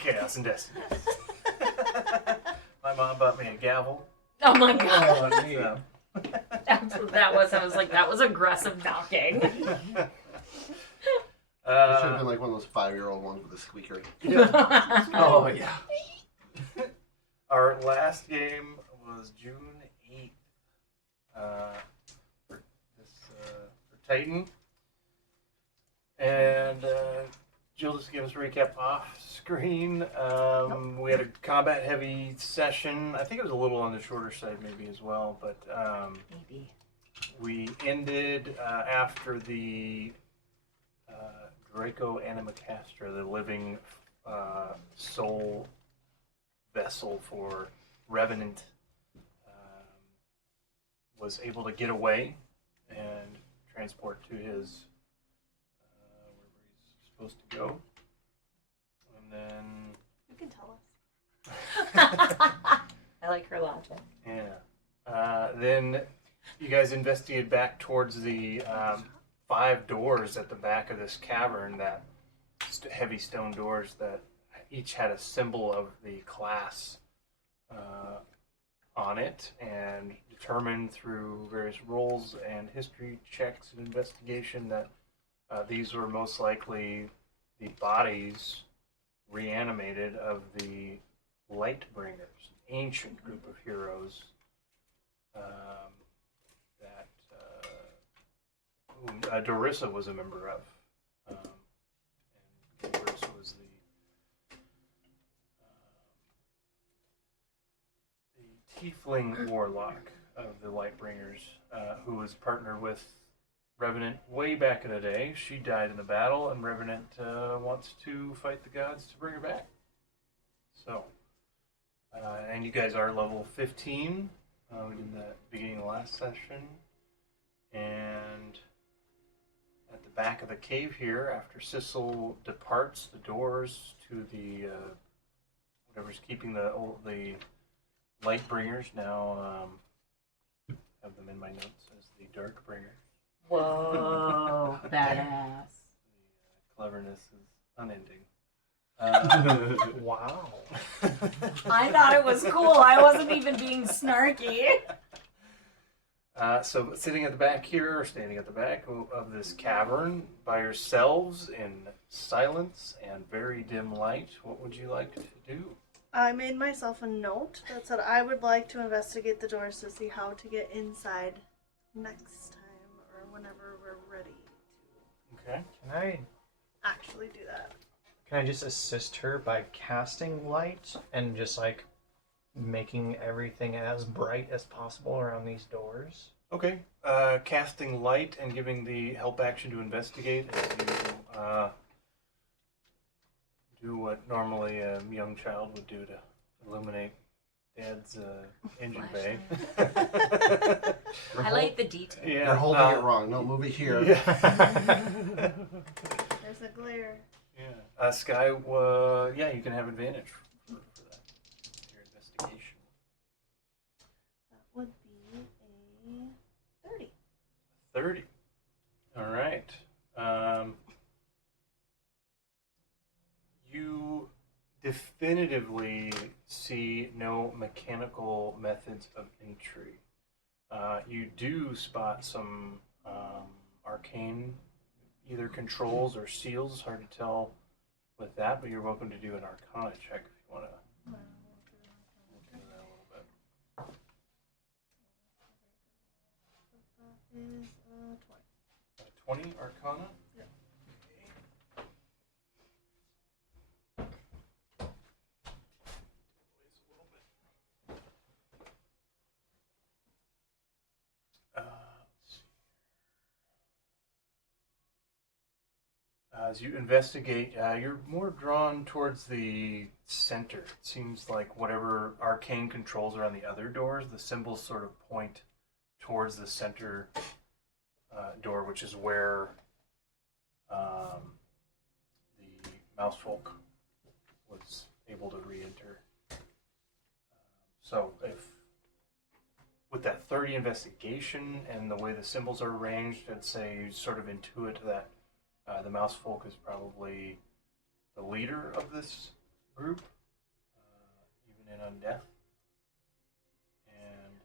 Chaos and Destiny. My mom bought me a gavel. Oh my god. Oh, neat. So. That was aggressive knocking. It should have been like one of those 5-year-old ones with a squeaker. Yeah. Oh, yeah. Our last game was June 8th for Titan. And Jill just give us a recap off screen. We had a combat heavy session. I think it was a little on the shorter side maybe as well, but Maybe. we ended after the Draco Animacastra, the living soul vessel for Revenant, was able to get away and transport to his wherever he's supposed to go. And then You can tell us. I like her logic. yeah. Then you guys investigated back towards the 5 doors at the back of this cavern, that heavy stone doors that each had a symbol of the class on it, and determined through various rolls and history checks and investigation that these were most likely the bodies reanimated of the Lightbringers, an ancient group of heroes that Dorissa was a member of. And Dorissa was the tiefling warlock of the Lightbringers, who was partnered with Revenant way back in the day. She died in the battle, and Revenant wants to fight the gods to bring her back. So, and you guys are level 15. We did that beginning of the last session. And at the back of the cave here, after Sissel departs, the doors to the whatever's keeping the Lightbringers now have them in my notes as the Darkbringers. Whoa, badass. The cleverness is unending. Wow. I thought it was cool. I wasn't even being snarky. So sitting at the back here, or standing at the back of this cavern by yourselves in silence and very dim light, what would you like to do? I made myself a note that said I would like to investigate the doors to see how to get inside next time or whenever we're ready to Okay. actually do that. Can I just assist her by casting light and just like making everything as bright as possible around these doors? Okay. Casting light and giving the help action to investigate as you do what normally a young child would do to illuminate Dad's engine bay. I like the detail. Yeah. You're holding it wrong. No, move it here. Yeah. There's a glare. Yeah. Sky, yeah, you can have advantage for that. Your investigation. That would be a 30. 30. All right. You definitively see no mechanical methods of entry. You do spot some arcane, either controls or seals. It's hard to tell with that, but you're welcome to do an Arcana check if you want to look into that a little bit. That is 20. 20 Arcana? Yep. As you investigate, you're more drawn towards the center. It seems like whatever arcane controls are on the other doors, the symbols sort of point towards the center door, which is where the Mousefolk was able to re-enter. So if with that 30 investigation and the way the symbols are arranged, I'd say you sort of intuit that the Mousefolk is probably the leader of this group, even in undeath, and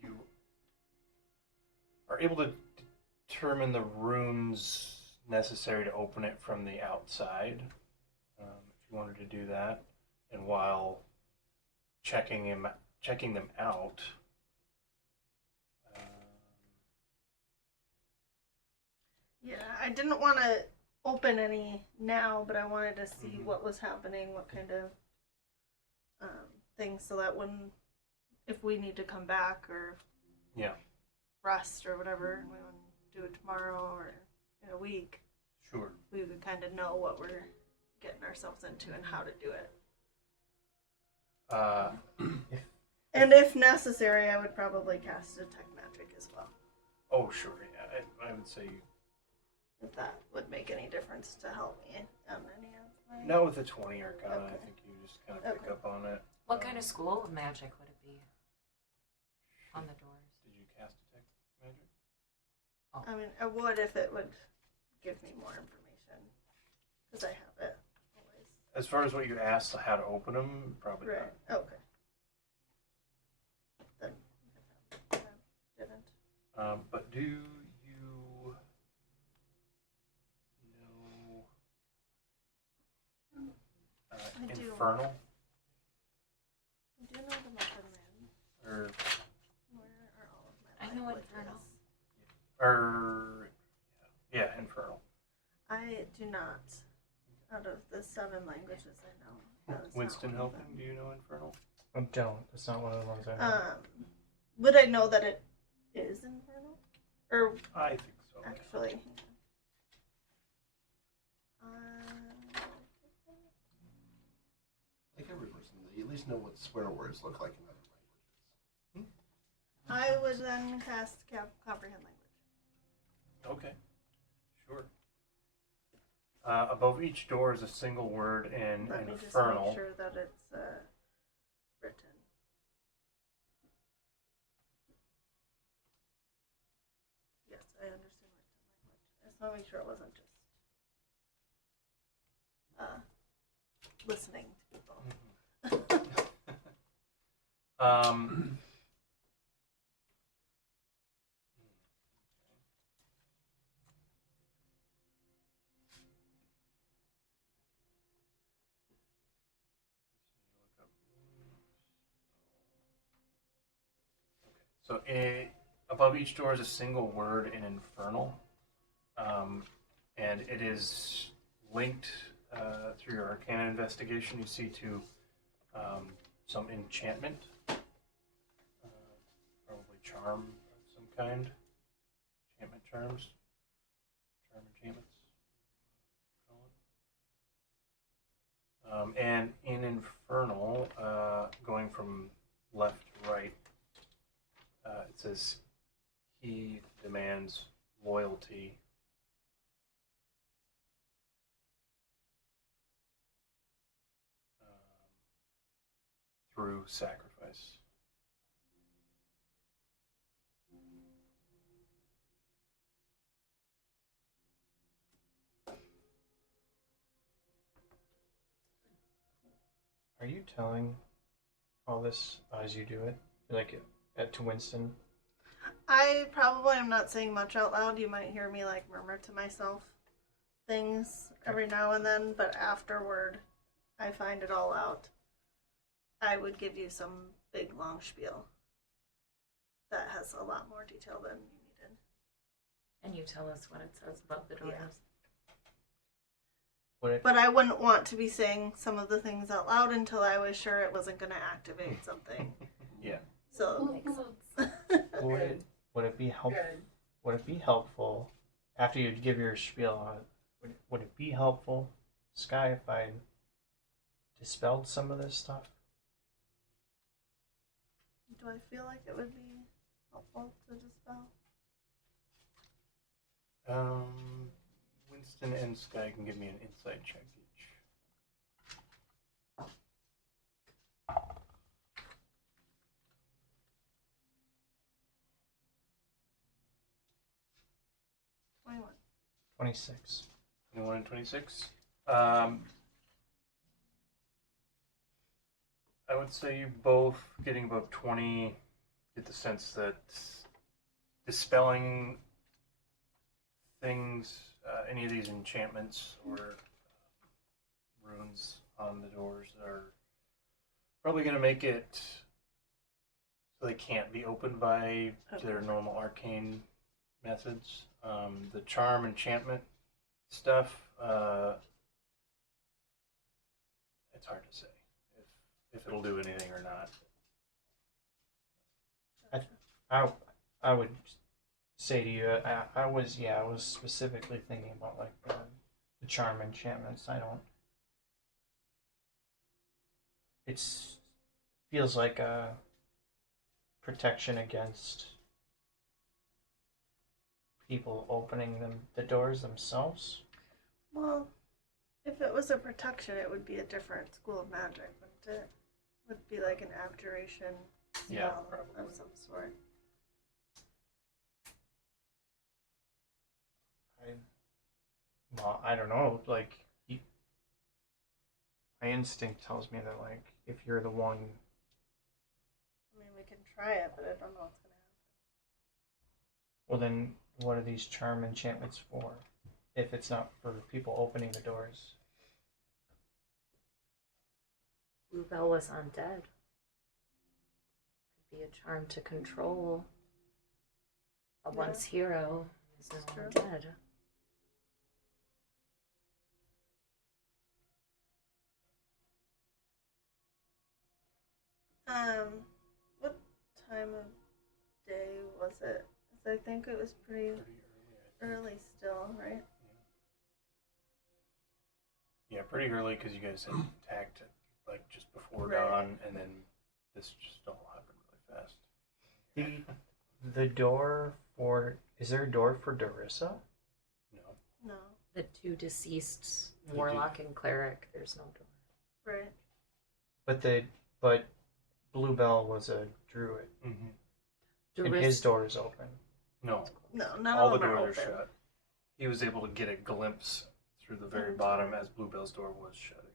you are able to determine the runes necessary to open it from the outside, if you wanted to do that. And while checking them out, Yeah, I didn't want to open any now, but I wanted to see what was happening, what kind of things, so that when, if we need to come back or yeah, rest or whatever, and we want to do it tomorrow or in a week, sure. we would kind of know what we're getting ourselves into and how to do it. And if necessary, I would probably cast detect magic as well, Oh, sure. Yeah, I would say if that would make any difference to help me on any of my... not with the 20 Arcana. I Okay. think you just kind of pick Okay. up on it. What kind of school of magic would it be on the doors? Did you cast detect magic? I mean, I would if it would give me more information, because I have it always. As far as what you asked, how to open them, probably Right. Okay. Then I didn't. not. But do you know I do. Infernal? Do you know the Metron Or, Where are all of my I know languages? Infernal. or yeah, Infernal. I do not. Out of the 7 languages I know, that is not Winston one of helping? them. Do you know Infernal? I don't. That's not one of the ones I know. Would I know that it is Infernal? Or I think so. yeah. actually, Like every person, they at least know what swear words look like in other languages. I would then cast comprehend language. Okay, sure. Above each door is a single word in Let me just Infernal. make sure that it's written. Yes, I understand written language. I just want to make sure it wasn't just listening to people. Um, so above each door is a single word in Infernal, and it is linked through your Arcana investigation. You see to some enchantment, probably charm of some kind, enchantment charms, charm enchantments. And in Infernal, going from left to right, it says he demands loyalty. Through sacrifice. Are you telling all this as you do it? Like to Winston? I probably am not saying much out loud. You might hear me like murmur to myself things every now and then, but afterward, I find it all out. I would give you some big long spiel that has a lot more detail than you needed. And you tell us what it says above the doors. Yeah. Would it, But I wouldn't want to be saying some of the things out loud until I was sure it wasn't going to activate something. Yeah. So would it be helpful? Would it be helpful after you give your spiel on it? Would it be helpful, Sky, if I dispelled some of this stuff? do I feel like it would be helpful to dispel? Winston and Sky can give me an insight check each. $26. 21 and 26. I would say you both getting above 20 get the sense that dispelling things, any of these enchantments or runes on the doors are probably going to make it so they can't be opened by their normal arcane methods. The charm enchantment stuff, it's hard to say if it'll do anything or not. I would say to you, I was specifically thinking about like the charm enchantments. I don't. It's feels like a protection against people opening the doors themselves. Well, if it was a protection, it would be a different school of magic, wouldn't it? Would be like an abjuration Yeah, spell probably. of some sort. I don't know. Like, my instinct tells me that like if you're the one, I mean, we can try it, but I don't know what's gonna well then what are these charm enchantments for? If it's not for people opening the doors. Bluebell was undead. Could be a charm to control a Yeah. once hero is That's now true. undead. happen. What time of day was it? 'Cause I think it was pretty Pretty early. early still, right? Yeah, pretty early because you guys had attacked it like just before Right. dawn, and then this just all happened really fast. The door for is there a door for Darissa? No. No, The two deceased The warlock and cleric, there's no door. right. But Bluebell was a druid. Mm-hmm. And his door is open. No. No, none All of the them doors are are open. shut. He was able to get a glimpse through the very Into bottom it. as Bluebell's door was shutting.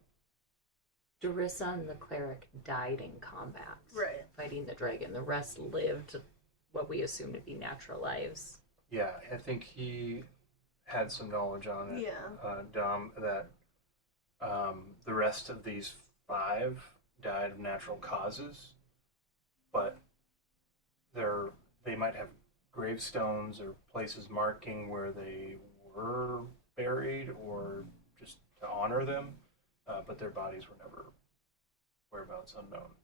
Darissa and the cleric died in combat, Right. fighting the dragon. The rest lived what we assume to be natural lives. Yeah, I think he had some knowledge on it, Yeah. Dom, that the rest of these 5 died of natural causes, but they might have gravestones or places marking where they were buried or just to honor them, but their bodies were never whereabouts unknown.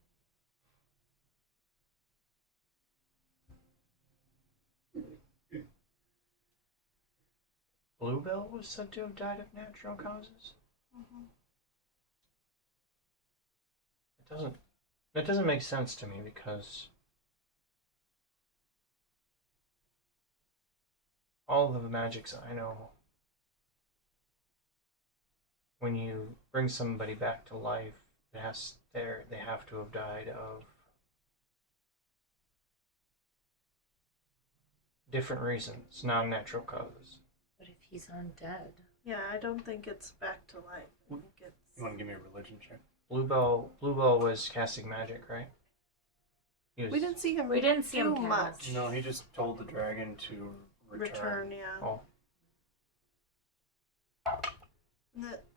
Bluebell was said to have died of natural causes. Mm-hmm. That doesn't make sense to me because all of the magics I know, when you bring somebody back to life, they have to have died of different reasons, non-natural causes. But if he's undead, Yeah, I don't think it's back to life. I think it's You want to give me a religion check? Bluebell was casting magic, right? He was, we didn't see him. we didn't see him too cast. much. No, he just told the dragon to return. Yeah. Oh,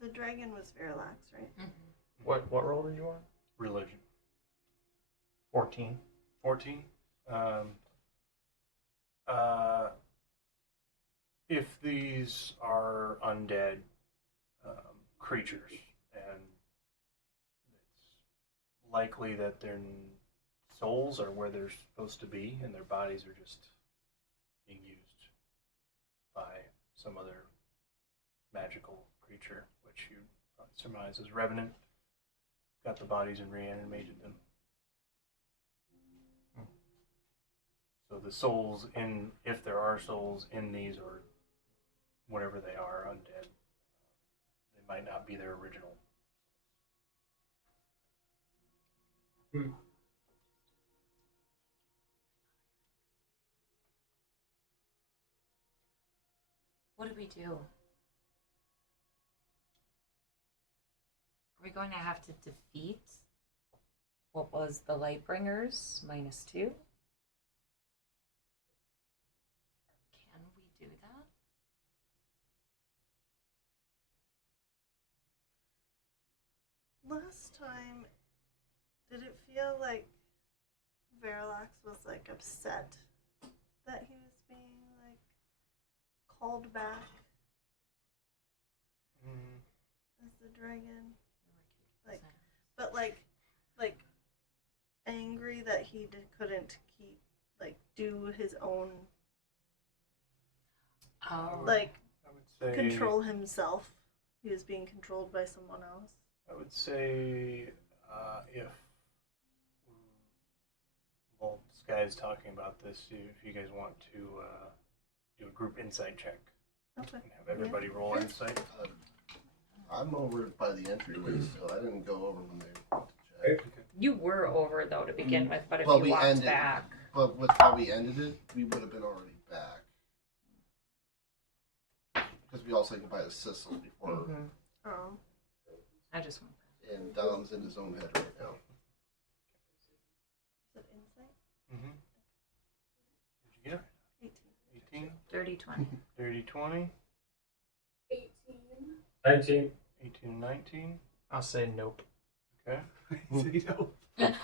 The dragon was Verlax, right? Mm-hmm. what role did you want? Religion. 14. 14. If these are undead creatures, and it's likely that their souls are where they're supposed to be, and their bodies are just being used by some other magical creature, which you probably surmise is Revenant, got the bodies and reanimated them. So the souls if there are souls in these or whatever they are, undead, they might not be their original. What do we do? Are we going to have to defeat What was the Lightbringers? -2? Can we do that? Last time, did it feel like Verilax was like upset that he was being like called back as the dragon? Like, but like angry that he couldn't do his own Oh. like I would say control himself. He was being controlled by someone else. I would say if well, Sky's talking about this. If you guys want to do a group insight check Okay. and have everybody roll insight. I'm over by the entryway still. I didn't go over when they went to check. You were over though to begin with, but if Well, you we walked ended- back, But with how we ended it, we would have been already back. Because we all said goodbye to Sissel before, Mhm. Oh. I just went. and Dom's in his own head right now. Is it insight? Mm-hmm. Did you get 18. 18? 30, 20. 30, 20? 19. 18, 19? I'll say nope. Okay. That's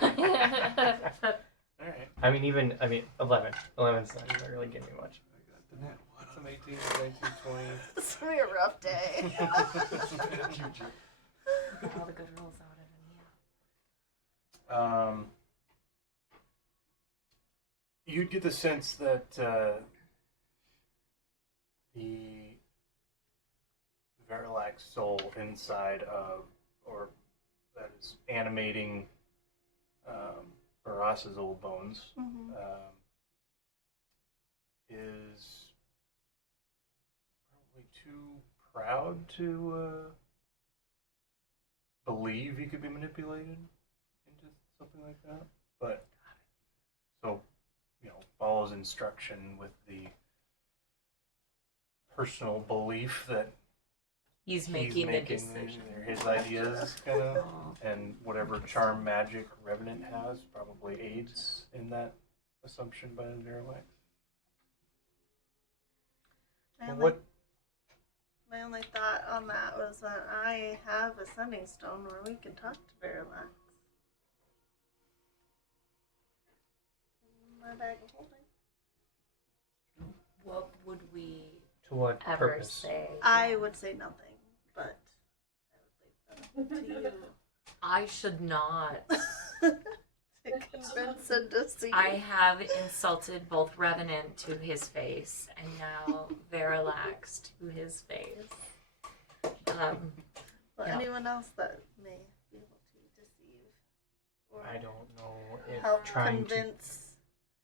All right. I mean, 11. 11's not gonna really give me much. Some 18, 19, 20. This is gonna be a rough day. all the good rolls out of him. You'd get the sense that the Verilax soul inside of, or that is animating Baras's old bones, Mm-hmm. is probably too proud to believe he could be manipulated into something like that. But so, follows instruction with the personal belief that He's making the decision. they're his ideas, kind of, Oh. and whatever charm magic Revenant has probably aids in that assumption by the Verilax. My only thought on that was that I have a sending stone where we can talk to Verilax. In my bag of holding. What would we To what ever purpose? say? I would say nothing, but I would leave that to I should not. you. To convince and deceive. I have insulted both Revenant to his face and now Verilax to his face. Well, Yeah. anyone else that may be able to deceive or I don't know if help trying to. convince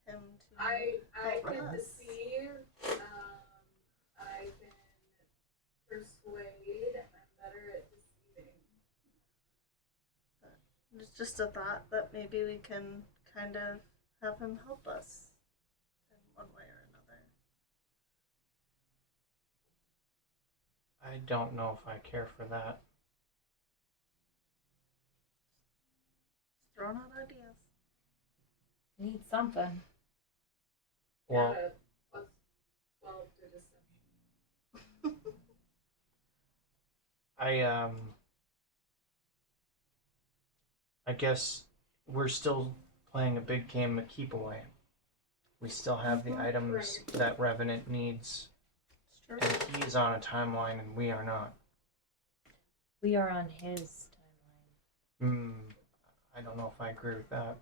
him to I help can us. deceive. I can persuade. I'm better at deceiving. It's just a thought that maybe we can kind of have him help us in one way or another. I don't know if I care for that. Just throwing out ideas. Need something. Well, Got a plus 12 to deception. I guess we're still playing a big game of keep away. We still have the items Right. that Revenant needs, It's true. and he's on a timeline and we are not. We are on his timeline. I don't know if I agree with that.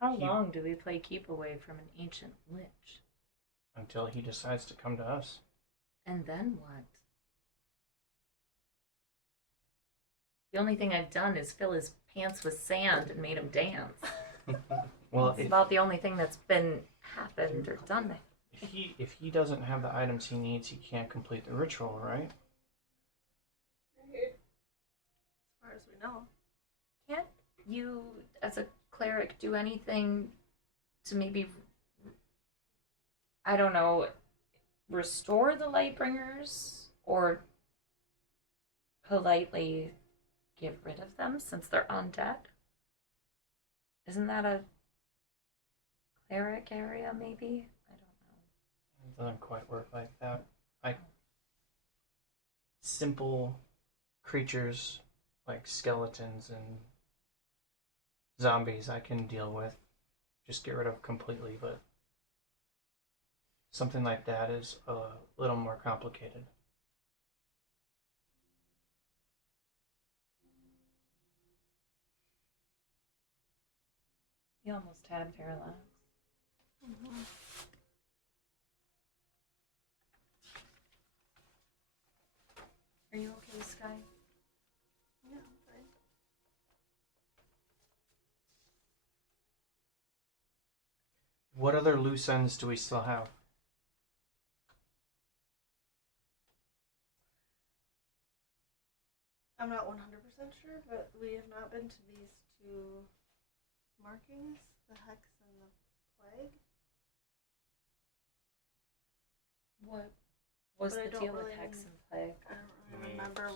How He- long do we play keep away from an ancient lich? Until he decides to come to us. And then what? The only thing I've done is fill his pants with sand and made him dance. Well, It's about the only thing that's been happened or done. if he doesn't have the items he needs, he can't complete the ritual, right? Right? As far as we know. Can't you, as a cleric, do anything to maybe, I don't know, restore the Lightbringers or politely get rid of them since they're undead? Isn't that a cleric area, maybe? I don't know. It doesn't quite work like that. Simple creatures like skeletons and zombies I can deal with, just get rid of completely, but something like that is a little more complicated. You almost had Parallax. Mm-hmm. Are you okay, Sky? Yeah, I'm fine. What other loose ends do we still have? I'm not 100% sure, but we have not been to these two markings, the hex and the plague. What was But I the don't deal with really Hex and Plague? I don't really remember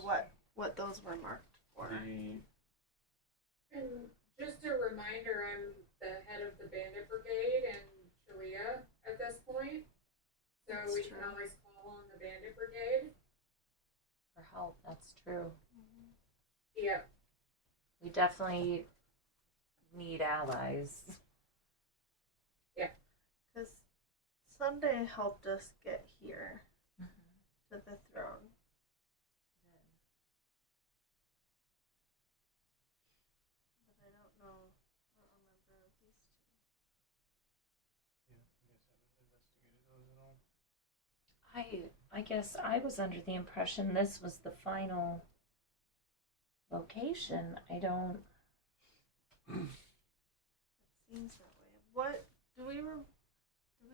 what those were marked for. The And just a reminder, I'm the head of the Bandit Brigade in Sharia at this point. So That's we true. can always call on the Bandit Brigade. For help, that's true. Yep. We definitely need allies. Because Sunday helped us get here to the throne. But I don't know. I don't remember these two. yeah, you guys haven't investigated those at all. I guess I was under the impression this was the final location. I don't. It seems that way. What do we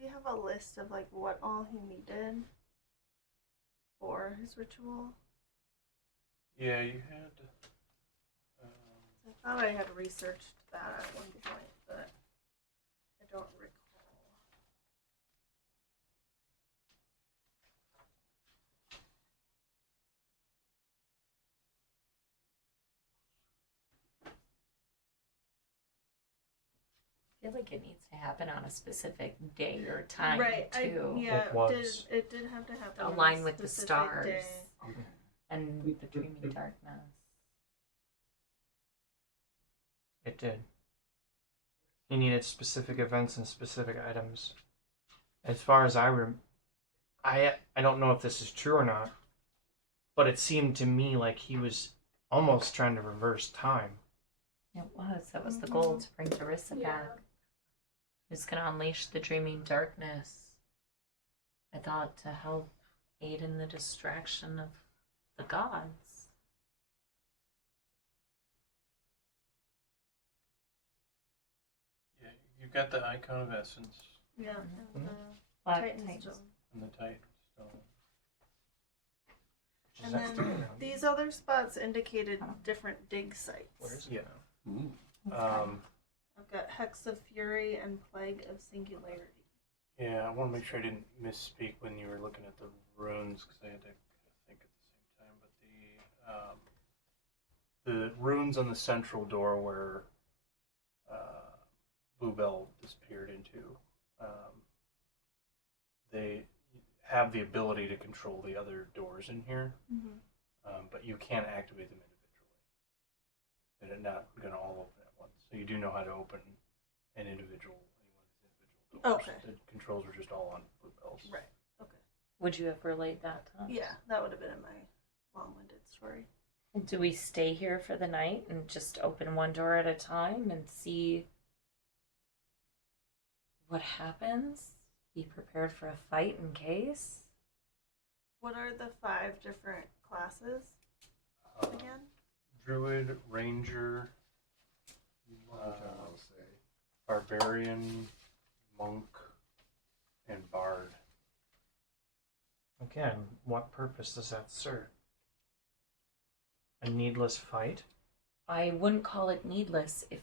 have a list of like what all he needed for his ritual? Yeah, you had. I thought I had researched that at one point, but I don't recall. I feel like it needs to happen on a specific day or time Right. too, Yeah. It was. It did have to happen. on a align with the specific stars day. and the dreamy darkness. It did. He needed specific events and specific items. As far as I don't know if this is true or not, but it seemed to me like he was almost trying to reverse time. It was. That was the goal, to bring Darissa Yeah. back. Who's going to unleash the dreaming darkness. I thought to help aid in the distraction of the gods. Yeah, you've got the icon of essence Yeah. Mhm. And the Black Titan Titans. stone. and the Titan stone. Which is And extra then around. these other spots indicated different dig sites. Where is it? Yeah. Ooh. I've got Hex of Fury and Plague of Singularity. Yeah, I want to make sure I didn't misspeak when you were looking at the runes because I had to think at the same time. But the runes on the central door where Bluebell disappeared into, they have the ability to control the other doors in here, but you can't activate them individually. They're not going to all open at once. So you do know how to open an individual, any one of these individual doors. Okay. The controls are just all on Bluebell's. Right. Okay. Would you have relayed that to us? Yeah, that would have been in my long-winded story. Do we stay here for the night and just open one door at a time and see what happens? Be prepared for a fight in case? What are the 5 different classes again? Druid, Ranger, Which I want to say. Barbarian, Monk, and Bard. Again, what purpose does that serve? A needless fight? I wouldn't call it needless if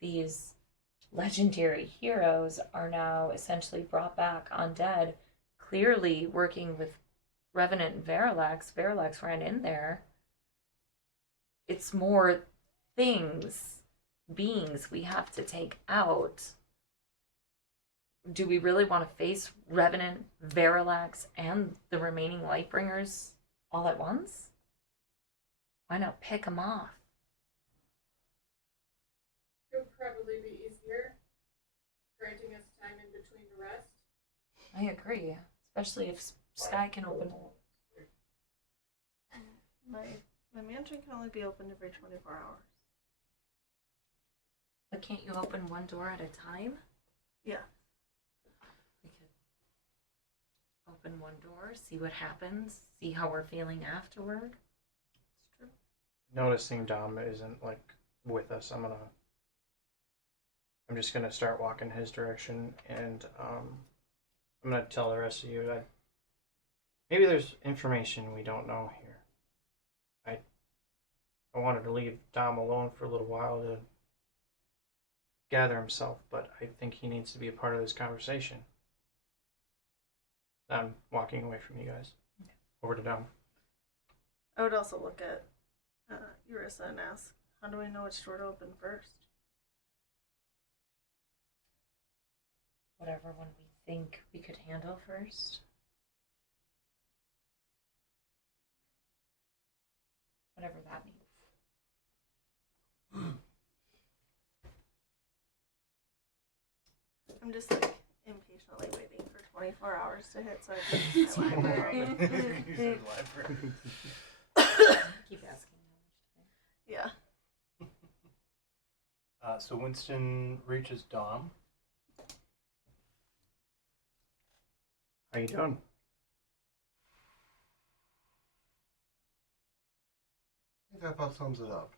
these legendary heroes, are now essentially brought back undead, clearly working with Revenant and Verilax. Verilax ran in there. it's more things, beings we have to take out. Do we really want to face Revenant, Verilax, and the remaining Lightbringers all at once? Why not pick them off? It would probably be easier, granting us time in between the rest. I agree, especially if Sky can open. My mansion can only be opened every 24 hours. But can't you open one door at a time? Yeah. We could open one door, see what happens, see how we're feeling afterward. It's true. Noticing Dom isn't like with us, I'm just gonna start walking his direction, and I'm gonna tell the rest of you that maybe there's information we don't know here. I wanted to leave Dom alone for a little while to gather himself, but I think he needs to be a part of this conversation. I'm walking away from you guys. Over to Dom. I would also look at Urissa and ask, how do we know which door to open first? Whatever one we think we could handle first. Whatever that means. I'm just like impatiently waiting for 24 hours to hit so I can use my library. Use the library. Keep asking how much time. Yeah. So Winston reaches Dom. How you doing? I think that about sums it up.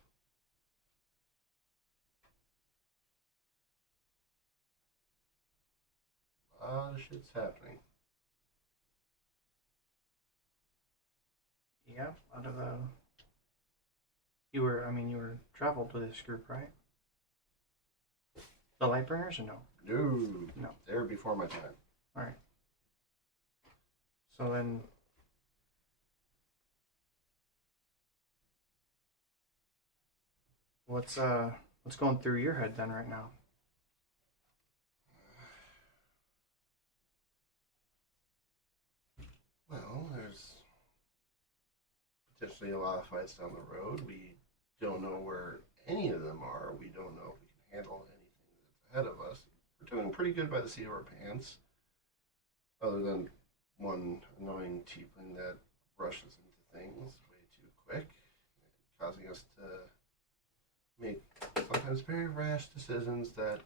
A lot of shit's happening. Yeah, a lot of you were traveled with this group, right? The Lightbringers or no? No. No. They were before my time. Alright. So then what's going through your head then right now? Well, there's potentially a lot of fights down the road. We don't know where any of them are. We don't know if we can handle anything that's ahead of us. We're doing pretty good by the seat of our pants, other than one annoying tiefling that rushes into things way too quick, causing us to make sometimes very rash decisions that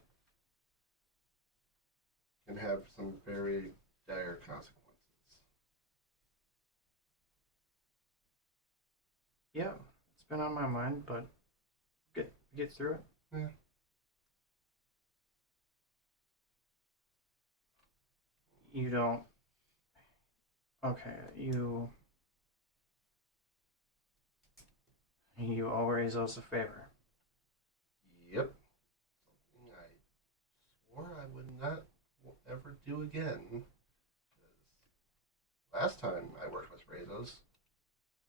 can have some very dire consequences. Yeah, it's been on my mind, but get through it. Yeah. You don't. Okay, you always owe us a favor. Yep. Something I swore I would not ever do again. Because last time I worked with Brazos,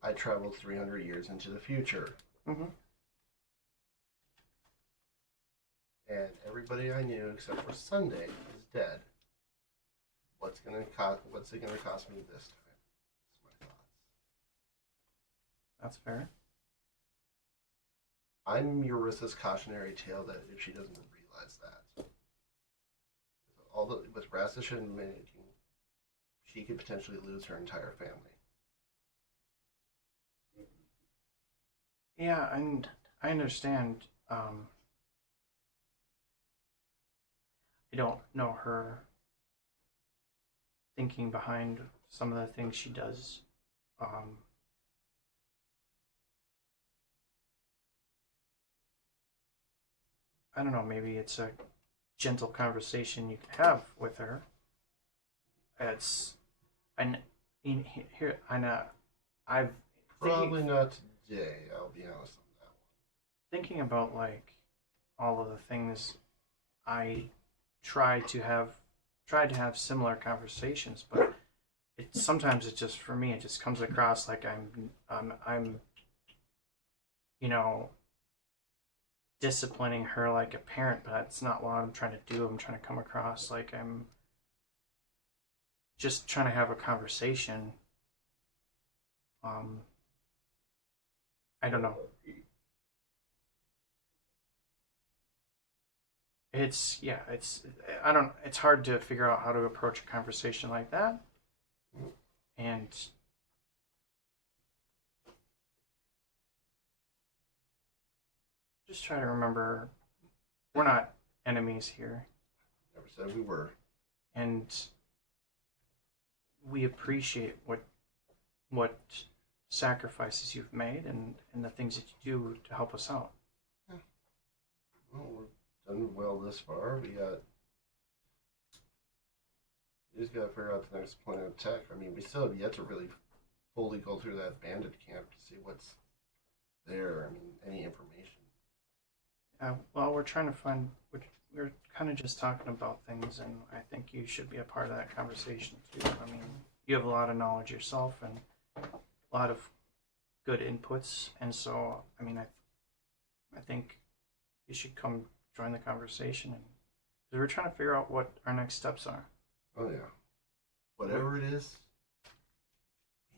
I traveled 300 years into the future. Mm-hmm. And everybody I knew except for Sunday is dead. What's it gonna cost me this time? That's my thoughts. That's fair. I'm Urissa's cautionary tale that if she doesn't realize that. With brass decision making, she could potentially lose her entire family. Yeah, and I understand. I don't know her thinking behind some of the things she does. I don't know, maybe it's a gentle conversation you can have with her. Here I know I've Probably not today, I'll be honest on that one. thinking about like all of the things I tried to have similar conversations, but sometimes it just for me it just comes across like I'm you know, disciplining her like a parent, but that's not what I'm trying to do. I'm trying to come across like I'm just trying to have a conversation. I don't know. It's it's hard to figure out how to approach a conversation like that. And just try to remember we're not enemies here, Never said we were. and we appreciate what sacrifices you've made and the things that you do to help us out. Well, we're done well this far. We just gotta figure out the next plan of attack. I mean, we still have yet to really fully go through that bandit camp to see what's there. I mean, any information. Well, we're trying to find. We're kind of just talking about things, and I think you should be a part of that conversation too. I mean, you have a lot of knowledge yourself and a lot of good inputs, and so I mean, I think you should come join the conversation, and because we're trying to figure out what our next steps are. Oh yeah. Whatever it is,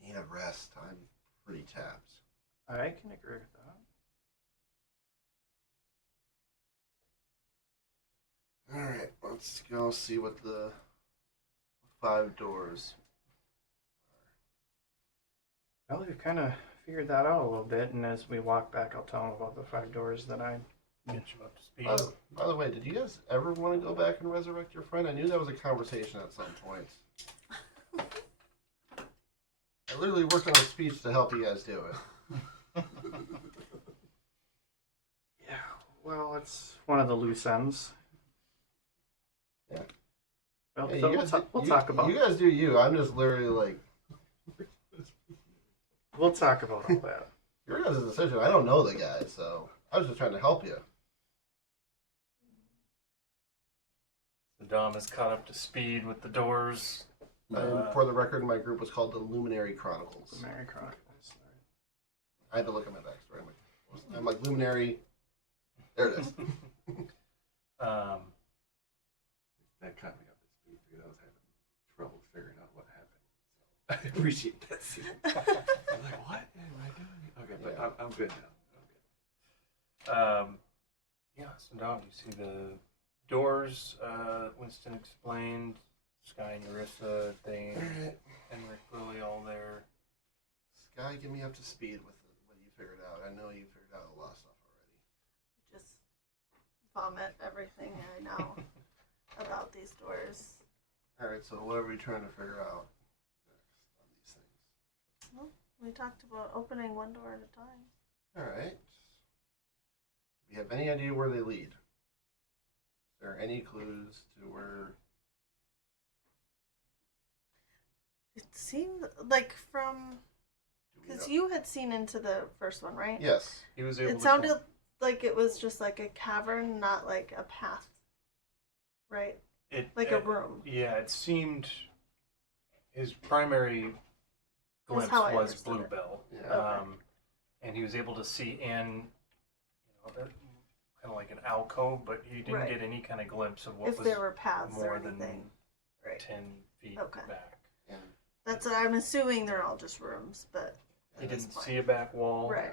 we need a rest. I'm pretty tapped. I can agree with that. All right, let's go see what the 5 doors. Well, we've kind of figured that out a little bit, and as we walk back, I'll tell them about the 5 doors that I. Get you up to speed. By the way, did you guys ever want to go back and resurrect your friend? I knew that was a conversation at some point. I literally worked on a speech to help you guys do it. Yeah, well, it's one of the loose ends. Yeah. Well, Hey, Phil, you we'll, guys we'll do- talk about You guys do you. I'm just literally like, we'll talk about all that. your guys' decision. I don't know the guy, so I was just trying to help you. The Dom is caught up to speed with the doors. And for the record, my group was called the Luminary Chronicles. The Mary Chronicles. I had to look at my backstory. I'm like Luminary. There it is. That caught me up to speed because I was having trouble figuring out what happened. So I appreciate that scene. I'm like, what am I doing? Okay, but Yeah. I'm good now. Yeah, so Dom, you see the doors. Winston explained. Sky and Eurissa, Thane, Alright. Henrik, Lily, all there. Sky, get me up to speed with what you figured out. I know you figured out a lot of stuff already. Just vomit everything I know about these doors. Alright, so what are we trying to figure out next on these things? We talked about opening one door at a time. Alright. Do we have any idea where they lead? Is there any clues to where... It seemed like from do we because know? you had seen into the first one, right? Yes. He was able It to sounded like it was just like a cavern, not like a path, right? Like a room. Yeah, it seemed his primary glimpse how I was understood it. Bluebell. Yeah. Okay. And he was able to see in, kind of like an alcove, but he didn't Right. get any kind of glimpse of what If was there were paths more or than anything. Right. 10 feet Okay. back. And That's what I'm assuming they're all just rooms, but He at this didn't point. see a back wall. Right.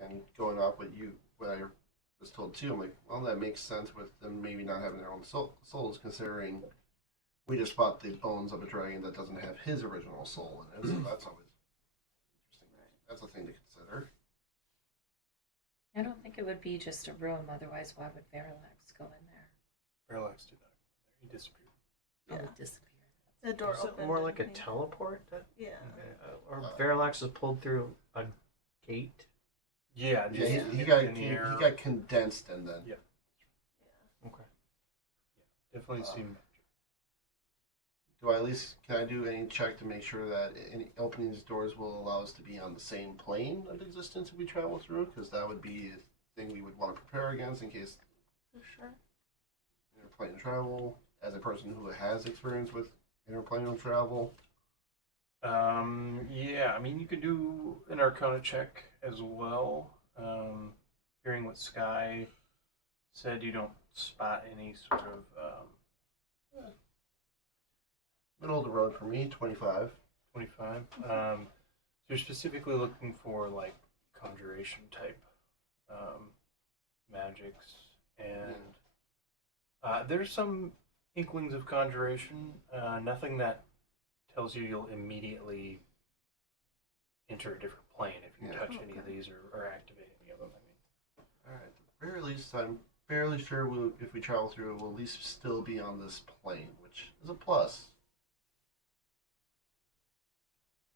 and going off what I was told too, I'm like, well, that makes sense with them maybe not having their own souls, considering we just fought the bones of a dragon that doesn't have his original soul in it. So that's always interesting. That's a thing to consider. I don't think it would be just a room, otherwise why would Verilax go in there? Parallax did not go there. He disappeared. Oh, Yeah. it disappeared. The door Is it opened. more like a and he- teleport? That, Yeah. or Verilax was pulled through a gate? Yeah, Yeah, just he hit got in the he air. got condensed and then Yeah. Okay. Definitely seemed. do I at least can I do any check to make sure that any opening these doors will allow us to be on the same plane of existence if we travel through? Because that would be a thing we would want to prepare against in case For sure. interplane travel. As a person who has experience with interplane travel, Yeah, I mean, you could do an Arcana check as well. Hearing what Sky said, you don't spot any sort of Middle of the road for me, 25. 25. So you're specifically looking for like conjuration type magics, and there's some inklings of conjuration. Nothing that tells you you'll immediately enter a different plane if you Yeah. touch any of Okay. these or activate any of them. Alright, at the very least, I'm fairly sure if we travel through, we'll at least still be on this plane, which is a plus.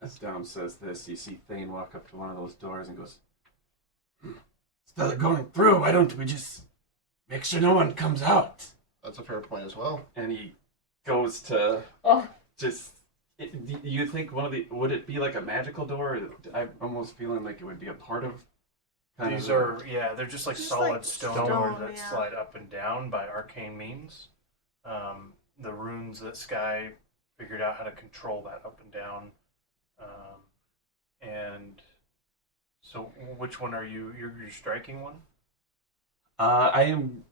As Dom says this, you see Thane walk up to one of those doors and goes, "Instead of going through, why don't we just make sure no one comes out?" That's a fair point as well. And he goes to Oh, just. Do you think would it be like a magical door? I'm almost feeling like it would be a part of. These are, yeah, they're just like Just solid like stone stone, doors that yeah. slide up and down by arcane means. The runes that Sky figured out how to control that up and down. And so, which one are you? You're striking one? I am.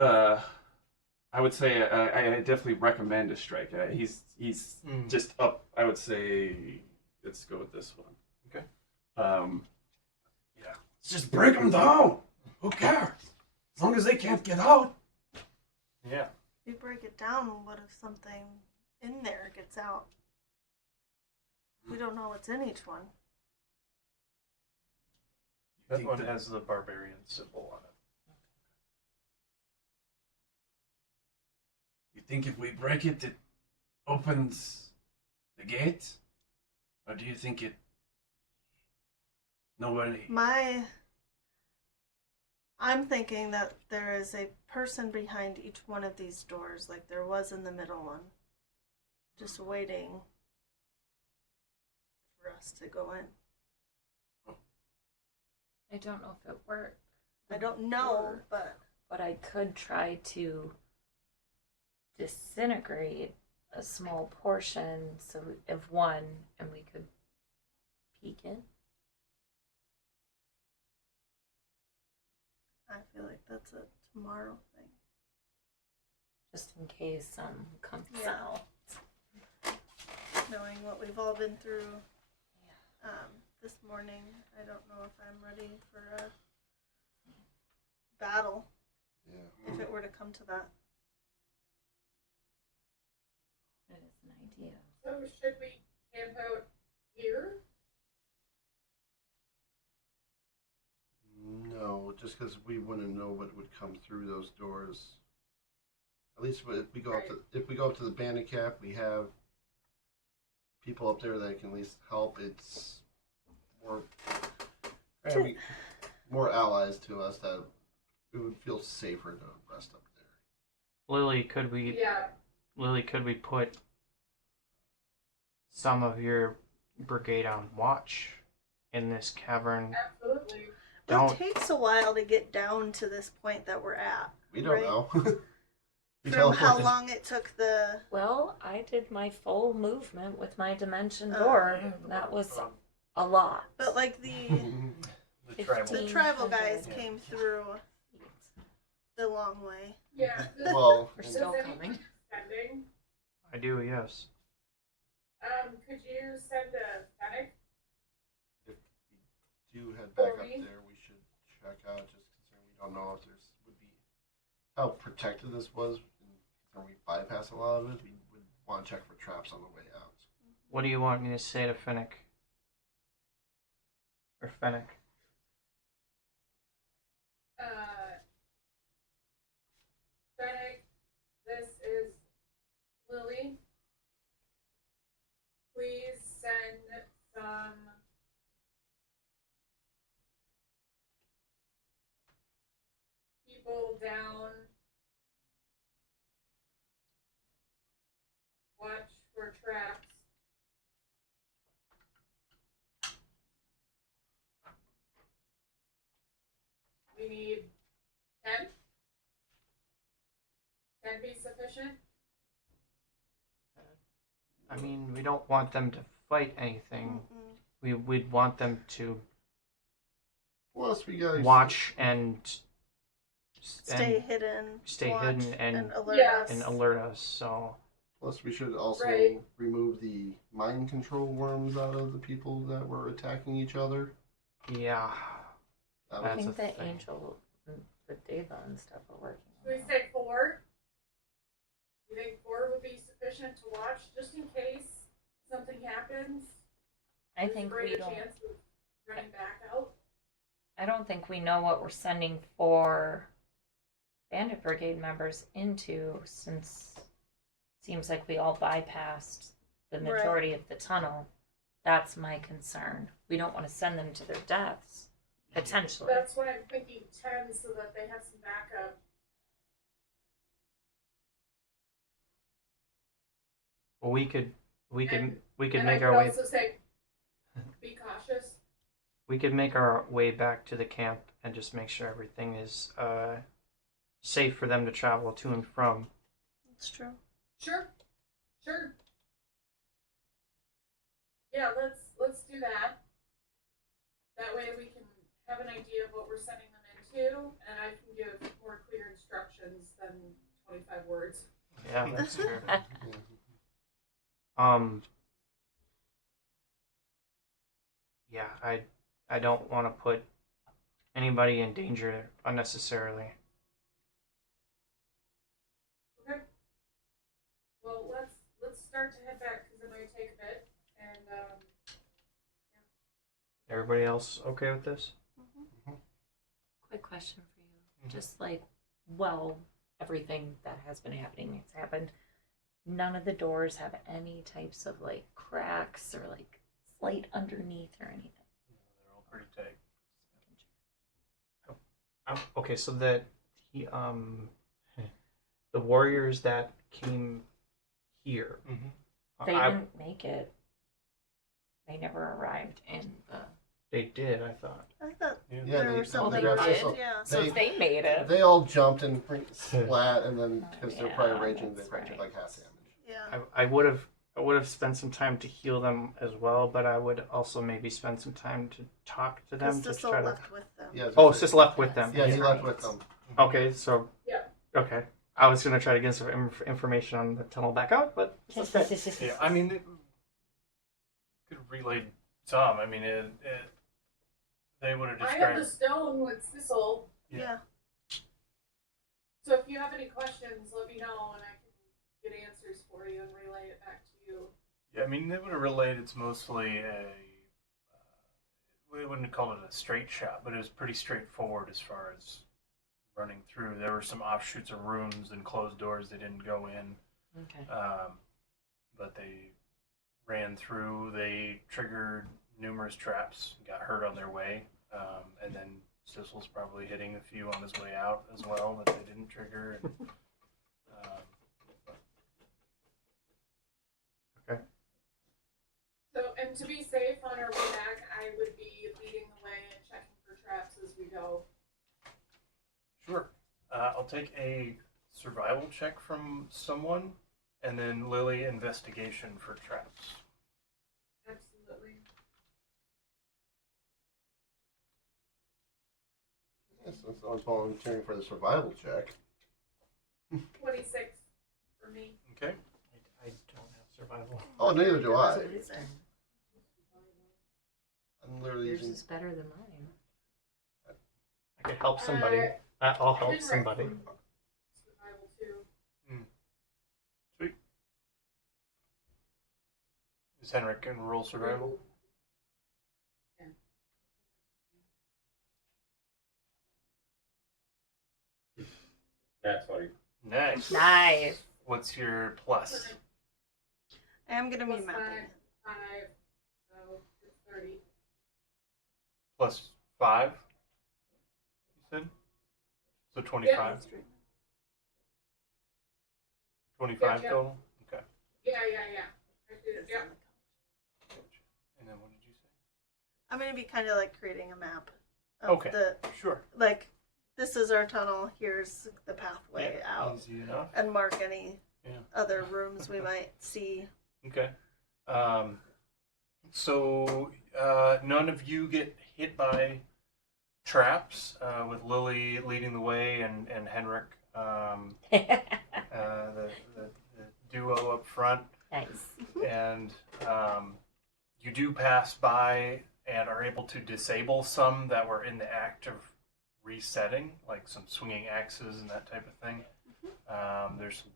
I would say I definitely recommend a strike. He's just up. I would say let's go with this one. Okay. Yeah. Let's just break them down. Who cares? As long as they can't get out. Yeah. If you break it down, what if something in there gets out? We don't know what's in each one. That one has the barbarian symbol on it. You think if we break it, it opens the gate? Or do you think it... Nobody... I'm thinking that there is a person behind each one of these doors, like there was in the middle one, just waiting for us to go in. I don't know if it worked. I don't know, but I could try to disintegrate a small portion of one, and we could peek in. I feel like that's a tomorrow thing. Just in case some comes Yeah. out. Knowing what we've all been through this morning, I don't know if I'm ready for a battle Yeah. if it were to come to that. It is an idea. So should we camp out here? No, just because we wouldn't know what would come through those doors. At least if we go up to the bandit cap, we have people up there that can at least help. It's more having more allies to us that it would feel safer to rest up there. Lily, could we put some of your brigade on watch in this cavern? Absolutely. It takes a while to get down to this point that we're at. We don't Right. know. We From how teleported. long it took the Well, I did my full movement with my dimension Oh, door. Yeah, That was um, a lot. but like the the tribal. the tribal guys 1500. came through the long way. Yeah. Well, We're Does still anyone coming. sending? I do, yes. Could you send a Fennec? do head back up Corey? there. We should check out just considering we don't know if there's would be how protected this was. And we bypass a lot of it. We would want to check for traps on the way out. What do you want me to say to Finnick? Or Fennec? Fennec, this is Lily. Please send some people down. Watch for traps. We need 10. 10 be sufficient? I mean, we don't want them to fight anything. Mm-mm. We'd want them to Plus, we gotta watch and Stay hidden. stay watch, hidden and alert Yeah. us. and alert us. So Plus, we should also Right. remove the mind control worms out of the people that were attacking each other. yeah, That I was, That's think a the thing. Angel and the Deva and stuff are working Should we on that. say 4? You think 4 would be sufficient to watch just in case something happens? I There's a think we greater don't. chance of running back out. I don't think we know what we're sending 4 Bandit Brigade members into, since it seems like we all bypassed the Right. majority of the tunnel. That's my concern. We don't want to send them to their deaths, potentially. That's why I'm thinking 10 so that they have some backup. well, we could And make I our would way also say, be cautious. make our way back to the camp and just make sure everything is safe for them to travel to and from. It's true. Sure. Yeah, let's do that. That way we can have an idea of what we're sending them into, and I can give more clear instructions than 25 words. Yeah, that's true. yeah. Yeah, I don't want to put anybody in danger unnecessarily. Okay. Well, let's start to head back because it might take a bit, and Everybody else okay with this? Quick question for you. Mhm. Just like, well, everything that has been happening has happened. None of the doors have any types of like cracks or like slate underneath or anything. They're all pretty tight. Okay, so that he the warriors that came here. They I- didn't make it. They never arrived in the. they did, I thought. I thought Yeah. Yeah, there they- were some they that did? did. Yeah. So if they made it, They all jumped and splat, and then because they're Yeah, probably raging, they that's rented right. like half damage. Yeah. I would have spent some time to heal them as well, but I would also maybe spend some time to talk to them Because to Sissel try to. left with them. Yeah, Oh, Sis left with them. Yeah, he That's left right. with them. Okay, so. Yeah. Okay, I was gonna try to get some information on the tunnel back out, but it's okay. Yeah, I mean, it could have relayed some. I mean, they would have I have the described. stone with Sissel. Yeah. So if you have any questions, let me know, and I can get answers for you and relay it back to you. Yeah, I mean, they would have relayed it's mostly a. We wouldn't have called it a straight shot, but it was pretty straightforward as far as running through. There were some offshoots of rooms and closed doors they didn't go in. okay. But they ran through. They triggered numerous traps, got hurt on their way, and then Sissel's probably hitting a few on his way out as well that they didn't trigger. And, So, and to be safe on our way back, I would be leading the way and checking for traps as we go. sure. I'll take a survival check from someone, and then Lily investigation for traps. Absolutely. Yeah, since I was volunteering for the survival check. 26 for me. Okay. I don't have survival. Oh, neither do I. That's what he said. I'm literally Yours using. is better than mine. I could help somebody. I'll I help did somebody. write survival too. Sweet. Is Henrik in rural survival? That's funny. Nice. Nice. What's your plus? I am gonna be Plus mapping. 5, so it's 30. Plus 5? You said? So 25? 25 Yeah. total? Okay. Yeah. I did, yeah. And then what did you say? I'm gonna be kind of like creating a map of Okay. the Sure. like. This is our tunnel. Here's the pathway Yeah, out, easy enough. and mark any Yeah. other rooms we might see. Okay. So none of you get hit by traps, with Lily leading the way and Henrik, the duo up front. Nice. And you do pass by and are able to disable some that were in the act of resetting, like some swinging axes and that type of thing. There's some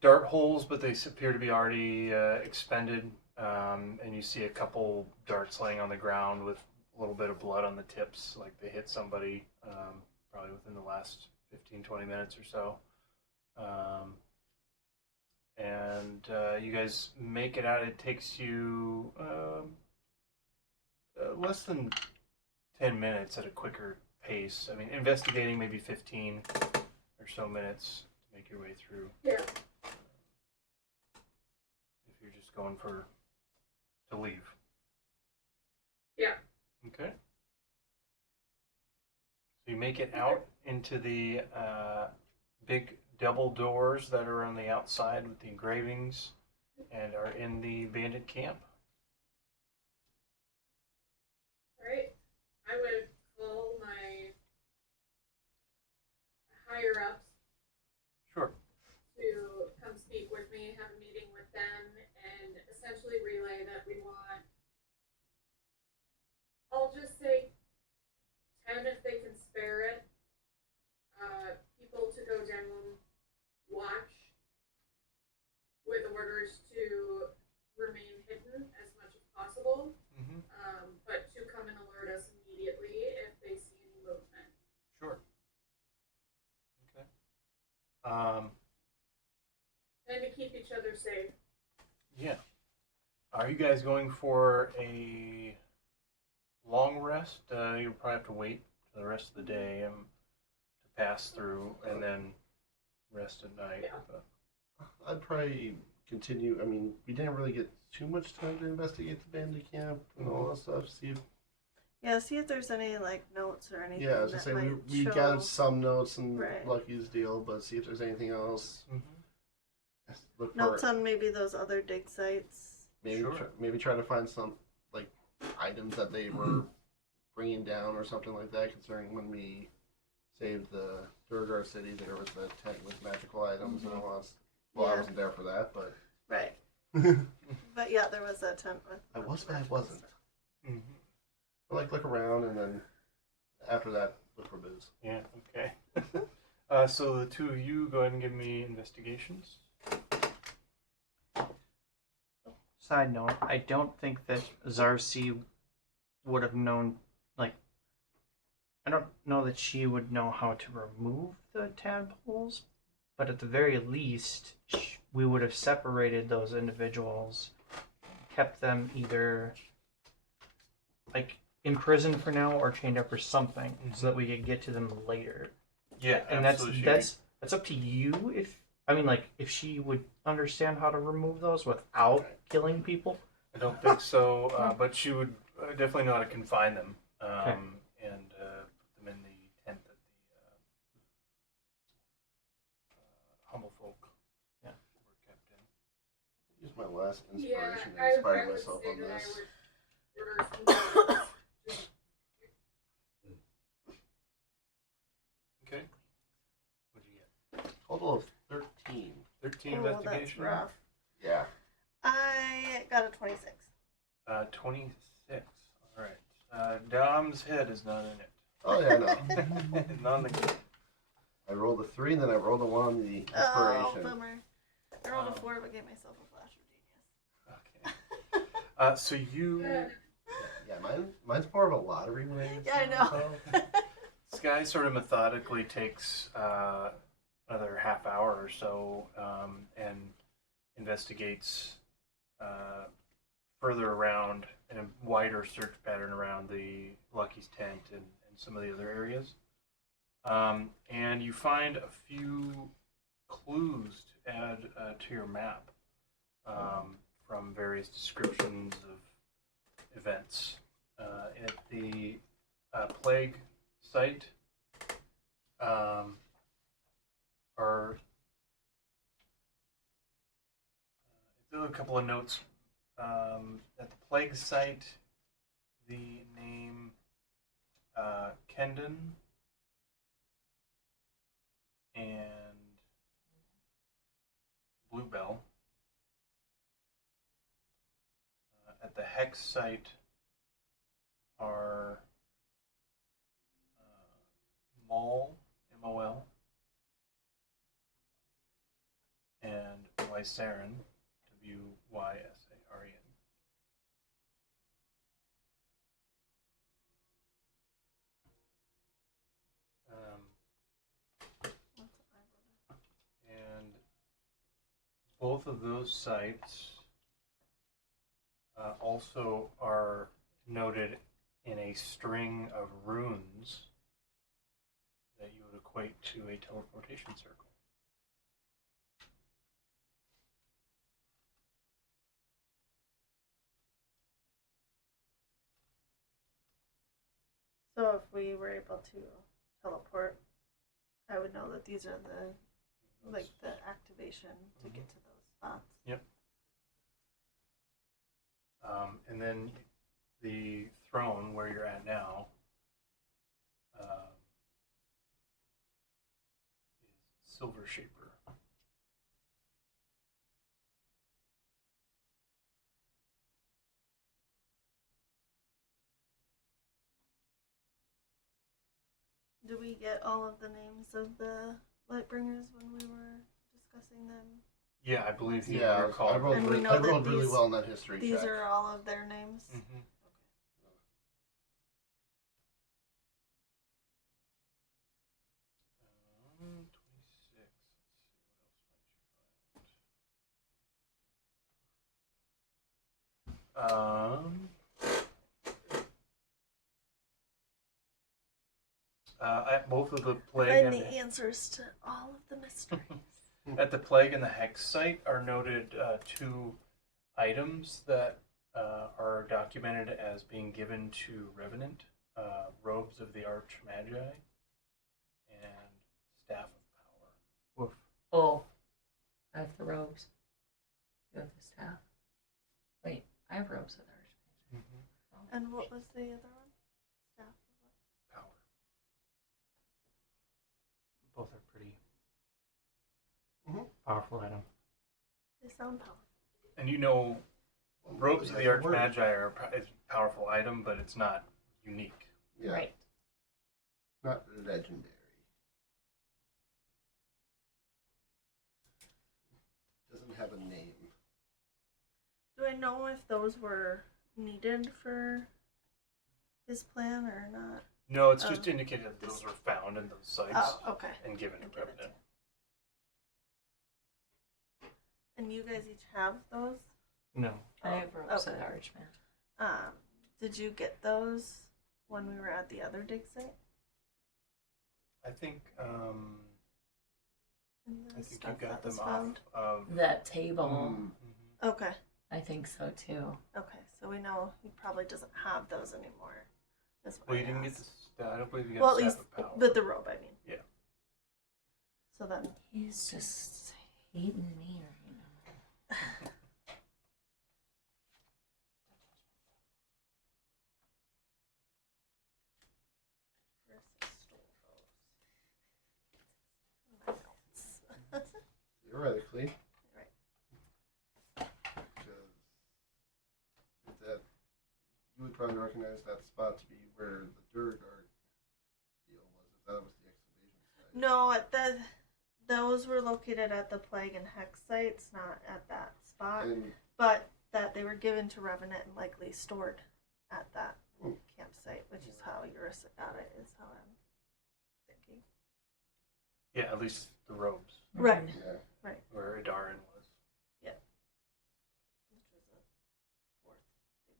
dart holes, but they appear to be already expended. And you see a couple darts laying on the ground with a little bit of blood on the tips, like they hit somebody probably within the last 15-20 minutes or so. And you guys make it out. It takes you less than 10 minutes at a quicker pace. I mean, investigating maybe 15 or so minutes to make your way through. Yeah. If you're just going to leave. Yeah. Okay. So you make it out into the big double doors that are on the outside with the engravings and are in the bandit camp. Alright. I would call my higher ups Sure. to come speak with me, have a meeting with them, and essentially relay that we want, I'll just say 10 if they can spare it, people to go down, watch, with orders to remain hidden as much as possible, Mm-hmm. but to come and alert us immediately if they see any movement. Sure. Okay. And to keep each other safe. Yeah. Are you guys going for a long rest? You'll probably have to wait for the rest of the day to pass through and then rest at night. Yeah. But I'd probably continue. I mean, we didn't really get too much time to investigate the bandit camp and all that stuff. See if Yeah, see if there's any like notes or anything. yeah, I was gonna that say might we show. gathered some notes and Right. Lucky's deal, but see if there's anything else. Look for Notes on maybe those other dig sites. maybe Sure. maybe try to find some like items that they were bringing down or something like that. Concerning when we saved the Durgar city, there was the tent with magical items and all that. Well, I Yeah. wasn't there for that, but Right. I But yeah, there was that tent with. was, but I wasn't. mm-hmm. Like look around and then after that look for booze. Yeah. Okay. So the two of you go ahead and give me investigations. Side note, I don't think that Zarcy would have known, like, I don't know that she would know how to remove the tadpoles, but at the very least, we would have separated those individuals, kept them either, like, in prison for now or chained up or something, so that we could get to them later. Yeah, And absolutely. that's up to you. If she would understand how to remove those without killing people. I don't think so, but she would definitely know how to confine them and put them in the tent that the humble folk Yeah. were kept in. Use my last Yeah, inspiration to I inspire would myself say on that this. I would order some just Okay. What'd you get? Total of 13. 13 Oh, that's investigation. rough. Yeah. I got a 26. 26. All right. Dom's head is not in it. Oh yeah, no. Not in the game. I rolled a 3 and then I rolled a 1 on the Oh, inspiration. bummer. I rolled Um, a 4 but gave myself a flash of genius. Okay. So you, Yeah, mine's more of a lottery win. Yeah, I know. this guy sort of methodically takes another half hour or so and investigates further around in a wider search pattern around the Lucky's tent and some of the other areas. And you find a few clues to add to your map from various descriptions of events. At the plague site are a couple of notes At the plague site, the name Kendon and Bluebell. At the hex site are Mol, M-O-L, and Wysarin, W-Y-S-A-R-E-N. And both of those sites also are noted in a string of runes that you would equate to a teleportation circle. So if we were able to teleport, I would know that these are the activation to get to those spots. And then the throne where you're at now is Silver Shaper. Do we get all of the names of the Lightbringers when we were discussing them? Yeah, I believe he Yeah, recalled. I rolled, And we really, know I that rolled really these- well in that history These check. are all of their names? Mm-hmm. Um, 26. Let's see, what else might you find? At both of the plague Find and the answers to all of the mysteries. at the plague and the hex site are noted two items that are documented as being given to Revenant: robes of the Arch Magi and staff of power. Woof. Oh, I have the robes. You have the staff. Wait, I have robes with ours. And what was the other one? Staff of Power. Both are pretty Mhm. powerful items. what? They sound powerful. And you know, robes of That's the a Arch word. Magi are a powerful item, but it's not unique. Yeah, Right. not legendary. Doesn't have a name. Do I know if those were needed for his plan or not? No, it's Oh. just indicated that those were found in those sites Oh, okay. and given to Give it to Revenant. And you guys each have those? No. I have robes Okay. with Archman. Did you get those when we were at the other dig site? I think In the I think you stuff got that was them found? off of. That table. Mm. Mhm. Okay. I think so too. Okay. So we know he probably doesn't have those anymore. That's what Well, I you didn't get asked. the. I don't believe you got Well, at the least, staff of power. but the robe, I mean. Yeah. So then, He's just hating me right now. Chris stole those. My notes. Theoretically. Right. Because that you would probably recognize that spot to be where the Durgard deal was, if that was the excavation site. No, those were located at the plague and hex sites, not at that spot. And But that they were given to Revenant and likely stored at that Hmm. campsite, which is how Eurus got it, is how I'm thinking. Yeah, at least the robes Right. yeah, where Idarin was. Which was a fourth dig site.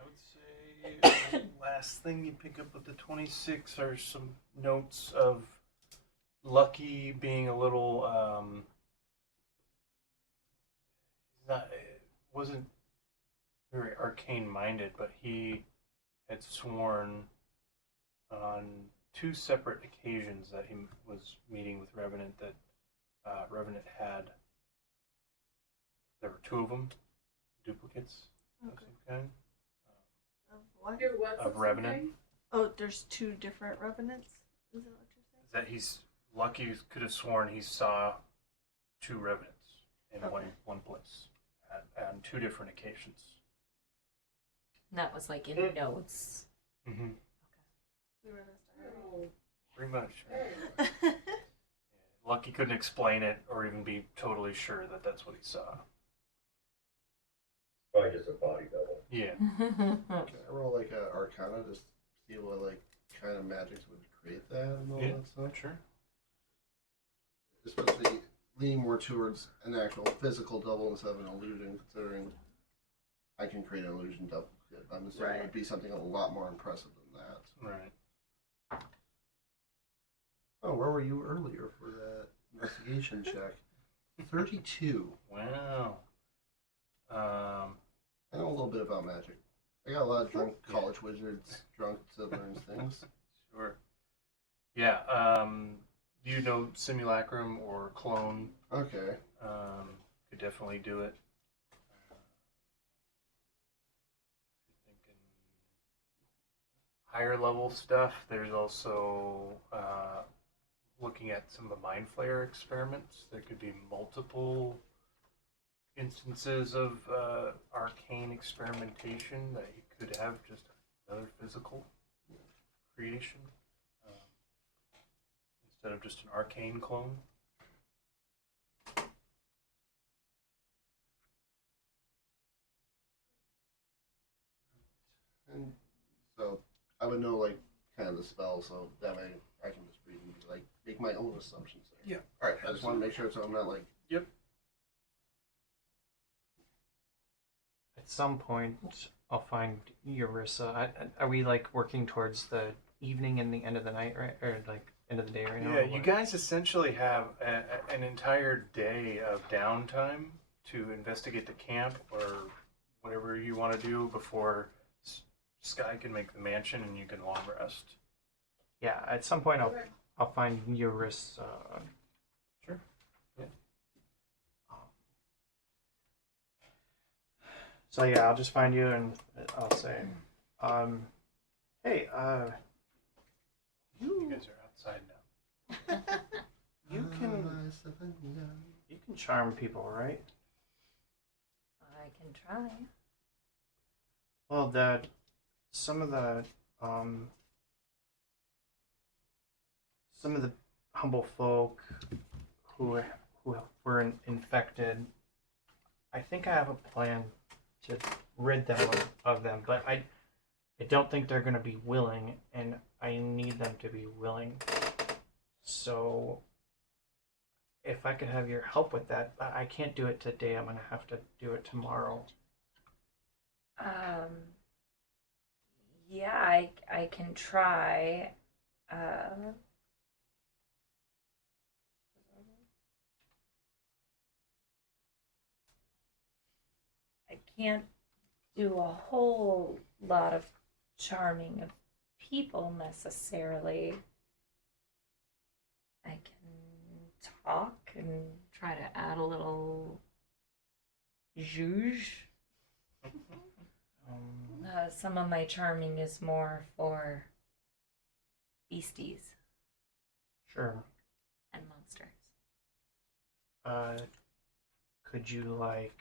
I would say last thing you pick up with the 26 are some notes of Lucky being a little wasn't very arcane minded, but he had sworn on two separate occasions that he was meeting with Revenant that Revenant had. There were two of them, duplicates of Okay. some kind. Of what? Do what's Of Revenant. something? Oh, there's two different revenants? Is that what you're saying? That he's Lucky could have sworn he saw two Revenants in Okay. one place on two different occasions. And that was like in notes. Mm-hmm. We read this Oh, Pretty much. Right? okay. Lucky couldn't explain it or even be totally sure that that's what he saw. Probably just a body double. Yeah. Can I roll like a Arcana to see what like kind of magics would create that and all Yeah. that stuff? Sure. Especially leaning more towards an actual physical double instead of an illusion, considering I can create an illusion double. I'm assuming it would be something a lot more impressive than that. Right. Oh, where were you earlier for that investigation check? 32. Wow. I know a little bit about magic. I got a lot of drunk college wizards, drunk siblings, things. Sure. Yeah. Do you know simulacrum or clone? Okay. Could definitely do it. Thinking higher level stuff. There's also looking at some of the mind flayer experiments. There could be multiple instances of arcane experimentation that you could have just another physical creation instead of just an arcane clone. And so I would know like kind of the spell, so that way I can just read and be like make my own assumptions there. Yeah. All right. I just want to make sure so I'm not like. At some point, I'll find Eurissa. Are we like working towards the evening and the end of the night, right? Or like end of the day right now? Yeah, or you what? guys essentially have an entire day of downtime to investigate the camp or whatever you want to do before Sky can make the mansion and you can long rest. Yeah, at some point Okay. I'll find Eurissa. Sure. Yeah. So yeah, I'll just find you and I'll say, hey, You guys are outside now. you can charm people, right? I can try. Well, some of the humble folk who were infected, I think I have a plan to rid them of them, but I don't think they're going to be willing, and I need them to be willing. So if I could have your help with that, I can't do it today. I'm going to have to do it tomorrow. Yeah, I can try. I can't do a whole lot of charming of people necessarily. I can talk and try to add a little zhuzh. Some of my charming is more for beasties Sure. and monsters. Could you like?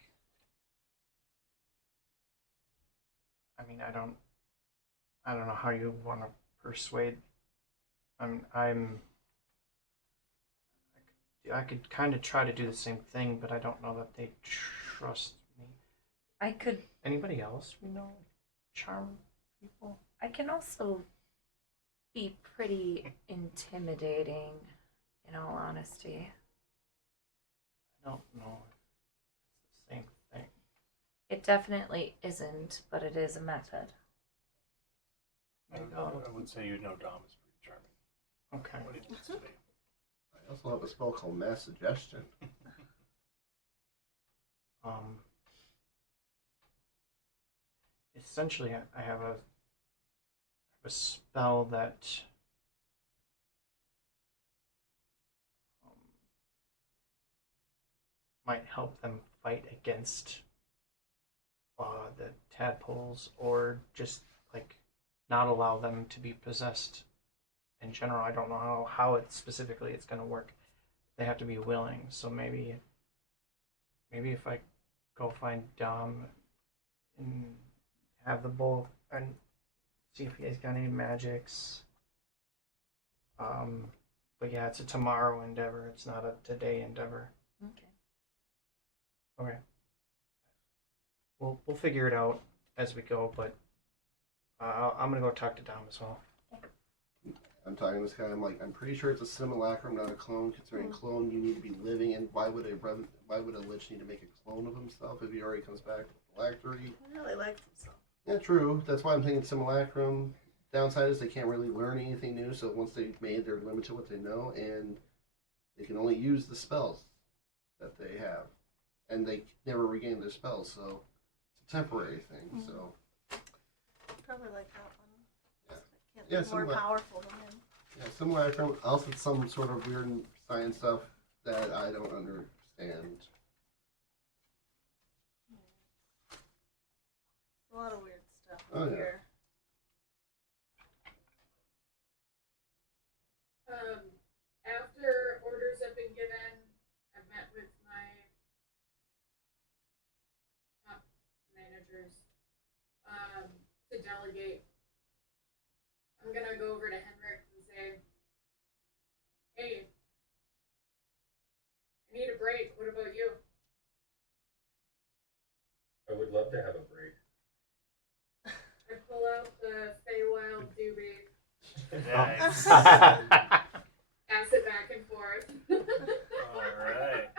I mean, I don't know how you want to persuade. I could kind of try to do the same thing, but I don't know that they trust me. I could. Anybody else we know charm people? I can also be pretty intimidating, in all honesty. I don't know if it's the same thing. It definitely isn't, but it is a method. I would say you know Dom is pretty charming. Okay. What he wants to be. I also have a spell called Mass Suggestion. Essentially, I have a spell that might help them fight against the tadpoles, or just like not allow them to be possessed in general. I don't know how it specifically it's going to work. They have to be willing. So maybe if I go find Dom and have the bull and see if he's got any magics. But yeah, it's a tomorrow endeavor. It's not a today endeavor. Okay. Okay. We'll figure it out as we go, but I'm gonna go talk to Dom as well. I'm talking to this guy. I'm like, I'm pretty sure it's a simulacrum, not a clone. Considering clone, you need to be living, and why would a lich need to make a clone of himself if he already comes back with phylactery? I really liked himself. Yeah, true. That's why I'm thinking simulacrum. Downside is they can't really learn anything new. So once they've made, they're limited to what they know, and they can only use the spells that they have, and they never regain their spells. So it's a temporary thing. So Probably like that one. Yeah. I can't Yeah, be more similar. powerful than him. yeah, simulacrum. Also, some sort of weird science stuff that I don't understand. A lot of weird stuff Oh, yeah. here. After orders have been given, I've met with my top managers to delegate. I'm gonna go over to Henrik and say, hey, I need a break. What about you? I would love to have a break. I pull out the Feywild doobie, Nice. pass it back and forth. All right.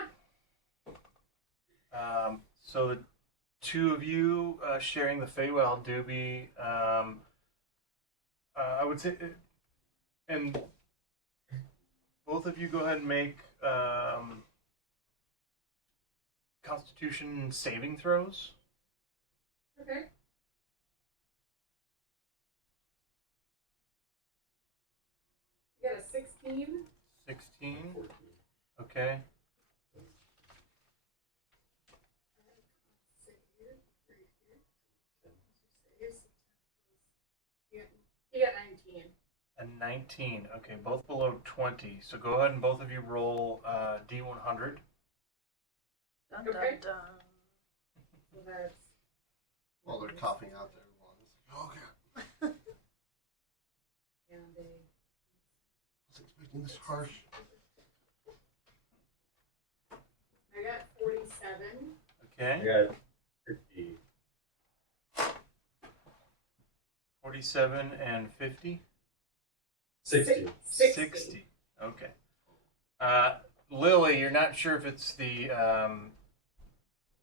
So the two of you sharing the Feywild doobie, I would say, and both of you go ahead and make Constitution saving throws. Okay. You got a 16. 16. 14. Okay. You got 19. A 19. Okay, both below 20. So go ahead and both of you roll D100. Dun, Okay. dun, dun. So that's While they're coughing out their lungs. Okay. and a I was expecting this harsh. I got 47. I Okay. got 50. 47 and 50. 60. 60. Okay. Lily, you're not sure if it's the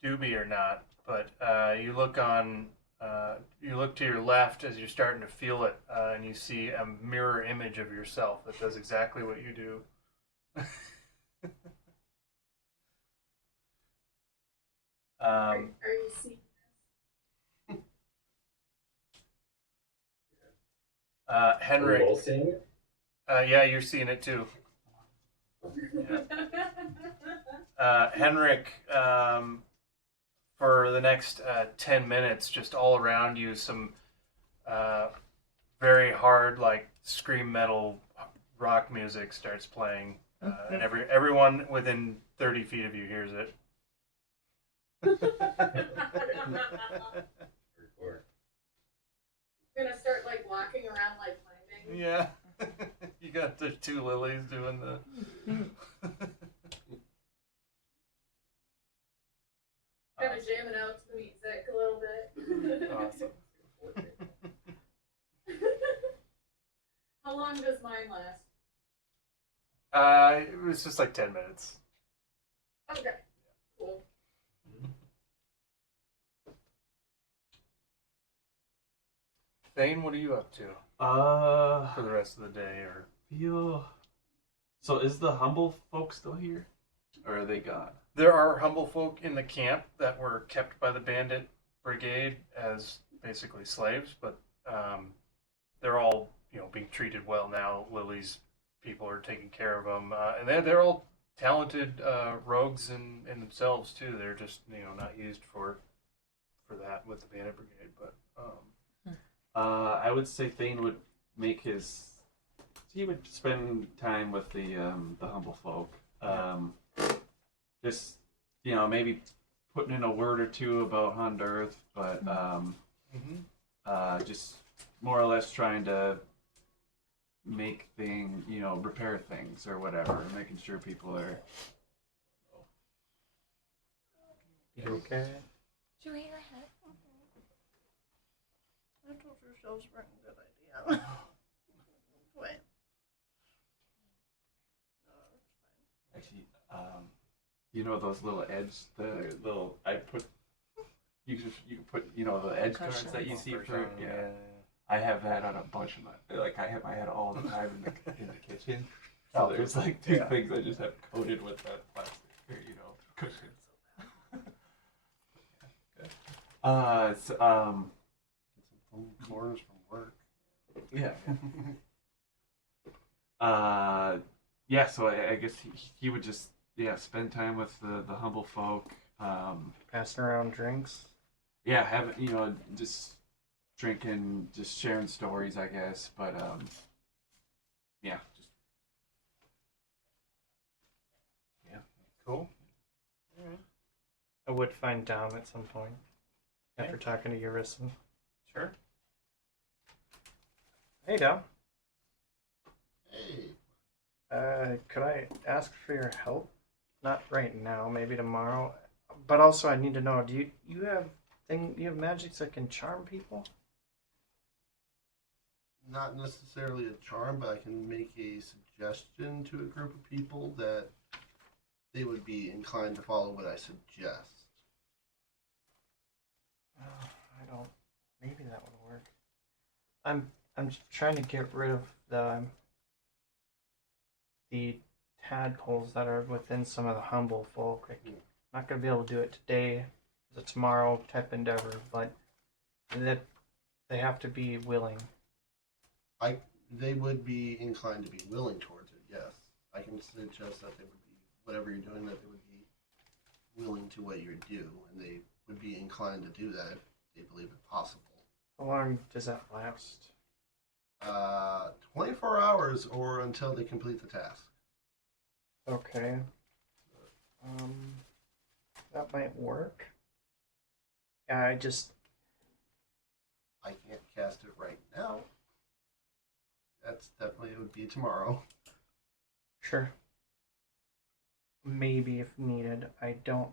doobie or not, but you look to your left as you're starting to feel it, and you see a mirror image of yourself that does exactly what you do. Are you seeing Are we Henrik, both seeing it? yeah, you're seeing it too. this? Henrik, for the next 10 minutes, just all around you, some very hard, like scream metal rock music starts playing, and everyone within 30 feet of you hears it. Or Gonna start like walking around like climbing. Yeah, you got the two lilies doing the. Kind of jamming out to the music a little bit. Awesome. How long does mine last? It was just like 10 minutes. Okay, cool. Thane, what are you up to for the rest of the day? Or Feel. So is the humble folk still here, or are they gone? there are humble folk in the camp that were kept by the bandit brigade as basically slaves, but they're all being treated well now. Lily's people are taking care of them, and they're all talented rogues in themselves too. They're just not used for that with the Bandit Brigade. But I would say Thane would make his. He would spend time with the humble folk. Just maybe putting in a word or two about Hondarth, but just more or less trying to make repair things or whatever, making sure people are. You okay? Do you your head? I told you shelves weren't a good idea. Wait. Actually, those little edge, the little I put. You can put the edge cards that you see for yeah. I have that on a bunch of my like I have my head all the time in the kitchen. So there's like two things I just have coated with that plastic or, cushion. Get some foam corners from work. Yeah. Yeah, so I guess he would just spend time with the humble folk. Passing around drinks. Yeah, having just drinking, just sharing stories, I guess. But yeah, just cool. I would find Dom at some point after talking to Urison. Sure. Hey, Dom. Hey, Could I ask for your help? Not right now, maybe tomorrow. But also, I need to know: do you have magics that can charm people? not necessarily a charm, but I can make a suggestion to a group of people that they would be inclined to follow what I suggest. Oh, I don't. Maybe that would work. I'm just trying to get rid of the tadpoles that are within some of the humble folk. I'm not gonna be able to do it today. It's a tomorrow type endeavor, but that they have to be willing. They would be inclined to be willing towards it, yes. I can suggest that they would be, whatever you're doing, that they would be willing to what you do, and they would be inclined to do that if they believe it possible. How long does that last? 24 hours or until they complete the task. Okay. That might work. I can't cast it right now. That's definitely, it would be tomorrow. Sure. Maybe if needed. I don't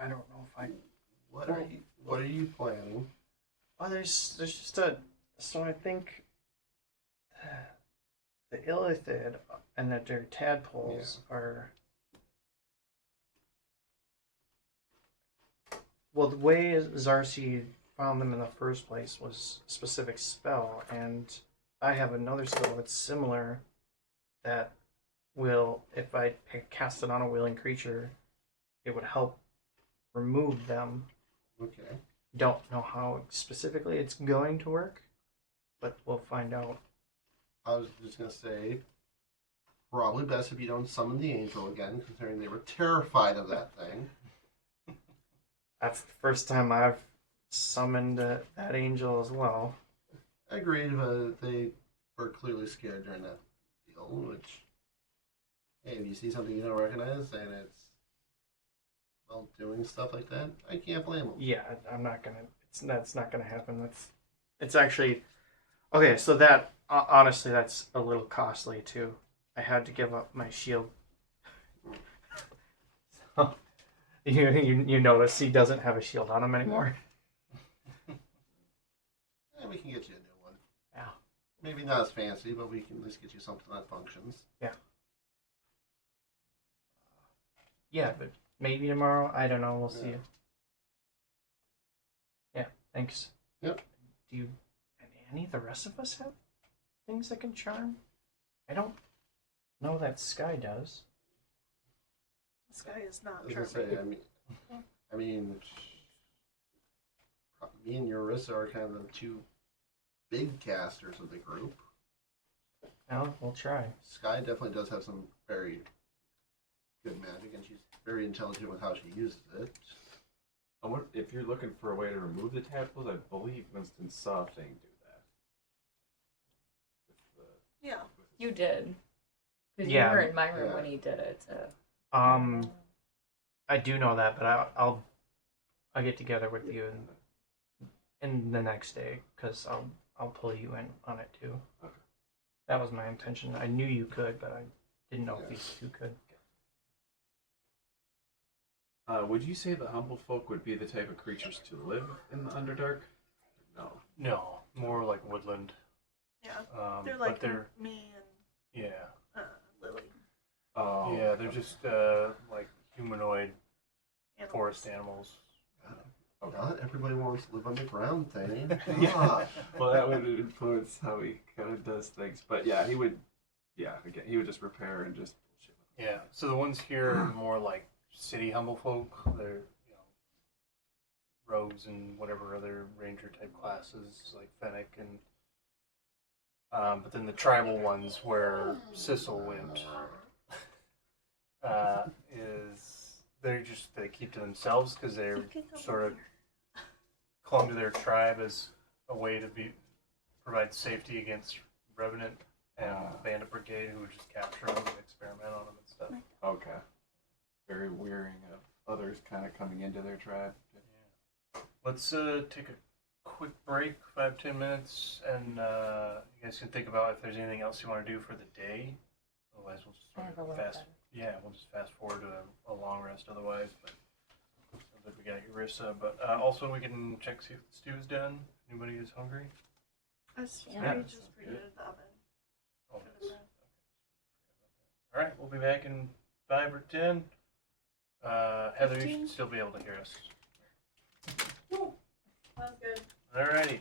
know if I. What are you planning? Oh, there's just a. So I think the illithid and that their tadpoles are. Well, the way Zarsi found them in the first place was a specific spell, and I have another spell that's similar that will, if I cast it on a willing creature, it would help remove them. Okay. Don't know how specifically it's going to work, but we'll find out. I was just going to say, probably best if you don't summon the angel again, considering they were terrified of that thing. That's the first time I've summoned that angel as well. Agreed, but they were clearly scared during that deal, which, hey, if you see something you don't recognize and it's, well, doing stuff like that, I can't blame them. Yeah, I'm not gonna. That's not gonna happen. It's actually okay. So that honestly, that's a little costly too. I had to give up my shield. So, you notice he doesn't have a shield on him anymore. Yeah, we can get you a new one. Yeah. Maybe not as fancy, but we can at least get you something that functions. Yeah. Yeah, but maybe tomorrow. I don't know. We'll see. Yeah. Thanks. Yep. Do you? Any of the rest of us have things that can charm? I don't know that Sky does. This guy is not I was charming. gonna say, I mean, me and Urissa are kind of the two big casters of the group. No, we'll try. Sky definitely does have some very good magic, and she's very intelligent with how she uses it. I wonder if you're looking for a way to remove the tadpoles. I believe Winston saw Thing do that. Yeah. You did. Because Yeah. you were in my room Yeah. when he did it. So. I do know that, but I'll get together with you in the next day because I'll pull you in on it too. Okay. That was my intention. I knew you could, but I didn't know if these two could. Would you say the humble folk would be the type of creatures to live in the Underdark? No. No, more like woodland. Yeah. They're But like they're me yeah, and Lily. Oh. yeah, they're just like humanoid Animals. forest animals. Okay. Not everybody wants to live underground, thing. Yeah. Gosh. Well, that would influence how he kind of does things. But yeah, he would. Yeah, again, he would just repair and just bullshit. Yeah, so the ones here are more like city humble folk. They're rogues and whatever other ranger type classes like Fennec and. But then the tribal ones where Sissel went is they keep to themselves because they're sort of clung to their tribe as a way to provide safety against Revenant and the Bandit Brigade who would just capture them and experiment on them and stuff. Okay. Very wearying of others kind of coming into their tribe. Yeah. Let's take a quick break, 5-10 minutes, and you guys can think about if there's anything else you want to do for the day. Otherwise, we'll just I sort have a of little fast. bit. Yeah, we'll just fast forward to a long rest. Otherwise, but sounds like we got Eurissa. But also, we can check see if the stew's done. Anybody is hungry? I Yeah. just preheated the oven. Oh, Good nice. enough. All right, we'll be back in 5 or 10. Heather, you 15? should still be able to hear us. Sounds good. All righty.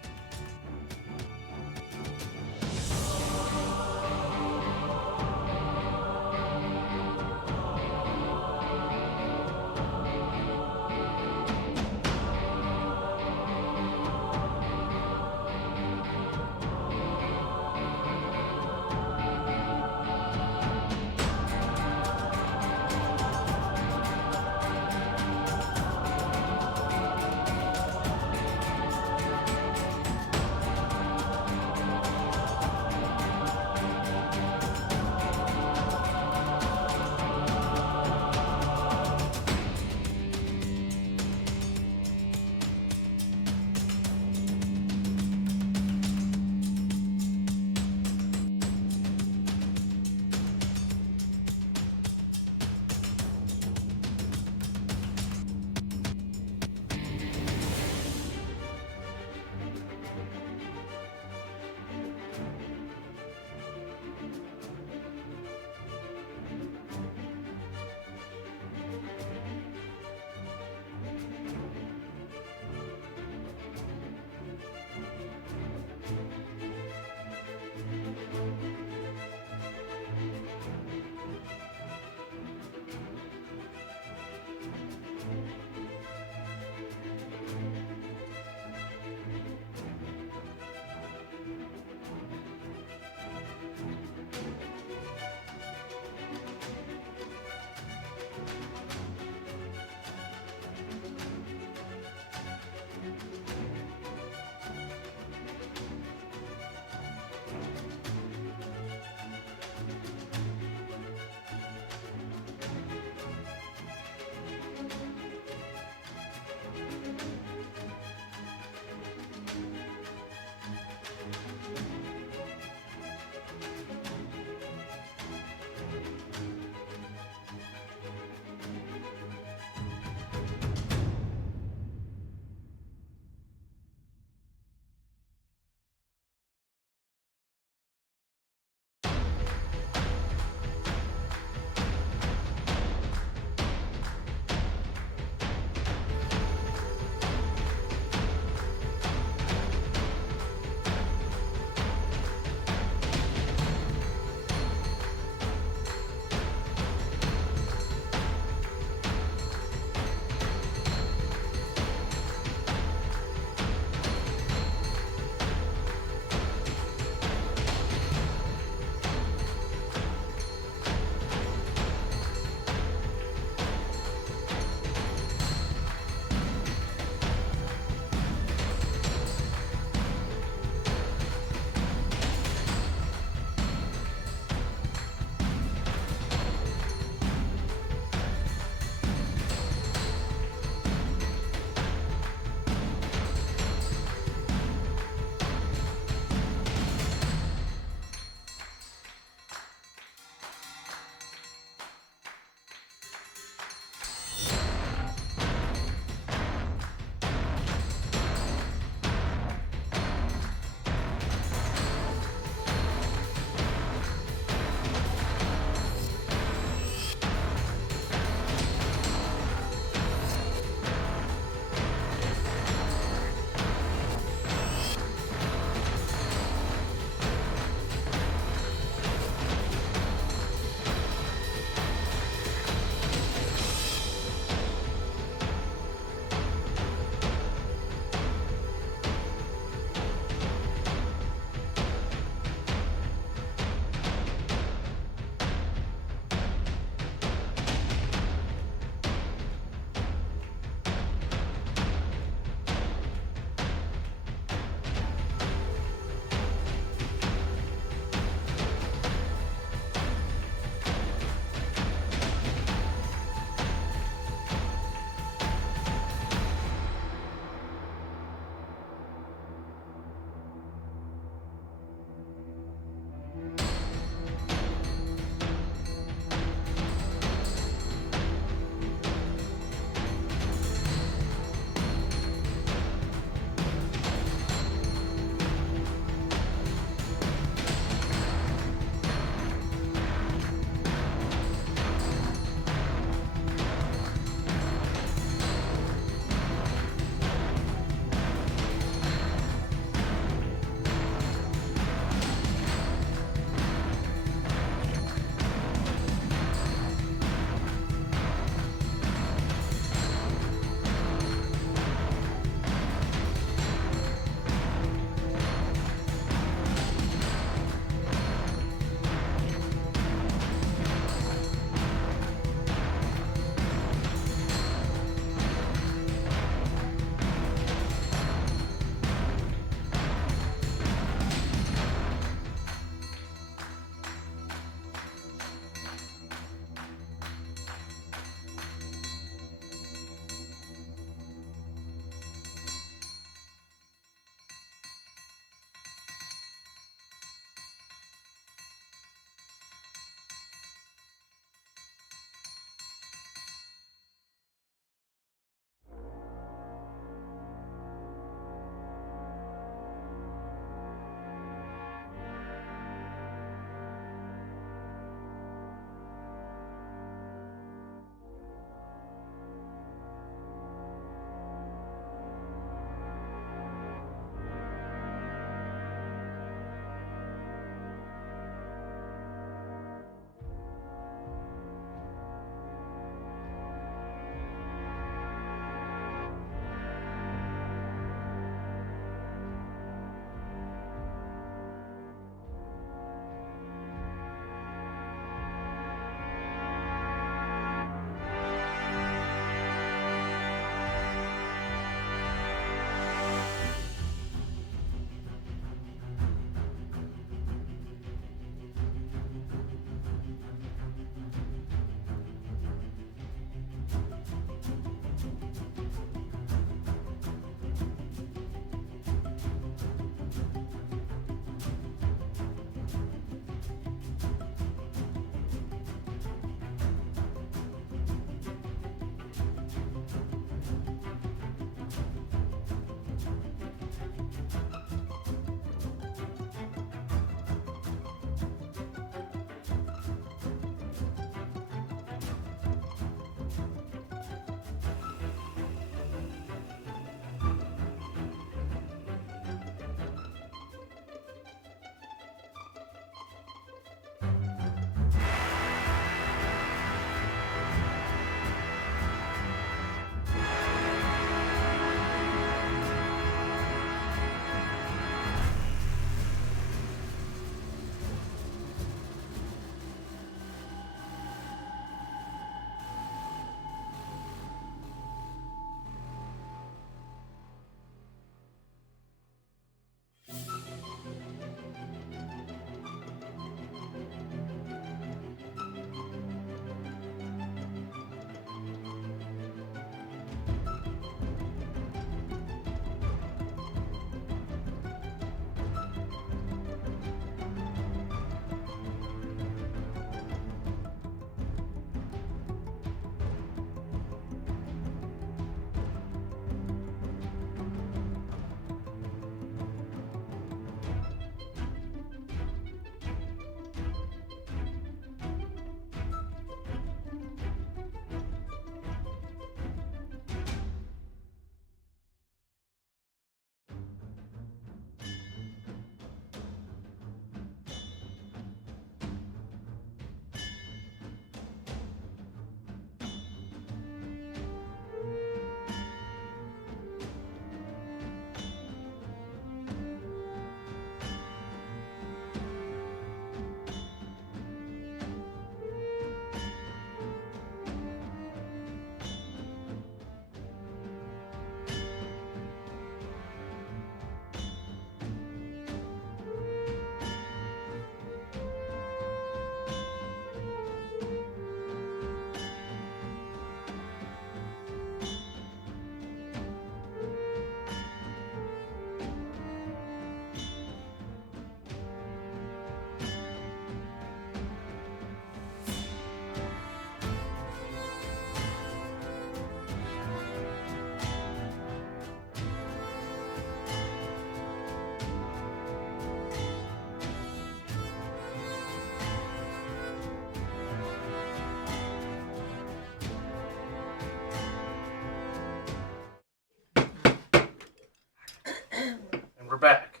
we're back.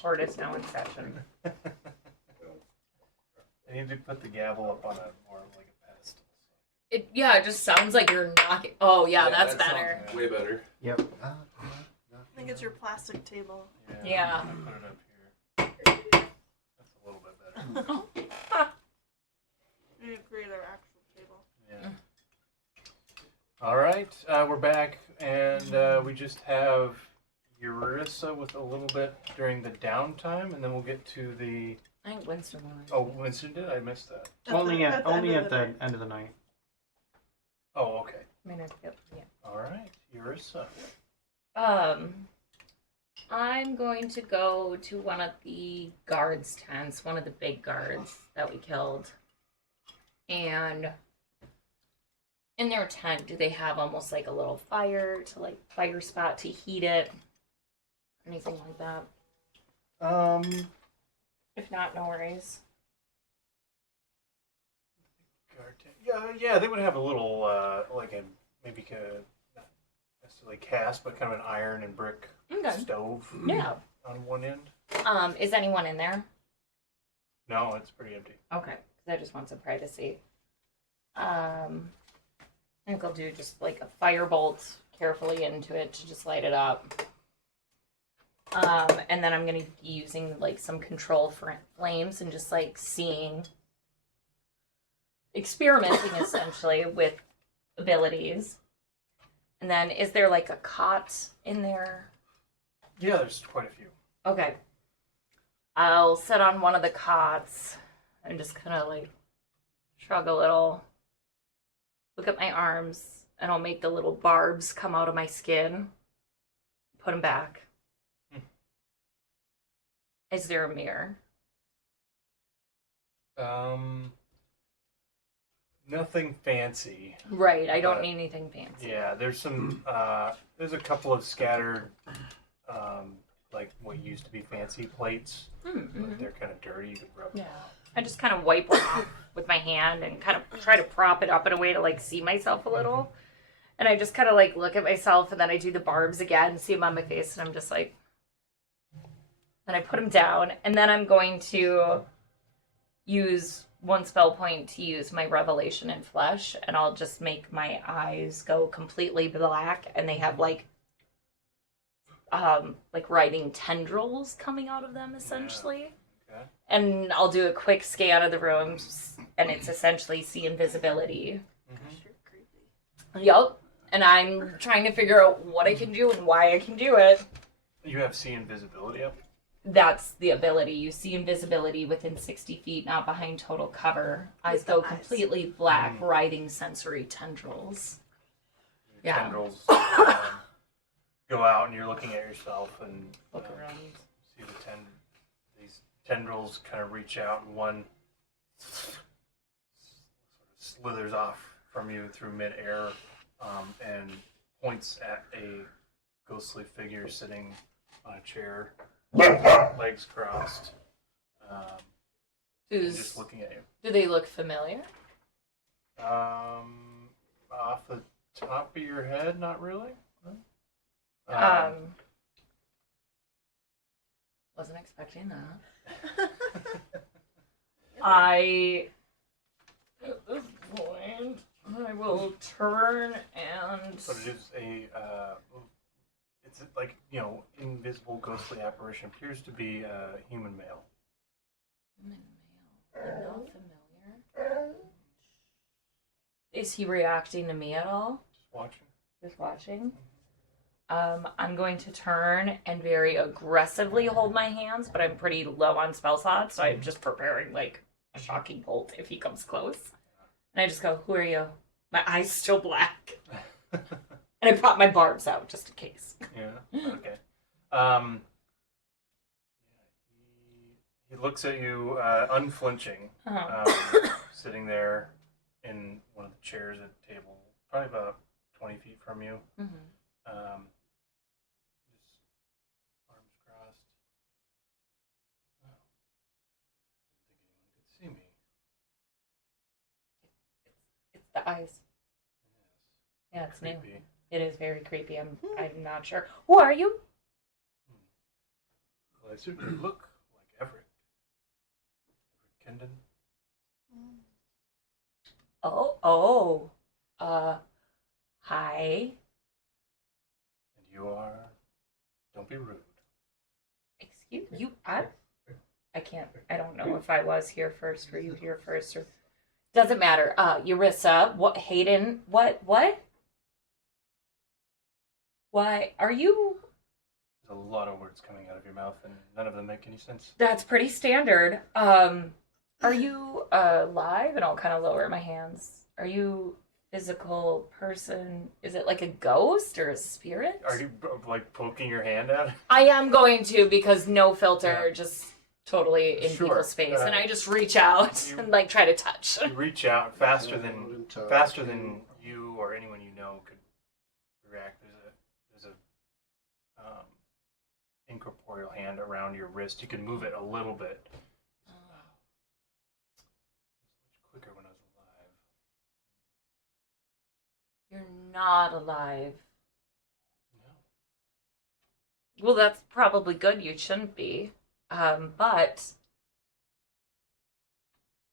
Court is now in session. I need to put the gavel up on a more like a pedestal. It just sounds like you're knocking. Oh yeah, that's that better. sounds way better. Yep. I think it's your plastic table. Yeah. I put it up here. That's a little bit better. You need to create an actual table. Yeah. All right, we're back, and we just have Eurissa with a little bit during the downtime, and then we'll get to the. I think Winston won. Oh, Winston did. I missed that. Only at the end of the the night. end of the night. Oh, okay. I mean, yeah. All right, Eurissa. I'm going to go to one of the guards' tents, one of the big guards that we killed. And in their tent, do they have almost like a little fire spot to heat it? Anything like that? If not, no worries. Yeah, they would have a little, like a maybe not necessarily cast, but kind of an iron and brick Okay. stove Yeah. on one end. Is anyone in there? No, it's pretty empty. Okay, because I just want some privacy. I think I'll do just like a firebolt carefully into it to just light it up. And then I'm going to be using like some control for flames and just like experimenting essentially with abilities. And then is there like a cot in there? Yeah, there's quite a few. Okay. I'll sit on one of the cots and just kind of like shrug a little, look at my arms, and I'll make the little barbs come out of my skin, put them back. Is there a mirror? Nothing fancy. Right, I don't But- need anything fancy. Yeah, there's some. There's a couple of scattered, like what used to be fancy plates. Mm-hmm. But they're kind of dirty. You could rub them Yeah. I just kind of wipe one off with my hand and kind of try to prop it up in a way to like see myself a little. And I just kind of like look at myself and then I do the barbs again, see them on my face, and I'm just like. Then I put them down, and then I'm going to use one spell point to use my Revelation in Flesh, and I'll just make my eyes go completely black, and they have like writing tendrils coming out of them, essentially. Okay. And I'll do a quick scan of the rooms, and it's essentially see invisibility. You're creepy. Yup. And I'm trying to figure out what I can do and why I can do it. You have see invisibility up. That's the ability. You see invisibility within 60 feet, not behind total cover. Eyes With the go eyes. completely black, writhing sensory tendrils. Your Yeah. tendrils go out, and you're looking at yourself, and Look around. see these tendrils kind of reach out, and one sort of slithers off from you through midair, and points at a ghostly figure sitting on a chair, legs crossed, and just looking at you. Do they look familiar? Off the top of your head, not really. Wasn't expecting that. I, at this point, I will turn and. But it is it's like, invisible ghostly apparition. Appears to be a human male. Human male. Not familiar. Is he reacting to me at all? Just watching. Just watching. I'm going to turn and very aggressively hold my hands, but I'm pretty low on spell slots, so I'm just preparing like a shocking bolt if he comes close. And I just go, "Who are you?" My eyes still black, and I pop my barbs out just in case. Yeah. Okay. He looks at you, unflinching, sitting there in one of the chairs at the table, probably about 20 feet from you. Mm-hmm. Just arms crossed. Oh. Didn't think anyone could see me. It's the eyes. Yeah, it's new. Creepy. It is very creepy. I'm not sure. Who are you? Well, they certainly look like Everett. Everett Kendon. Oh. Hi. And you are. Don't be rude. Excuse you. I can't. I don't know if I was here first. Were you here first? Or doesn't matter. Eurissa. What? Hayden. What? Why are you? There's a lot of words coming out of your mouth, and none of them make any sense. That's pretty standard. Are you alive? And I'll kind of lower my hands. Are you physical person? Is it like a ghost or a spirit? Are you like poking your hand out? I am going to because no filter, Yeah. just totally in Sure. people's face, and I just reach out you- and like try to touch. You reach out faster Hold than and touch. faster than you or anyone you know could react. There's a incorporeal hand around your wrist. You can move it a little bit. It was much quicker when I was alive. You're not alive. No. Well, that's probably good. You shouldn't be. But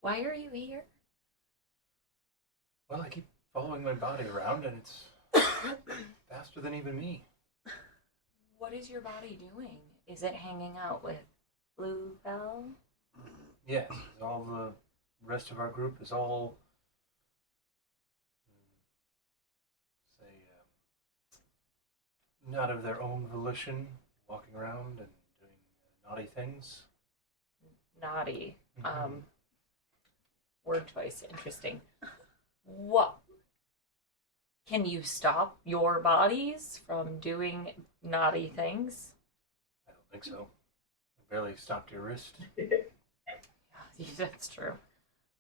why are you here? Well, I keep following my body around, and it's faster than even me. What is your body doing? Is it hanging out with Bluebell? Yes, all the rest of our group is all say not of their own volition, walking around and doing naughty things. Naughty. Mhm. Word choice. Interesting. What? Can you stop your bodies from doing naughty things? I don't think so. I barely stopped your wrist. Yeah, that's true.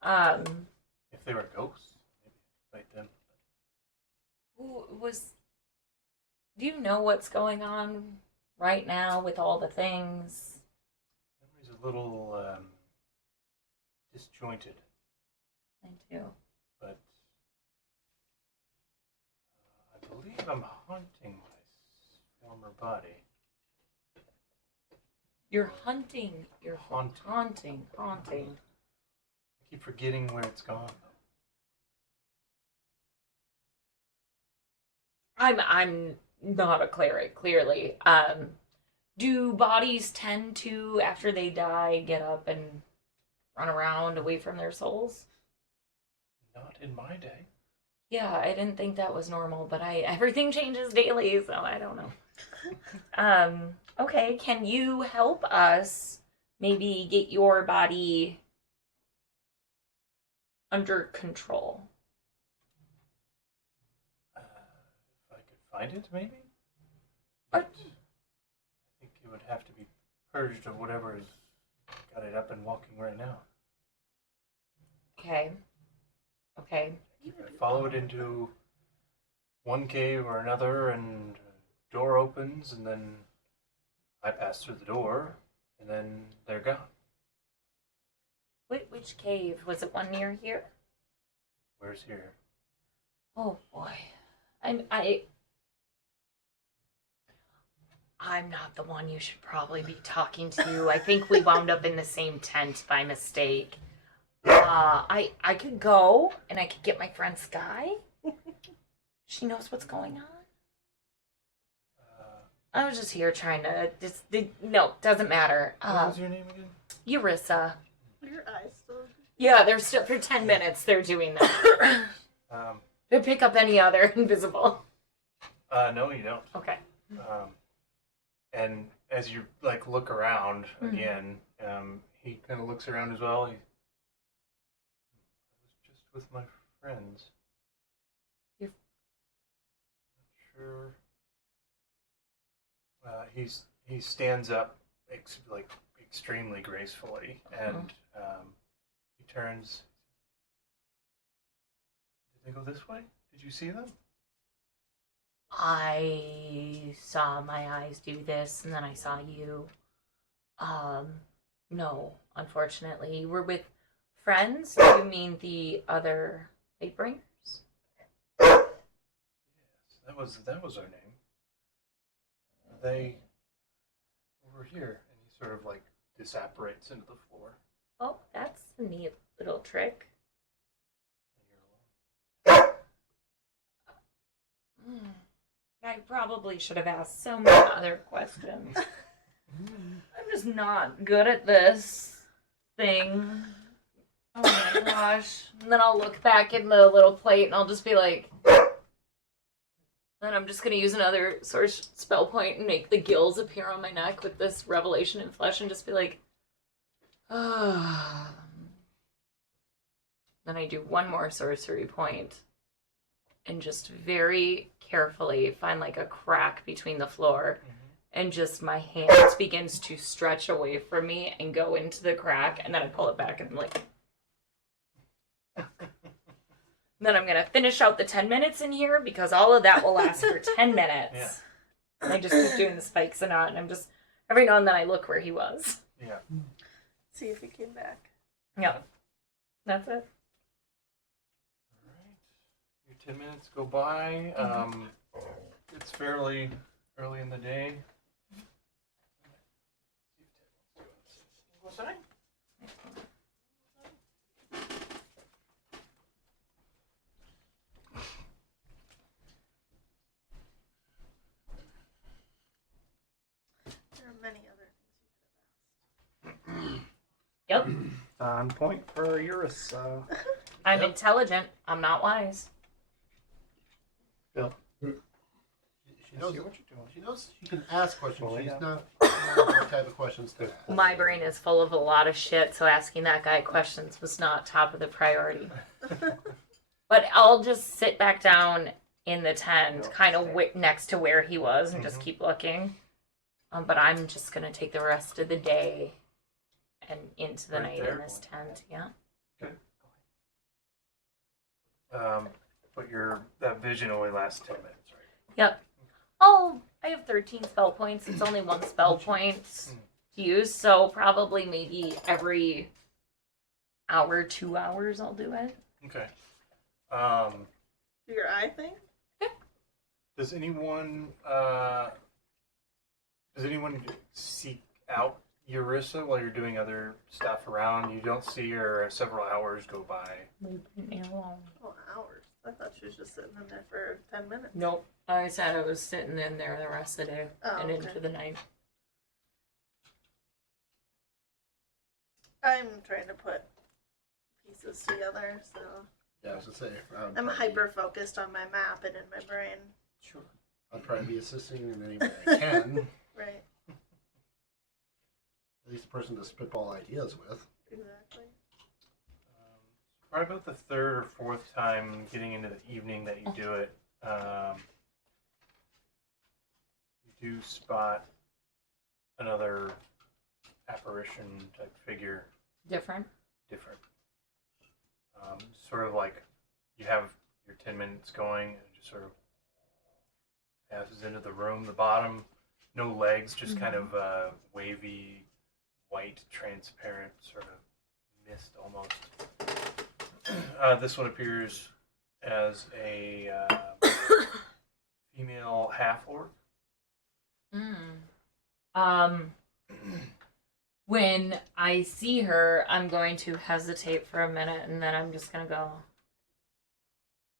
If they were ghosts, maybe I'd fight them. Do you know what's going on right now with all the things? Memory's a little disjointed, I do. but I believe I'm haunting my former body. You're hunting. You're Haunting. haunting. I keep forgetting where it's gone, though. I'm not a cleric, clearly. Do bodies tend to, after they die, get up and run around away from their souls? Not in my day. Yeah, I didn't think that was normal, but everything changes daily, so I don't know. Okay, can you help us maybe get your body under control? If I could find it, maybe? But I think it would have to be purged of whatever has got it up and walking right now. Okay. If I follow it into one cave or another, and a door opens, and then I pass through the door, and then they're gone. Which cave? Was it one near here? Where's here? Oh boy. I'm not the one you should probably be talking to. I think we wound up in the same tent by mistake. I could go and I could get my friend Sky. She knows what's going on. I was just here trying to no, doesn't matter. What was your name again? Eurissa. Your eyes still. Yeah, they're still for 10 minutes they're doing that. They pick up any other invisible. No, you don't. Okay. And as you like look around again, he kind of looks around as well. I was just with my friends. You're... Not sure. He stands up like extremely gracefully, and he turns. Did they go this way? Did you see them? I saw my eyes do this, and then I saw you. No, unfortunately. You were with friends? Do you mean the other Lightbringers? Yes, that was our name. They over here, and he sort of like disapparates into the floor. Oh, that's a neat little trick. I probably should have asked so many other questions. I'm just not good at this thing. Oh my gosh. And then I'll look back in the little plate and I'll just be like, then I'm just going to use another source spell point and make the gills appear on my neck with this revelation in flesh and just be like, ah. Then I do one more sorcery point and just very carefully find like a crack between the floor. And just my hand begins to stretch away from me and go into the crack, and then I pull it back and I'm like. Then I'm gonna finish out the 10 minutes in here because all of that will last for 10 minutes. Yeah. And I just keep doing the spikes and out, and I'm just every now and then I look where he was. Yeah. See if he came back. Yeah, that's it. Alright. Your 10 minutes go by. It's fairly early in the day. Go outside. There are many other things. Yep, On point for Eurus. I'm intelligent. I'm not wise. She knows See what you're doing. She knows she can ask questions. Well, She's yeah. not knowing what type of questions to ask. My brain is full of a lot of shit, so asking that guy questions was not top of the priority. But I'll just sit back down in the tent, kind of next to where he was, and just keep looking. But I'm just gonna take the rest of the day and into the Right night there. in this tent. Yeah. But that vision only lasts 10 minutes, right? Yep. Oh, I have 13 spell points. It's only one spell point to use, so probably maybe every hour, 2 hours, I'll do it. Okay. Do your eye thing? Does anyone seek out Eurissa while you're doing other stuff around? You don't see her. Several hours go by. Leave me alone. Oh, hours. I thought she was just sitting in there for 10 minutes. Nope. I said I was sitting in there the rest of the day Oh, and okay. into the night. I'm trying to put pieces together, so Yeah, I was gonna say. I'm hyper focused on my map and in my brain. Sure. I'll probably be assisting in any way I can. Right. At least a person to spitball ideas with. Exactly. Probably about the third or fourth time getting into the evening that you do it, you do spot another apparition type figure, Different. different. Sort of like you have your 10 minutes going and it just sort of passes into the room. The bottom, no legs, just kind of wavy, white, transparent sort of mist almost. This one appears as a female half-orc. When I see her, I'm going to hesitate for a minute, and then I'm just gonna go,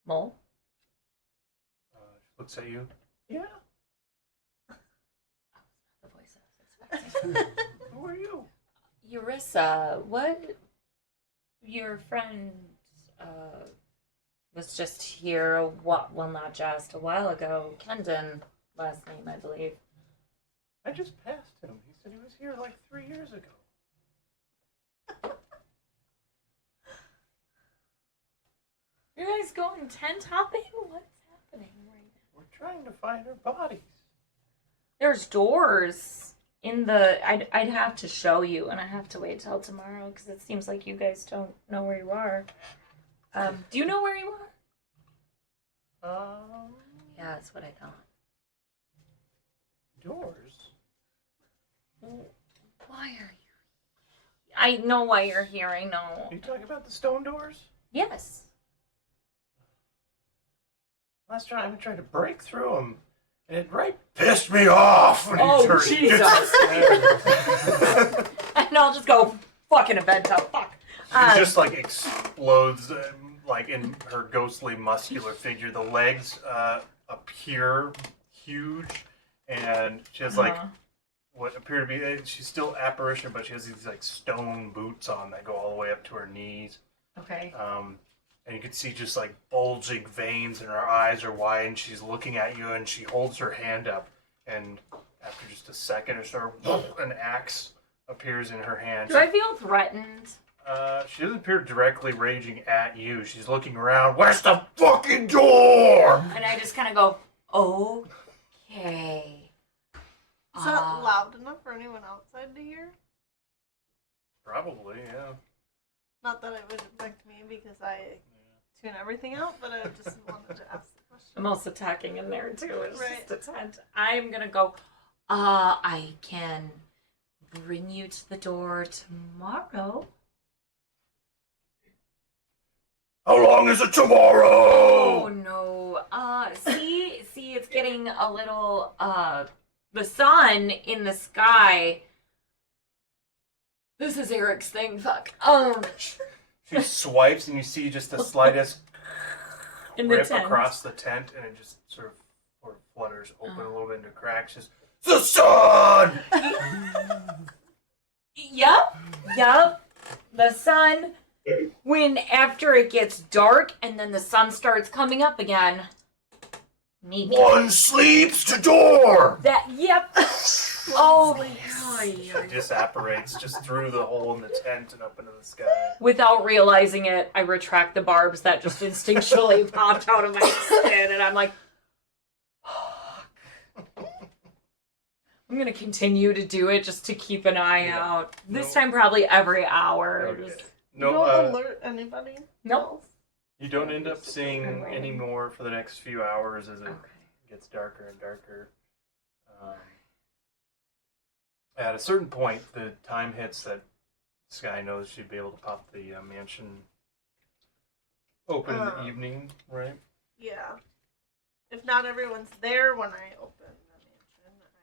Mole? She looks at you. Yeah. The voice I was expecting. Who are you? Eurissa, what? Your friend was just here, well, not just, a while ago. Kendon, last name, I believe. I just passed him. He said he was here like 3 years ago. You guys going tent hopping? What's happening right now? We're trying to find her bodies. There's doors in the. I'd have to show you, and I have to wait till tomorrow because it seems like you guys don't know where you are. Do you know where you are? Yeah, that's what I thought. Doors? Why are you? I know why you're here. I know. Are you talking about the stone doors? Yes. Last time I tried to break through them. And it pissed me off when Oh, he turned Jesus. And I'll just go fucking event out. Fuck. She just like explodes, like in her ghostly muscular figure. The legs appear huge, and she has like what appear to be. She's still apparition, but she has these like stone boots on that go all the way up to her knees. Okay. And you can see just like bulging veins, and her eyes are wide, and she's looking at you, and she holds her hand up, and after just a second or so, an axe appears in her hand. Do I feel threatened? She doesn't appear directly raging at you. She's looking around. Where's the fucking door? And I just kind of go, okay. Is that loud enough for anyone outside to hear? Probably, yeah. Not that it would affect me because I tune everything out, but I just wanted to ask the question. I'm also talking in there too. It's Right. just a tent. I'm gonna go, I can bring you to the door tomorrow. How long is it tomorrow? Oh no. See, it's getting a little, the sun in the sky. This is Eric's thing, fuck. She swipes, and you see just the slightest In the rip tent. across the tent, and it just sort of flutters open a little bit into cracks. Just, the sun! Yep. The sun, when after it gets dark and then the sun starts coming up again. Meet me. One sleeps to door! Yep. Oh, She disapparates just through the hole in the tent and up into the sky. without realizing it, I retract the barbs that just instinctually popped out of my skin, and I'm like, fuck. I'm gonna continue to do it just to keep an eye out. This time, probably every hour. Okay. Just- You don't alert anybody? Nope. You don't end up seeing any more for the next few hours as it Okay. gets darker and darker. At a certain point, the time hits that Sky knows she'd be able to pop the mansion open in the evening, right? Yeah. If not everyone's there when I open the mansion,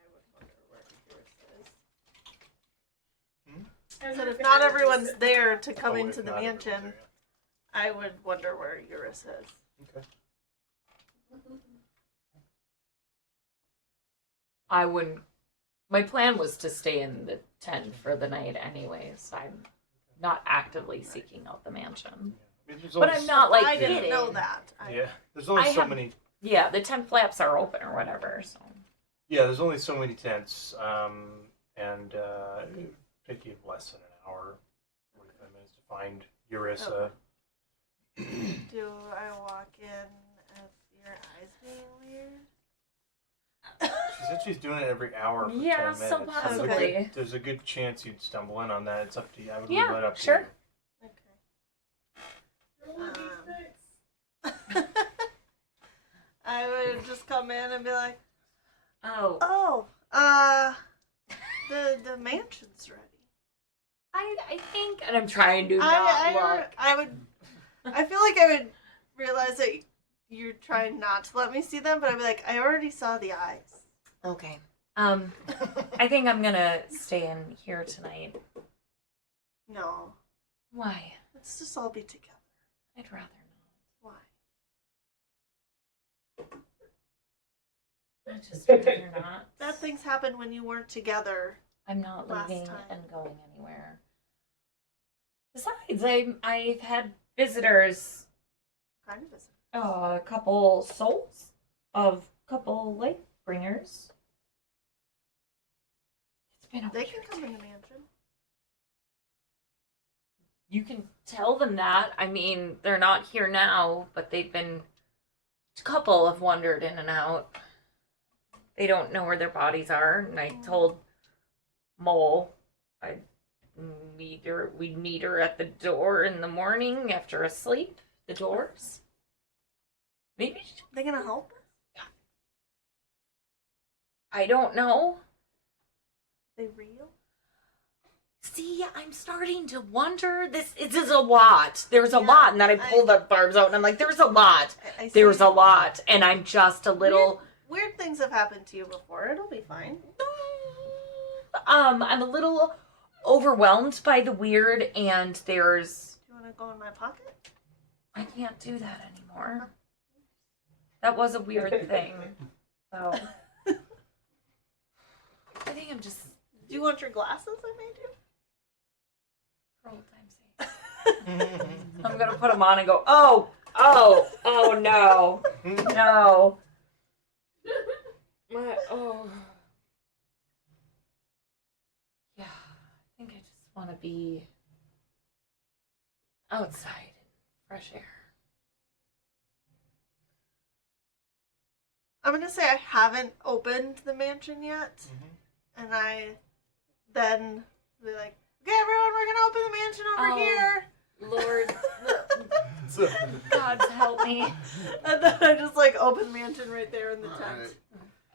I would wonder where Eurus is. I said if not everyone's there to come Oh, if into the not everyone's mansion, there, I would wonder where Eurus is. yeah. Okay. I wouldn't. My plan was to stay in the tent for the night, anyways. I'm not actively seeking out the mansion. I mean, there's But only I'm not like I didn't hidden. know that. Yeah, there's only I so have- many. Yeah, the tent flaps are open or whatever. So Yeah, there's only so many tents, and it would take you less than an hour, 45 minutes to find Eurissa. Do I walk in if your eyes being weird? She said she's doing it every hour for Yeah, 10 so minutes. possibly. There's a good chance you'd stumble in on that. It's up to you. I would Yeah, leave that up sure. to Okay. I would just come in and be like, oh, the mansion's ready. I think, and I'm trying to not look. I feel like I would realize that you're trying not to let me see them, but I'd be like, I already saw the eyes. Okay. I think I'm gonna stay in here tonight. No, Why? let's just all be together. I'd rather Why? not. I'd just rather not. Bad things happen when you weren't together. I'm not last leaving time. and going anywhere. Besides, I've had visitors. Kind of isn't. A couple souls of couple light bringers. It's been a They weird can come day. in the mansion. You can tell them that. I mean, they're not here now, but they've been. A couple have wandered in and out. They don't know where their bodies are, and I told Mole we'd meet her at the door in the morning after a sleep. The doors. Maybe They gonna help? I don't know. They real? See, I'm starting to wonder. This is a lot. There's a Yeah, lot, and then I pull the barbs out, and I'm like, there's a lot. I There's see. a lot, and I'm just a little. weird things have happened to you before. It'll be fine. I'm a little overwhelmed by the weird, and there's. Do you want to go in my pocket? I can't do that anymore. That was a weird thing. So. I think I'm just. Do you want your glasses I made you? For old time's sake. I'm gonna put them on and go, oh no. No. Yeah, I think I just want to be outside in fresh air. I'm gonna say I haven't opened the mansion yet, and I then be like, okay, everyone, we're gonna open the mansion over here. Lord, God help me. And then I just like open the mansion right there in the tent. Alright.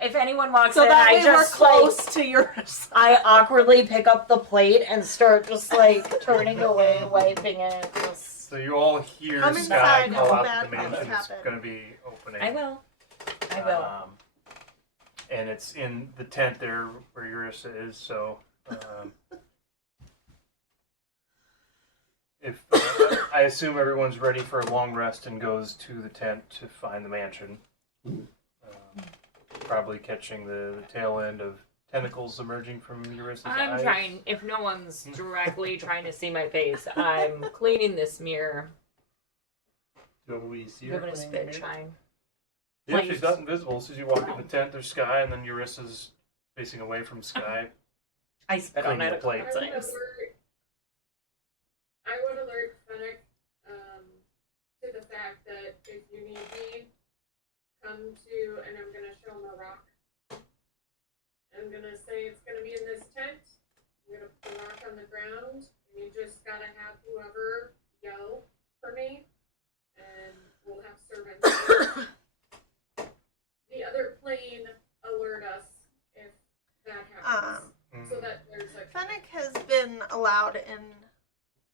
If anyone walks So in, that I way just we're close to yours. I awkwardly pick up the plate and start just like turning away, wiping it. Just... So you all hear Come Sky inside call if out bad that the things mansion is happen. going to be opening. I will. And it's in the tent there where Urissa is, so if I assume everyone's ready for a long rest and goes to the tent to find the mansion, probably catching the tail end of tentacles emerging from Urissa's eyes. I'm trying. If no one's directly trying to see my face, I'm cleaning this mirror, Do we see her giving a playing spit the game? shine. Yeah, Please. she's not invisible. As soon as you walk in the tent, there's Sky, and then Urissa's facing away from Sky. I spit on Cleaning it the a couple plate. times. I would alert Fennec to the fact that if you need me, come to, and I'm gonna show him a rock. I'm gonna say it's gonna be in this tent. I'm gonna put the rock on the ground, and you just gotta have whoever yell for me, and we'll have servants. The other plane alert us if that happens, so that there's a. Fennec has been allowed in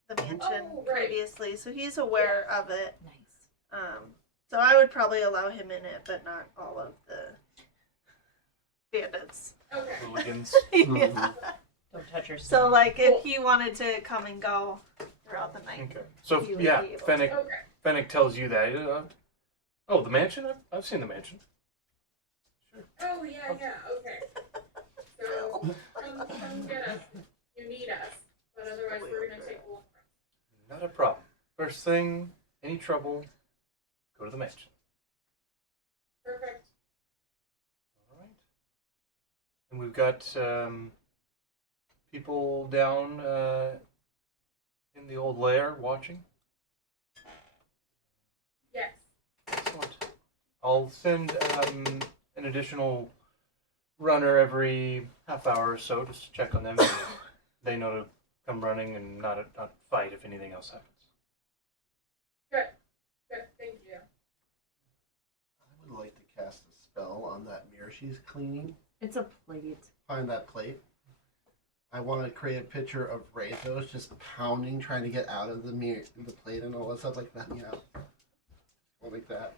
the mansion Oh, right. previously, so he's aware of it. Nice. So I would probably allow him in it, but not all of the bandits. Okay. Hooligans. Yeah. Don't touch your So, like, if he wanted to come and go throughout the night. Okay. So, You would yeah, be able to. Fennec, Okay. Fennec tells you that. Oh, the mansion? I've seen the mansion. Oh yeah, okay. So come get us. You need us, but otherwise we're gonna take a walk. Not a problem. First thing, any trouble, go to the mansion. Perfect. All right. And we've got people down in the old lair watching. Yes. Excellent. I'll send an additional runner every half hour or so just to check on them. They know to come running and not fight if anything else happens. Good. Good. Thank you. I would like to cast a spell on that mirror she's cleaning. It's a plate. Find that plate. I want to create a picture of Razos just pounding, trying to get out of the mirror, the plate, and all that stuff like that. Like that.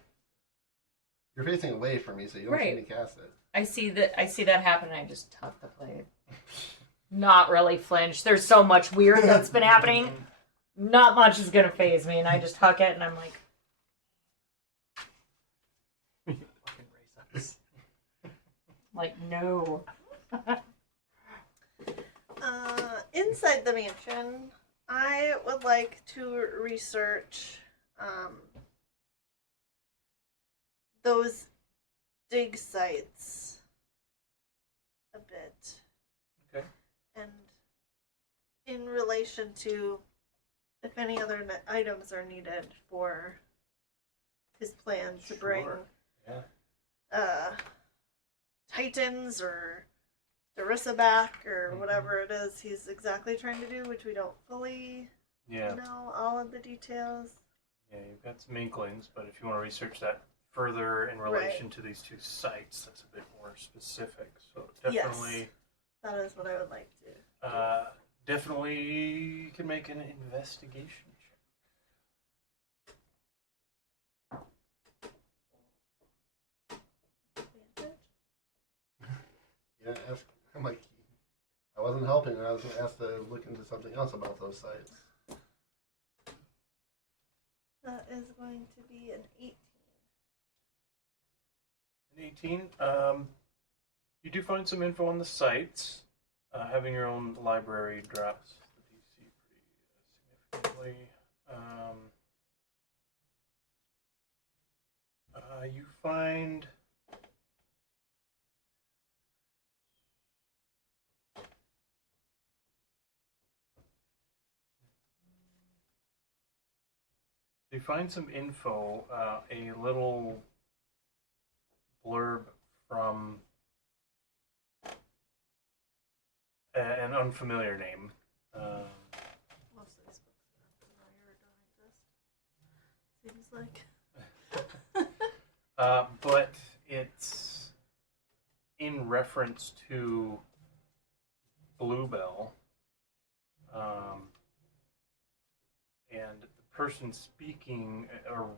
You're facing away from me, so you don't see me Right. cast it. I see that happen, and I just tuck the plate. Not really flinch. There's so much weird that's been happening. Not much is gonna phase me, and I just tuck it, and I'm like, no. Inside the mansion, I would like to research those dig sites a bit. Okay. And in relation to if any other items are needed for his plan to bring Sure. Yeah. Titans or Darissa back or whatever it is he's exactly trying to do, which we don't fully Yeah. know all of the details. Yeah, you've got some inklings, but if you want to research that further in relation to these two sites, that's a bit more specific. So definitely, That is what I would like to. definitely you can make an investigation check. Advantage? Yeah, I'm like, I wasn't helping. I was asked to look into something else about those sites. That is going to be an 18. An 18. You do find some info on the sites. Having your own library drops the DC pretty significantly. You find some info, a little blurb from an unfamiliar name. Most of these books are unfamiliar or don't exist. Seems like. But it's in reference to Bluebell. And the person speaking or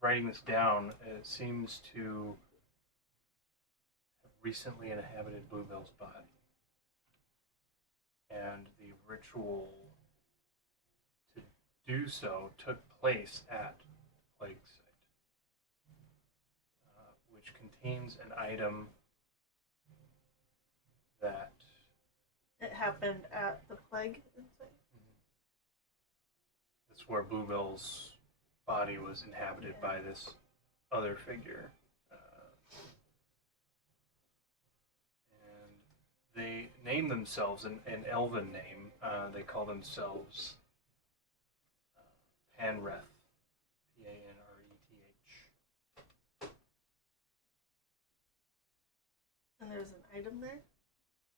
writing this down seems to have recently inhabited Bluebell's body. And the ritual to do so took place at the plague site, which contains an item that It happened at the plague. that's where Bluebell's body was inhabited by this other figure. And they name themselves an elven name. They call themselves Panreth. Panreth. And there's an item there.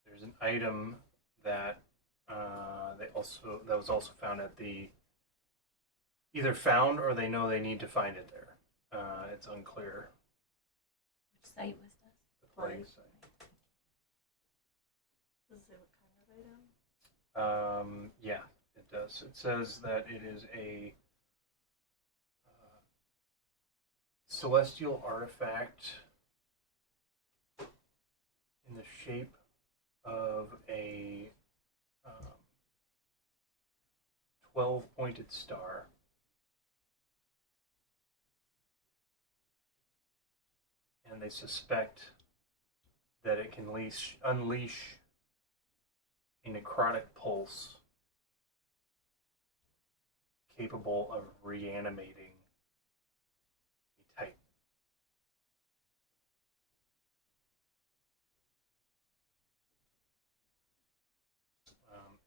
There's an item that that was also found at the either found or they know they need to find it there. It's unclear. Which site was this? The plague site. Does it say what kind of item? Yeah, it does. It says that it is a celestial artifact in the shape of a 12-pointed star. And they suspect that it can unleash a necrotic pulse capable of reanimating a Titan.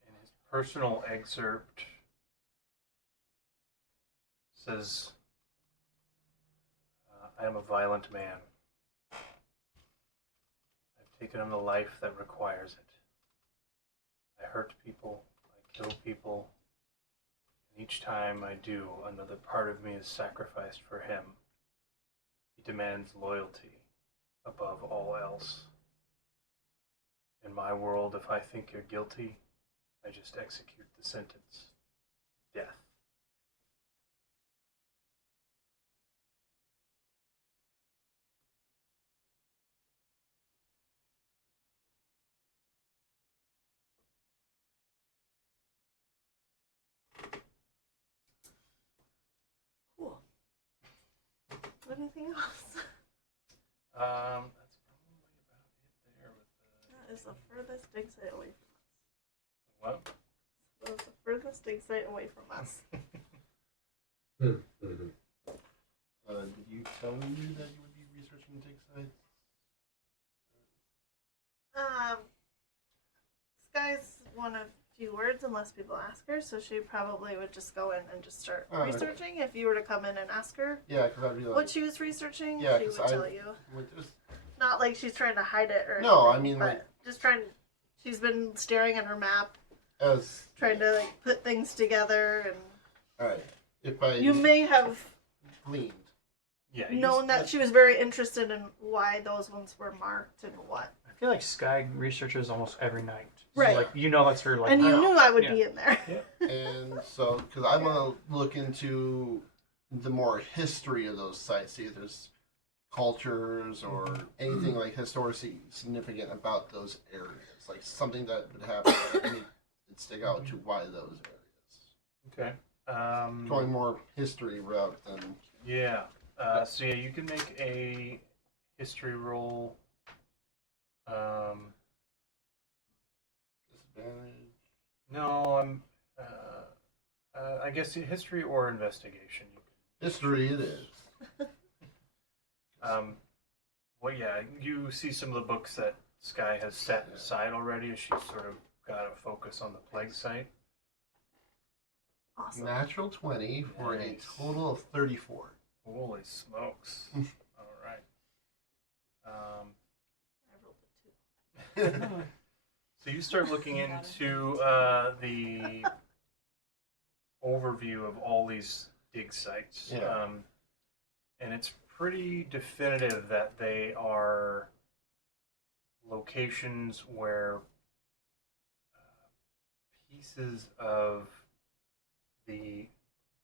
In his personal excerpt says, I am a violent man. I've taken on the life that requires it. I hurt people, I kill people, and each time I do, another part of me is sacrificed for him. He demands loyalty above all else. In my world, if I think you're guilty, I just execute the sentence. Death. Cool. Anything else? That's probably about it there with the... That is the furthest dig site away from us. What? That was the furthest dig site away from us. Did you tell me that you would be researching dig sites? Sky's one of few words unless people ask her, so she probably would just go in and just start Alright. researching. If you were to come in and ask her Yeah, because I realized. what she was researching, Yeah, she 'cause would tell you. Just, Not like she's trying to hide it or No, anything, I mean, but like- just trying. She's been staring at her map, as trying to like put things together, and all right, if I you may have gleaned, Yeah. known that she was very interested in why those ones were marked and what. I feel like Sky researches almost every night. So, Right. like, you know that's her, like, And you I know. knew I would Yeah. be in there. and so because I want to look into the more history of those sites, see if there's cultures or anything like historically significant about those areas, like something that would happen that would stick out to why those areas. Okay. Going more history route than Yeah. So yeah, you can make a history roll. disadvantage. No, I'm. I guess history or investigation. History it is. Well, yeah, you see some of the books that Sky has set aside already. She's sort of got a focus on the plague site. Awesome. Natural 20 for Nice. a total of 34. Holy smokes! All right. I rolled a 2. So you start looking into the overview of all these dig sites, Yeah. and it's pretty definitive that they are locations where pieces of the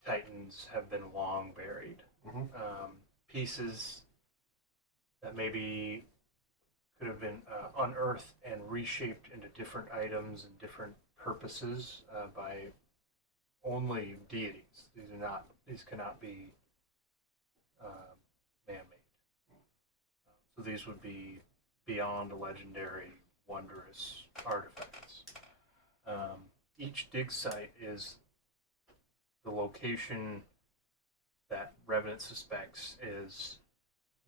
Titans have been long buried. Mhm. Pieces that maybe could have been unearthed and reshaped into different items and different purposes by only deities. These cannot be man-made. So these would be beyond legendary, wondrous artifacts. Each dig site is the location that Revenant suspects is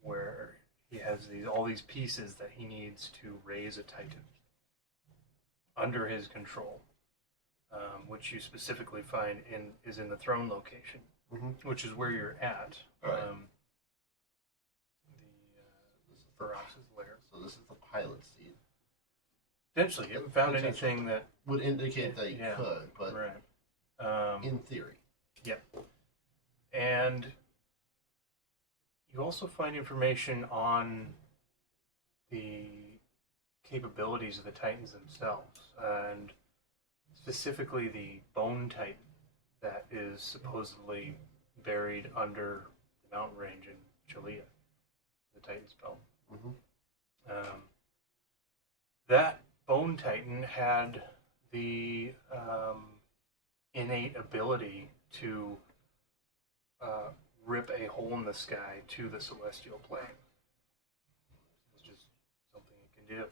where he has all these pieces that he needs to raise a Titan under his control, which you specifically find is in the throne location, which is where you're at. Right. The Faraz's lair. So this is the pilot seed. Potentially, you haven't found Potentially. anything that Would indicate that you Yeah. could, but right. in theory. And you also find information on the capabilities of the Titans themselves, and specifically the Bone Titan that is supposedly buried under the mountain range in Chalea, the Titan's belt. Mm-hmm. That Bone Titan had the innate ability to rip a hole in the sky to the celestial plane. It's just something it can do.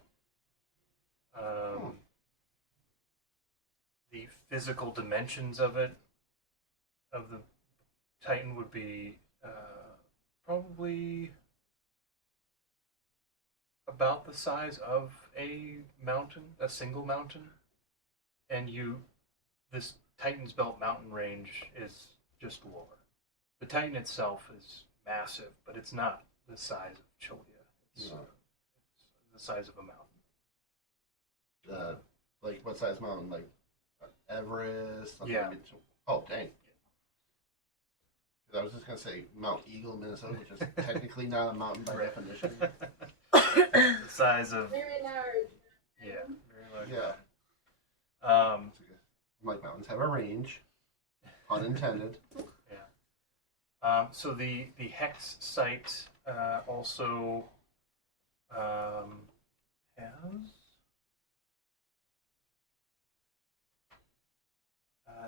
The physical dimensions of the Titan would be probably about the size of a mountain, a single mountain, and this Titan's Belt mountain range is just lower. The Titan itself is massive, but it's not the size of Chalea. It's the size of a mountain. Like what size mountain? Like Everest? Something Yeah. Oh, dang. 'Cause I was just going to say Mount Eagle, Minnesota, which is technically not a mountain by definition. The size of, Very large. yeah, very large. Yeah. Um, Like mountains have a range, pun intended. So the Hex site also has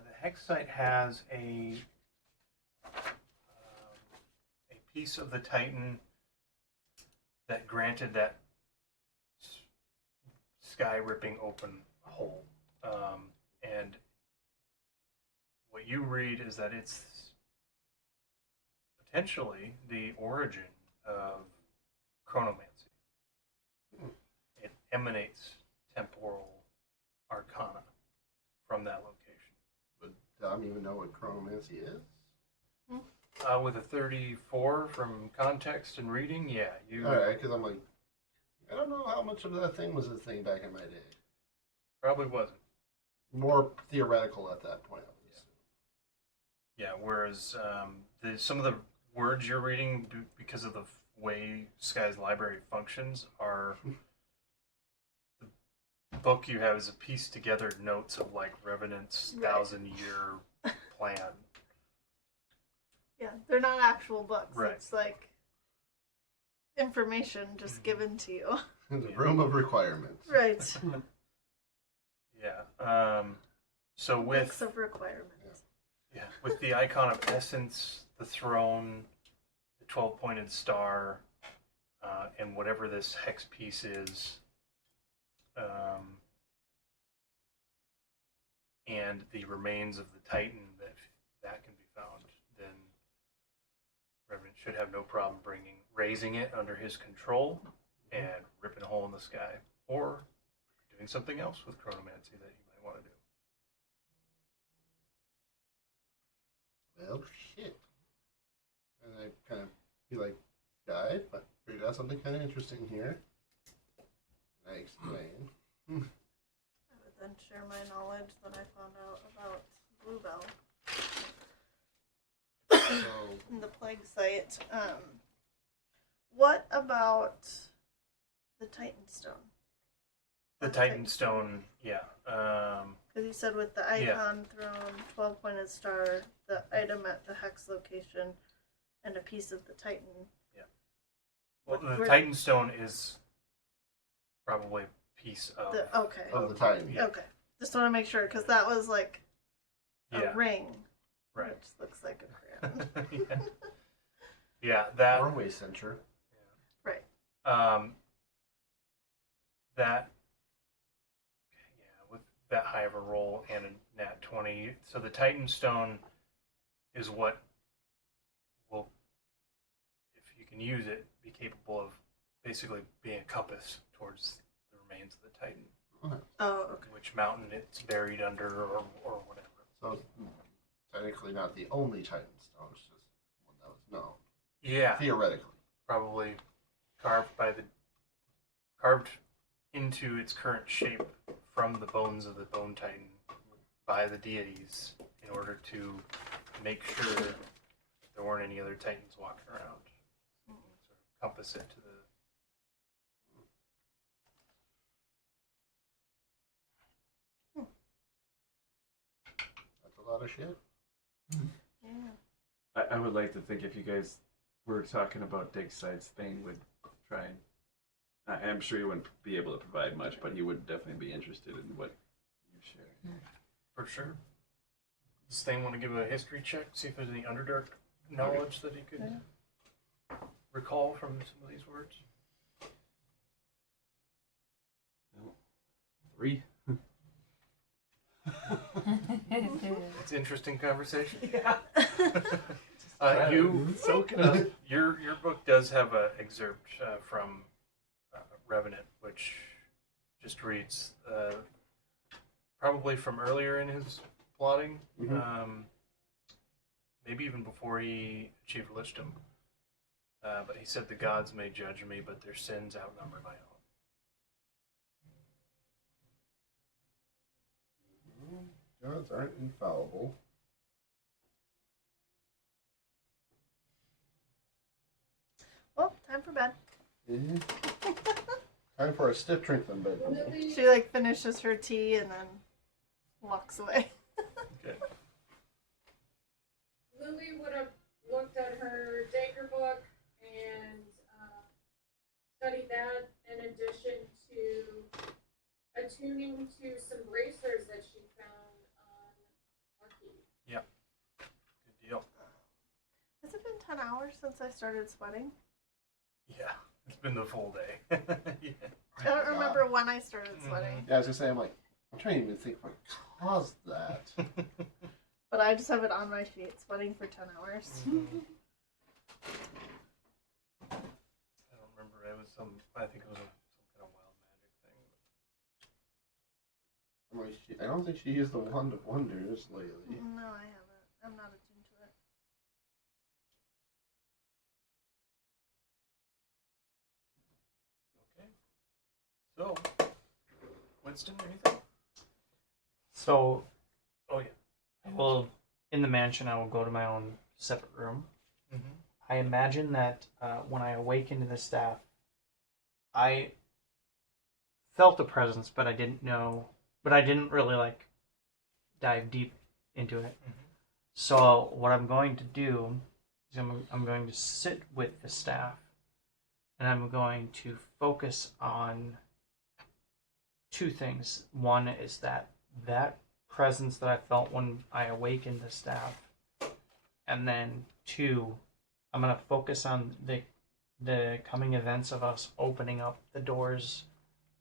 the Hex site has a piece of the Titan that granted that sky ripping open hole, and what you read is that it's potentially the origin of chronomancy. It emanates temporal arcana from that location. But I don't even know what chronomancy is. With a 34 from context and reading, yeah, you Alright, because I'm like, I don't know how much of that thing was a thing back in my day. probably wasn't. More theoretical at that point, I would assume. Yeah, whereas some of the words you're reading, because of the way Sky's library functions, are the book you have is a piece together notes of like Revenant's Right. 1,000-year plan. Yeah, they're not actual books. Right. It's like information just given to you. The room of requirements. Right. Yeah. So Books with of requirements. with the icon of essence, the throne, the 12-pointed star, and whatever this hex piece is, and the remains of the Titan that can be found, then Revenant should have no problem raising it under his control and ripping a hole in the sky, or doing something else with chronomancy that you might want to do. Well, shit. And I kind of be like, guy, I figured out something kind of interesting here. And I explain. I would then share my knowledge that I found out about Bluebell So, in the plague site. What about the Titan Stone? The Titan Stone, yeah. Because you said with the icon throne, 12-pointed star, the item at the hex location, and a piece of the Titan. Well, the Where- Titan Stone is probably a piece of. Okay. of the Titan. Yeah. Okay. Just want to make sure, because that was like a Yeah, ring, right. which looks like a crayon. Yeah. Yeah, that. Or waste center. Right. That. Yeah, with that high of a roll and a nat 20, so the Titan Stone is what will, if you can use it, be capable of basically being a compass towards the remains of the Titan, Oh, okay. which mountain it's buried under, or whatever. So it's technically not the only Titan stone, it's just one that was known. Yeah, Theoretically. probably carved into its current shape from the bones of the Bone Titan by the deities in order to make sure there weren't any other Titans walking around. Sort of compass it to the. That's a lot of shit. Yeah. I would like to think if you guys were talking about dig sites, Thane would try and. I'm sure he wouldn't be able to provide much, but he would definitely be interested in what you share. For sure. Does Thane want to give a history check, see if there's any Underdark knowledge that he could recall from some of these words? 3. It's interesting conversation. Yeah. You soak it up. Your book does have an excerpt from Revenant, which just reads probably from earlier in his plotting, maybe even before he achieved lichdom. But he said, "The gods may judge me, but their sins outnumber my own." Gods aren't infallible. Well, time for bed. Time for a stiff drink then, bed. Lily, She like finishes her tea and then walks away. Okay. Lily would have looked at her Dagger book and studied that in addition to attuning to some bracers that she found on Lucky. Good deal. Has it been 10 hours since I started sweating? Yeah, it's been the full day. Yeah. I don't remember when I started sweating, Yeah, I was gonna say, I'm trying to even think what caused that. but I just have it on my sheet, sweating for 10 hours. I don't remember. It was I think it was some kind of wild magic thing. I'm like, I don't think she used the Wand of Wonders lately. No, I haven't. I'm not attuned to it. Okay. So, Winston, anything? So, Oh yeah. well, in the mansion, I will go to my own separate room. Mm-hmm. I imagine that when I awakened to the staff, I felt a presence, but I didn't know, but I didn't really dive deep into it. Mhm. So what I'm going to do is I'm going to sit with the staff and I'm going to focus on two things. One is that presence that I felt when I awakened the staff, and then two, I'm gonna focus on the coming events of us opening up the doors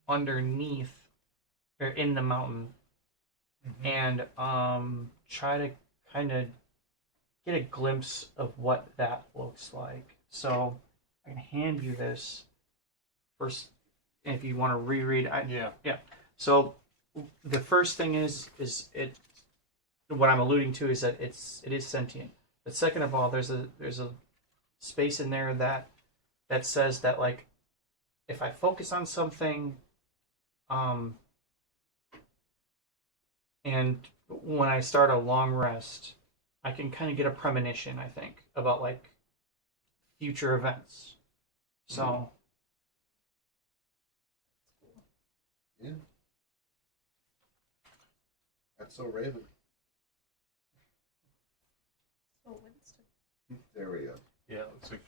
underneath or in the mountain, and try to kind of get a glimpse of what that looks like. So I can hand you this first if you want to reread. Yeah. So the first thing is it. What I'm alluding to is that it is sentient. But second of all, there's a space in there that says that, like, if I focus on something, and when I start a long rest, I can kind of get a premonition, I think, about like future events. So Yeah. That's so Raven. So Winston. There we go. Yeah, it looks like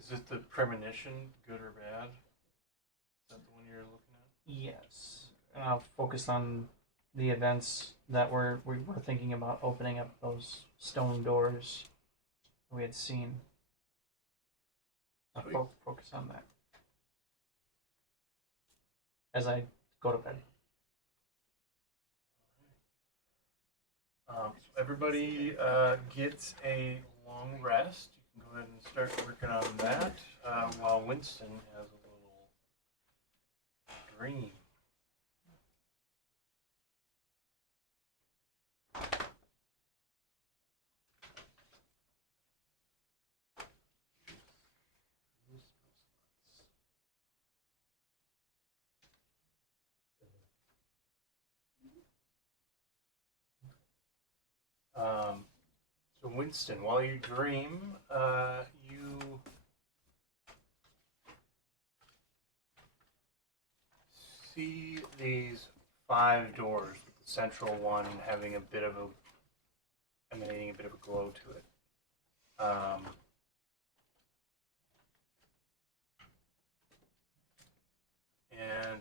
is it the premonition, good or bad? Is that the one you're looking at? yes, and I'll focus on the events that we were thinking about opening up those stone doors we had seen. I'll Sweet. focus on that as I go to bed. So everybody gets a long rest. You can go ahead and start working on that while Winston has a little dream. So Winston, while you dream, you see these 5 doors, with the central one having emanating a bit of a glow to it. And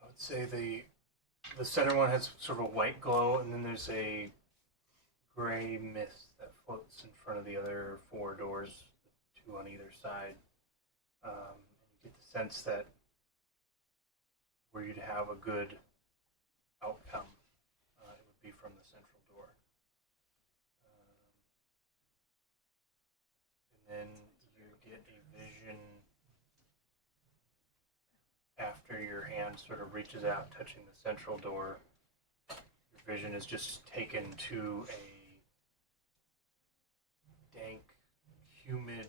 I would say the center one has sort of a white glow, and then there's a gray mist that floats in front of the other 4 doors, 2 on either side. You get the sense that where you'd have a good outcome, it would be from the central door. And then you get a vision after your hand sort of reaches out, touching the central door. Your vision is just taken to a dank, humid,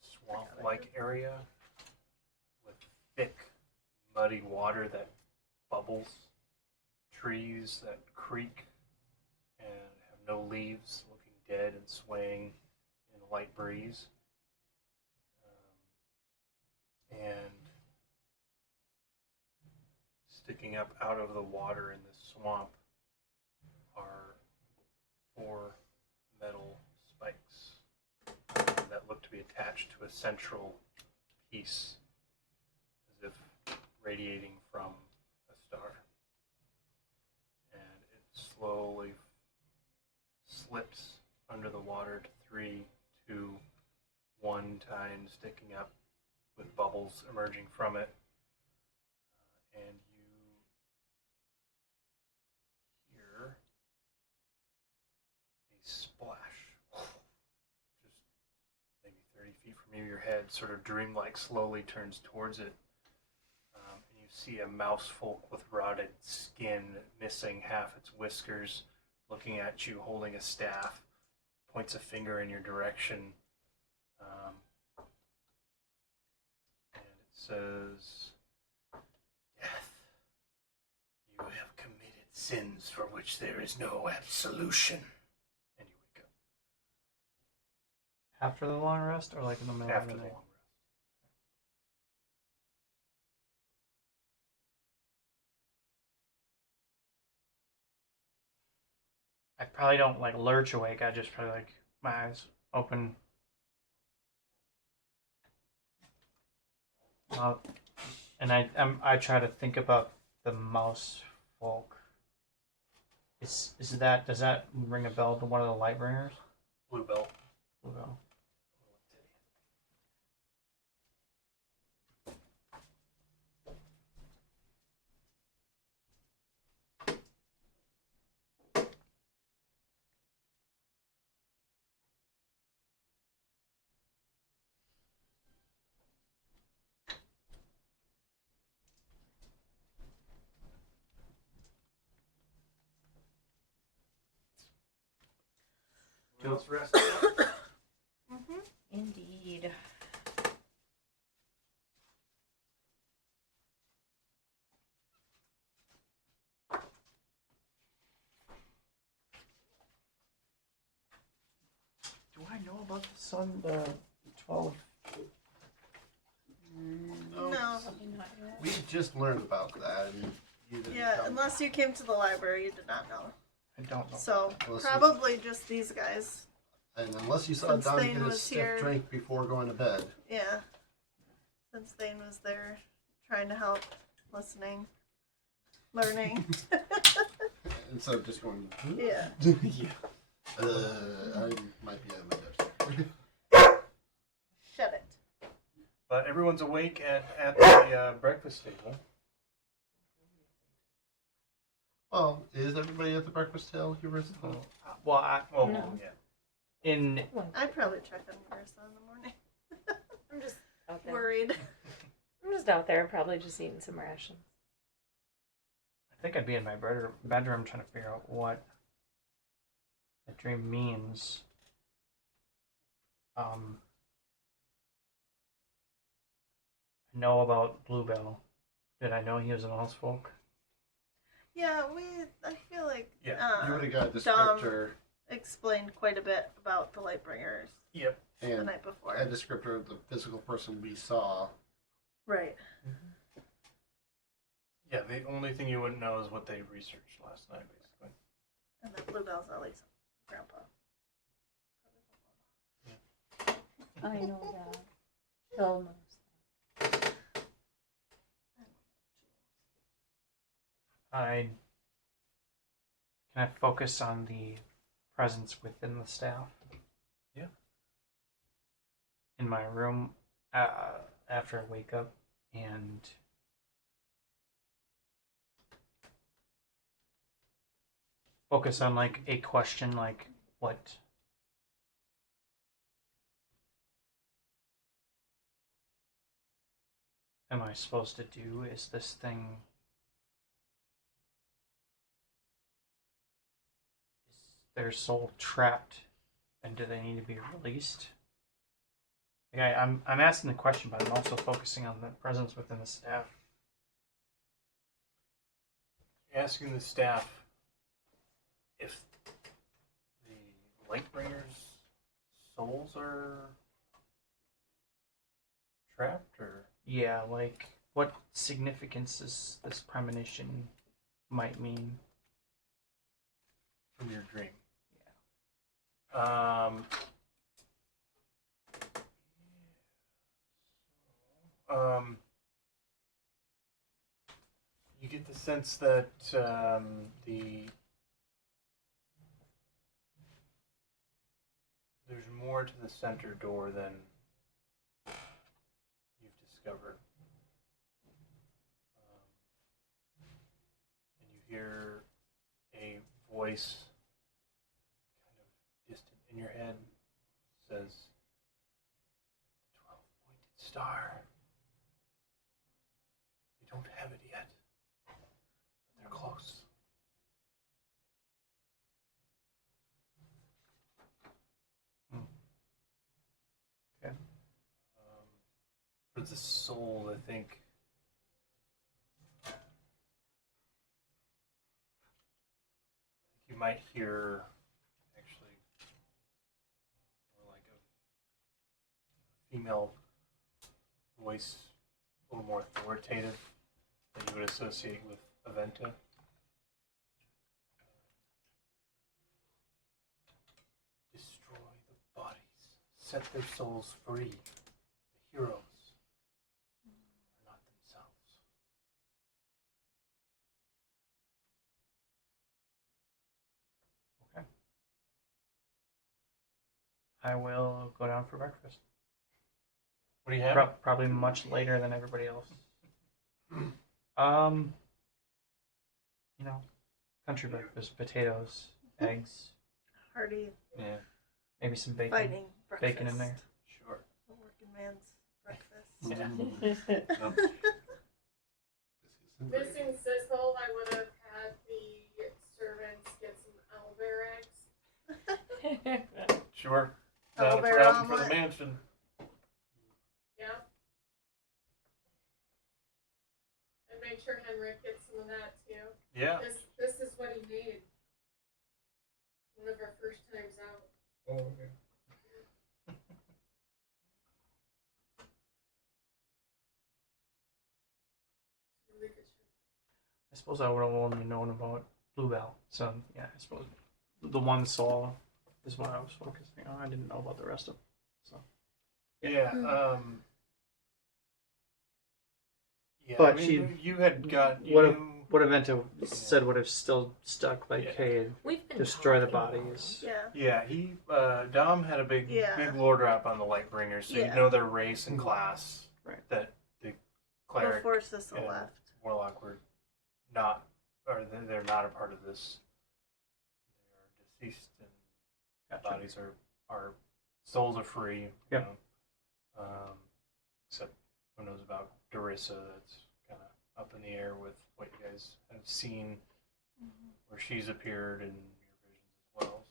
swamp-like area with thick, muddy water that bubbles, trees that creak and have no leaves, looking dead and swaying in a light breeze. And sticking up out of the water in this swamp are 4 metal spikes that look to be attached to a central piece, as if radiating from a star. And it slowly slips under the water to 3, 2, 1 tine sticking up with bubbles emerging from it. And you hear a splash. Just maybe 30 feet from you, your head sort of dreamlike slowly turns towards it. And you see a mouse folk with rotted skin, missing half its whiskers, looking at you, holding a staff, points a finger in your direction. And it says, "Death, you have committed sins for which there is no absolution." And you wake up After the long rest, or like in the middle after of the the long night? rest. I probably don't like lurch awake. I just probably like my eyes open. And I try to think about the mouse folk. Is that, does that ring a bell to one of the Lightbringers? Bluebell. Bluebell. Just rest. Mm-hmm. Indeed. Do I know about the sun? The 12. No. We just learned about that, and you didn't Yeah, tell me. unless you came to the library, you did not know. I don't know. So Unless you- probably just these guys. And unless you saw Since Don Thane get a was stiff here- drink before going to bed. Yeah. Since Thane was there trying to help, listening, learning. Instead of just going, Yeah. Yeah. I might be out of my depth. Shut it. But everyone's awake at the breakfast table. Well, is everybody at the breakfast table? Well, I, Oh, No. yeah. in I'd probably check on Marissa in the morning. I'm just out there. Worried. I'm just out there, probably just eating some rations. I think I'd be in my bedroom trying to figure out what the dream means. I know about Bluebell. Did I know he was an mouse folk? Yeah, I feel like Yeah, You would have got a Dom descriptor explained quite a bit about the Lightbringers Yep. the and night before. a descriptor of the physical person we saw. Right. Yeah, the only thing you wouldn't know is what they researched last night, basically. And then Bluebell's Ellie's grandpa. I know that. Phil knows. Can I focus on the presence within the staff? Yeah. In my room, after I wake up, and focus on like a question, like what am I supposed to do? Is this thing, is their soul trapped, and do they need to be released? Like I'm asking the question, but I'm also focusing on the presence within the staff. You're asking the staff if the Lightbringers' souls are trapped, or Yeah, like what significance this premonition might mean. from your dream. You get the sense that there's more to the center door than you've discovered. And you hear a voice kind of distant in your head says, "The 12-pointed star. They don't have it yet, but they're close." for the soul, I think. You might hear actually more like a female voice, a little more authoritative that you would associate with Aventa. Destroy the bodies, set their souls free. The heroes are not themselves. Okay. I will go down for breakfast. What do you have? Probably much later than everybody else. You know, country breakfast, potatoes, eggs, Hearty Yeah, maybe some bacon. fighting breakfast. Bacon in there. sure. A working man's breakfast. Yeah. Missing Sissel, I would have had the servants get some owlbear eggs. Sure. Not a Owlbear problem for the omelet. mansion. Yeah. And make sure Henrik gets some of that too. Yeah. This is what he made. One of our first times out. Oh, okay. Really good show. I suppose I would have only known about Bluebell. So yeah, I suppose the one saw is what I was focusing on. I didn't know about the rest of them. So Yeah. Yeah. But I mean, she- you had got you what if- knew- what Aventa said would have still stuck like, Yeah. hey, We've been destroy the talking about bodies. Yeah. Yeah, he Dom had a big Yeah. lore drop on the Lightbringers, so you Yeah. know their race and class. Right. That the cleric Before Sissel and left. warlock were not, or they're not a part of this. They are deceased, and Gotcha. bodies are souls are free. Yep. You know? Except who knows about Darissa? That's kind of up in the air with what you guys have seen, where she's appeared in your visions as well.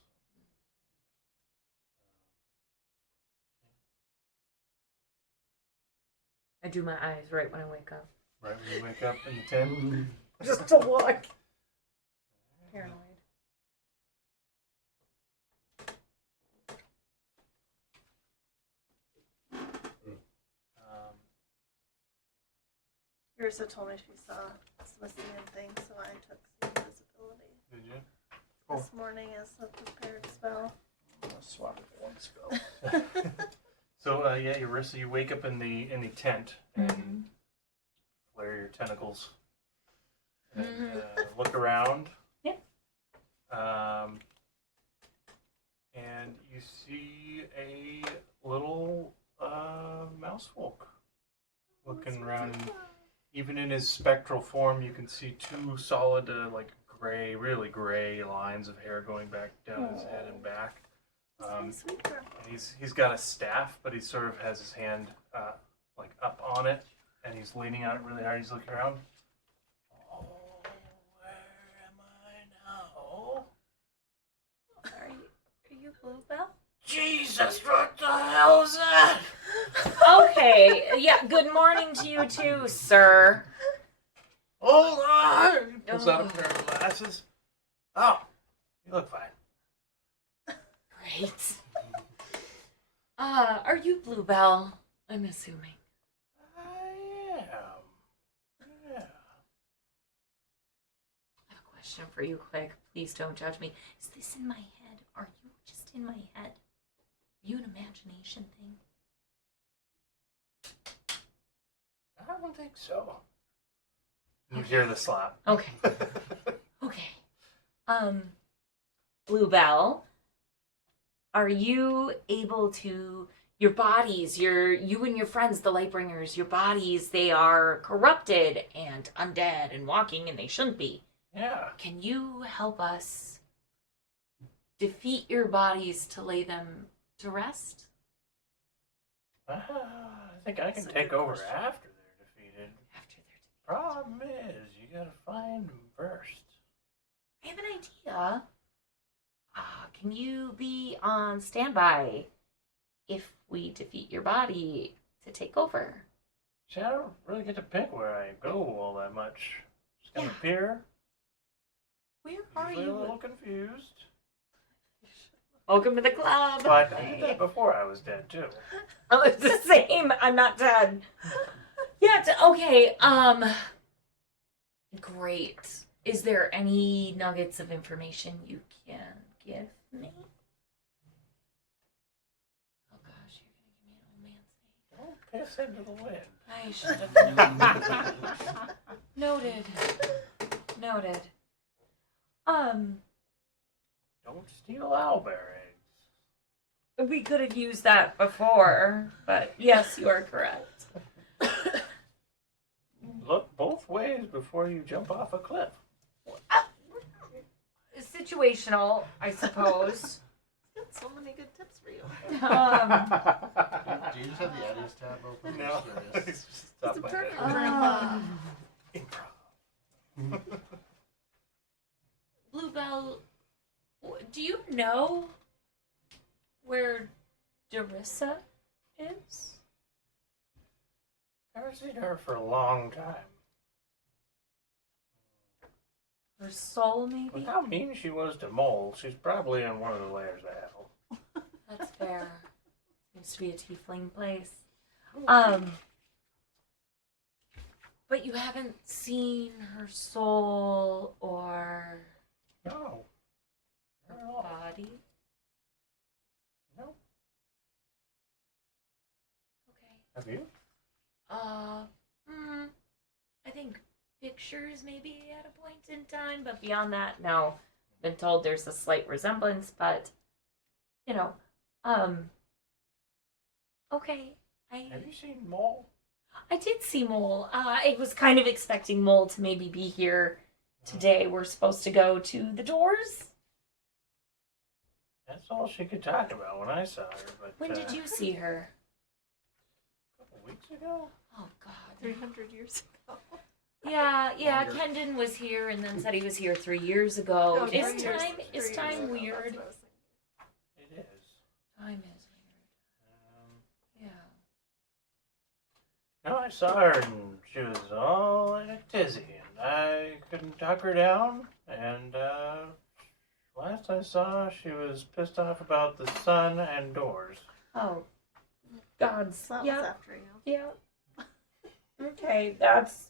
I do my eyes right when I wake up. Right when you wake up in the tent. Just to look. Paranoid. Ursa told me she saw Smithsonian thing, so I took some invisibility Did you? this morning as a prepared spell. I'm gonna swap it for one spell. So yeah, Urissa, you wake up in the tent and flare your tentacles and look around. Yeah. And you see a little mouse folk looking around. And even in his spectral form, you can see two solid, like gray, really gray lines of hair going back down his head and back. Sweet girl. And he's got a staff, but he sort of has his hand like up on it, and he's leaning on it really hard. He's looking around. Oh, where am I now? Are you Bluebell? Jesus, what the hell's that? Okay, yeah, good morning to you too, sir. Hold on! He pulls out a pair of glasses. Oh, you look fine. Great. Are you Bluebell? I'm assuming. I am. Yeah. I have a question for you quick. Please don't judge me. Is this in my head? Are you just in my head? Are you an imagination thing? I don't think so. You hear the slap. Okay. Okay. Bluebell, are you able to, your bodies, you and your friends, the Lightbringers, your bodies, they are corrupted and undead and walking and they shouldn't be. Yeah. Can you help us defeat your bodies to lay them to rest? I think I can That's a take good over question. after they're defeated. After they're Problem is, you gotta find them first. I have an idea. Can you be on standby if we defeat your body to take over? See, I don't really get to pick where I go all that much. Just kind of Yeah. appear. Where are Usually a you? little confused. Welcome to the club. But I did that before I was dead too. Oh, it's the same. I'm not dead. Yeah, okay. Great. Is there any nuggets of information you can give me? Oh gosh, you're gonna give me an old man's name. Don't piss into the wind. I should have known. Noted. Noted. Don't steal owlbear eggs. We could have used that before, but yes, you are correct. Look both ways before you jump off a cliff. Situational, I suppose. Got so many good tips for you. Do you just have the Eddie's tab open? I'm No. just curious. It's just top He's a my perfect head. grandpa. Improv. Bluebell, do you know where Darissa is? I haven't seen her for a long time. Her soul, With maybe? how mean she was to Mole, she's probably in one of the layers of hell. That's fair. Seems to be a tiefling place. But you haven't seen her soul or No. Not at all. body? No. Okay. Have you? I think pictures maybe at a point in time, but beyond that, no. Been told there's a slight resemblance, but you know, okay. Have you seen Mole? I did see Mole. I was kind of expecting Mole to maybe be here today. We're supposed to go to the doors. That's all she could talk about when I saw her. But When did you see her? A couple weeks ago? Oh God. 300 years ago. Yeah, Longer. Kendon was here and then said he was here 3 years ago. No, Is 3 years- time 3 is years time ago, weird? that's what I was thinking. It is. Time is weird. Yeah. No, I saw her and she was all in a tizzy, and I couldn't talk her down. And last I saw, she was pissed off about the sun and doors. Oh, God's. So that was Yeah. after you. Yeah. Okay, that's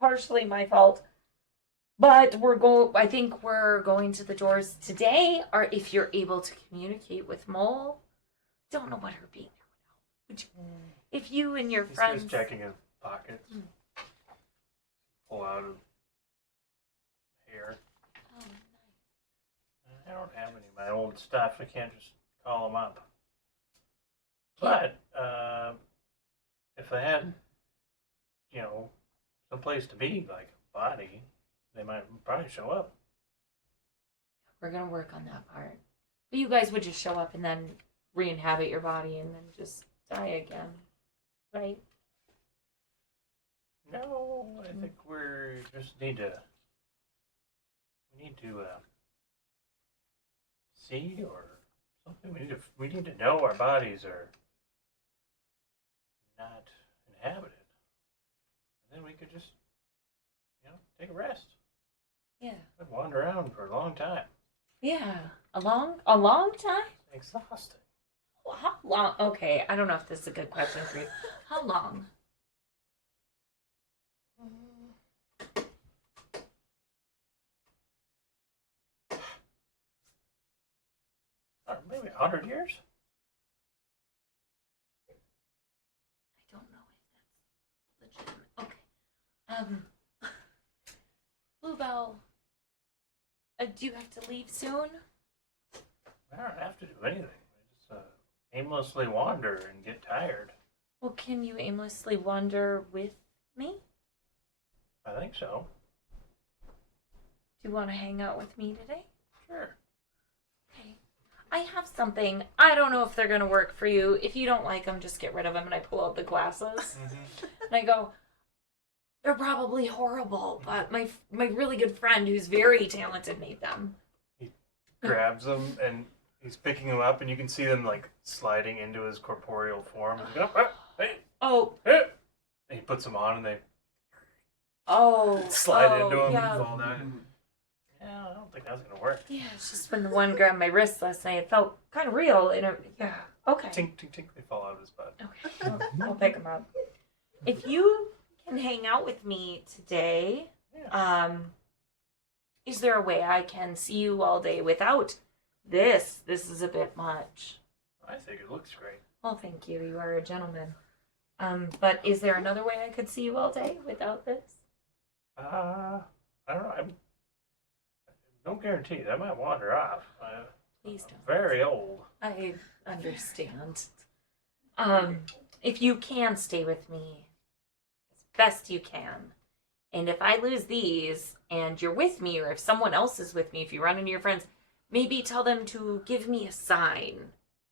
partially my fault. But I think we're going to the doors today, or if you're able to communicate with Mole. Don't know what her being there would help. Would you, if you and your He friends. starts checking his pockets. Mm. Pull out his hair. Oh, I don't have any of my old stuff. I can't just call them up. But if they had, some place to be, like a body, they might probably show up. we're gonna work on that part. But you guys would just show up and then re-inhabit your body and then just die again, right? No, I think we just need to. We need to see or something. We need to know our bodies are not inhabited, and then we could just, take a rest Yeah. and wander around for a long time. Yeah. A long time? Exhausting. Well, how long? Okay, I don't know if this is a good question for you. How long? Maybe 100 years. I don't know if that's legitimate. Okay. Bluebell. Do you have to leave soon? I don't have to do anything. I just aimlessly wander and get tired. Well, can you aimlessly wander with me? I think so. Do you want to hang out with me today? Sure. Okay. I have something. I don't know if they're going to work for you. If you don't like them, just get rid of them. And I pull out the glasses. And I go, they're probably horrible, but my really good friend who's very talented made them. Grabs them and he's picking them up, and you can see them like sliding into his corporeal form. He's going, "Ah, hey, Oh, hey." And he puts them on and they Oh, slide into him yeah. and fall down. Yeah, I don't think that's gonna work. Yeah, it's just when the one grabbed my wrist last night, it felt kind of real. Yeah. Okay. Tink, tink, tink. They fall out of his butt. Okay. I'll pick them up. If you can hang out with me today, is there a way I can see you all day without this? This is a bit much. I think it looks great. Well, thank you. You are a gentleman. But is there another way I could see you all day without this? I don't know. Don't guarantee. I might wander off. Please I'm don't. very old. I understand. If you can stay with me as best you can, and if I lose these and you're with me, or if someone else is with me, if you run into your friends, maybe tell them to give me a sign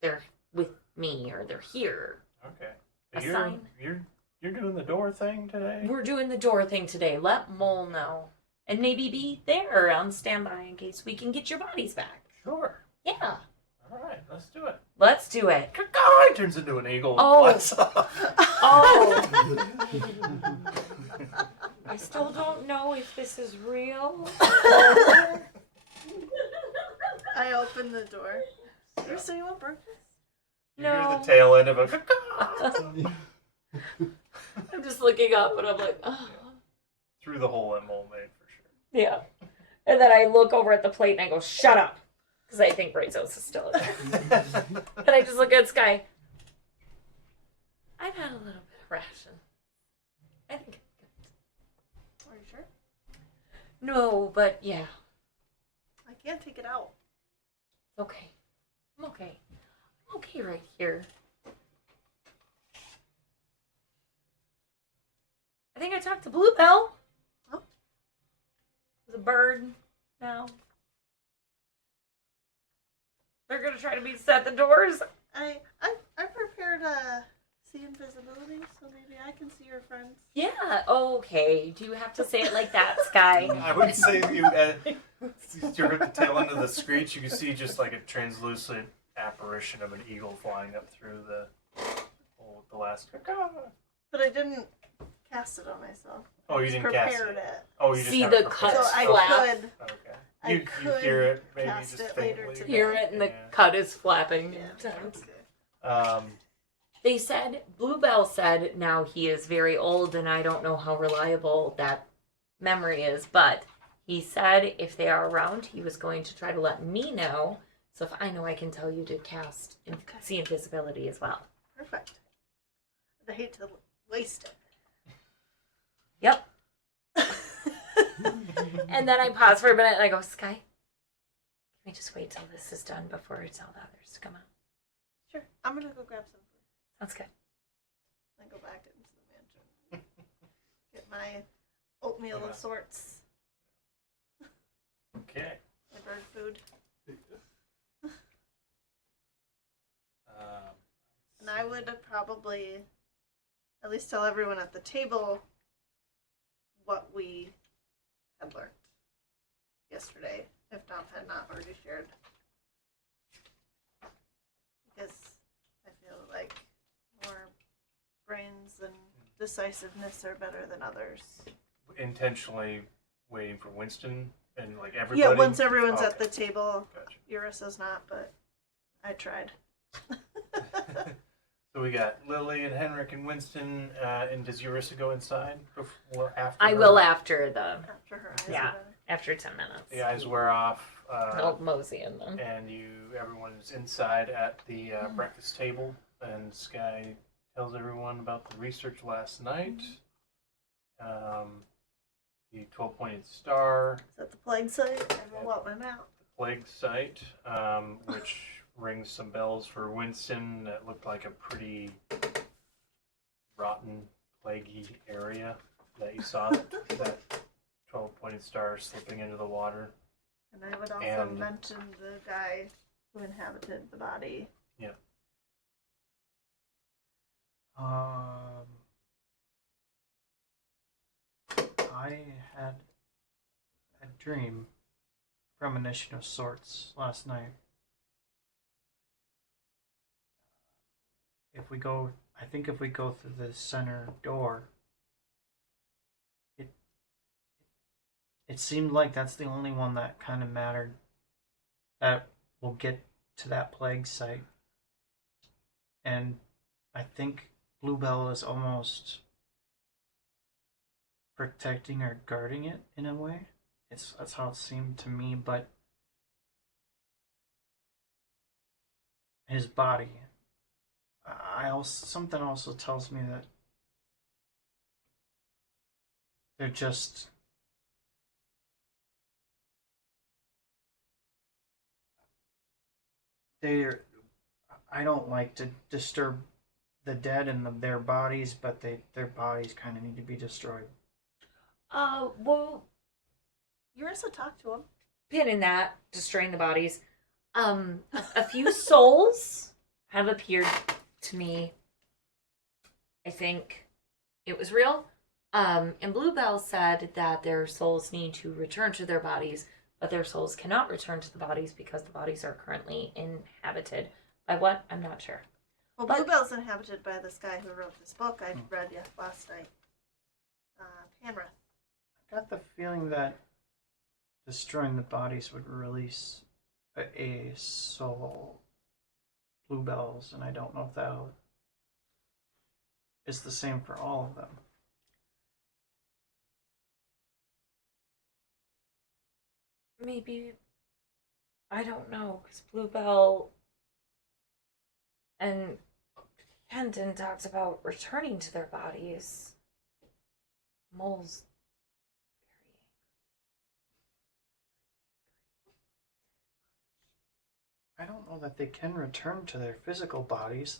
they're with me or they're here. Okay. A You're, sign? You're doing the door thing today? We're doing the door thing today. Let Mole know. And maybe be there on standby in case we can get your bodies back. Sure. Yeah. All right, let's do it. Let's do it. Caw-caw! It turns into an eagle. Oh. Flies off. Oh. I still don't know if this is real. I open the door. So you want breakfast? You hear No. the tail end of a caw-caw I'm just looking up and I'm like, oh. through the hole that Mole made for sure. Yeah. And then I look over at the plate and I go, shut up. Because I think Brazos is still in there. And I just look at Sky. I've had a little bit of ration. I think I'm Are you sure? good. No, but yeah. I can't take it out. Okay. I'm okay. I'm okay right here. I think I talked to Bluebell. Oh. There's a bird now. They're gonna try to be set the doors. I prepared see invisibility, so maybe I can see your friends. Yeah, okay. Do you have to say it like that, Sky? I would say you're at the tail end of the screech. You can see just like a translucent apparition of an eagle flying up through the last caw-caw. But I didn't cast it on myself. Oh, you I just didn't cast prepared it. it. Oh, you just See have the it prepared. cut So I flap. could Okay. I You could hear it maybe cast just it later faintly. today. Hear it and the Yeah. cut is flapping. yeah. And Okay. they said, Bluebell said now he is very old and I don't know how reliable that memory is, but he said if they are around, he was going to try to let me know. So if I know, I can tell you to cast and see invisibility as well. Perfect. I hate to waste it. Yep. And then I pause for a minute and I go, Sky, can we just wait till this is done before we tell the others to come out? Sure. I'm gonna go grab some food. Sounds good. Then go back into the mansion. Get my oatmeal Yeah. of sorts. Okay. My bird food. And I would probably at least tell everyone at the table what we had learned yesterday, if Dom had not already shared. Because I feel like more brains and decisiveness are better than others. Intentionally waiting for Winston and like everybody. Yeah, once everyone's at Okay. the table, Gotcha. Eurus not, but I tried. So we got Lily and Henrik and Winston. And does Eurissa go inside before after? I her- will after After her eyes Yeah. are done. after 10 minutes. The eyes wear off. I'll mosey in them. And everyone is inside at the breakfast table, and Sky tells everyone about the research last night. The 12-pointed star, Is that the plague site? I roll out my mouth. the plague site, which rings some bells for Winston. That looked like a pretty rotten, plaguey area that you saw. that 12-pointed star slipping into the water. And I would also And- mention the guy who inhabited the body. I had a dream, premonition of sorts last night. I think if we go through the center door, it seemed like that's the only one that kind of mattered. That will get to that plague site. And I think Bluebell is almost protecting or guarding it in a way. That's how it seemed to me, but his body. Something also tells me that they're just they're I don't like to disturb the dead and their bodies, but their bodies kind of need to be destroyed. Well, Eurissa talked to him. pinning that, destroying the bodies. A few souls have appeared to me. I think it was real. And Bluebell said that their souls need to return to their bodies, but their souls cannot return to the bodies because the bodies are currently inhabited by what? I'm not sure. Well, But- Bluebell's inhabited by this guy who wrote this book I read last night. Penrith. I got the feeling that destroying the bodies would release a soul, Bluebells, and I don't know if that is the same for all of them. Maybe, I don't know, because Bluebell and Kenton talked about returning to their bodies. Mole's I don't know that they can return to their physical bodies.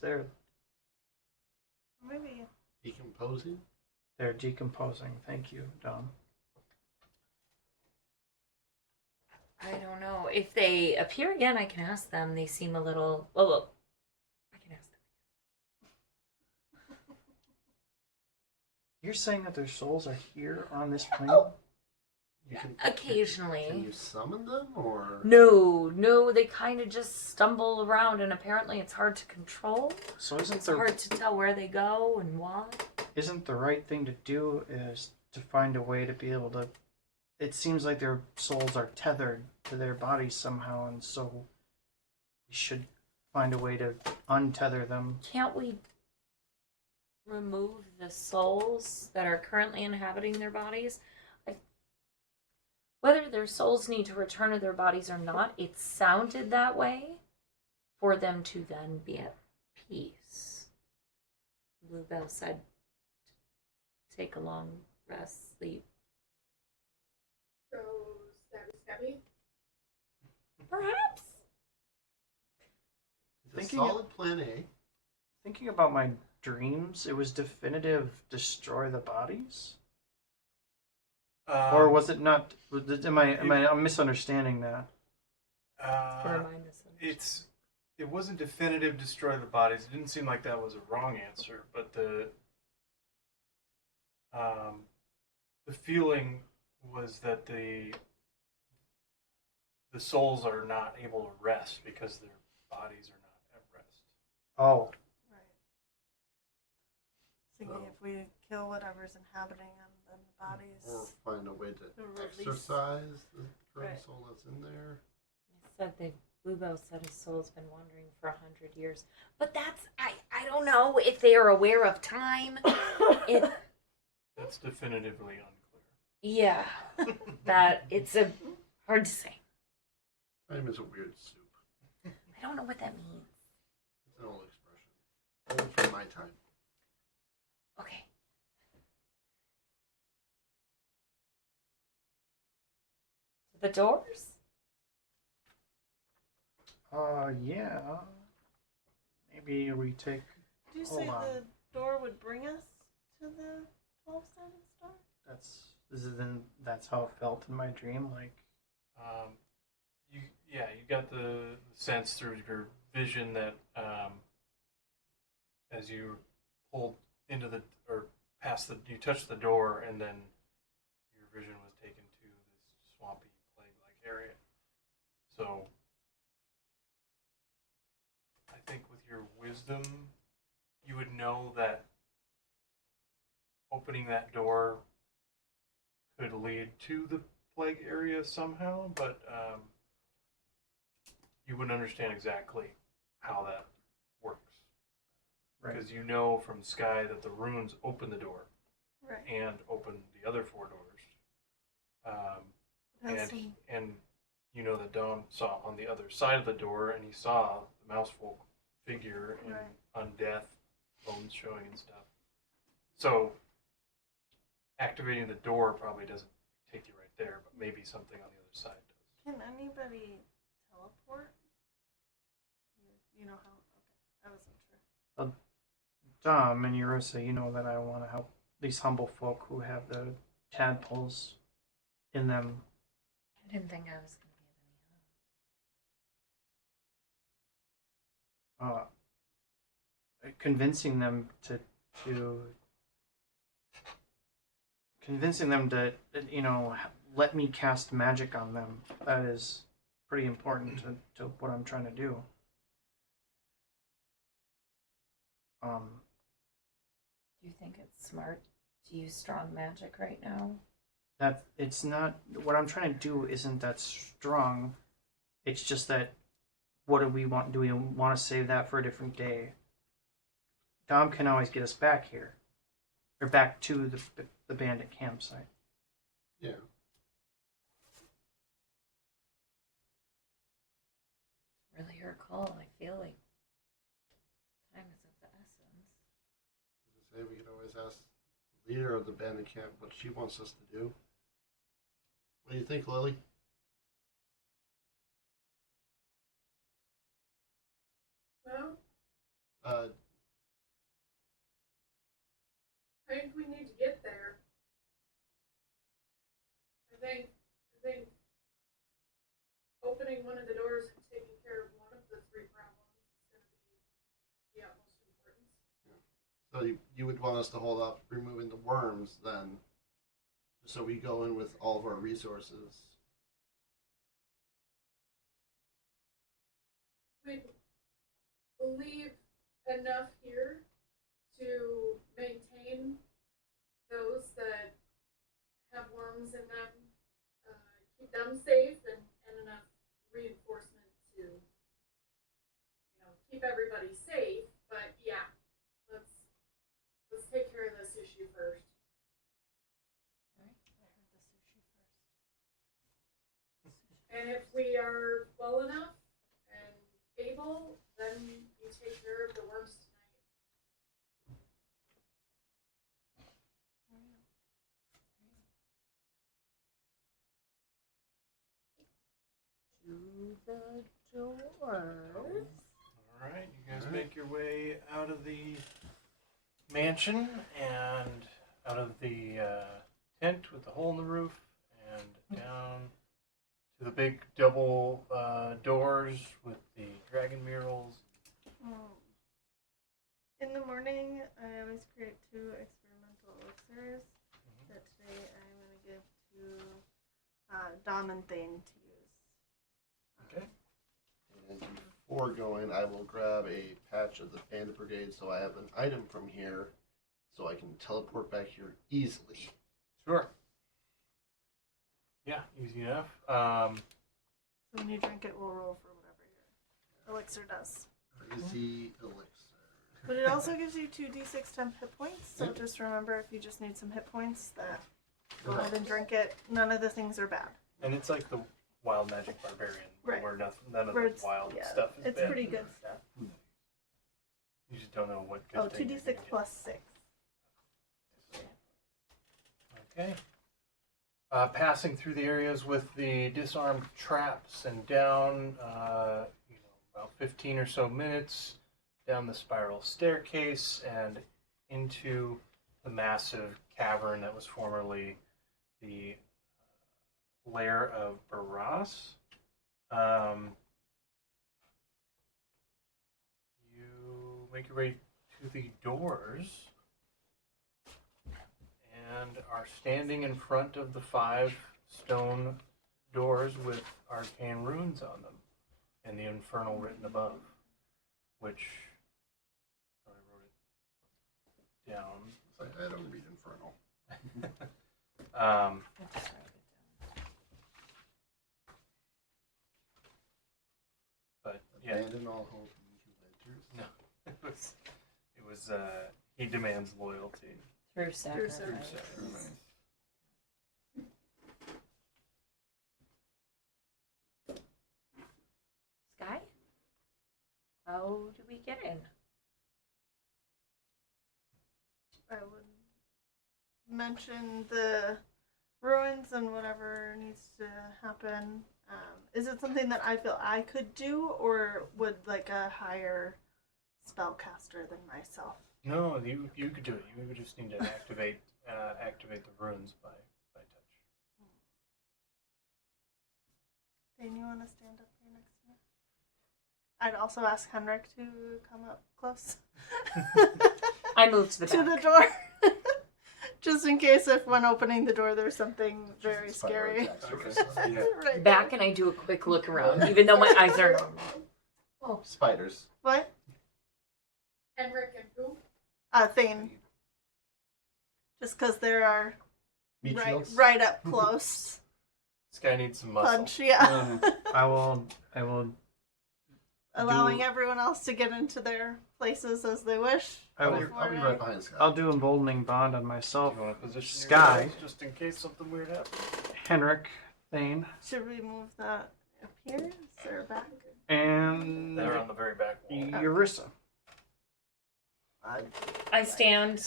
Maybe. Decomposing? They're decomposing. Thank you, Dom. I don't know. If they appear again, I can ask them. They seem a little. Well, I can ask them. You're saying that their souls are here on this plane? You can, Occasionally. Can you summon them, or? No, they kind of just stumble around, and apparently it's hard to control. So It's hard to tell where they go and why. isn't the right thing to do is to find a way to be able to? It seems like their souls are tethered to their bodies somehow, and so we should find a way to untether them. Can't we remove the souls that are currently inhabiting their bodies? Whether their souls need to return to their bodies or not, it sounded that way for them to then be at peace. Bluebell said, take a long rest, sleep. So, stabby stabby. Perhaps. It's a Thinking solid plan A. Thinking about my dreams, it was definitive destroy the bodies? Or was it not? I'm misunderstanding that? Or am I missing? It wasn't definitive destroy the bodies. It didn't seem like that was a wrong answer, but the feeling was that the souls are not able to rest because their bodies are not at rest. Oh, Right. Thinking if we kill whatever's inhabiting them, then the bodies. Or find a way to Release. exercise the current Right. soul that's in there. Bluebell said his soul's been wandering for 100 years. But that's, I don't know if they are aware of time. That's definitively unclear. Yeah, that it's hard to say. Time is a weird soup. I don't know what that means. It's an old expression. Old from my time. Okay. The doors? yeah. Maybe we take. Did you Hold say on. the door would bring us to the 12-sided star? That's how it felt in my dream. Like, You got the sense through your vision that as you pulled into you touched the door, and then your vision was taken to this swampy plague-like area. So I think with your wisdom, you would know that opening that door could lead to the plague area somehow, but you wouldn't understand exactly how that works. Right. Because you know from Sky that the runes open the door Right. and open the other 4 doors. Has some- And you know that Dom saw on the other side of the door, and he saw the mousefolk figure and Right. undeath, bones showing and stuff. So activating the door probably doesn't take you right there, but maybe something on the other side does. Can anybody teleport? You know how? Okay, I wasn't sure. Dom and Eurissa, you know that I want to help these humble folk who have the tadpoles in them. I didn't think I was going to be of any help. Convincing them to convincing them to let me cast magic on them. That is pretty important to what I'm trying to do. Do you think it's smart to use strong magic right now? That it's not what I'm trying to do isn't that strong. It's just that what do we want? Do we want to save that for a different day? Dom can always get us back here, or back to the bandit campsite. Yeah. Really your call. I feel like time is of the essence. As I say, we could always ask the leader of the bandit camp what she wants us to do. What do you think, Lily? Well, Uh, I think we need to get there. I think opening one of the doors and taking care of one of the 3 problems is going to be the utmost importance. so you would want us to hold up removing the worms then, so we go in with all of our resources. We leave enough here to maintain those that have worms in them, keep them safe, and enough reinforcement to, keep everybody safe. But yeah, let's take care of this issue first. And if we are well enough and able, then you take care of the worms tonight. To the doors. All right, you guys All right. make your way out of the mansion and out of the tent with the hole in the roof and down to the big double doors with the dragon murals. In the morning, I always create 2 experimental elixirs that today I'm going to give to Dom and Thane to use. Okay. And before going, I will grab a patch of the Bandit Brigade so I have an item from here so I can teleport back here easily. Sure. Yeah, easy enough. So when you drink it, we'll roll for whatever your elixir does. Crazy elixir. But it also gives you 2d6 temp hit points, so Yep. just remember if you just need some hit points, that go ahead and drink it. None of the things are bad. And it's like the wild magic barbarian, Right. where none of Where the it's, wild yeah, stuff is it's bad. pretty good stuff. You just don't know what good Oh, thing you're 2d6 gonna get. plus 6. Okay. Passing through the areas with the disarmed traps and down, about 15 or so minutes down the spiral staircase and into the massive cavern that was formerly the lair of Barras. You make your way to the doors and are standing in front of the 5 stone doors with arcane runes on them and the infernal written above, which I wrote it down. I don't read Infernal. Yeah. Abandon all hope in you who enters. No, it was he demands loyalty. Through sacrifice. sacrifice. Sky? How do we get in? I would mention the ruins and whatever needs to happen. Is it something that I feel I could do, or would like a higher spellcaster than myself? No, you could do it. You would just need to activate the runes by touch. Dane, you want to stand up here next to me? I'd also ask Henrik to come up close. I moved to the to back. the door. Just in case if when opening the door there's something very Spiral scary. attacks or Okay. something. Yeah. Right Back, there. and I do a quick look around, even though my eyes are normal. Spiders. What? Henrik and who? Thane. Just because there are Meat right, shields. right up close. This guy needs some muscle. Punch, yeah. I will Allowing do- everyone else to get into their places as they wish. I will I'll be right behind Scott. I'll do emboldening bond on Do myself. you want to position Sky. yourselves just in case something weird happens? Henrik, Thane, Should we move that up here? Is there a back? and They're on the very back wall. Eurissa. I stand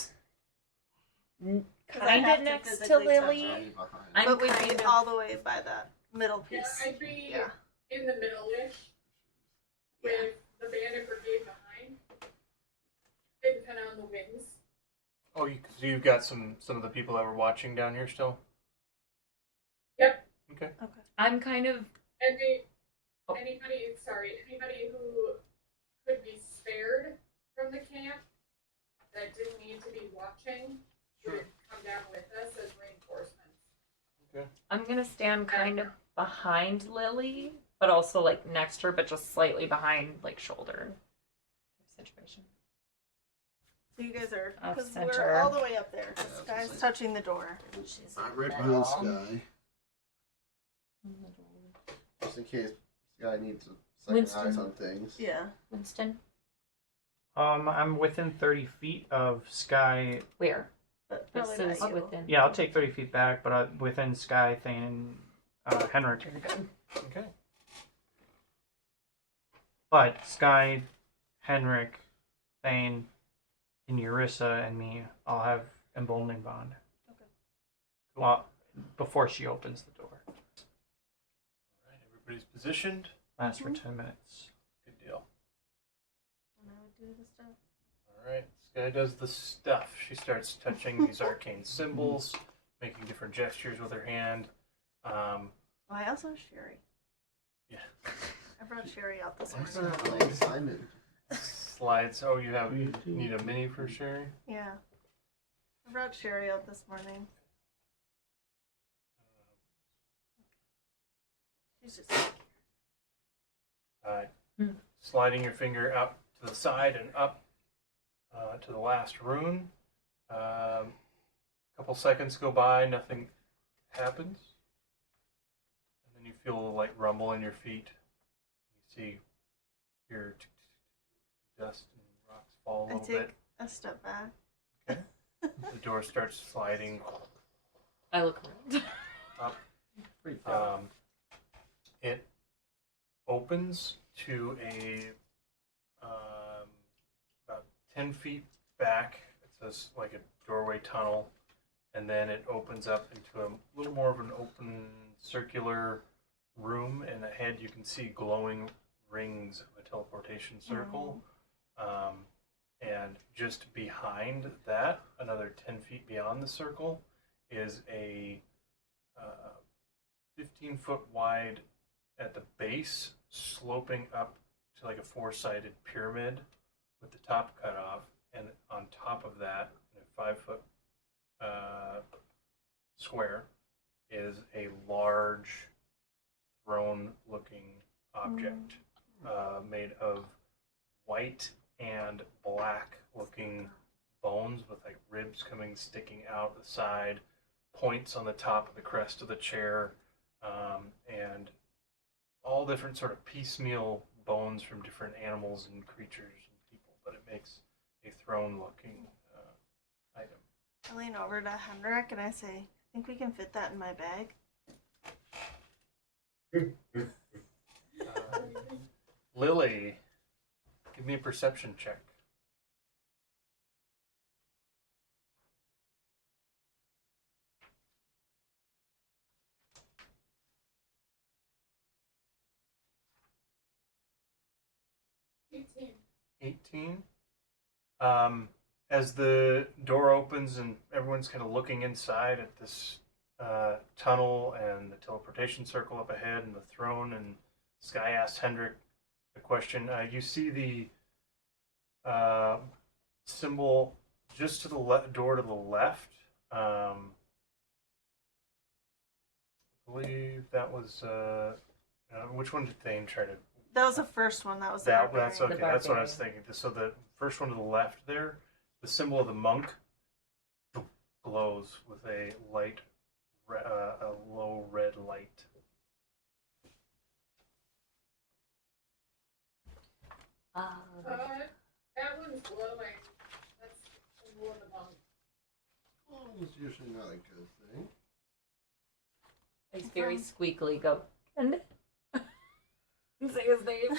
I kind have of to next to physically touch Lily. I'll be behind. I'm But we'd kind be of- all the way by that middle Yeah, piece. I'd be Yeah. in the middle-ish with the bandit brigade behind. It depending on the winds. Oh, so you've got some of the people that were watching down here still. Yep. Okay. I'm kind of And Oh. anybody who could be spared from the camp that didn't need to be watching would come down with us as reinforcements. I'm gonna stand kind of behind Lily, but also like next to her, but just slightly behind, like shoulder situation. So you guys are, Off because center. we're all the way up there. This Yeah, guy's that's touching the door. She's I'm in right the behind middle. Sky. Just in case Sky needs a second Winston. eyes on things. Yeah. Winston, I'm within 30 feet of Sky. where? But This probably is not you. within. Yeah, I'll take 30 feet back, but within Sky, Thane, and Henrik. Very good. Okay. But Sky, Henrik, Thane, and Eurissa and me all have emboldening bond. Okay. Well, before she opens the door. All right. Everybody's positioned. Lasts for 10 minutes. Good deal. And I would do the stuff. All right. Sky does the stuff. She starts touching these arcane symbols, making different gestures with her hand. Oh, I also have Sherry. Yeah. I brought Sherry out this Why is morning. that like Simon? Slides. Oh, you need a mini for Sherry? Yeah. I brought Sherry out this morning. She's just Sliding your finger out to the side and up to the last rune. A couple seconds go by, nothing happens. And then you feel a light rumble in your feet. You see your dust and rocks fall a I little take bit. a step back. The door starts sliding I look around. up. Pretty fast. It opens to a about 10 feet back. It's like a doorway tunnel, and then it opens up into a little more of an open circular room, and ahead you can see glowing rings of a teleportation circle. And just behind that, another 10 feet beyond the circle, is a 15-foot wide at the base, sloping up to like a four-sided pyramid with the top cut off, and on top of that, in a 5-foot square, is a large throne-looking object made of white and black-looking bones with like ribs sticking out the side, points on the top of the crest of the chair, and all different sort of piecemeal bones from different animals and creatures and people, but it makes a throne-looking item. I lean over to Henrik and I say, think we can fit that in my bag? Lily, give me a perception check. $18. 18. As the door opens and everyone's kind of looking inside at this tunnel and the teleportation circle up ahead and the throne, and Sky asks Hendrik the question. You see the symbol just to the door to the left. I believe that was which one did Thane try to? That was the first one. That was the That's barbarian. okay. That's what I was thinking. So the first one to the left there, the symbol of the monk, glows with a light, a low red light. That one's glowing. That's the symbol of the monk. Well, it's usually not a good thing. He's very squeakly. Go. And say his name.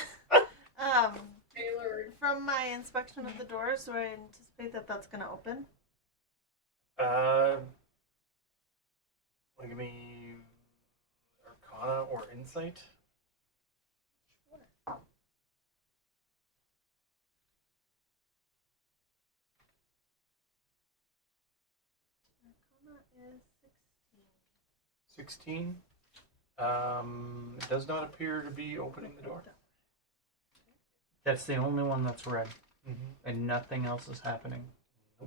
Taylor. From my inspection of the doors, do I anticipate that that's going to open? Give me Arcana or Insight. Arcana is 16. It does not appear to be opening the door. That's the only one that's red, Mm-hmm. and nothing else is happening. I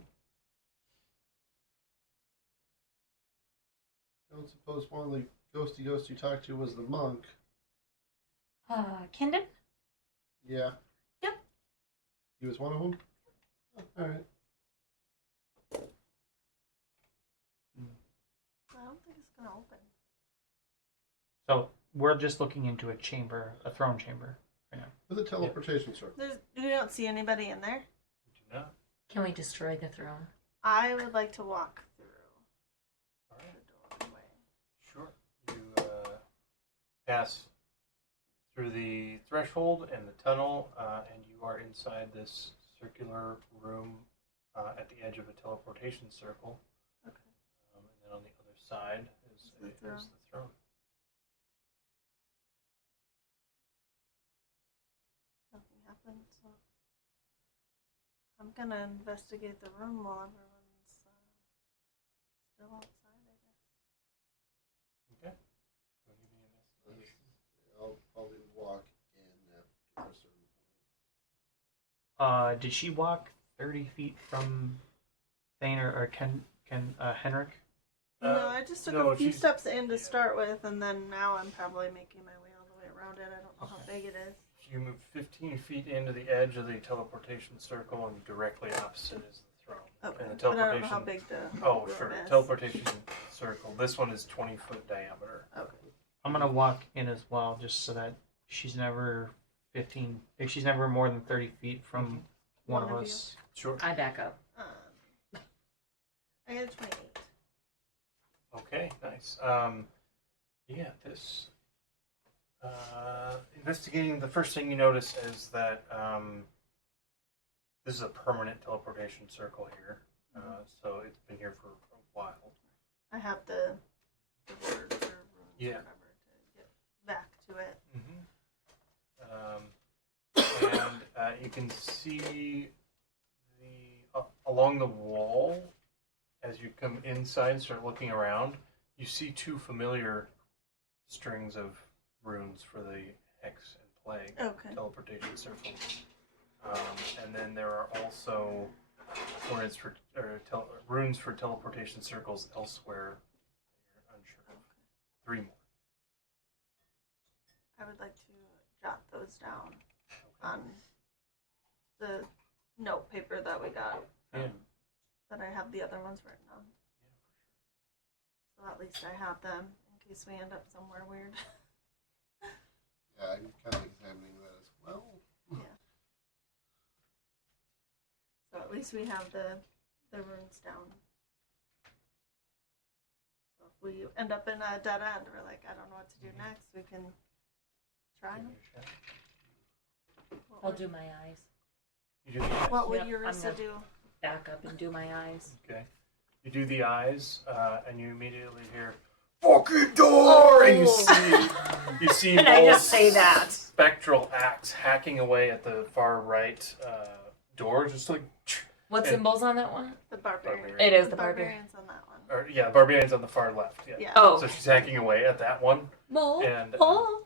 don't suppose one of the ghosty ghosts you talked to was the monk. Kendon? Yeah. Yep. He was one of them? Oh, alright. I don't think it's going to open. So we're just looking into a chamber, a throne chamber. With a teleportation circle. You don't see anybody in there? Do not. Can we destroy the throne? I would like to walk through All right. the doorway. Sure. You pass through the threshold and the tunnel, and you are inside this circular room at the edge of a teleportation circle. Okay. And then on the other side is The the throne. throne. Nothing happened, so I'm gonna investigate the room while everyone's still outside, I guess. Okay. Go give me an investigation. I'll probably walk in after a certain point. Did she walk 30 feet from Thane or Henrik? No, I just took no, a few she's- steps in to start with, and then now I'm probably making my way all the way around it. I don't know how Okay. big it is. You move 15 feet into the edge of the teleportation circle, and directly opposite is the throne. Okay, And the but I don't know how teleportation. big the Oh, room sure. is. Teleportation circle. This one is 20-foot diameter. Okay. I'm gonna walk in as well, just so that she's never 15. If she's never more than 30 feet from one of One of us. Sure. I back up. I got a 28. Okay, nice. Yeah, this. Investigating, the first thing you notice is that this is a permanent teleportation circle here. So it's been here for a while. I have the words or runes Yeah. or whatever to get back to it. And you can see along the wall as you come inside and start looking around. You see two familiar strings of runes for the hex and plague Okay. teleportation circles, and then there are also runes for teleportation circles elsewhere. You're unsure of. 3 more. I would like to jot those down on the note paper that we got. Yeah. That I have the other ones written on. So at least I have them in case we end up somewhere weird. Yeah, I'm kind of examining that as Well, So at least we have the runes down. So if we end up in a dead end, we're like, I don't know what to do next. We can try them. I'll do my eyes. You do the eyes. What would Yep, I'm Eurissa gonna- do? Back up and do my eyes. Okay. You do the eyes, and you immediately hear "fucking door," and you see And I Mole's just say that. spectral axe hacking away at the far right door, just like. What And- symbol's on that one? The barbarian. It is the the barbarian. barbarians on that one. Or yeah, barbarian's on the far left. Yeah. Yeah. Oh. So she's hacking away at that one, Mo. and Oh.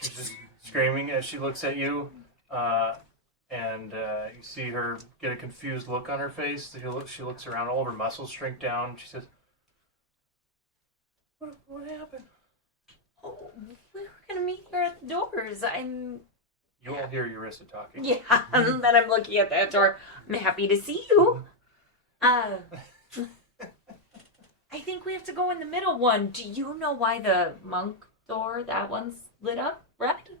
she's just screaming as she looks at you, and you see her get a confused look on her face. She looks around, all of her muscles shrink down. She says, "What happened?" Oh, we were gonna meet here at the doors. You all hear Eurissa talking. Yeah, and then I'm looking at that door. I'm happy to see you. I think we have to go in the middle one. Do you know why the monk door, that one's lit up red?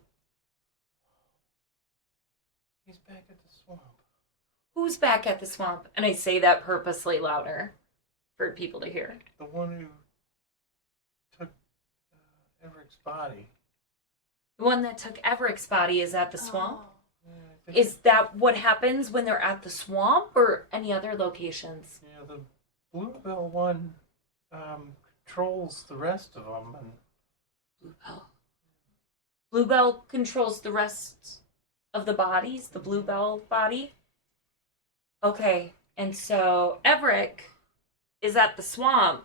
He's back at the swamp. Who's back at the swamp? And I say that purposely louder for people to hear. The one who took Everett's body. The one that took Everett's body is at the swamp. Oh. Yeah, I think Is that what happens when they're at the swamp or any other locations? yeah, the Bluebell one controls the rest of them, and Bluebell. Bluebell controls the rest of the bodies, the Bluebell body. Okay, and so Everett is at the swamp.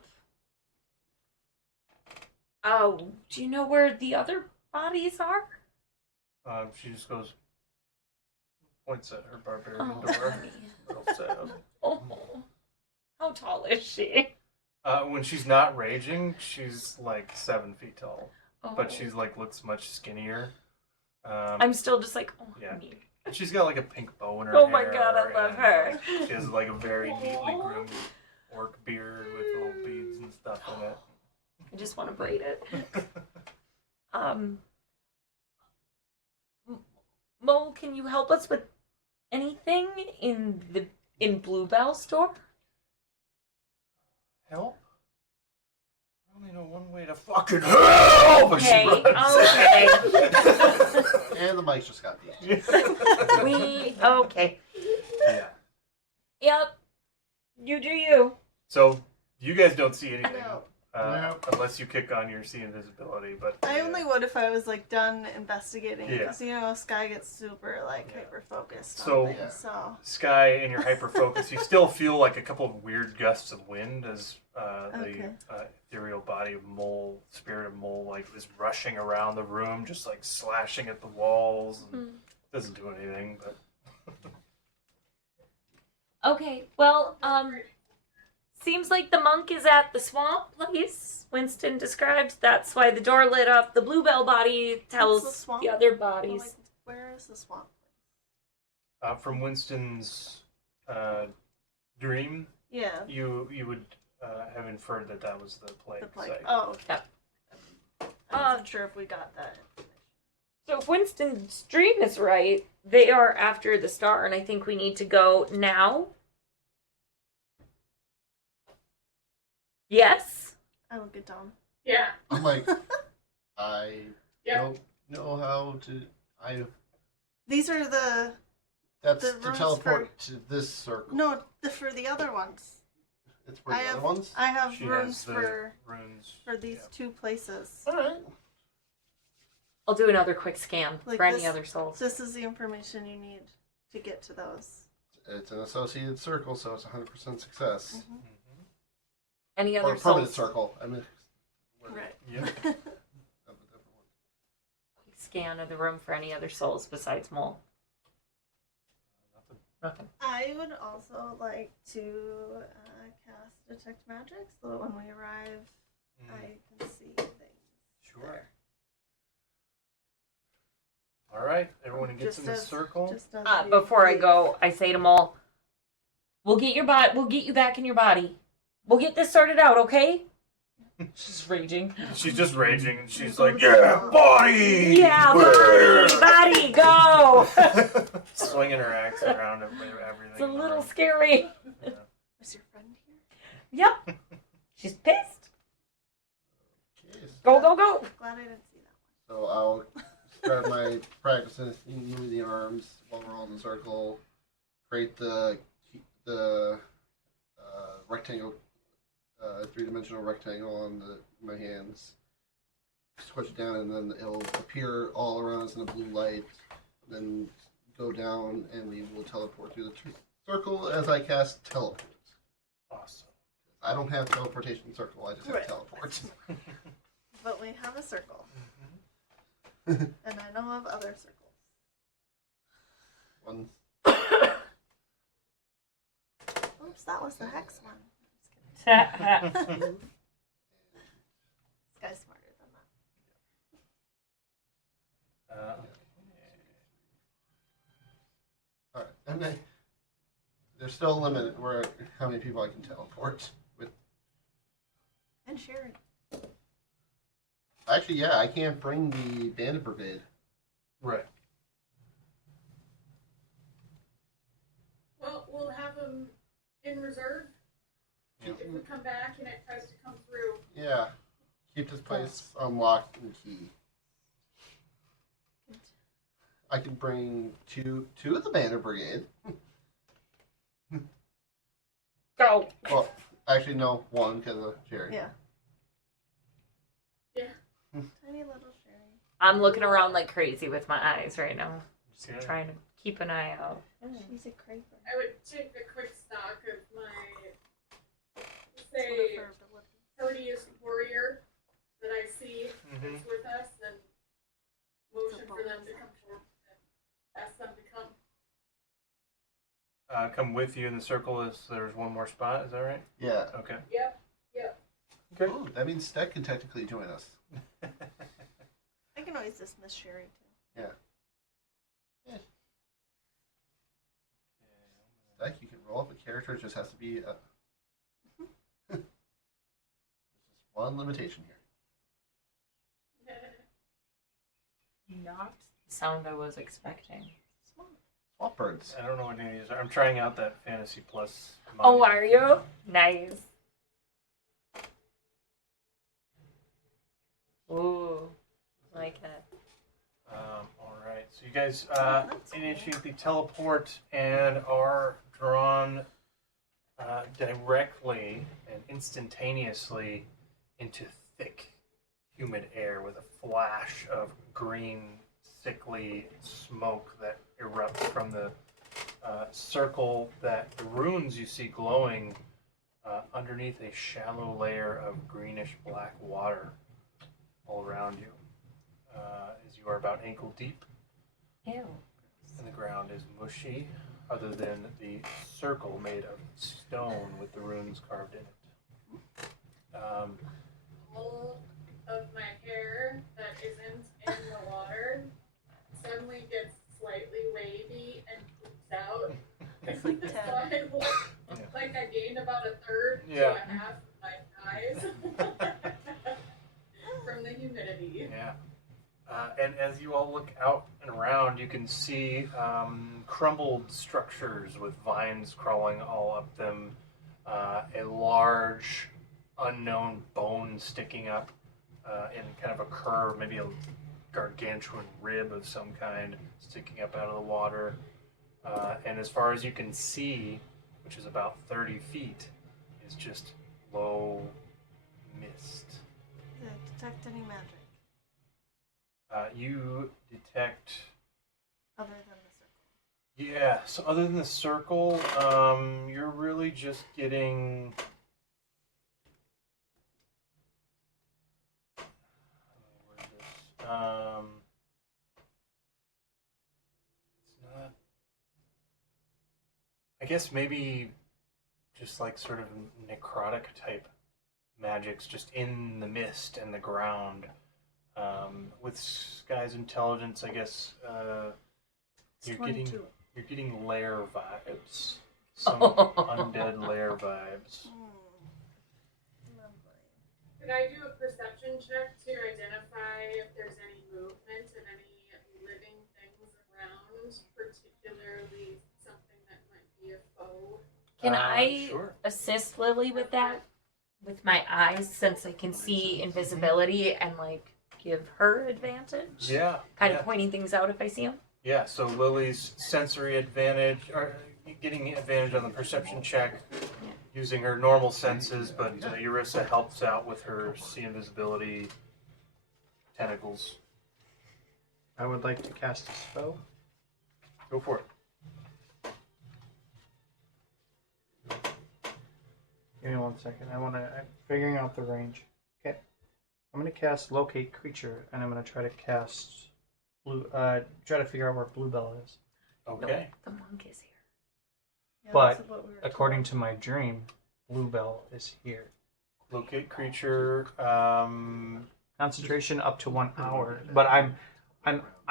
Oh, do you know where the other bodies are? she just goes, points at her barbarian Oh, door. honey. Real sad. Oh, how tall is she? When she's not raging, she's like 7 feet tall, Oh. but she's like looks much skinnier. I'm still just like, oh, Yeah. honey. She's got like a pink bow in her Oh hair. my God, I love and, her. She has like a very neatly Aw. groomed orc beard with little beads and stuff in it. I just want to braid it. Mo, can you help us with anything in Bluebell store? Help? I only know one way to fucking help. And she Okay, runs. okay. and the mics just got these. Okay. Yeah. Yep. You do you. So you guys don't see I anything know. unless you kick on your see invisibility. But I only would if I was like done investigating. Yeah. Because you know, Sky gets super like Yeah. hyper focused So- on things. Yeah. So Sky and your hyper focus, you still feel like a couple of weird gusts of wind as Okay. the ethereal body of Mole, spirit of Mole, like is rushing around the room, just like slashing at the walls. And doesn't do anything, but Okay. Well, seems like the monk is at the swamp place. Winston describes. That's why the door lit up. The Bluebell body What's tells the swamp? the other Well, bodies. like, where is the swamp? from Winston's dream, Yeah, you would have inferred that that was the plague the plague. site. Oh, okay. Yep. I wasn't sure if we got that. So if Winston's dream is right, they are after the star, and I think we need to go now. Yes? I look at Tom. Yeah. I'm like, I Yep. don't know how to. These are the That's The to runes teleport to this circle. no for the other ones. It's for I the have other ones. I have She runes has the for runes these yeah. two places. All right. I'll do another quick scan Like for any this- other souls. This is the information you need to get to those. It's an associated circle, so it's 100% success. Mhm. Mhm. Any Or other a permanent souls? circle. I mean, Right. Yep. of a different one. Quick scan of the room for any other souls besides Mole. Nothing. Nothing. I would also like to cast detect magic so that when we arrive, I can see things. Sure. All right, everyone gets in the circle. Just as we Before I leave. go, I say to Mole, "We'll get your body. We'll get you back in your body. We'll get this sorted out, okay? She's raging. She's just raging, and she's like, "Yeah, body, Yeah, body, go! swinging her axe around and everything. It's a in the little room. scary. Is your friend here? Yep. She's pissed. Okay, Go, go, go. Glad I didn't see that. so I'll start my practicing moving the arms while we're all in the circle. Create the rectangle, three-dimensional rectangle on my hands. Squish it down, and then it'll appear all around us in a blue light. Then go down, and we will teleport through the circle as I cast teleport. Awesome. I don't have teleportation circle. I just have Right. teleport. But we have a circle, Mm-hmm. and I know of other circles. One. Oops, that was the hex one. Just That's kidding. This guy's smarter than that. All right, and then there's still a limit where how many people I can teleport with. And Sherry. Actually, yeah, I can't bring the bandit brigade. Right. Well, we'll have them in reserve. Yep. If we come back and it tries to come through. Yeah, keep this place unlocked and key. I can bring two of the bandit brigade. Go. Well, actually, no, one because of Jerry. Yeah. Yeah. Tiny little Sherry. I'm looking around like crazy with my eyes right now. Yeah. Trying to keep an eye out. She's a creeper. I would take a quick stock of my, It's say, one of her abilities. hardiest warrior that I see Mhm. that's with us, and motion for them to come forward and ask them to come. Come with you in the circle. There's one more spot. Is that right? Yeah. Okay. Yep. Okay. Ooh, that means Steck can technically join us. I can always dismiss Sherry too. Steck, you can roll up a character. It just has to be a. There's just one limitation here. Not the sound I was expecting. Swamp birds. I don't know what any of these are. I'm trying out that Fantasy Plus. Oh, module. are you? Nice. Ooh, like it. All right. So you guys that's initiate the teleport and are drawn directly and instantaneously into thick, humid air with a flash of green, sickly smoke that erupts from the circle. That the runes you see glowing underneath a shallow layer of greenish black water all around you. As you are about ankle deep, Ew. and the ground is mushy, other than the circle made of stone with the runes carved in it. All of my hair that isn't in the water suddenly gets slightly wavy and poops out. It's like So 10. I look Yeah. like I gained about a third to Yeah. a half of my eyes from the humidity. Yeah. And as you all look out and around, you can see crumbled structures with vines crawling all up them, a large unknown bone sticking up in kind of a curve, maybe a gargantuan rib of some kind sticking up out of the water. And as far as you can see, which is about 30 feet, is just low mist. Did I detect any magic You detect, other than the circle? yeah. So other than the circle, you're really just getting. Where is this? It's not. I guess maybe just like sort of necrotic type magics just in the mist and the ground. With Sky's intelligence, I guess It's you're 22. getting lair vibes, some undead lair vibes. Lovely. Could I do perception check to identify if there's any movement and any living things around, particularly something that might be a foe? Can I Sure. assist Lily with that? With my eyes, since I can see invisibility and like give her advantage? Yeah. Kind yeah. of pointing things out if I see them? Yeah, so Lily's sensory advantage, or getting advantage on the perception check using her normal senses, but Eurissa helps out with her see invisibility tentacles. I would like to cast a spell. Go for it. Give me 1 second. I'm figuring out the range. Okay. I'm gonna cast locate creature, and I'm gonna try to cast blue. Try to figure out where Bluebell is. Okay. The monk is here. Yeah, But that's what we were according told. to my dream, Bluebell is here. Locate creature. Concentration up to 1 hour, but I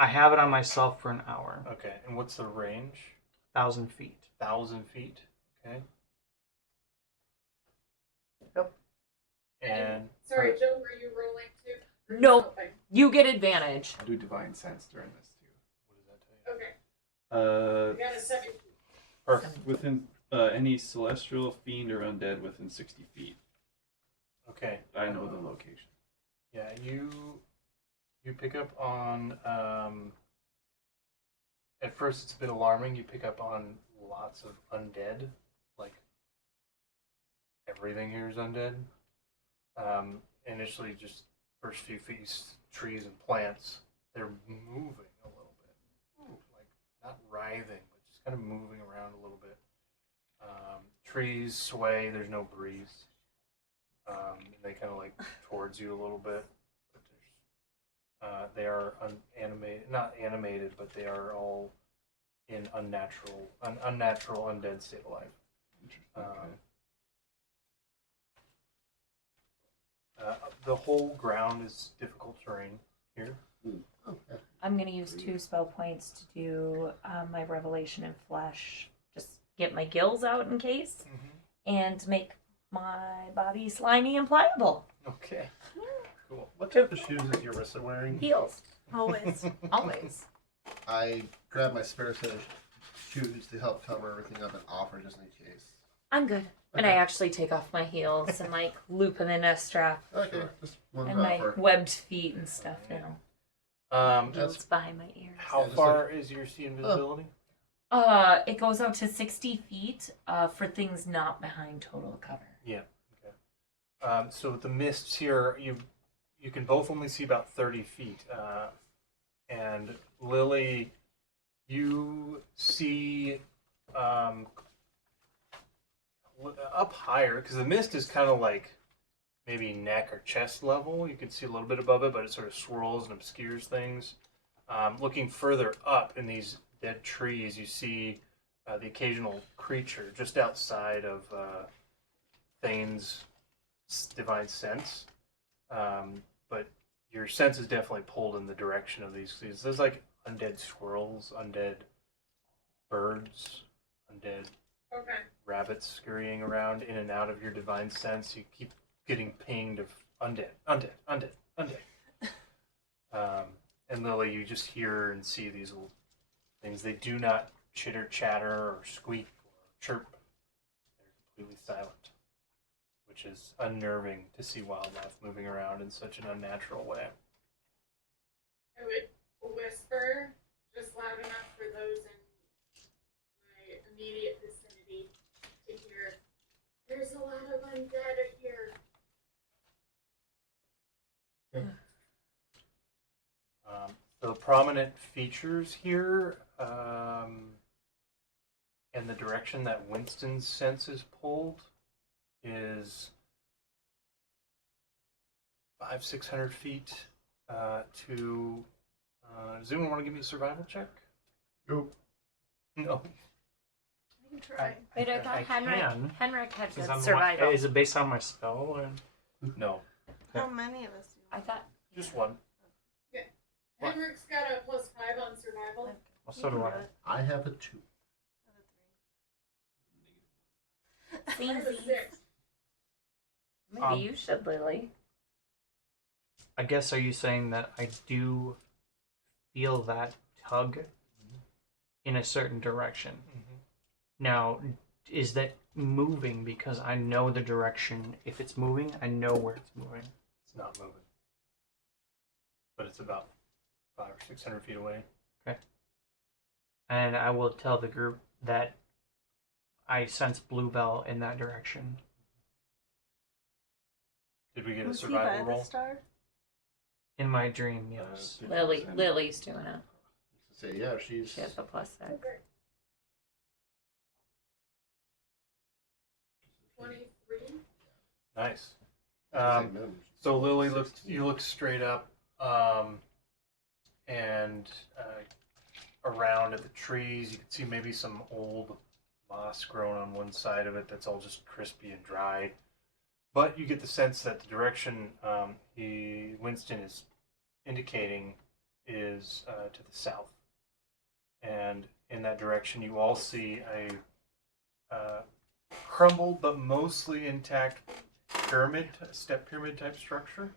have it on myself for an hour. Okay, and what's the range? 1,000 feet. 1,000 feet. Okay. Yep. And Sorry, Joe, were you rolling too? Or just Nope. helping? You get advantage. I'll do divine sense during this too. what does that tell you? Okay, Uh, I got a 7. Perfect. within any celestial, fiend, or undead within 60 feet. Okay. I know the location. Yeah, you pick up on at first it's a bit alarming. You pick up on lots of undead, like everything here is undead. Initially, just first few feet, trees and plants, they're moving a little bit, like not writhing, but just kind of moving around a little bit. Trees sway. There's no breeze. They kind of like towards you a little bit. But there's, they are unanimated, not animated, but they are all in unnatural undead state of life. Interesting. The whole ground is difficult terrain here. Oh, yeah. I'm going to use 2 spell points to do my revelation in flesh. Just get my gills out in case, and make my body slimy and pliable. Okay. Cool. What type of shoes is Eurissa wearing? Heels. Always. Always. I grabbed my spare set of shoes to help cover everything up and offer just in case. I'm good. And I actually take off my heels and like loop them in a strap. Okay, just one And my offer. webbed feet and stuff now. That's Gills behind my ears. how just far is your see invisibility? It goes out to 60 feet for things not behind total cover. So the mists here, you can both only see about 30 feet. And Lily, you see up higher, because the mist is kind of like maybe neck or chest level. You can see a little bit above it, but it sort of swirls and obscures things. Looking further up in these dead trees, you see the occasional creature just outside of Thane's divine sense. But your sense is definitely pulled in the direction of these. There's like undead squirrels, undead birds, undead Okay. rabbits scurrying around in and out of your divine sense. You keep getting pinged of undead. And Lily, you just hear and see these little things. They do not chitter, chatter, or squeak, or chirp. They're completely silent, which is unnerving to see wildlife moving around in such an unnatural way. I would whisper just loud enough for those in my immediate vicinity to hear. There's a lot of undead here. The prominent features here, and the direction that Winston's sense is pulled, is 500-600 feet to. Does anyone want to give me a survival check? Nope. No. You can try. Wait, I thought can, Henrik had 'cause to I'm survival. is it based on my spell? Or? No. How many of us do I thought Just one. What? Henrik's got a +5 on survival. Well, so do I. I have a 2. I have a Easy. 6. Maybe you should, Lily. I guess, are you saying that I do feel that tug in a certain direction? Now, is that moving because I know the direction? If it's moving, I know where it's moving. It's not moving, but it's about 500 or 600 feet away. And I will tell the group that I sense Bluebell in that direction. Did we get a Was he by survival the roll? star? In my dream, yes. Lily's doing it. Say, yeah, she's. She has the +6. 23. Nice. Say minimum. So Lily you look straight up, and around at the trees, you can see maybe some old moss grown on one side of it that's all just crispy and dry. But you get the sense that the direction Winston is indicating is to the south. And in that direction, you all see a crumbled but mostly intact step pyramid type structure,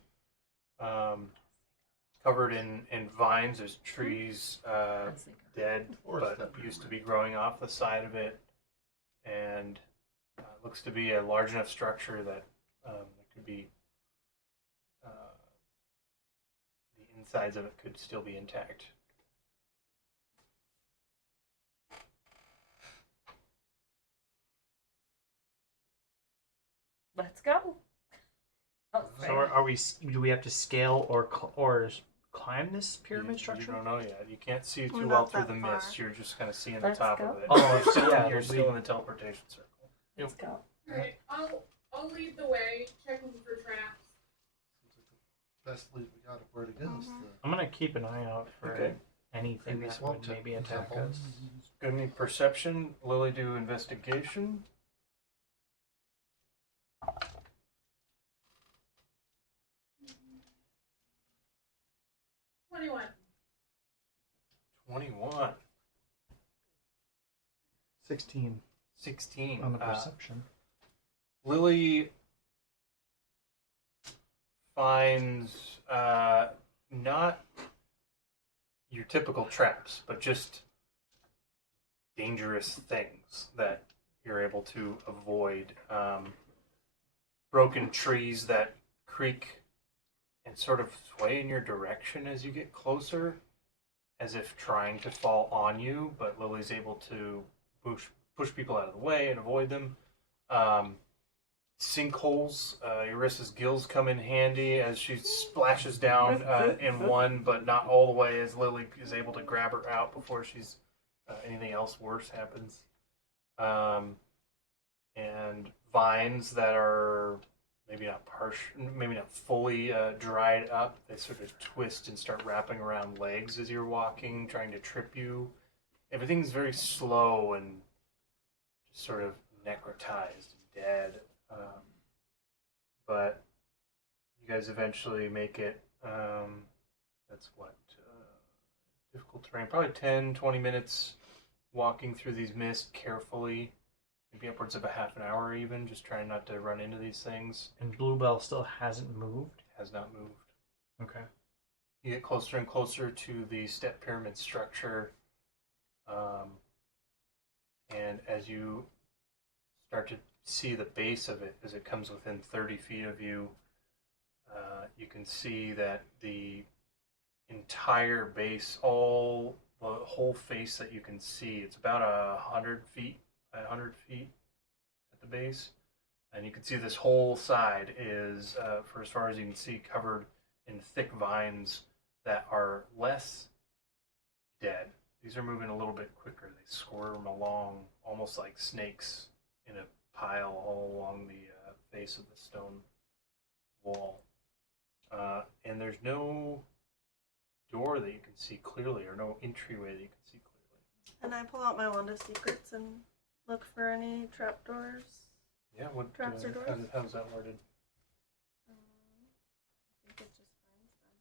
covered in vines. There's trees dead, Or but step used to pyramid. be growing off the side of it, and looks to be a large enough structure that it could be the insides of it could still be intact. Let's go. Oh, So are we? Do we have to scale or climb this pyramid You structure? don't know yet. You can't see We're too not well through that the far. mist. You're just kind of seeing Let's the top go. of it. Oh, you're still, yeah, you're we- still in the teleportation circle. Let's go. Alright, I'll lead the way, checking for traps. Best lead we got of where to go is Mhm. the I'm gonna keep an eye out for Okay. anything Maybe that swamp would maybe attack temple. us. Good. Any perception? Lily, do investigation. 21. 21. 16 16. on the perception. Lily finds not your typical traps, but just dangerous things that you're able to avoid. Broken trees that creak and sort of sway in your direction as you get closer, as if trying to fall on you, but Lily's able to push people out of the way and avoid them. Sinkholes, Eurissa's gills come in handy as she splashes down in one, but not all the way, as Lily is able to grab her out before she's anything else worse happens. And vines that are maybe not fully dried up. They sort of twist and start wrapping around legs as you're walking, trying to trip you. Everything's very slow and just sort of necrotized and dead. But you guys eventually make it. That's what difficult terrain. Probably 10, 20 minutes walking through these mist carefully. Maybe upwards of a half an hour even, just trying not to run into these things. And Bluebell still hasn't moved. Has not moved. Okay. You get closer and closer to the step pyramid structure, and as you start to see the base of it, as it comes within 30 feet of you, you can see that the entire base, the whole face that you can see, it's about 100 feet at the base, and you can see this whole side is, for as far as you can see, covered in thick vines that are less dead. These are moving a little bit quicker. They squirm along almost like snakes in a pile all along the face of the stone wall. And there's no door that you can see clearly, or no entryway that you can see clearly. And I pull out my wand of secrets and look for any trapdoors. Yeah, what Traps or doors? how's that worded? I think it just finds them.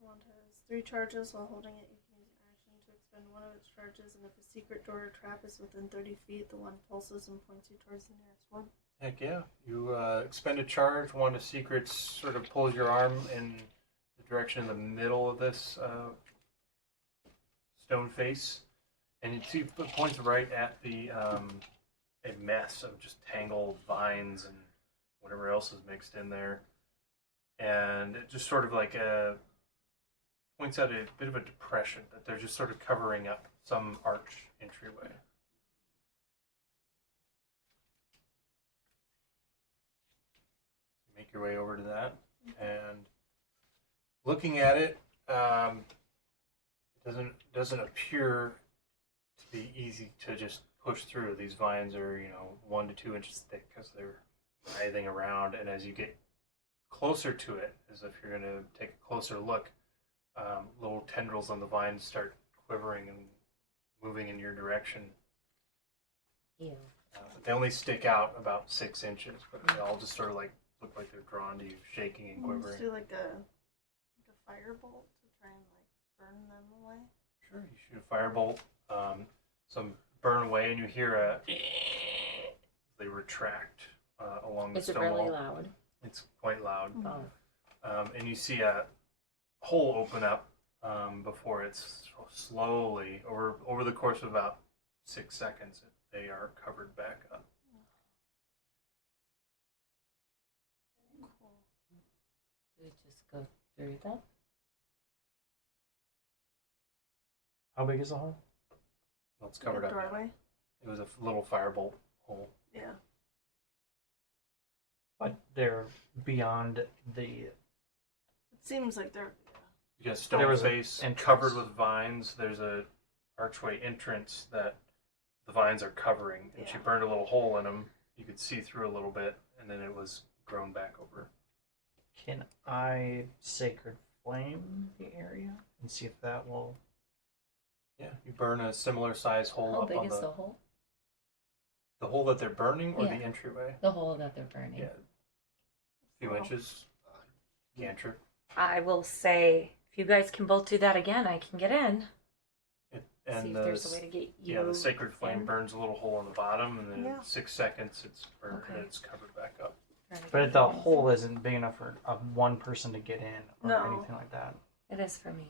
The wand has 3 charges. While holding it, you can use an action to expend one of its charges, and if a secret door or trap is within 30 feet, the wand pulses and points you towards the nearest one. Heck yeah. You expend a charge, one of secrets sort of pulls your arm in the direction in the middle of this stone face, and you see it points right at the a mess of just tangled vines and whatever else is mixed in there. And it just sort of like points out a bit of a depression that they're just sort of covering up some arch entryway. You make your way over to that, and looking at it, doesn't appear to be easy to just push through. These vines are 1 to 2 inches thick because they're writhing around, and as you get closer to it, as if you're going to take a closer look, little tendrils on the vines start quivering and moving in your direction. Ew. But they only stick out about 6 inches, but they all just sort of like look like they're drawn to you, shaking and Let's quivering. do like a firebolt to try and like burn them away. Sure, you shoot a firebolt, some burn away, and you hear they retract along the Is it stone really wall. loud? It's quite loud. Oh. And you see a hole open up before it's slowly, over the course of about 6 seconds, they are covered back up. Do we just go through that? How big is the hole? Well, it's covered up now. Doorway. It was a little firebolt hole. Yeah. But they're beyond the. It seems like they're. You got a stone There was an face entrance. covered with vines. There's a archway entrance that the vines are covering, and she Yeah. burned a little hole in them. You could see through a little bit, and then it was grown back over. Can I sacred flame the area and see if that will? Yeah, you burn a similar size hole How up big on is the the hole? hole that they're burning, or Yeah. the entryway. The hole that they're burning. Yeah, a few inches. Cantrip. I will say, if you guys can both do that again, I can get in. And See if the there's a way to get you. the sacred flame in. burns a little hole in the bottom, and then Yeah. in 6 seconds it's burned and Okay. it's covered back up. Trying to But get the you in. hole isn't big enough for one person to get in or No. anything like that. It is for me.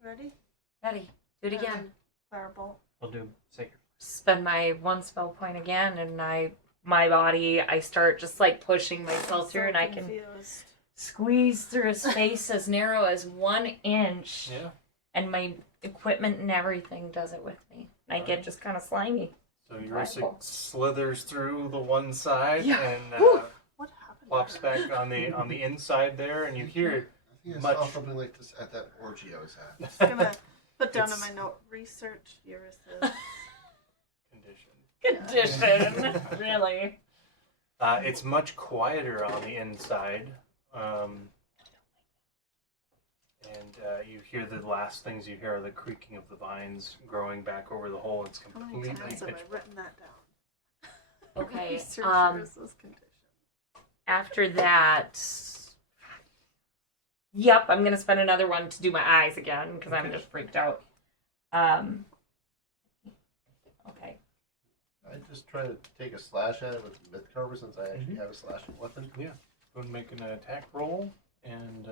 Ready? Ready? Do it again. Firebolt. We'll do sacred. Spend my one spell point again, and my body, I start just like pushing myself through, and I can Confused. squeeze through his face as narrow as 1 inch. Yeah. And my equipment and everything does it with me. I get just kind of slimy. So Rifle. Eurasic slithers through the one side Yeah. and What happened? plops back on the inside there, and you hear I think I Much. saw something like this at that orgy I was at. I'm just gonna put down in It's- my note, research Eurys's. condition. Condition. Really. It's much quieter on the inside. And you hear the last things you hear are the creaking of the vines growing back over the hole. It's How many completely times have pitch I written that down? Okay. Research Eurys's condition. After that, yep, I'm gonna spend another one to do my eyes again because I'm Okay. just freaked out. Okay. I just try to take a slash at it with myth cover since I actually have a slashing weapon. Go and make an attack roll, and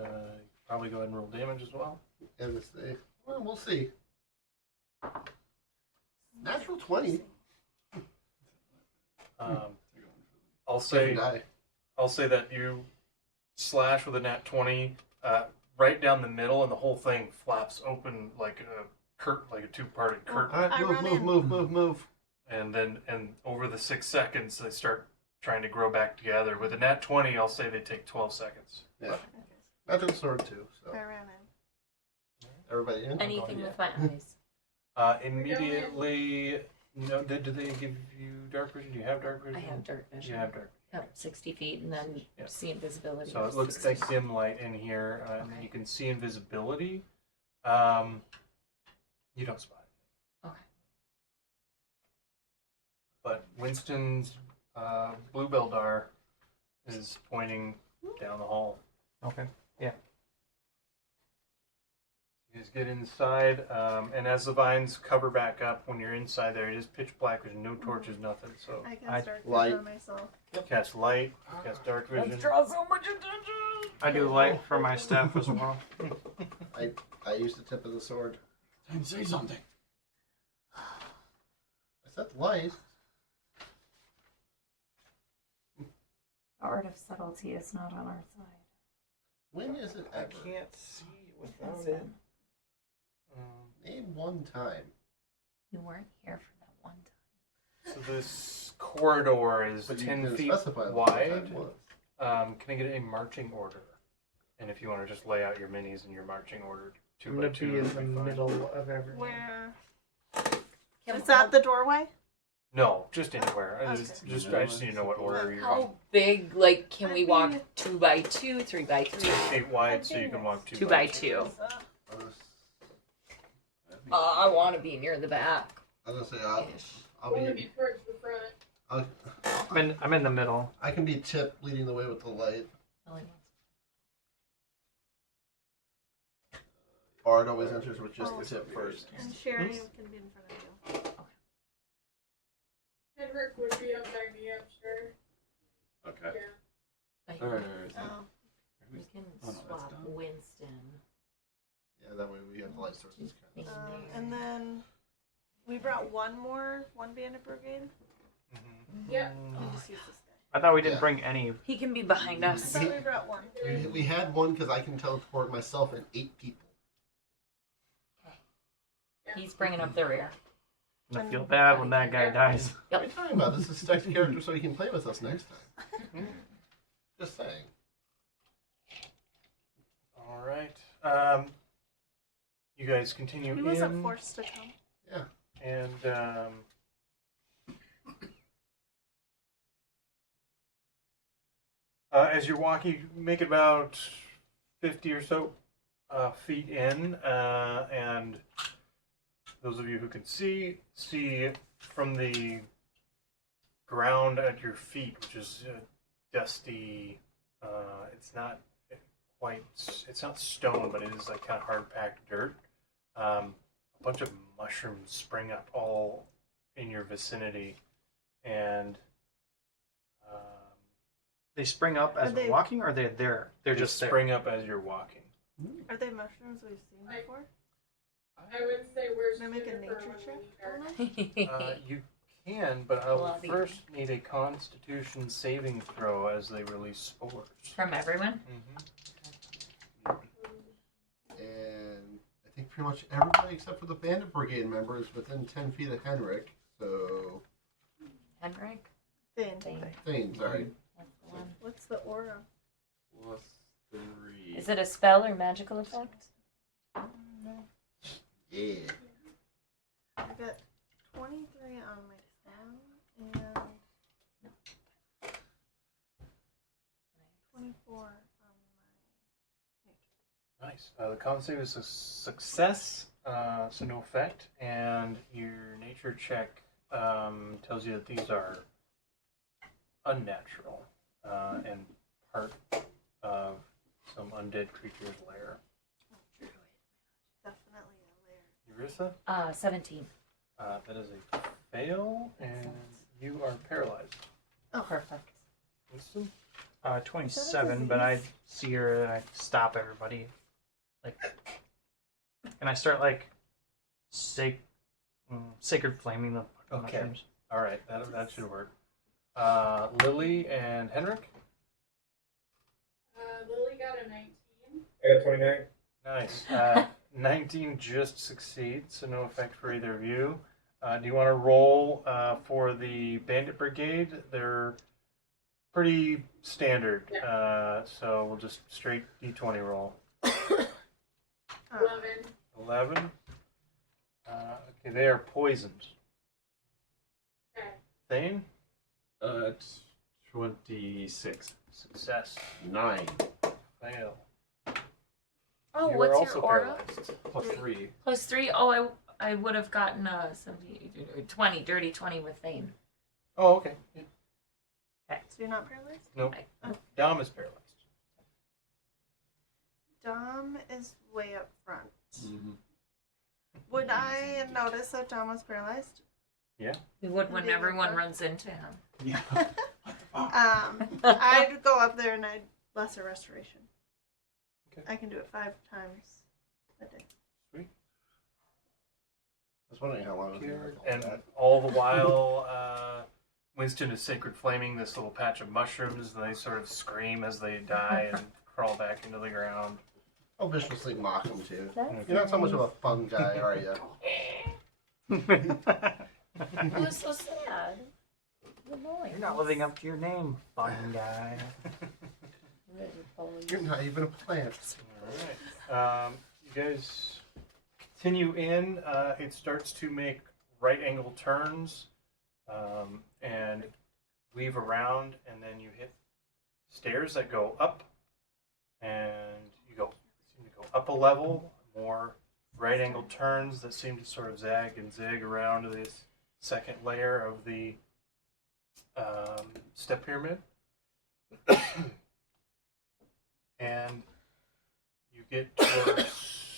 probably go ahead and roll damage as well. And it's well, we'll see. Natural 20. I'll Second say die. I'll say that you slash with a nat 20 right down the middle, and the whole thing flaps open like a two-parted curtain. All right, I run in. move. And then over the 6 seconds, they start trying to grow back together. With a nat 20, I'll say they take 12 seconds. Yeah. Natural sword too. So I ran in. everybody in. Anything yeah. with my eyes. Immediately, no. Did they give you dark vision? Do you have dark I vision? have dark vision. You have dark. Yep, 60 feet, and then Yeah. see invisibility. So it is looks 60. like dim light in here, and Okay. you can see invisibility. You don't spot it. Okay. But Winston's blue Beldar is pointing down the hall. Okay. You You just get inside, and as the vines cover back up, when you're inside there, it is pitch black. There's no torches, nothing. So I can I- start Light. on myself. cast light, cast dark vision. draw so much attention. I do light for my staff as well. I use the tip of the sword. Time to say something. I said light. Art of subtlety is not on our side. When is it I ever? can't see without Has it. been. Name one time. You weren't here for that one time. So this corridor is But you 10 didn't feet specify what wide. time was. Can I get a marching order? And if you want to just lay out your minis in your marching order, two I'm by gonna two, be in would the be fine. middle of everything. Where Can is that? The doorway? No, just anywhere. Okay. I just need to know what order you're in. How big? Like, can I'd we be- walk 2 by 2, 3 by 3? 6 feet wide, so you can walk 2 2 by by 2. Uh, I want to be near the back. I was gonna say I I'll want to be. be towards the front. I'm in the middle. I can be Tip leading the way with the light. Bard always enters with just the tip first. And Sherry can be in front of you. Henrik would be up by me, I'm sure. Okay. Yeah. Alright. Oh. We can Oh, no, that's swap done. Winston. Yeah, that way we have the light sources. Thing there. And then we brought one bandit brigade. Mhm. Yeah. We just use this guy. I thought we didn't Yeah. bring any. He can be behind I us. thought we brought one. We had one because I can teleport myself and 8 people. He's bringing up the rear. I feel bad when that guy dies. What are you talking about? This is Stack's character so he can play with us next time. Just saying. All right. You guys continue He in, wasn't forced to come. and as you're walking, you make it about 50 or so feet in, and those of you who can see from the ground at your feet, which is dusty. It's not quite. It's not stone, but it is like kind of hard packed dirt. A bunch of mushrooms spring up all in your vicinity, and They spring up as Are we're they- walking, or are they there? They're they just there. spring up as you're walking. Are they mushrooms we've seen before? I would say we're Can I make a Jennifer nature when check we are. on them? You can, but I will Love you. first need a Constitution saving throw as they release spores. From everyone? And I think pretty much everybody except for the Bandit Brigade member is within 10 feet of Henrik. So, Henrik? Thane. Thane, sorry. That's the one. What's the aura? Plus 3. Is it a spell or magical effect? Yeah. I got 23 on my sound and 24 on my Nice. The con save is a success, so no effect, and your nature check tells you that these are unnatural and part of some undead creature's lair. definitely a lair. Eurissa, 17. that is a fail, and you are paralyzed. Oh, perfect. Winston? 27, but I see her and I stop everybody. Like, and I start like sacred flaming the fucking Okay. mushrooms. All right, that should work. Lily and Henrik? Lily got a 19. I got 29. Nice. 19 just succeeds, so no effect for either of you. Do you want to roll for the Bandit Brigade? They're pretty standard, so we'll just straight D20 roll. 11. 11. Okay, they are poisoned. Okay. Thane? 26. Success. 9. Fail. Oh, You are what's also your aura? paralyzed. Plus 3. Plus 3. Oh, I would have gotten a 20, dirty 20 with Thane. Oh, okay. Yeah. So you're not paralyzed? Nope. Oh. Dom is paralyzed. Dom is way up front. Mm-hmm. Would I notice that Dom was paralyzed? We would when Maybe everyone more. runs into him. Yeah. I'd go up there and I'd lesser restoration. Okay. I can do it 5 times a day. I was wondering how long it was going to And hold that. all the while, Winston is sacred flaming this little patch of mushrooms, and they sort of scream as they die and crawl back into the ground. I'll viciously mock him too. That's You're not so much of a fun guy, are you? It was so sad. You're not living up to your name, fun guy. You're not even a plant. All right. You guys continue in. It starts to make right angle turns and weave around, and then you hit stairs that go up, and you seem to go up a level. More right angle turns that seem to sort of zag and zig around this second layer of the step pyramid. And you get to where it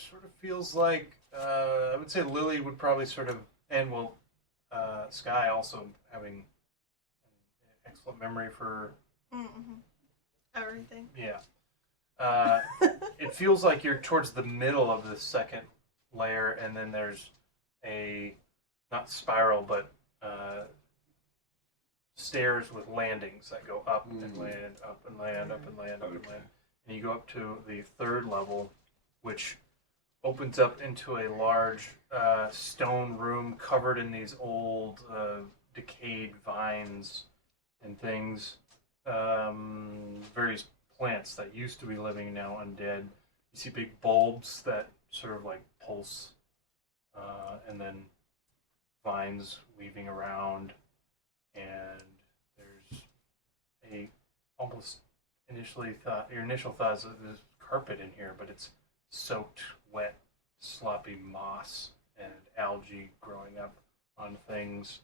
sort of feels like I would say Lily would probably sort of, and well, Sky also having an excellent memory for Everything. it feels like you're towards the middle of the second layer, and then there's a not spiral but stairs with landings that go up and land, up and land, up and land, up and land. And you go up to the third level, which opens up into a large stone room covered in these old decayed vines and things. Various plants that used to be living, now undead. You see big bulbs that sort of like pulse, and then vines weaving around, and there's a almost your initial thought is there's carpet in here, but it's soaked, wet, sloppy moss and algae growing up on things,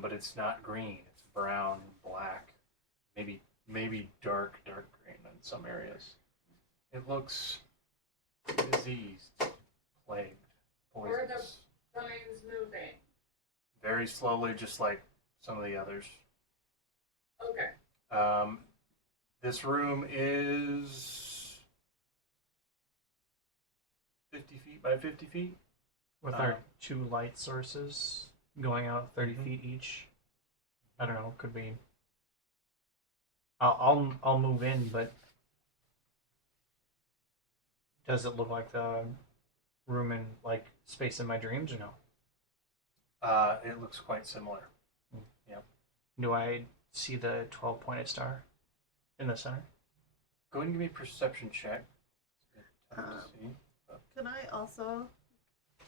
but it's not green. It's brown, black, maybe dark green in some areas. It looks diseased, plagued, Where are the poisonous. vines moving? Very slowly, just like some of the others. Okay. This room is 50 feet by 50 feet. With our 2 light sources going out 30 feet each. I don't know, could be. I'll move in, but does it look like the room in like Space in My Dreams or no? It looks quite similar. Do I see the 12-pointed star in the center? Go ahead and give me a perception check. Tough to see. Can I also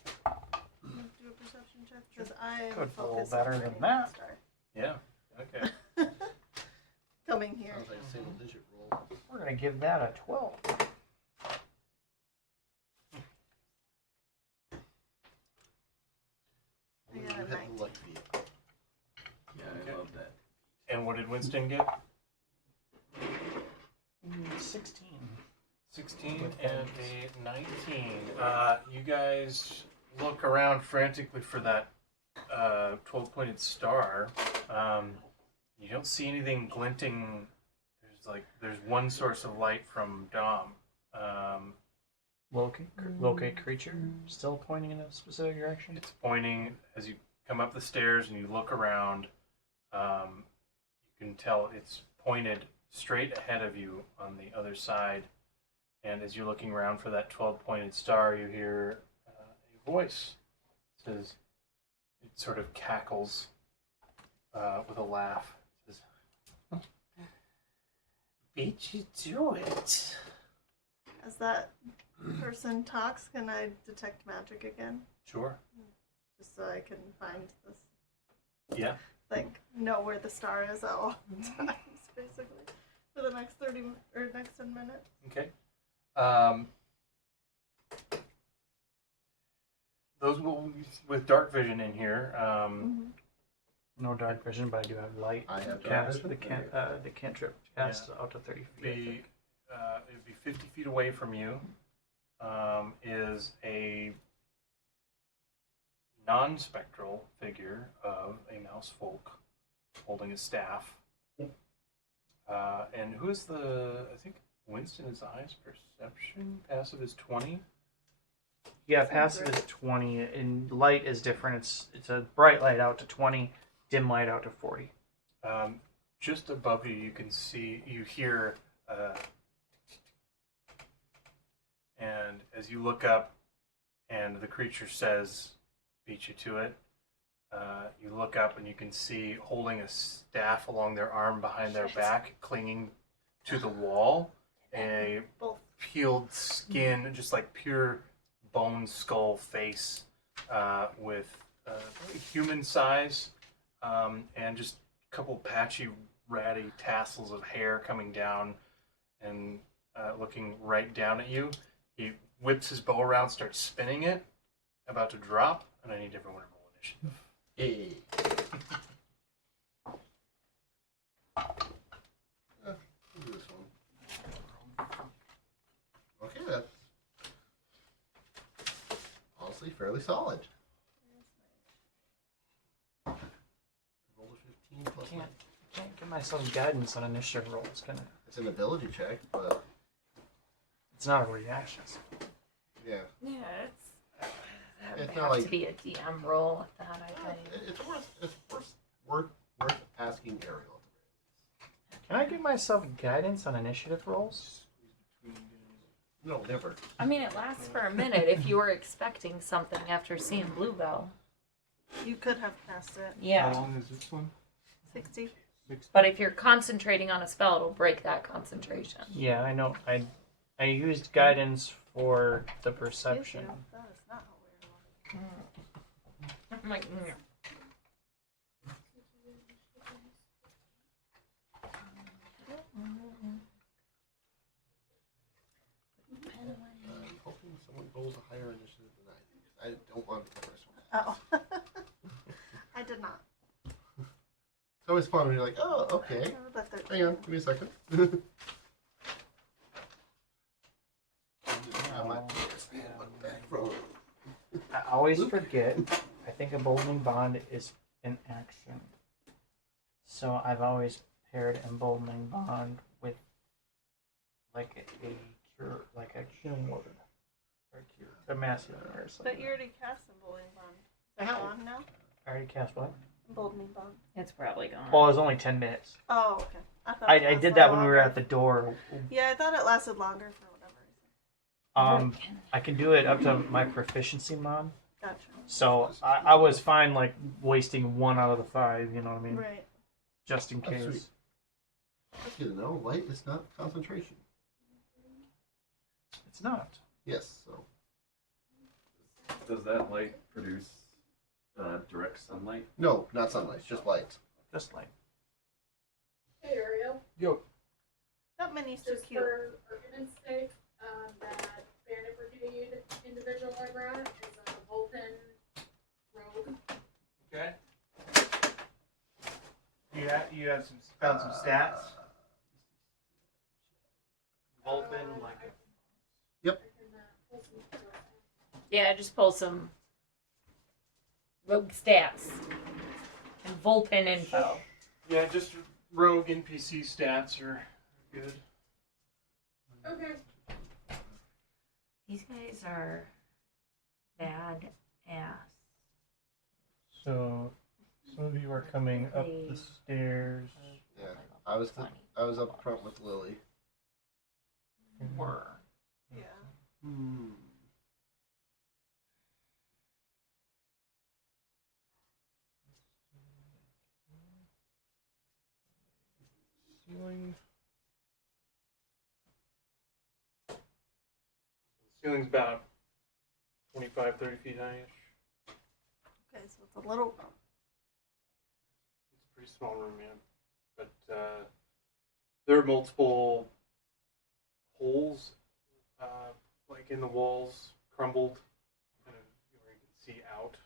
do a perception check? Because I am Could roll focused better on than finding that. the star. Yeah. Okay. Coming here. Sounds like a single digit roll. We're gonna give that a 12. I got a You hit 19. the lucky vehicle. Yeah, Okay. I love that. And what did Winston get? 16. 16 and a 19. You guys look around frantically for that 12-pointed star. You don't see anything glinting. There's one source of light from Dom. Locate creature. Still pointing in a specific direction. It's pointing as you come up the stairs and you look around. You can tell it's pointed straight ahead of you on the other side. And as you're looking around for that 12-pointed star, you hear a voice. It says, it sort of cackles with a laugh. It says, beat you to it. As that person talks, can I detect magic again? Sure. Just so I can find this, Yeah. like, know where the star is at all times, basically, for the next 30 or next 10 minutes. Okay. Those with dark vision in here. No dark vision, but I do have light. I have dark Cast vision. the cantrip cast out to 30 feet. I The think. it would be 50 feet away from you, is a non-spectral figure of a mouse folk holding a staff. And who is I think Winston is the highest perception. Passive is 20. Yeah, passive is 20, and light is different. It's a bright light out to 20, dim light out to 40. Just above you, you hear, and as you look up, and the creature says, beat you to it. You look up and you can see holding a staff along their arm behind their back, clinging to the wall, a Both. peeled skin, just like pure bone skull face, with human size, and just a couple patchy, ratty tassels of hair coming down and looking right down at you. He whips his bow around, starts spinning it, about to drop, and I need everyone to roll initiative. Hey. We'll do this one. Okay, that's honestly fairly solid. Roll a 15 plus Can't. nine. Can't give myself guidance on initiative rolls, can I? It's an ability check, but It's not a reaction. yeah, Yeah, that would It's have not like- to be a DM roll with that, I think. it's worth asking Ariel. Can I give myself guidance on initiative rolls? No, never. I mean, it lasts for a minute if you were expecting something after seeing Bluebell. You could have passed it. Yeah. long is this one? 60. But if you're concentrating on a spell, it'll break that concentration. Yeah, I know. I used guidance for the Excuse perception. you. That is not how weird it was. I'm like, I'm hoping someone rolls a higher initiative than I do. 'Cause I don't want to be the first one. Oh. I did not. It's always fun when you're like, oh, okay. Oh, but 13. Hang on, give me a second. I might look back from I always forget. I think a emboldening bond is an action. So I've always paired emboldening bond with like a cure, like a healing word, or a cure, a masculine or something. But you already cast Emboldening Bond. Is Ow. that gone now? I already cast what? Emboldening Bond. it's probably gone. Well, it was only 10 minutes. Oh, okay. Thought I it did lasted that when we were longer. at the door. Yeah, I thought it lasted longer for whatever reason. I can do it up to my proficiency mod. Gotcha. So I was fine, like wasting 1 out of the 5. You know what I mean? Right. Just in That's case. sweet. That's good to know. Light is not concentration. It's not. Yes, so. Does that light produce direct sunlight? No, not sunlight, just light. Just like. Hey Ariel, That mini's so just cute. for argument's sake, that Bandit Brigade individual I brought is a Vulcan rogue. Okay. You have found some stats. Vulcan, like a I can pull some stuff. Yeah, just pull some rogue stats and Vulpin info. Yeah, just rogue NPC stats are good. Okay. These guys are bad ass. So, some of you are coming up the stairs. Yeah, I was up front with Lily. Were. Yeah. Hmm. Ceiling. Ceiling's about 25, 30 feet high-ish. Okay, so it's a little room. It's a pretty small room, yeah. But there are multiple holes, like in the walls, crumbled, kind of where you can see out.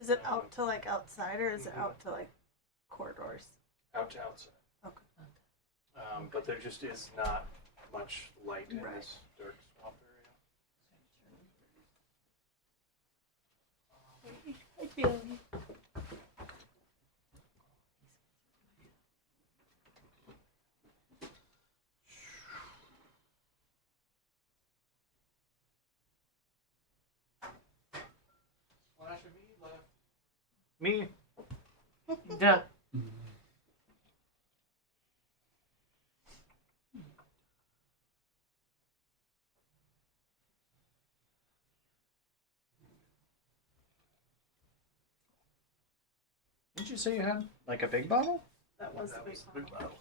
Is it out to like outside or is it out to like corridors? Out to outside. Okay. But there just is not much light in Right. this dark swamp area. Flash of E left. Me. Duh. Didn't you say you had like a big bottle? That was the That big was the big one. bottle.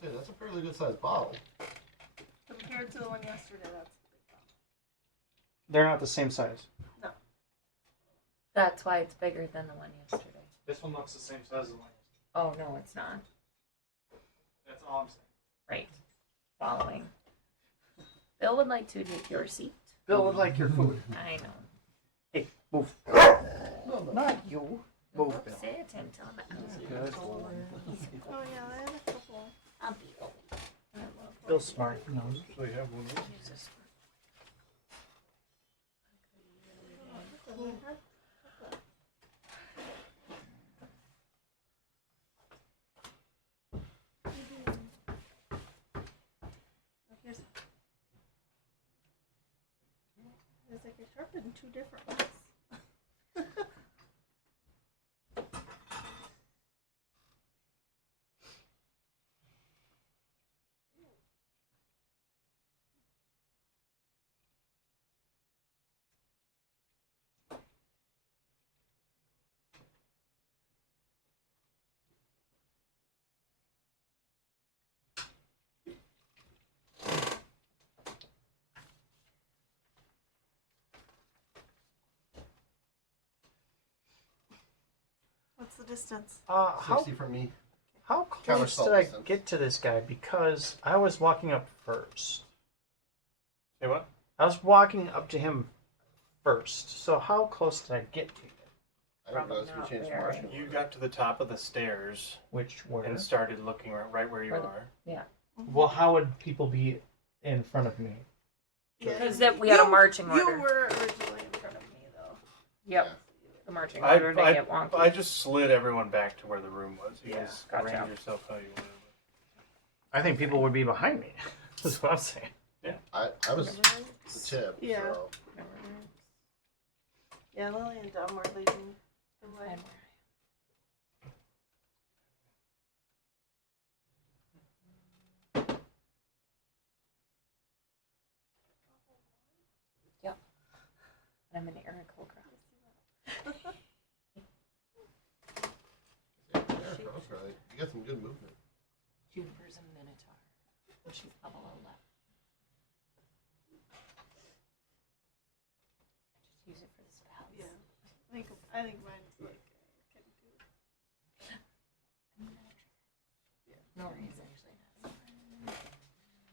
Say, that's a fairly good sized bottle. Compared to the one yesterday, that's the big one. They're not the same size. That's why it's bigger than the one yesterday. This one looks the same size as the one. Oh no, it's not. That's all I'm saying. Right. Following. Bill would like to take your seat. Bill would like your food. I know. Hey, move. Not you. Move, Bill. Sit and tell him. Good. Oh yeah, I had a couple. I'll be over. Bill's smart. He knows. So you have one of those? Here's it's like I sharpened two different ones. What's the distance? How 60 from me. how Counter close salt did I distance. get to this guy? Because I was walking up first. Say what? I was walking up to him first. So how close did I get to you? I didn't realize Probably we changed not marching very. You order. got to the top of the stairs Which were? and started looking right where you Where the- are. Well, how would people be in front of me? Because that we had a marching order. You were originally in front of me though. Yep. The marching I, order didn't get I, wonky. I just slid everyone back to where the room was. You Yeah, guys gotcha. arrange yourself how you want. I think people would be behind me. That's what I'm saying. I was the tip. Yeah. So. Yeah, Lily and Dom were leading the way. I'm an Eric Holcroft. Yeah, that's right. You got some good movement. Juniper's a Minotaur. And she's level 11. I just use it for the spells. Yeah. I think mine's like kind of good. Nori is actually not.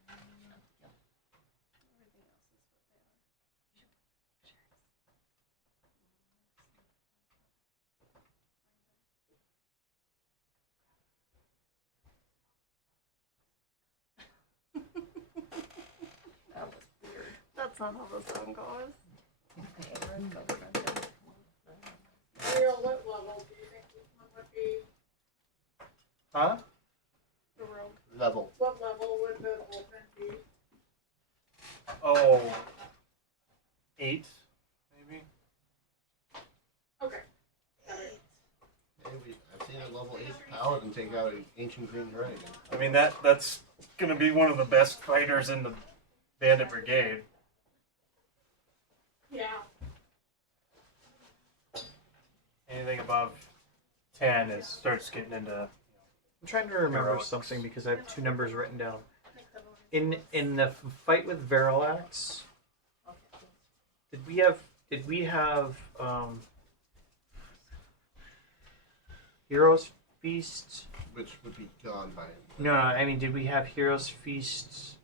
Everything else is what they are. That was weird. That's not how the song goes. Ariel, what level do you think this one would be? Huh? The rogue. Level. What level would the wolfen be? Oh, 8, maybe. Okay. Got it. Hey, I've seen a level 8 paladin take out an ancient green dragon. I mean that's gonna be one of the best fighters in the Bandit Brigade. Yeah. Anything above 10 starts getting into. I'm trying to remember Heroics. something because I have two numbers written down. In the fight with Verilax, did we have Heroes Feast? Which would be gone by. No, I mean, did we have Heroes Feast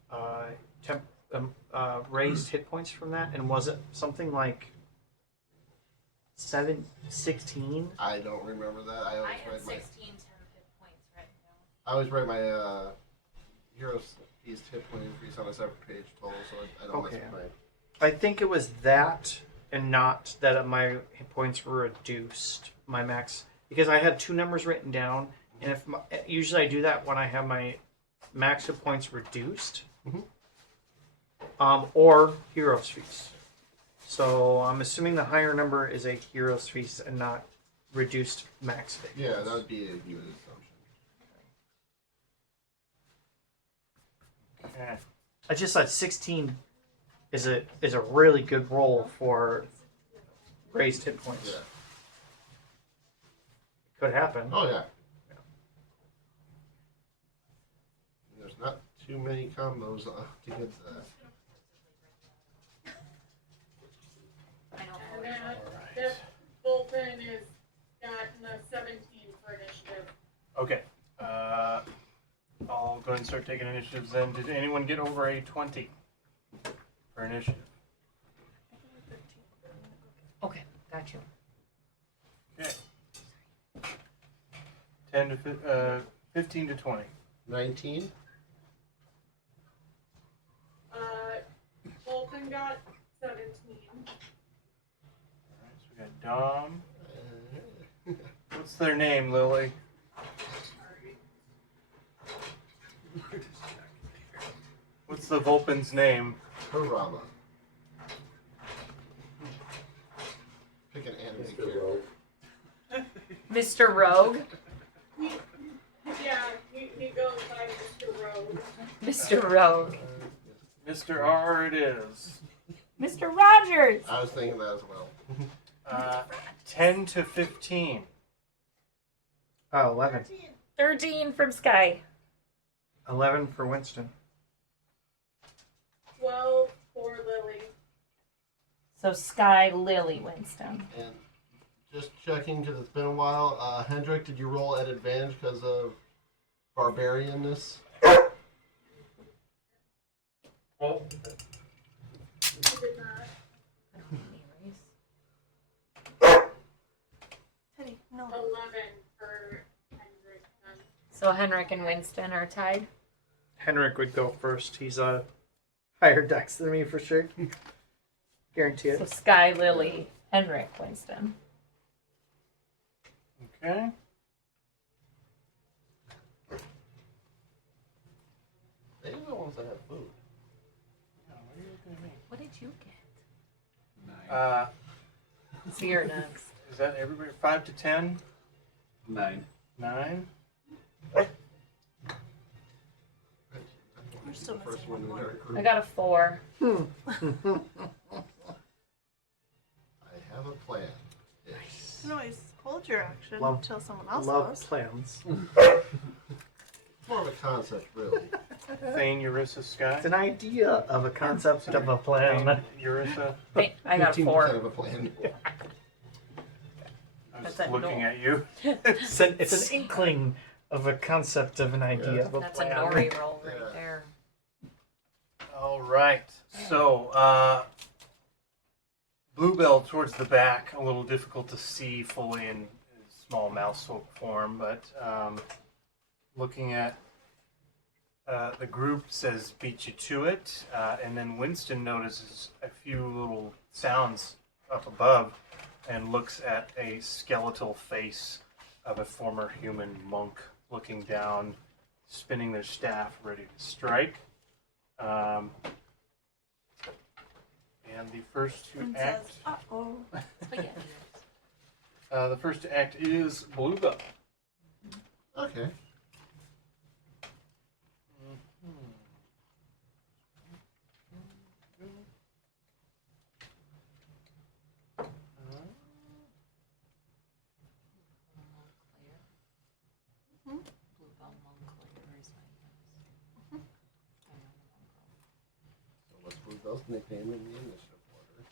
raised hit points from that? And was it something like 16? I don't remember that. I always write my. 10 hit points right now. I always write my Heroes Feast hit point increase on a separate page total, so I don't Okay. mess with my. I think it was that and not that my hit points were reduced, my max, because I had two numbers written down, and if usually I do that when I have my max hit points reduced, Mhm. or Heroes Feast. So I'm assuming the higher number is a Heroes Feast and not reduced max hit Yeah, points. that would be a good assumption. Okay. I just thought 16 is a really good roll for raised hit points. Yeah. Could happen. Oh yeah. There's not too many combos to get that. I know. And that, Alright. that Bolton is gotten a 17 for initiative. Okay. I'll go ahead and start taking initiatives then. Did anyone get over a 20 for initiative? Okay, got you. Okay. 15 to 20. 19. Bolton got 17. Alright, so we got Dom. Uh, What's their name, Lily? Sorry. What's the Vulpin's name? Harama. Pick an anime Mr. character. Rogue. Mr. Rogue. Yeah, he goes by Mr. Rogue. Mr. Rogue. Mr. R it is. Mr. Rogers. I was thinking that as well. 10 to 15. 11. 13 from Sky. 11 for Winston. 12 for Lily. So Sky, Lily, Winston. And just checking because it's been a while. Hendrik, did you roll at advantage because of barbarianness? Well, He did not. Teddy, no. 11 for Hendrik. Then. So Henrik and Winston are tied. Henrik would go first. He's a higher dex than me for sure. Guarantee So it. Sky, Lily, Henrik, Winston. Okay. They're the ones that have food. Yeah, what are you looking at me? What did you get? 9. So you're next. Is that everybody? 5 to 10? 9. 9? We're still The first missing one in one our more. group. I got a 4. I have a plan. You can always hold your action Love- until someone else Love goes. plans. It's more of a concept, really. Thane, Eurissa, Sky? It's an idea of a concept of a plan. Thane, Eurissa? I got a 15% 4. of a plan. I was That's a looking no. at you. It's an inkling of a concept of an idea of a That's a plan. Nori roll right Yeah. there. All right. So, Bluebell towards the back, a little difficult to see fully in small mouse form, but looking at the group says beat you to it, and then Winston notices a few little sounds up above and looks at a skeletal face of a former human monk looking down, spinning their staff, ready to strike. And the first to And act, says, uh-oh. the first to act is Bluebell. Okay. So what's Bluebell's nickname in the initiative order?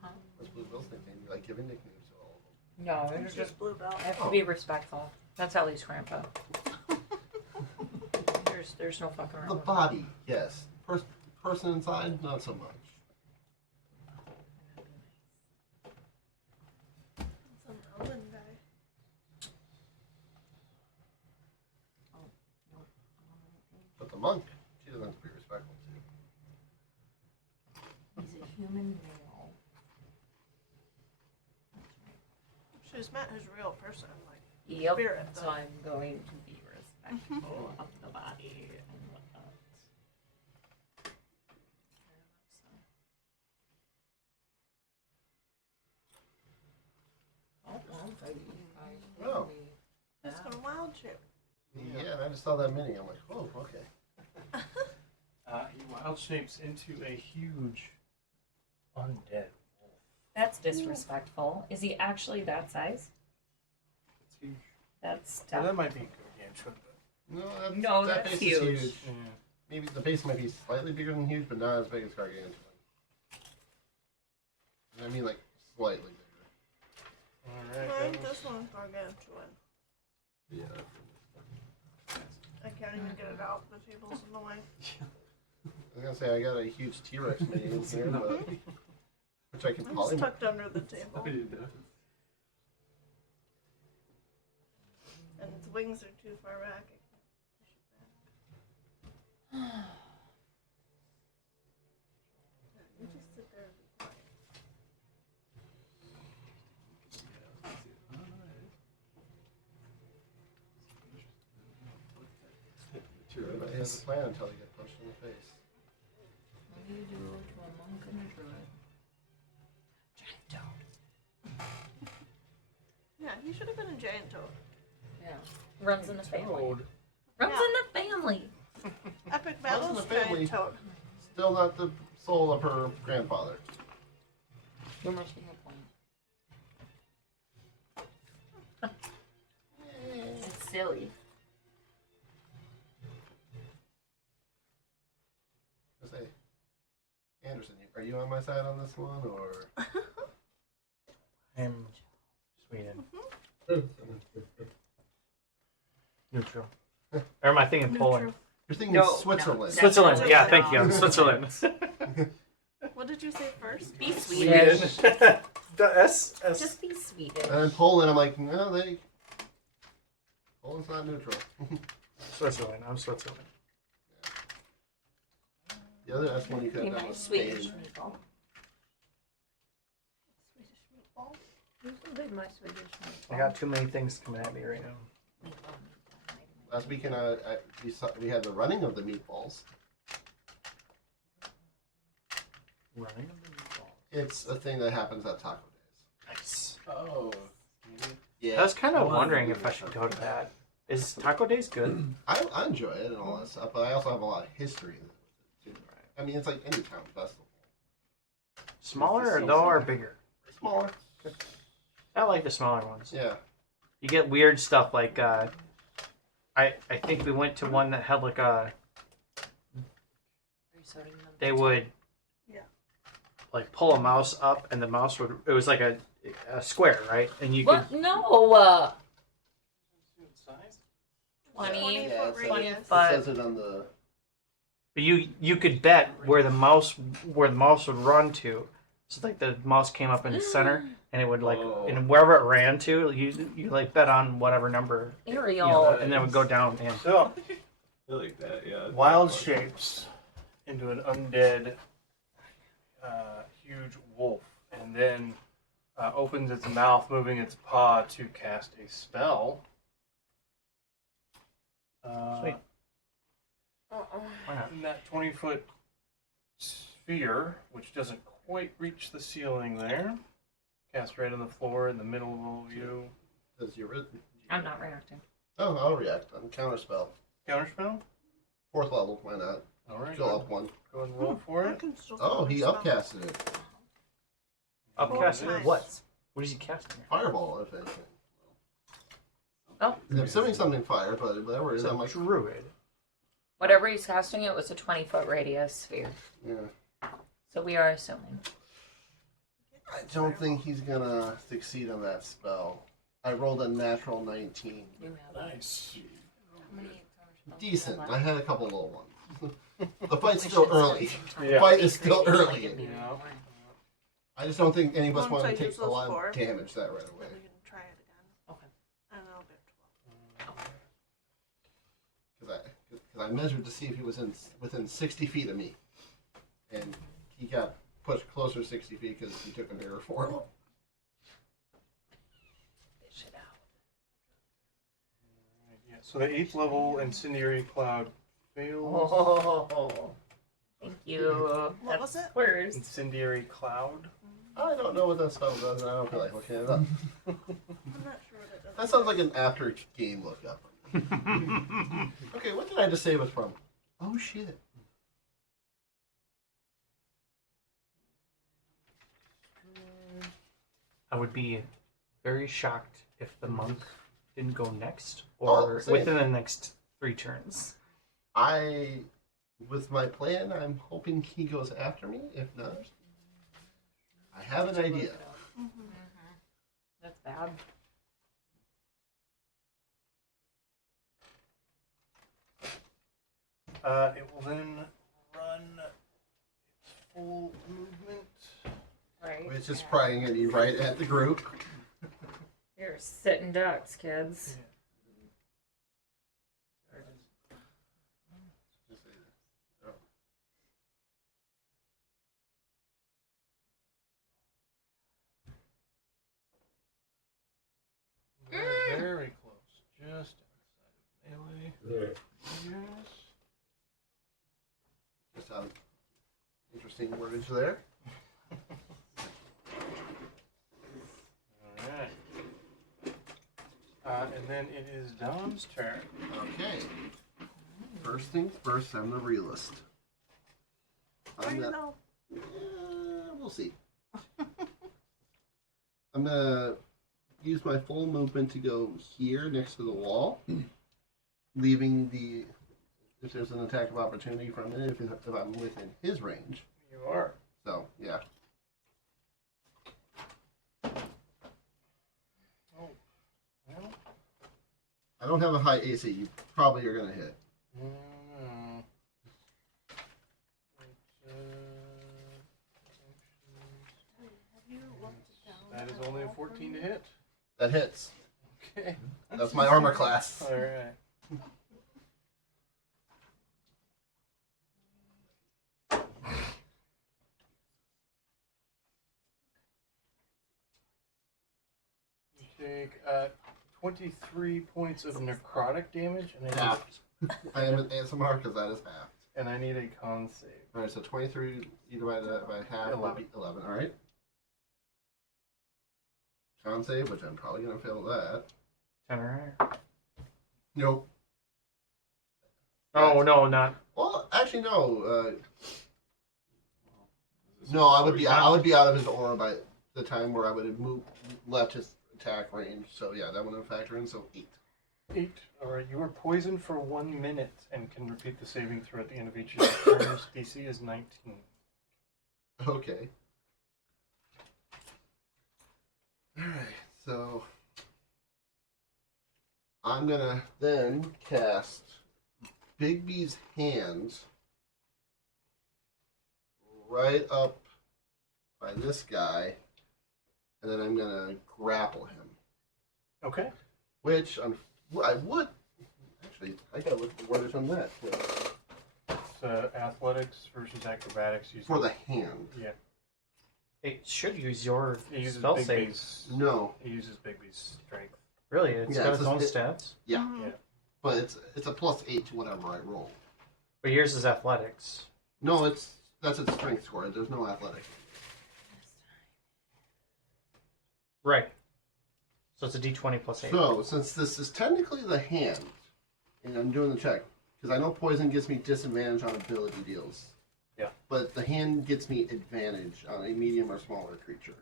Huh? What's Bluebell's nickname? You like giving nicknames to all of them. No, And it's she's just Bluebell. I have to be respectful. That's at least Grandpa. There's no fucking The around. with body, yes. Person inside, not so much. Some Elven guy. But the monk, human male. She's met his real person, like Yep. spirit. So Though. I'm going to be respectful of the body and whatnot. Oh, well, I Oh. It's got a wild shape. Yeah, and I just saw that mini. I'm like, oh, okay. He wild shapes into a huge undead wolf. That's disrespectful. Is he actually that size? It's huge. That's Well, tough. that might be gargantuan, but No, No, that that's base is huge. huge. yeah. Maybe the base might be slightly bigger than huge, but not as big as gargantuan. And I mean, like, slightly bigger. All I right. think this one's gargantuan. Yeah. I can't even get it out. The table's in the way. I was gonna say I got a huge T-Rex mini in here, but which I can It's polymorph. tucked under the table, I didn't know. and its wings are too far back. I can't push it back. Yeah, you just sit there and be quiet. Everybody has a plan until they get punched in the face. What do you do to a monk and a druid? Giant toad. Yeah, he should have been a giant toad. Yeah. Runs in the family. Toad. Runs Yeah. in the family. Epic Runs in battles, the family. giant toad. Still not the soul of her grandfather. You're missing the point. It's silly. I say, Anderson, are you on my side on this one, or? I'm Sweden. Neutral. Or am I thinking Poland? You're thinking No, Switzerland. no. Switzerland. Yeah, Definitely thank you. not. Switzerland. What did you say first? Be Swedish. S. Just be Swedish. And then Poland, I'm like, no, Poland's not neutral. Switzerland. I'm Switzerland. The other S one you could Be have done my was Swedish Spain. meatball. Swedish meatballs. Be my Swedish meatball. I got too many things coming at me right now. Last weekend, we had the running of the meatballs. Running of the meatballs. It's a thing that happens at Taco Days. Nice. Oh. Yeah, I was kind I of wanted wondering to do if I that. should go to that. Is Taco Days good? I enjoy it and all that stuff, but I also have a lot of history with it too. I mean, it's like any town festival. Smaller or though or bigger? Smaller. I like the smaller ones. Yeah. You get weird stuff like I think we went to one that had like a they would Yeah. like pull a mouse up and the mouse would it was like a square, right? And you What? could No. Size? 20. Yeah, it 20-foot says, radius. it But- says it on the. but you could bet where the mouse would run to. So like the mouse came up in the center and it would like Oh. and wherever it ran to, you like bet on whatever number Ariel. you know, and then it would go down and So, I like that, yeah. wild shapes into an undead, huge wolf, and then opens its mouth, moving its paw to cast a spell. Sweet. Why not? In that 20-foot sphere, which doesn't quite reach the ceiling there, cast right on the floor in the middle of all of you. Does your I'm not reacting. Oh, I'll react on counterspell. Counterspell? 4th level, why not? All right. Go up one. Go ahead and roll for I it. can still Oh, he spell. upcasted it. Upcast nice. what? What is he casting? Fireball, if anything. Oh. I'm assuming something fire, but whatever it is, It's a I'm like, druid. Whatever he's casting, it was a 20-foot radius sphere. yeah. So we are assuming. I don't think he's gonna succeed on that spell. I rolled a natural 19. You have Nice. Decent. I had a couple little ones. The fight's still early. Yeah. Fight is still early. Yeah. I just don't think any of us Once want I to take use a those lot 4, of damage that right away. then we can try it again. Okay. And I'll get 12. Because I measured to see if he was within 60 feet of me, and he got push closer 60 feet because you took an error for him. Fish it out. Yeah, so the 8th level incendiary cloud fails. Oh, thank you. What was it? Worst. Incendiary cloud. I don't know what that spell does, and I don't feel like looking it up. I'm not sure what it does. That sounds like an after game lookup. Okay, what did I just say it was from? Oh shit. I would be very shocked if the monk didn't go next Oh, or same. within the next 3 turns. With my plan, I'm hoping he goes after me. If not, I have an idea. That's bad. It will then run its full movement. Right. It's just probably going to be right at the group. You're sitting ducks, kids. Very, very close. Just outside of melee. Yes. Just interesting wordage there. Alright. And then it is Dom's turn. Okay. First things first, I'm the realist. I know. We'll see. I'm gonna use my full movement to go here next to the wall, leaving the if there's an attack of opportunity from it if I'm within his range. You are. So yeah. Oh. Well. I don't have a high AC. You probably are gonna hit. No. That is only a 14 to hit. That hits. Okay. That's my armor class. Alright. You take 23 points of necrotic damage, and Halved. I am an ASMR because that is half. and I need a con save. Alright, so 23 you divide that by half will be 11. Alright. Con save, which I'm probably gonna fail that. 10 or higher. Nope. Oh, no, not. Well, actually, no. No, I would be out of his aura by the time where I would have left his attack range. So yeah, that wouldn't factor in. So 8. 8. Alright, you are poisoned for 1 minute and can repeat the saving throw at the end of each of your turns. DC is 19. Okay. All right. So I'm gonna then cast Bigby's hands right up by this guy, and then I'm gonna grapple him. Okay. Which I would actually. I gotta look at the wordage on that too. It's athletics versus acrobatics. Using For the hand. Yeah. It should use your He uses spell save. Bigby's. No. He uses Bigby's strength. Really? It's Yeah, got it's its own just- stats? Yeah. Mhm. Yeah. But it's a +8 to whatever I roll. But yours is athletics. No, that's its strength score. There's no athletic. Right. So it's a d20 plus 8. So since this is technically the hand, and I'm doing the check because I know poison gives me disadvantage on ability deals. Yeah. But the hand gets me advantage on a medium or smaller creature,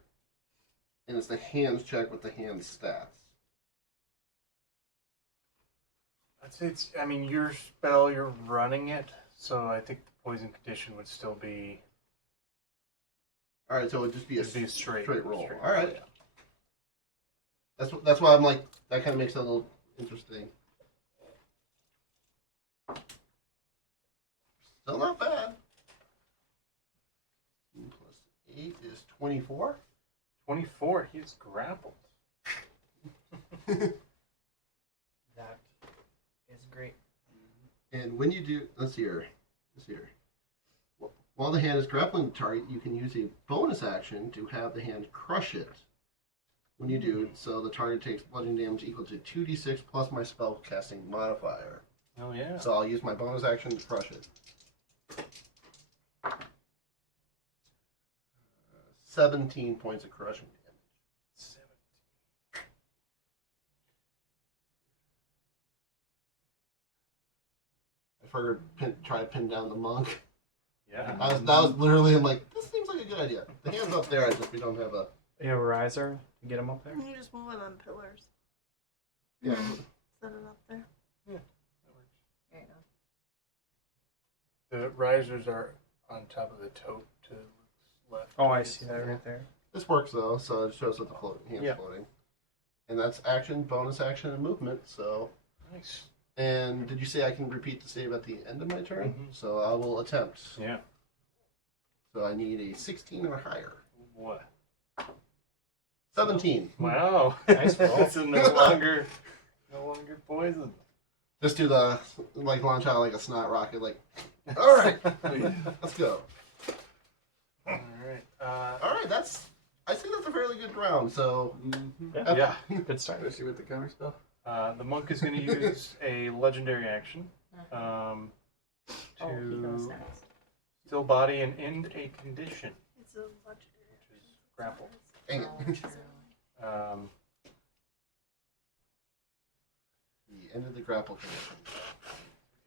and it's the hands check with the hand stats. I'd say it's. I mean, your spell, you're running it, so I think the poison condition would still be. All right, so it'd just be a It'd be a straight roll. straight All right. yeah. That's why I'm like that kind of makes it a little interesting. Still not bad. +8 is 24. 24. He's grappled. That is great. And when you do, let's see here. While the hand is grappling the target, you can use a bonus action to have the hand crush it. When you do, so the target takes bludgeoning damage equal to 2d6 plus my spell casting modifier. Oh yeah. So I'll use my bonus action to crush it. 17 points of crushing damage. I figured try to pin down the monk. Yeah. That was literally, I'm like, this seems like a good idea. The hand's up there, we don't have a... You have a riser to get him up there? You just move it on pillars. Yeah. Set it up there. There you go. The risers are on top of the tote to Luke's left. Oh, I see that right there. This works, though, so it shows that the hand's Yeah. floating. And that's action, bonus action, and movement, so... Nice. And did you say I can repeat the save at the end of my turn? Mhm. So I will attempt. Yeah. So I need a 16 or higher. What? 17. Wow. Nice roll. It's no longer poison. Just do the, like, launch out like a snot rocket, like, all right, let's go. All right. All right, I think that's a fairly good round, so. Yeah. Good start. Especially with the counter spell. The monk is going to use a legendary action Oh, he goes to next. still body and end a condition, It's a legendary. which is grapple. Dang Oh, it. true. The end of the grapple condition.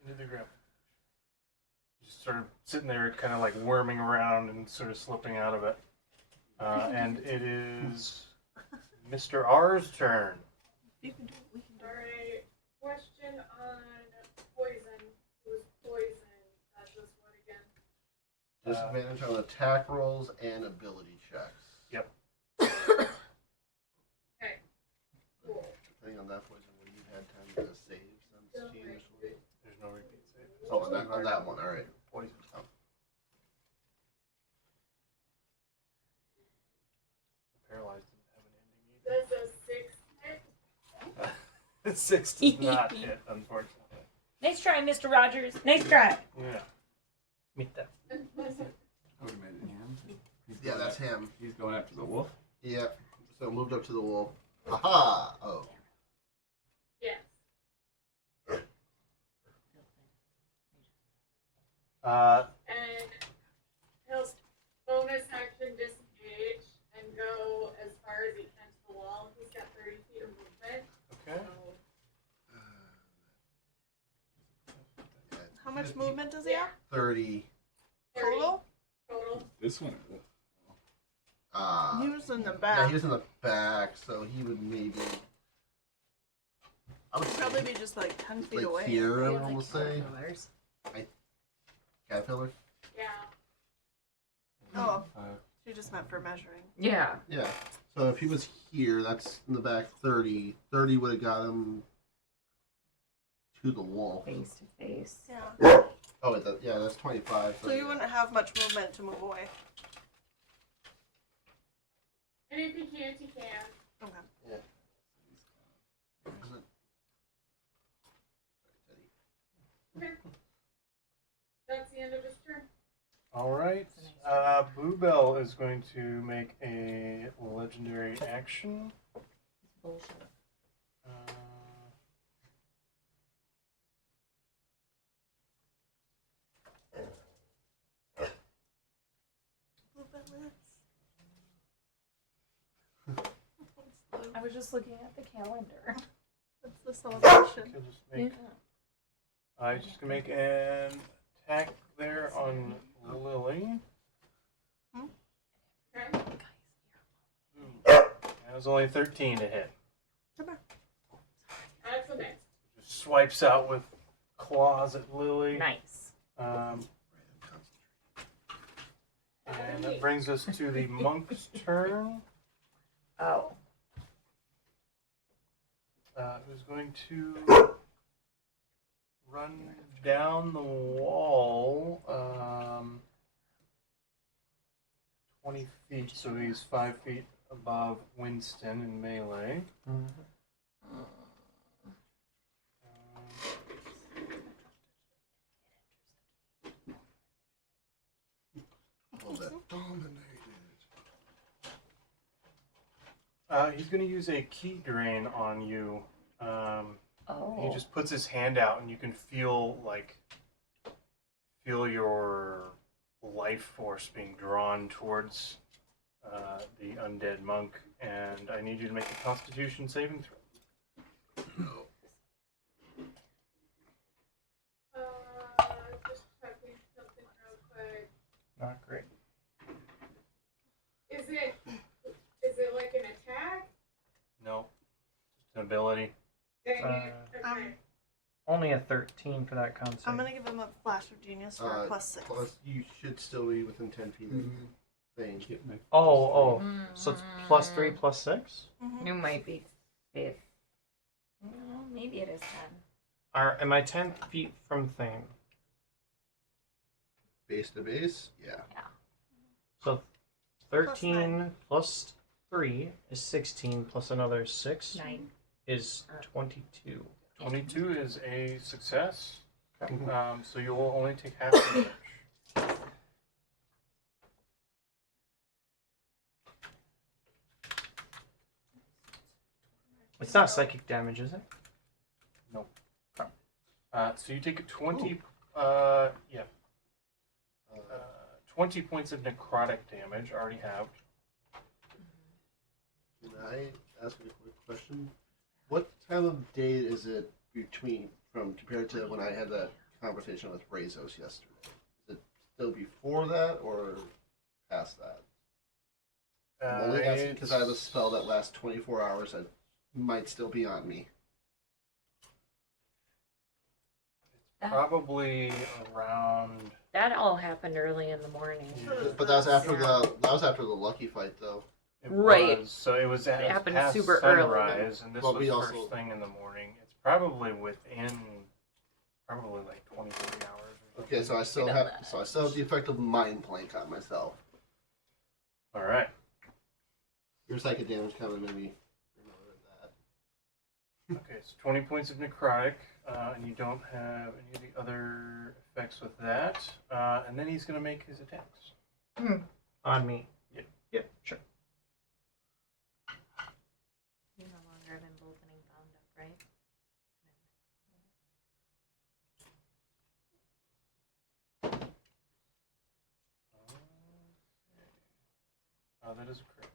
Into the grapple. Just sort of sitting there, kind of like worming around and sort of slipping out of it. And it is Mr. R's turn. You can do it. We can do it. Alright, question on poison. Who's poison? That's this one again. Disadvantage on attack rolls and ability checks. Yep. Okay, cool. Depending on that poison, when you've had time to save since Don't you worry. initially. There's no repeat save. Oh, on that one, alright. Poison. Paralyzed didn't have an ending Does a 6 hit? either. 6 does not hit, unfortunately. Nice try, Mr. Rogers. Nice try. Yeah. Meet that. I would imagine him. Yeah, that's him. He's going after the wolf. Yeah. So moved up to the wolf. Aha! Oh. Yes. And he'll bonus action disengage and go as far as he can to the wall. He's got 30 feet of movement. Okay. So How much movement does he have? 30. 30 Total? total. This one. He was in the Yeah, back. he was in the back, so he would maybe. I would He'd say, probably be just like 10 feet like away. here, I would almost say. Caterpillars. Caterpillar? Yeah. Oh, she just meant for measuring. Yeah. Yeah. So if he was here, that's in the back 30. 30 would have got him to the wall. Face to face. Yeah. Oh, wait, yeah, that's 25. So you wouldn't have much movement to move away. And if he can't, he can. Okay. Is it- That's the end of his turn. All right. That's a nice Bluebell is going to make a legendary action. Bullshit. Uh, I was just looking at the calendar. That's the celebration. he'll just make. I just gonna make an attack there on Lily. Okay. That was only 13 to hit. That's a miss. Just swipes out with claws at Lily. Nice. And that brings us to the monk's turn. Oh. Who's going to run down the wall 20 feet, so he's 5 feet above Winston in melee. He's going to use a key drain on you. Oh. He just puts his hand out, and you can feel your life force being drawn towards the undead monk. And I need you to make a Constitution saving throw. Just checking something real quick. Not great. Is it like an attack? No, just an ability. Dang Uh, it. Okay. Only a 13 for that con save. I'm gonna give him a flash of genius for a +6. Plus, you should still be within 10 feet of Bane. Oh, so it's +3, +6? Mhm. You might be 5. Maybe it is 10. Am I 10 feet from Thane? Base to base? Yeah. So 13 plus 3 is 16, plus another 6 9. is 22. 22 is a success. Okay. So you will only take half damage. It's not psychic damage, is it? So you take 20. 20 points of necrotic damage. Already have. Can I ask you a quick question? What time of day is it compared to when I had that conversation with Brazos yesterday? Is it still before that or past that? I'm only asking because I have a spell that lasts 24 hours that might still be on me. Probably around. That all happened early in the morning. But that was after the lucky fight though. It Right. Was, so it was It happened past super early. sunrise, and this Well, was we first also- thing in the morning. It's probably within like 23 hours. Or Okay, so I still Get on have that. the effect of mind plank on myself. All right. Your psychic damage kind of made me remember that. Okay, so 20 points of necrotic, and you don't have any of the other effects with that. And then he's going to make his attacks. On me. Yep. Yep, sure. You no longer have emboldening bound up, right? That is a crit.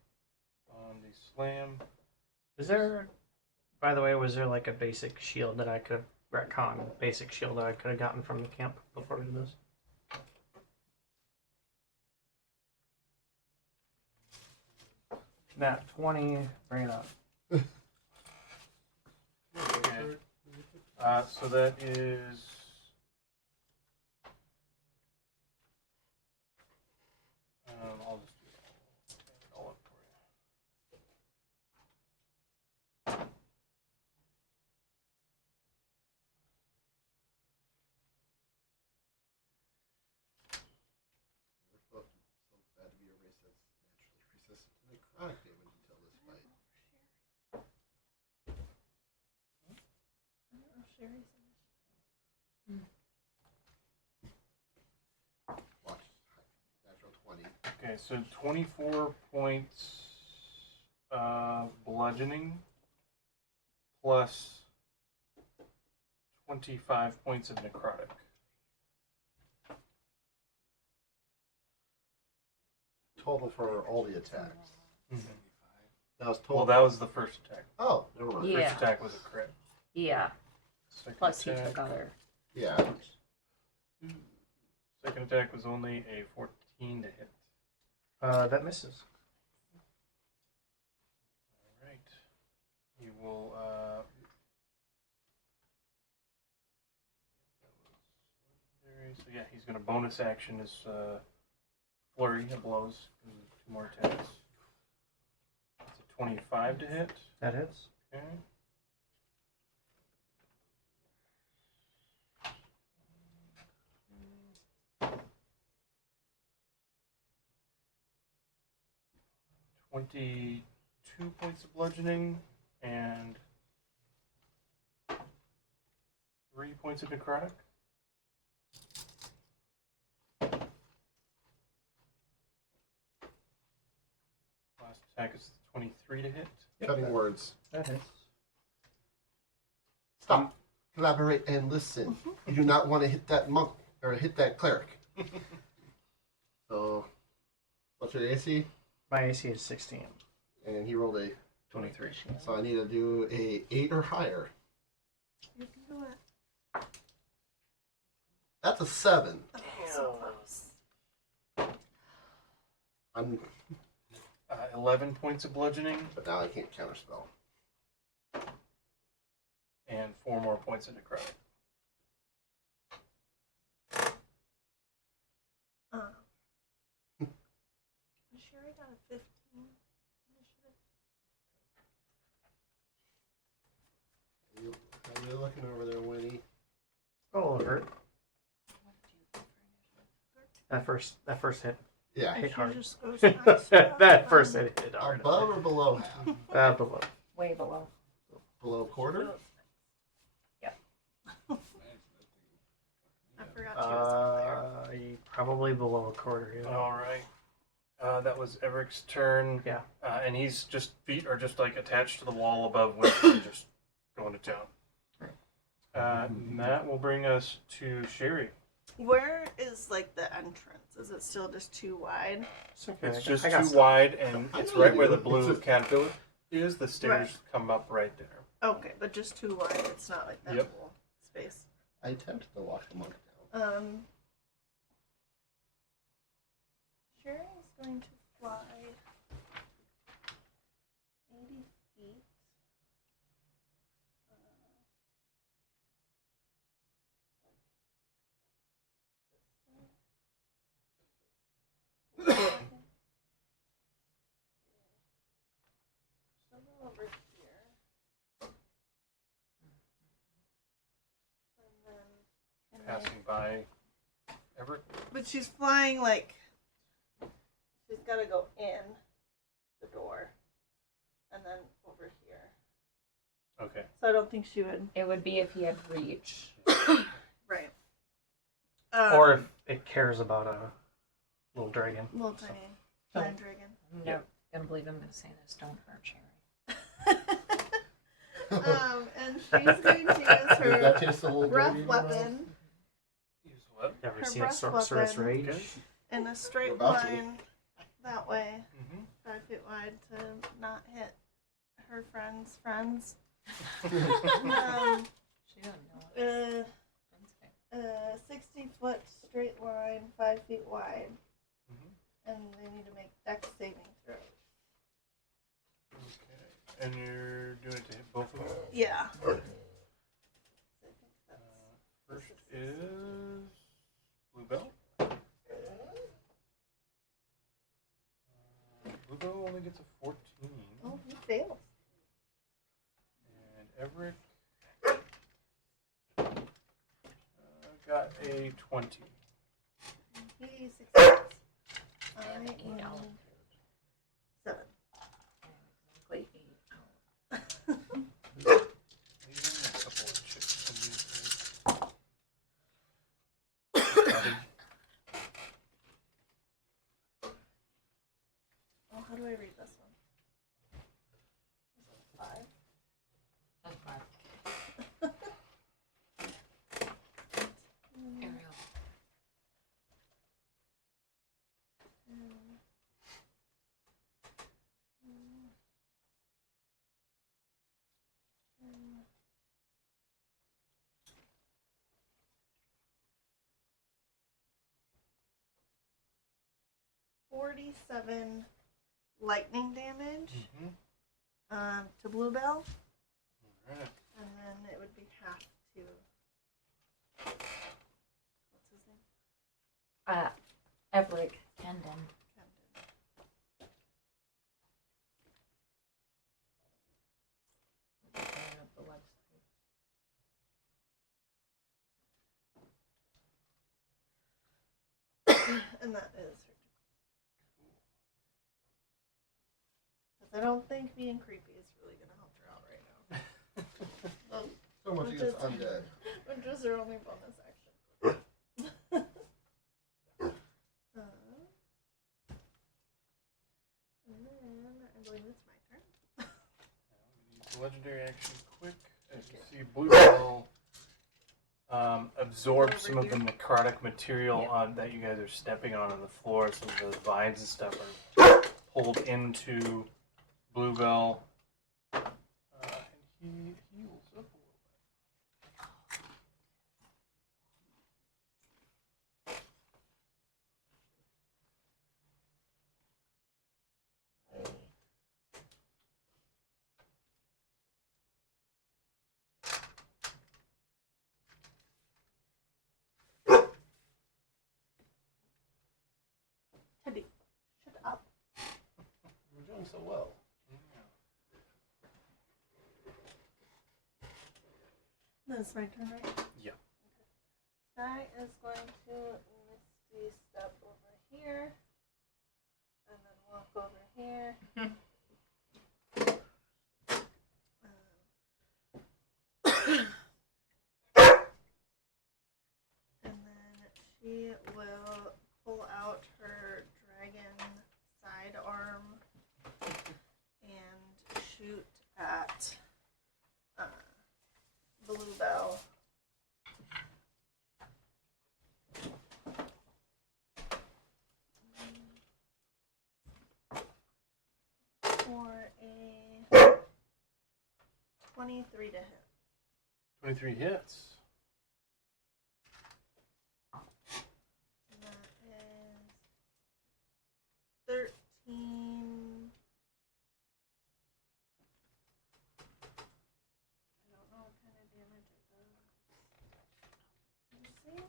On the slam. Is there, by the way, was there like a basic shield that I could have, retcon basic shield that I could have gotten from the camp before we did this? Nat 20, bring it up. Okay. So that is. I'll just do it all up for you. Never felt so bad to be a race that's naturally resistant to necrotic damage until this fight. Watch. Natural 20. Okay, so 24 points bludgeoning plus 25 points of necrotic. Total for all the attacks. That was total. Well, that was the first attack. Oh, never mind. Yeah. First attack was a crit. Yeah. Second Plus he attack, took other. Yeah. Second attack was only a 14 to hit. That misses. All right. He will. So yeah, he's going to bonus action his flurry of blows. 2 more attacks. That's a 25 to hit. That hits. Okay. $22 points of bludgeoning and 3 points of necrotic. Last attack is 23 to hit. Cutting words. That is. Stop. Collaborate and listen. You do not want to hit that monk or hit that cleric. So, what's your AC? My AC is 16. And he rolled a 23. So I need to do a 8 or higher. You can do it. That's a 7. Oh, so close. I'm, 11 points of bludgeoning but now I can't counterspell. and 4 more points of necrotic. Sherry got a 15 initiative. How you looking over there, Winnie? Oh, hurt. That first hit. Yeah. Hit hard. Just goes nice That first hit hard. Above or below half? Below. Way below. Below quarter? I forgot she was up there. Probably below a quarter. Yeah. All right. That was Everett's turn. Yeah. And he's just feet are just like attached to the wall above Winston, just going to town. And that will bring us to Sherry. Where is like the entrance? Is it still just too wide? It's okay. It's just I got too stuff. wide, and I it's know right you where do. the blue It's just- caterpillar is. The stairs Right. come up right there. Okay, but just too wide. It's not like that Yep. whole space. I attempted to lock the monk down. Sherry is going to fly 80 feet. She'll go over here. And then Passing by Everett. but she's flying like she's got to go in the door and then over here. Okay. So I don't think she would. It would be if he had reach. Right. Or if it cares about a little dragon. little tiny giant dragon. I'm never gonna believe I'm gonna say this. Don't hurt Sherry. And she's going to use Did that her taste a little breath dirty in your mouth? weapon Use what? Ever Her seen a breath sorceress weapon. rage? Okay. in a straight About to. line that way, Mm-hmm. 5 feet wide, to not hit her friends' friends. She doesn't know. 60-foot straight line, 5 feet wide, Mm-hmm. and they need to make dex saving throws. Okay. And you're doing it to hit both of them? Yeah. So I think that's First is Bluebell. Bluebell only gets a 14. oh, he fails. And Everett got a 20. He succeeds. And I 8 am out. 7. Exactly 8 out. Leaving a couple of chips in these things. Oh, how do I read this one? Is it 5? That's 5. Ariel. $47 lightning damage Mm-hmm. to Bluebell, Alright. and then it would be half to. What's his name? Everett Kendon. Camden. Pulling up the website. And that is her. Because I don't think being creepy is really going to help her out right now. So much against undead. Which is her only bonus action. And then I believe it's my turn. legendary action quick. As you see, Bluebell absorbs Over some of the here. necrotic material on that you guys are stepping on the floor. Some of those vines and stuff are pulled into Bluebell. And he heals up a little bit. Teddy, shut up. We're doing so well. This is my turn, right? Yeah. Sky is going to misty step over here, and then walk over here. And then she will pull out her dragon sidearm and shoot at Bluebell. For a 23 to hit. 23 hits. And that is 13. I don't know what kind of damage it does. Let me see.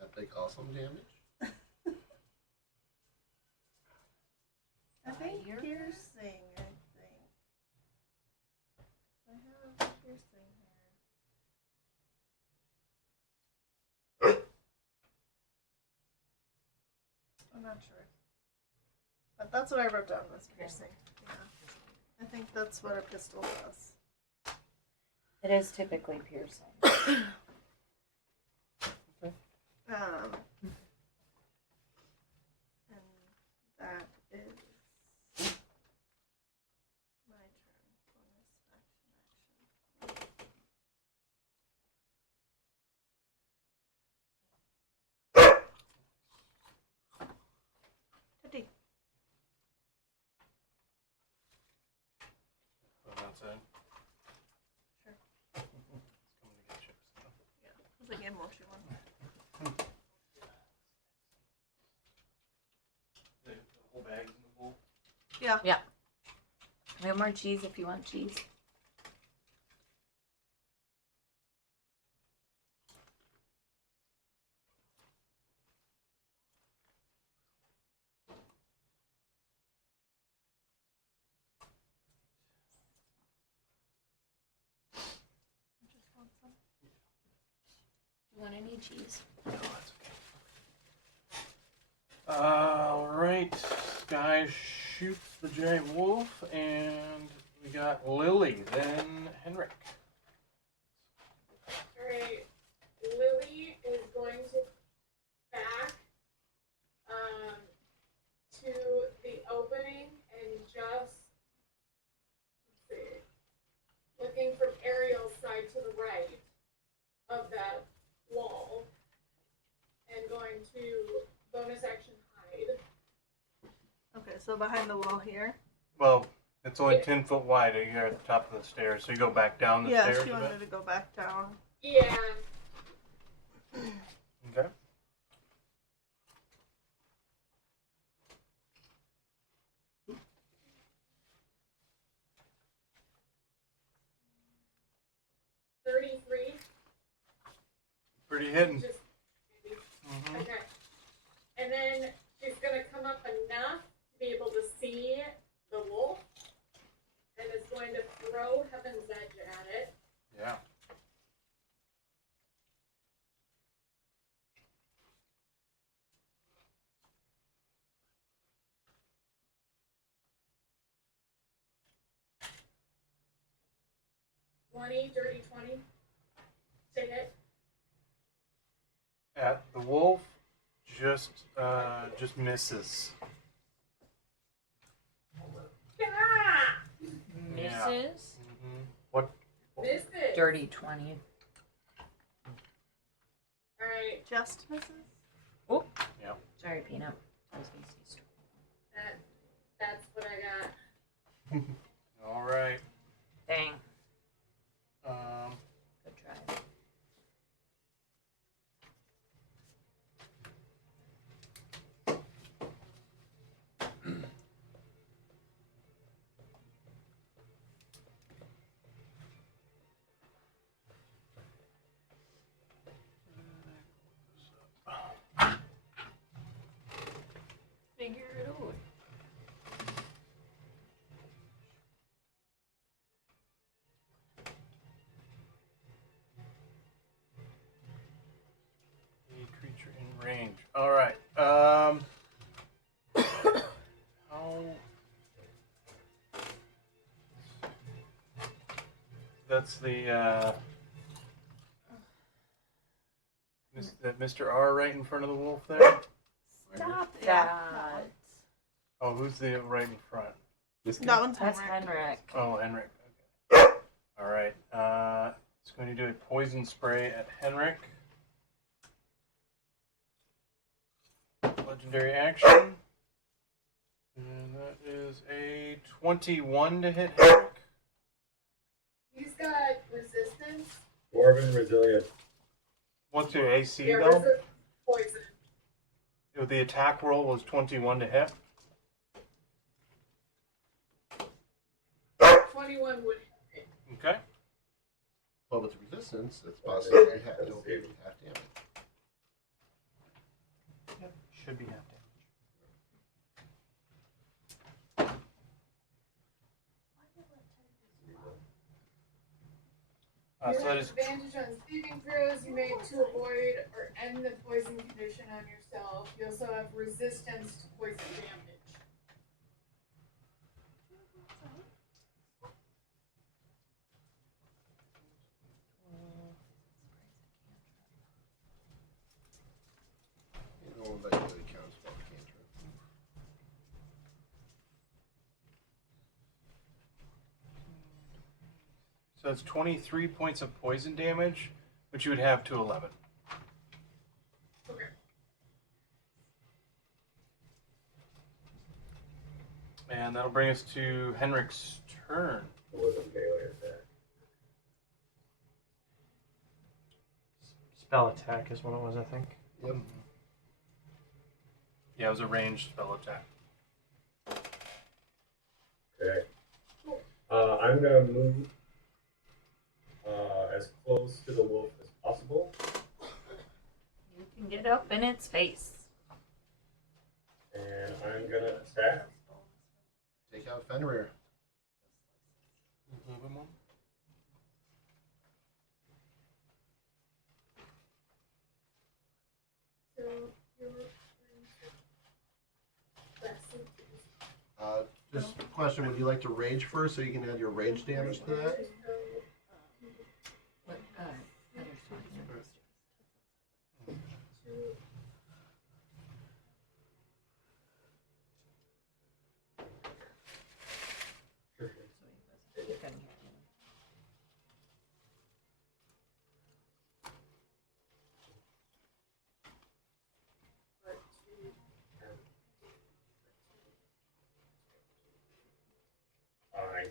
That big awesome damage. I think Fire. piercing, I think. I have piercing here. I'm not sure. But that's what I wrote down was piercing. Yeah. I think that's what a pistol does. It is typically piercing. And that is my turn. Bonus action. Teddy. Put him outside. Sure. It's coming to get you. So. Yeah. It was a game motion one. The whole bag's in the bowl. Yeah. We have more cheese if you want cheese. Just want some. Do you want any cheese? No, that's okay. Alright. Sky shoots the giant wolf, and we got Lily, then Henrik. Alright, Lily is going to back to the opening and just, let's see, looking from Ariel's side to the right of that wall, and going to bonus action hide. Okay, so behind the wall here. Well, it's only Yeah. 10 foot wide here at the top of the stairs, so you go back down the Yeah, stairs she a wanted bit. to go back down. Yeah, Okay. Pretty hidden. just maybe. Mm-hmm. Okay. And then she's gonna come up enough to be able to see the wolf, and is going to throw Heaven's Edge at it. Yeah. Dirty 20 to hit. At the wolf, just misses. Ah! Misses. What? Missed it. Dirty 20. Alright, Just misses. Sorry, Peanut. that's what I got. All right. Dang. Um, Good try. Figure it out. a creature in range. All right. How? That's the Mr. R right in front of the wolf there. Stop Yeah, that. Oh, who's the right in front? This guy? That one's That's Henrik. Henrik. Oh, Henrik. Okay. All right. It's going to do a poison spray at Henrik. Legendary action. And that is a 21 to hit Henrik. He's got resistance. Dwarven resilient. What's your AC Yeah, though? poison. The attack roll was 21 to hit. 21 would hit. Okay. Well, with resistance, it's possible you have to be half damage. Should be half damage. You So that have is advantage on saving throws you make to avoid or end the poison condition on yourself. You also have resistance to poison damage. You know, that really counts for a cantrip. so it's 23 points of poison damage, which you would have to 11. Okay. And that'll bring us to Henrik's turn. It was a melee attack. Spell attack is what it was, I think. Yep. Yeah, it was a ranged spell attack. Okay. I'm gonna move as close to the wolf as possible, You can get up in its face. and I'm gonna attack. Take out Fenrir. A little bit more. So you're going to Lexi. Just a question, would you like to rage first so you can add your rage damage to that? What, Nice.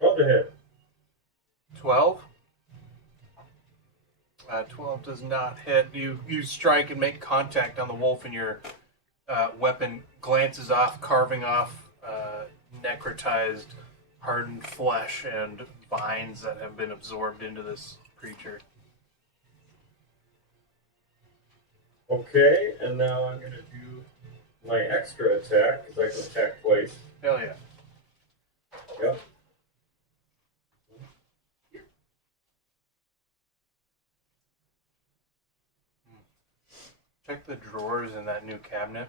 Roll to hit. 12. 12 does not hit. You strike and make contact on the wolf, and your weapon glances off, carving off necrotized, hardened flesh and vines that have been absorbed into this creature. Okay, and now I'm gonna do my extra attack because I can attack twice. Hell yeah. Yep. Check the drawers in that new cabinet.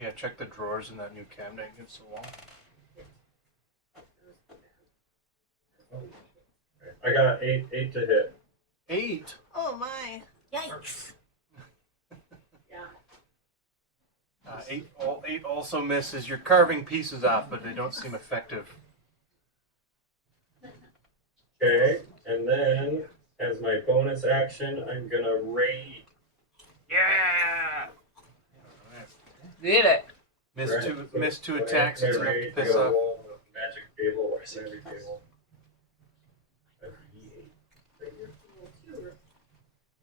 Yeah, check the drawers in that new cabinet against the wall. I got 8 to hit. 8. Oh my. Yikes. Yeah. 8 also misses. You're carving pieces off, but they don't seem effective. Okay, and then as my bonus action, I'm gonna raid. Yeah. Did it. Miss two When I attacks. It's enough to raid, piss I off. roll with magic table or magic table. A D8. But you're cool too.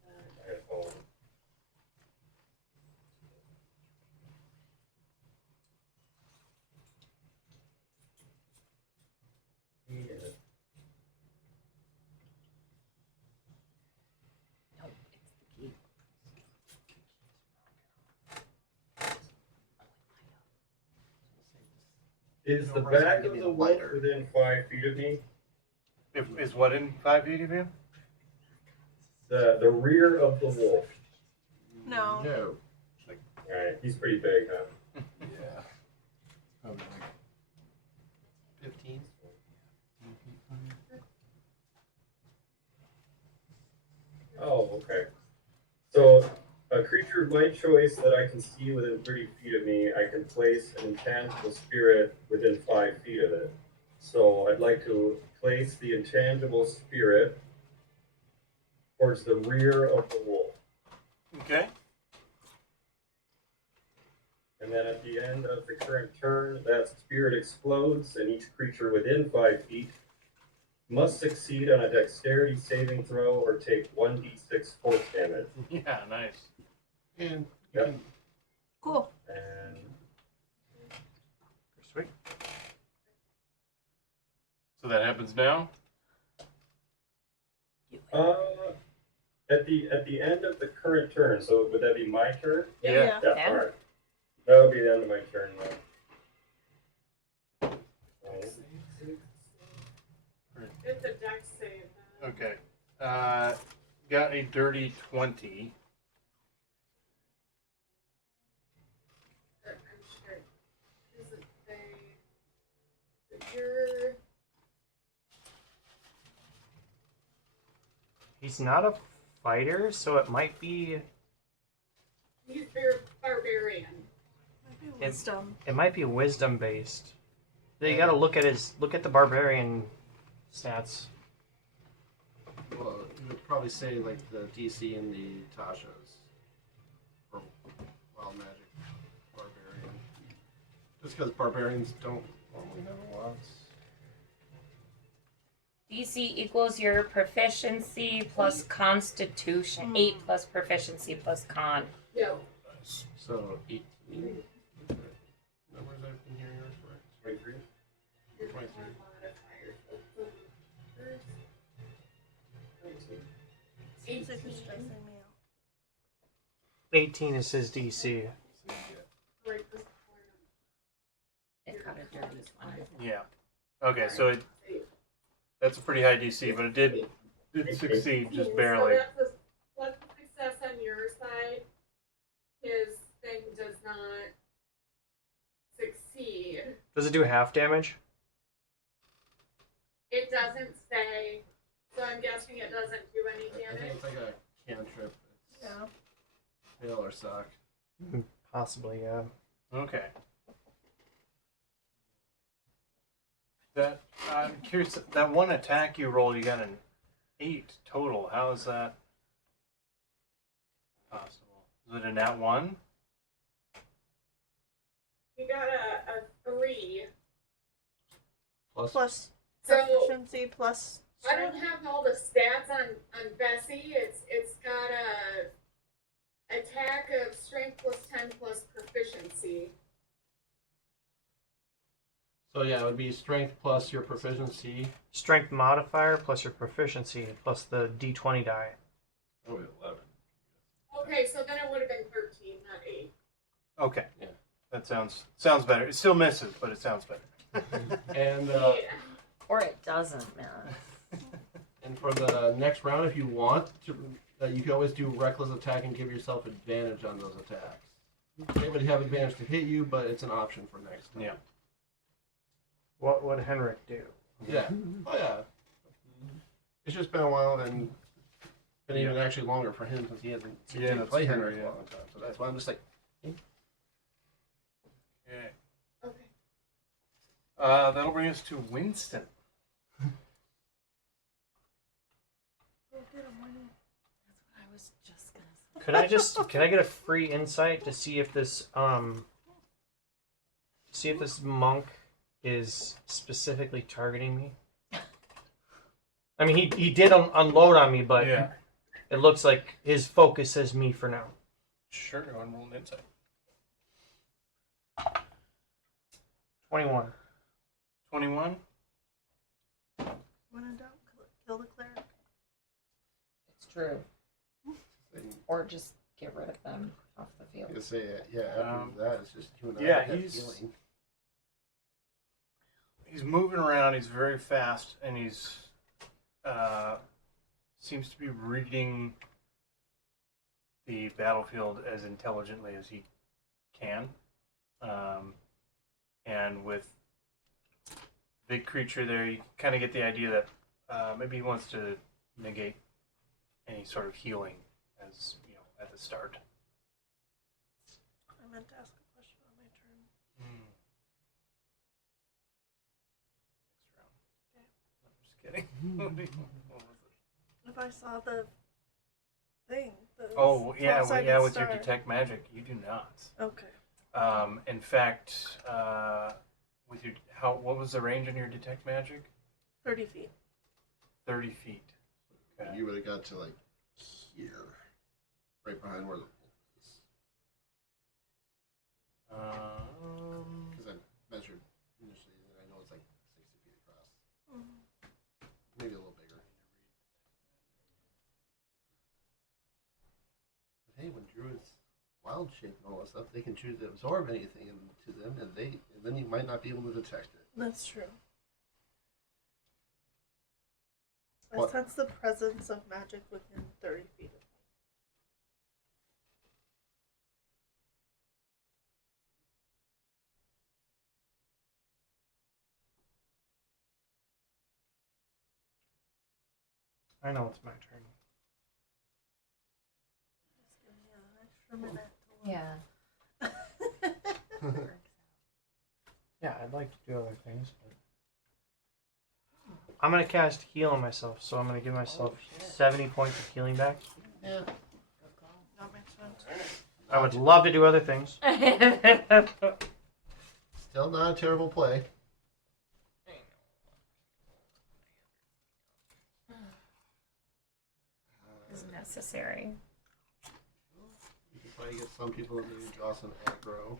I have phone. Yeah. No, it's the key. Is the No, Russ, back give of me the the wolf lighter. within 5 feet of me? Is what in 5 feet of you? The rear of the wolf. No. No. Alright, he's pretty big, huh? Yeah. Probably like 15. Oh, okay. So, a creature of my choice that I can see within 30 feet of me, I can place an intangible spirit within 5 feet of it. So, I'd like to place the intangible spirit towards the rear of the wolf. Okay. And then at the end of the current turn, that spirit explodes, and each creature within 5 feet must succeed on a dexterity saving throw or take 1d6 force damage. Yeah, nice. And you Yep. can Cool. And Sweet. So that happens now? at the end of the current turn, so would that be my turn? Yeah. Yeah, Yeah. alright. That would be the end of my turn then. It's a dex save. Okay. Got a dirty 20. I'm sure. Is it so you're He's not a fighter, so it might be he's barbarian. Might be wisdom. it might be wisdom based. So you gotta look at the barbarian stats. well, you would probably say like the DC and the Tasha's or wild magic barbarian. Just because barbarians don't normally have a lot. DC equals your proficiency plus constitution. 8 plus proficiency plus con. Yep. So 18. Numbers I've been hearing are correct. 23? Your 23. modifier. So first, 6 is stressing me out. 18 is his DC. right this It got a dirty 20. Yeah. Okay, so that's a pretty high DC, but it did succeed just barely. So that's a success on your side. His thing does not succeed. Does it do half damage? It doesn't say, so I'm guessing it doesn't do any I think damage. it's like a cantrip. It's Yeah. fail or suck. Possibly, yeah. Okay. That I'm curious. That one attack you rolled, you got an 8 total. How is that possible? Is it a nat 1? You got a 3. Plus So proficiency plus. I don't have all the stats on Bessie. It's got a attack of strength plus 10 plus proficiency. So yeah, it would be strength plus your proficiency. Strength modifier plus your proficiency plus the d20 die. Oh, 11. Okay, so then it would have been 13, not 8. Okay. Yeah. That sounds better. It still misses, but it sounds better. And Yeah. Or it doesn't, man. and for the next round, if you want to, you can always do reckless attack and give yourself advantage on those attacks. They would have advantage to hit you, but it's an option for next time. Yeah. What would Henrik do? Yeah. Oh yeah. It's just been a while, and been even actually longer for him since he hasn't Yeah, that's played true, Henry in yeah. a long time. So that's why I'm just like, Okay. Okay. That'll bring us to Winston. Go get him, Winnie. That's what I was just gonna say. Can I get a free insight to see if this monk is specifically targeting me? I mean, he did unload on me, but Yeah. it looks like his focus is me for now. Sure, go ahead and roll an insight. 21. 21. When in doubt, kill the cleric. It's true. thing. Or just get rid of them off the field. You say, after that, it's just you and I. yeah, that he's- feeling. He's moving around. He's very fast, and he's seems to be reading the battlefield as intelligently as he can. And with big creature there, you kind of get the idea that maybe he wants to negate any sort of healing as at the start. I meant to ask a question on my turn. Next round. No, I'm just kidding. What was it? If I saw the thing. The Oh yeah, twelve-sided with your star. detect magic, you do not. Okay. In fact, with your what was the range on your detect magic? 30 feet. 30 feet. Okay. You would have got to like here, right behind where the wolf is. Because I measured initially, and I know it's like 60 feet across, maybe a little bigger. But hey, when druids wild shape and all that stuff, they can choose to absorb anything into them, and then you might not be able to detect it. That's true. I What? sense the presence of magic within 30 feet of me. I know it's my turn. Just give me an extra minute to look. Yeah. Yeah, I'd like to do other things, but I'm gonna cast heal on myself, so I'm gonna give myself 70 points of healing back. Yeah. That makes sense. I would love to do other things. Still not a terrible play. Is necessary. You could probably get some people to maybe draw some aggro.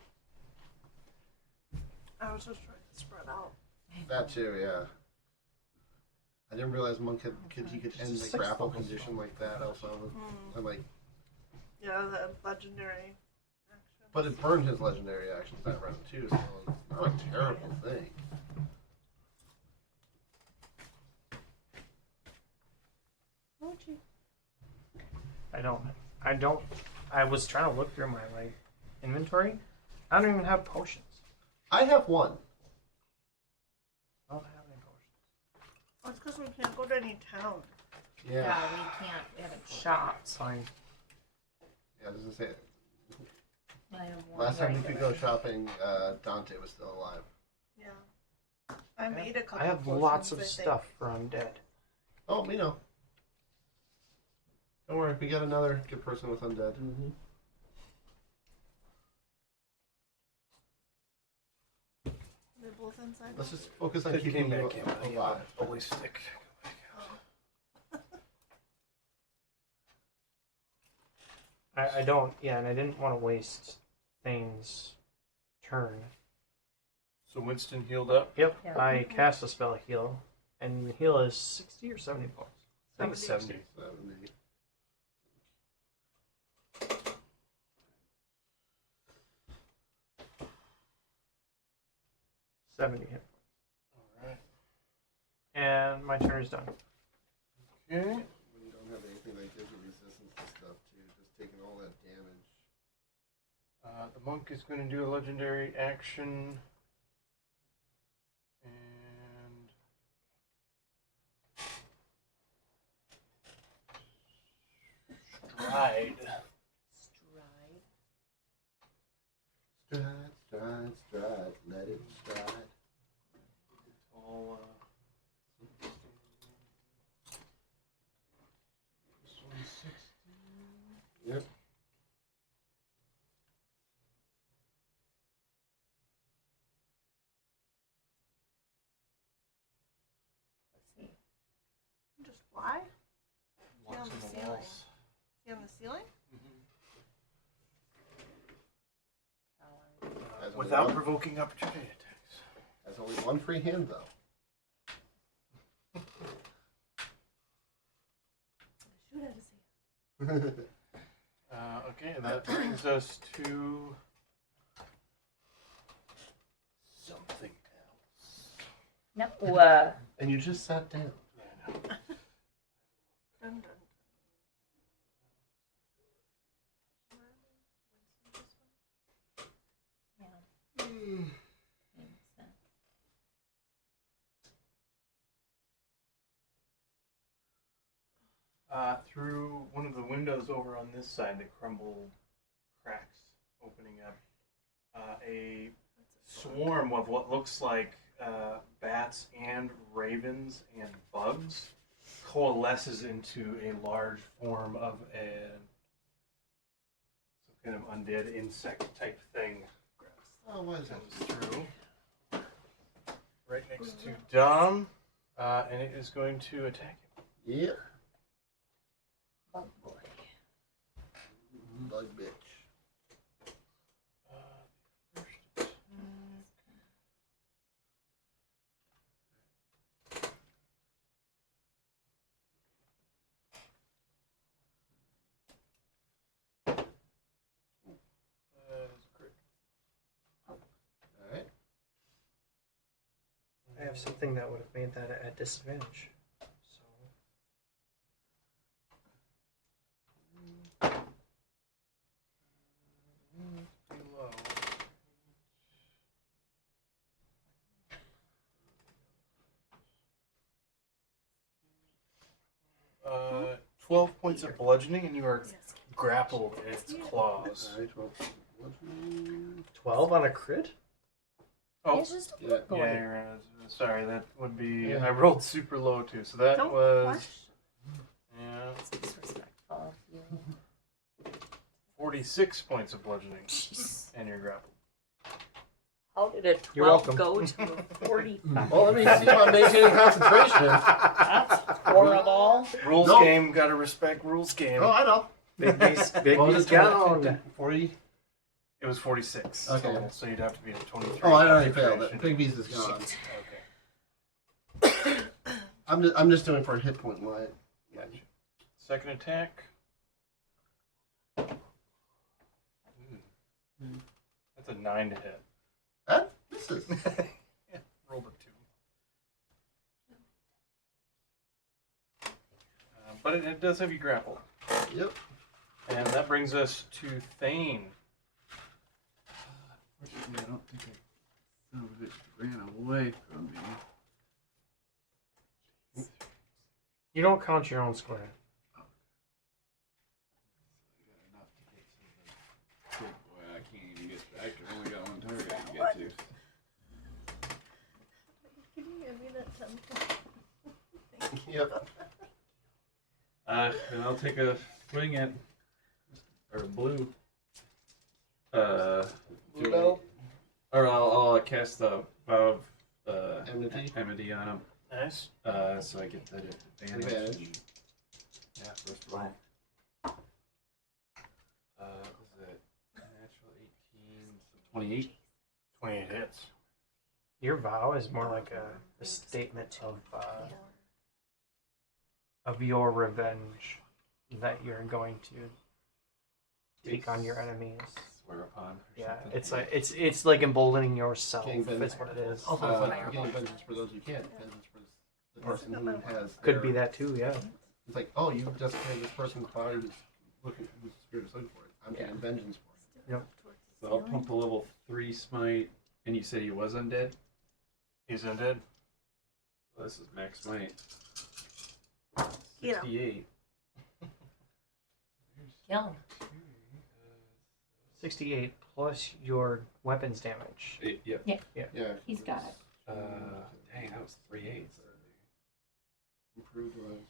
I was just trying to spread out. That too, yeah. I didn't realize monk could end the grapple condition like that. Also, I'm like, Yeah, the legendary action. but it burned his legendary actions that round too, so it's not a terrible thing. I was trying to look through my inventory. I don't even have potions. I have one. I don't have any potions. That's because we can't go to any town. Yeah, we can't. We haven't shopped. It's fine. Yeah, I was gonna say. I have one Last time we could go regular. shopping, Dante was still alive. Yeah. I made a couple. I have potions, lots of I think. stuff for undead. Oh, we know. Don't worry, we got another good person with undead. They're both inside. Let's just focus on It keeping came you back in. alive. Bully stick. I don't, yeah, and I didn't want to waste Thane's turn. So Winston healed up. Yep, Yeah. I cast a spell heal, and the heal is 60 or 70 points. I think it's 70. 70. Seventy hit. All right. And my turn is done. Okay. When you don't have anything that gives you resistance to stuff, too, just taking all that damage. The monk is going to do a legendary action. And Why? Locks on on the the ceiling. walls. Is he on the ceiling? Has only Without one- provoking opportunity attacks. Has only one free hand though. Shoot at his hand. Okay, that brings us to something else. No, And you just sat down. Yeah, I know. Dun, dun. Through one of the windows over on this side, the crumbled cracks opening up, a swarm of what looks like bats and ravens and bugs coalesces into a large form of some kind of undead insect type thing. Oh, what is that? Comes through right next to Dom, and it is going to attack him. Yep. bug boy. Bug bitch. First, is crit. Alright. I have something that would have made that at disadvantage. So Pretty low. 12 points of bludgeoning, and you are grappled in its claws. Alright, 12 on a crit? Oh, It's just a yeah, bug boy. yeah, you're right. Sorry, that would be. Yeah. I rolled super low too, so that Don't was. question. Yeah, It's disrespectful of you. 46 points of bludgeoning, Jeez. and you're grappled. How did a You're 12 welcome. go to a 45? Well, let me see if I'm maintaining concentration. That's horrible. Rules Nope. game, gotta respect rules game. Oh, I know. Big B's, big What was B's it, down. 40? It was 46 Okay. total, so you'd have to be at 23. Oh, I already failed concentration. it. Big B's is gone. Okay, I'm just doing for a hit point line. gotcha. Second attack. That's a 9 to hit. That misses. Yeah, rolled a 2. But it does have you grappled. Yep. And that brings us to Thane. Fortunately, I don't think I son of a bitch ran away from me. You don't count your own square. I got enough to get to the big boy. I can't even get. I only got one target I can get to. Can you give me that 10 Yep. And I'll take a swing at blue. Blue bell? Or I'll cast the vow of Enmity? enmity on him. Nice. So I get that advantage. Advantage. Yeah, first roll. Was it natural 18? So 28. 28 hits. Your vow is more like a statement of your revenge that you're going to take on your enemies. Swear upon. Or Yeah, something. it's like emboldening yourself. Getting vengeance. That's what it is. Also, it's like getting vengeance for those you can't. Vengeance for the person who has. Could be their- that too. Yeah. It's like, oh, you just had this person's body who's looking, who's the spirit is looking for it. I'm taking vengeance for it. So I'll pump a level 3 smite. And you said he was undead? He's undead. Well, this is max smite. You know. 68. Kill him. 68 plus your weapons damage. Yep. Yeah. He's got it. Dang, that was 3 8s. Improved ones.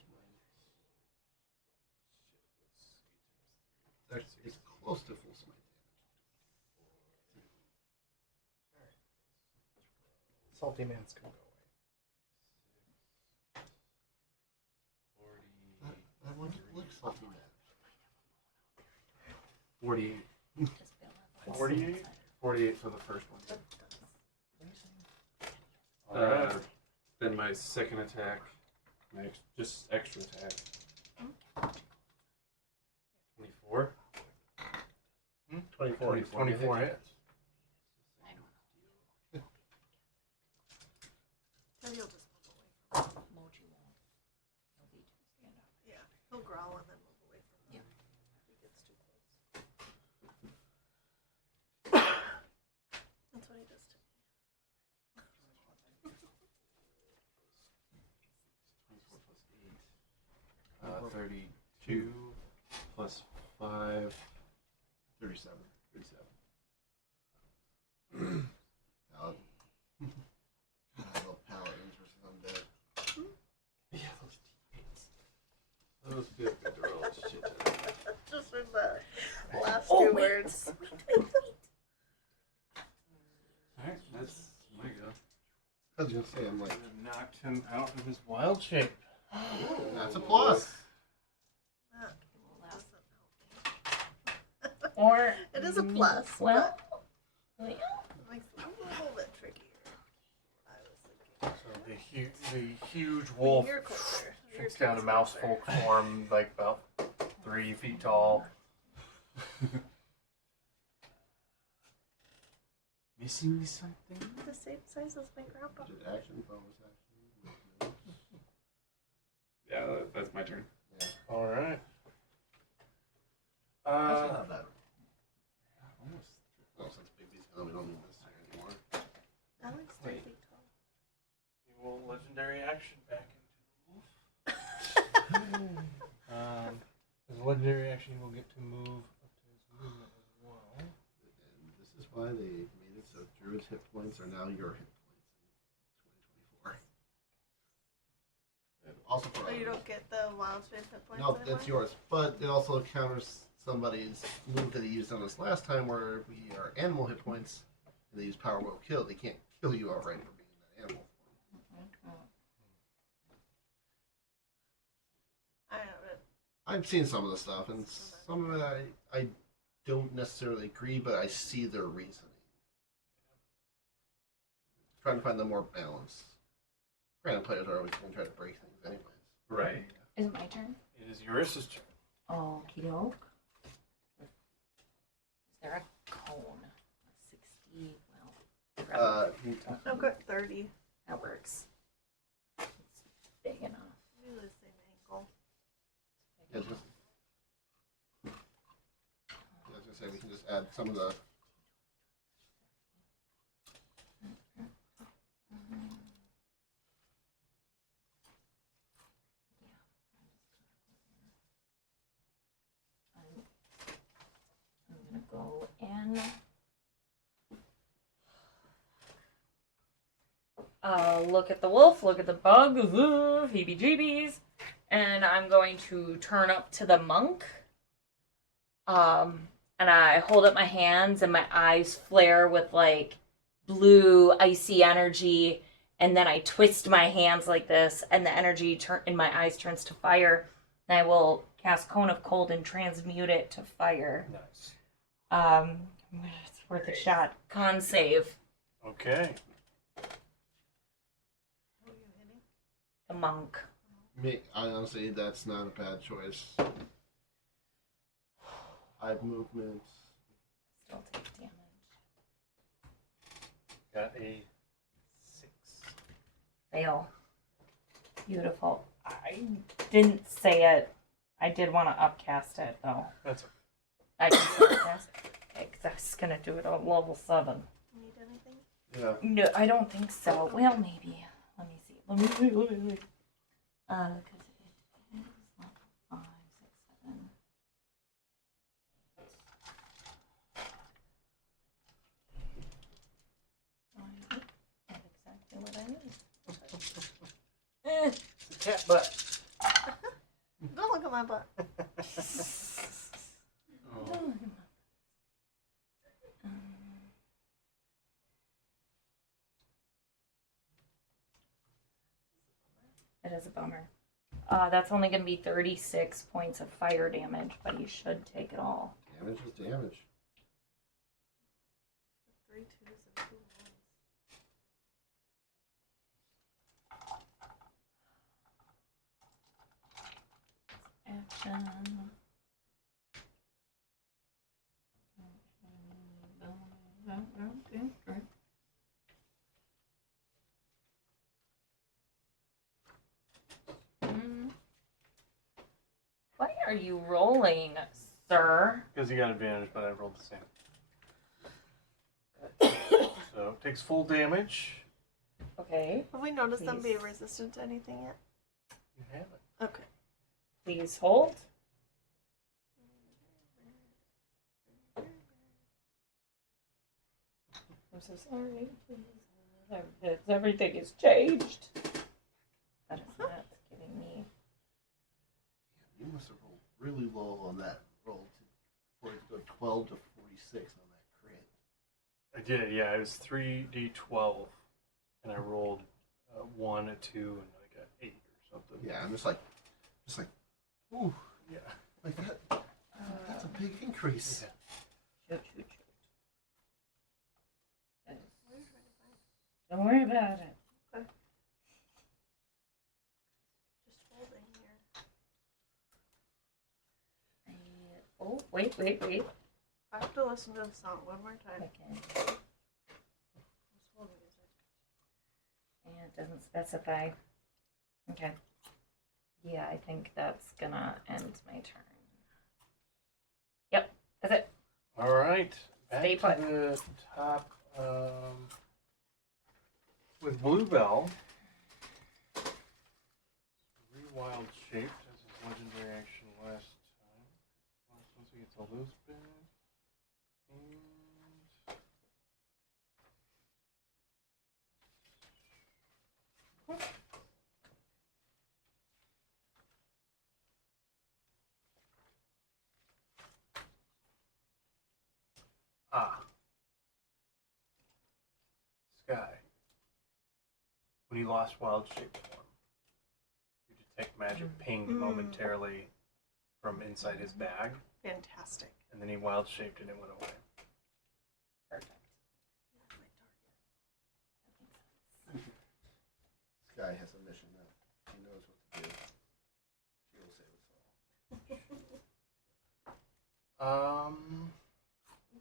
It's close to full smite Salty man's gonna go away. 48. 48? 48 for the first one. All right. Then my second attack, just extra attack. 24. 24. 24 hits. Then you'll just move away from him. Yeah, he'll growl and then move away from him. He gets too close. That's what he does to me. 24 plus 8. 32 plus 5. 37. 37. Paladin. Little paladins versus undead. Yeah, those teammates. Those feel good to roll shit. Just with the last two words. Alright, that's my go. I was gonna say, I'm like, Knocked him out of his wild shape. that's a plus. That doesn't help me. Or It is a plus, well, but it makes it a little bit trickier. I was thinking. So the huge wolf You're closer. shrinks down to mouse folk form, like about 3 feet tall. Missing something? The same size as my grandpa. Did action, bonus action. Yeah, that's my turn. All right. That's not bad. Almost. Well, since Bigby's gone, we don't need this anymore. Alex 3 feet tall. You will legendary action back into the wolf. As a legendary action, he will get to move up to his movement as well. And this is why they made it so Druid's hit points are now your hit points in 2024. And also for Oh, you don't get the wild shape hit points no, anymore? that's yours. But it also counters somebody's move that he used on us last time, where we are animal hit points, and they use power will kill. They can't kill you outright for being in that animal form. I have it. I've seen some of the stuff, and some of it I don't necessarily agree, but I see their reasoning. Trying to find the more balance. Granted, players are always going to try to break things anyways. Right. is it my turn? It is Eurissa's turn. Okie doke. Is there a cone? 60. Well, I've got 30. that works. It's big enough. Maybe the same angle. Yeah, just, I was going to say, we can just add some of the. I'm gonna go in. Look at the wolf, look at the bug, heebie-jeebies, and I'm going to turn up to the monk. And I hold up my hands, and my eyes flare with like blue, icy energy, and then I twist my hands like this, and the energy in my eyes turns to fire. And I will cast Cone of Cold and transmute it to fire. Nice. It's worth a shot. Con save. Okay. Who are you hitting? The monk. I honestly, that's not a bad choice. I have movements. Still take damage. Got a 6. Fail. Beautiful. I didn't say it. I did want to upcast it though. That's I can upcast it. Okay, 'cause I was gonna do it on level 7. Need anything? Yeah. No, I don't think so. Well, maybe. Let me see. Let me see. Because it is level 5, 6, 7. That's exactly what I need. it's a cat butt. Don't look at my butt. Oh. It is a bummer. That's only going to be 36 points of fire damage, but you should take it all. Damage is damage. 3 2s and 2 1s. Action. Why are you rolling, sir? Because you got advantage, but I rolled the same. So it takes full damage. Okay. Have we noticed them be Please. resistant to anything yet? You have it. Okay. Please hold. I'm so sorry. Please. Everything has changed. That is not giving me. You must have rolled really low on that roll for it to go 12 to 46 on that crit. I did, yeah. It was 3d12, and I rolled 1, a 2, and like a 8 or something. Yeah, I'm just like, ooh, Yeah. like that. That's a big increase. Yeah. Shoot. Don't worry about it. Just holding here. Oh, wait. I have to listen to the song one more time. Okay. Just holding it. And it doesn't specify. Okay. Yeah, I think that's gonna end my turn. Yep, that's it. All right. Back Stay to put. the top with Bluebell. Rewild shaped as his legendary action last time. Once he gets a loose bit. And Sky. When he lost wild shaped form, you detect magic pinged momentarily from inside his bag, Fantastic. and then he wild shaped and it went away. Perfect. Sky has a mission that she knows what to do. She will save us all.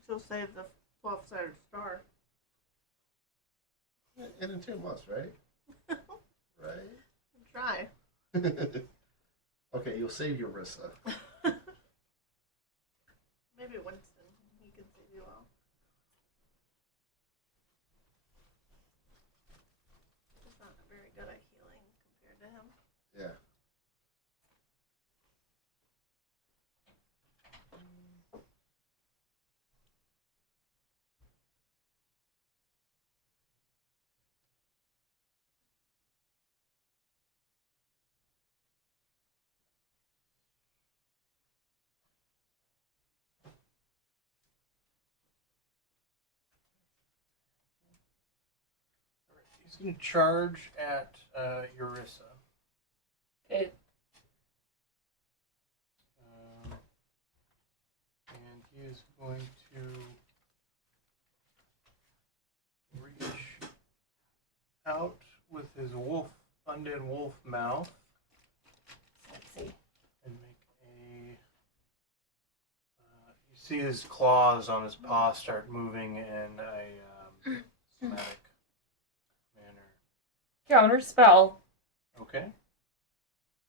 She'll save the 12-sided star. And in 2 months, right? Right? Try. Okay, you'll save Eurissa. Maybe Winston. He can save you all. He's not very good at healing compared to him. Yeah. He's going to charge at Eurissa. Okay. And he is going to reach out with his undead wolf mouth Sexy. and make a. You see his claws on his paw start moving in a somatic manner. Counter spell. Okay,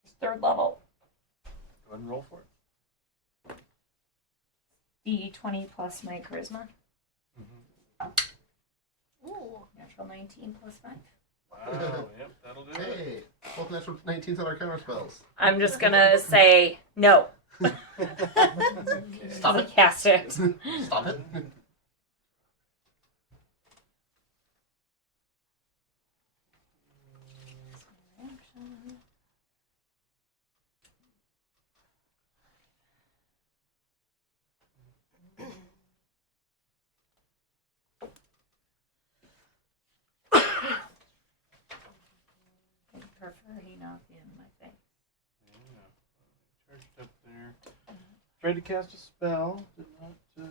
It's 3rd level. go ahead and roll for it. D20 plus my charisma. Ooh. Natural 19 plus 5. Wow, yep, that'll do it. Hey, both natural 19s on our counter spells. I'm just gonna say no. Stop it. Cast it. Stop it. Prefer he not be in my face. Yeah, charged up there. Tried to cast a spell. Did not work.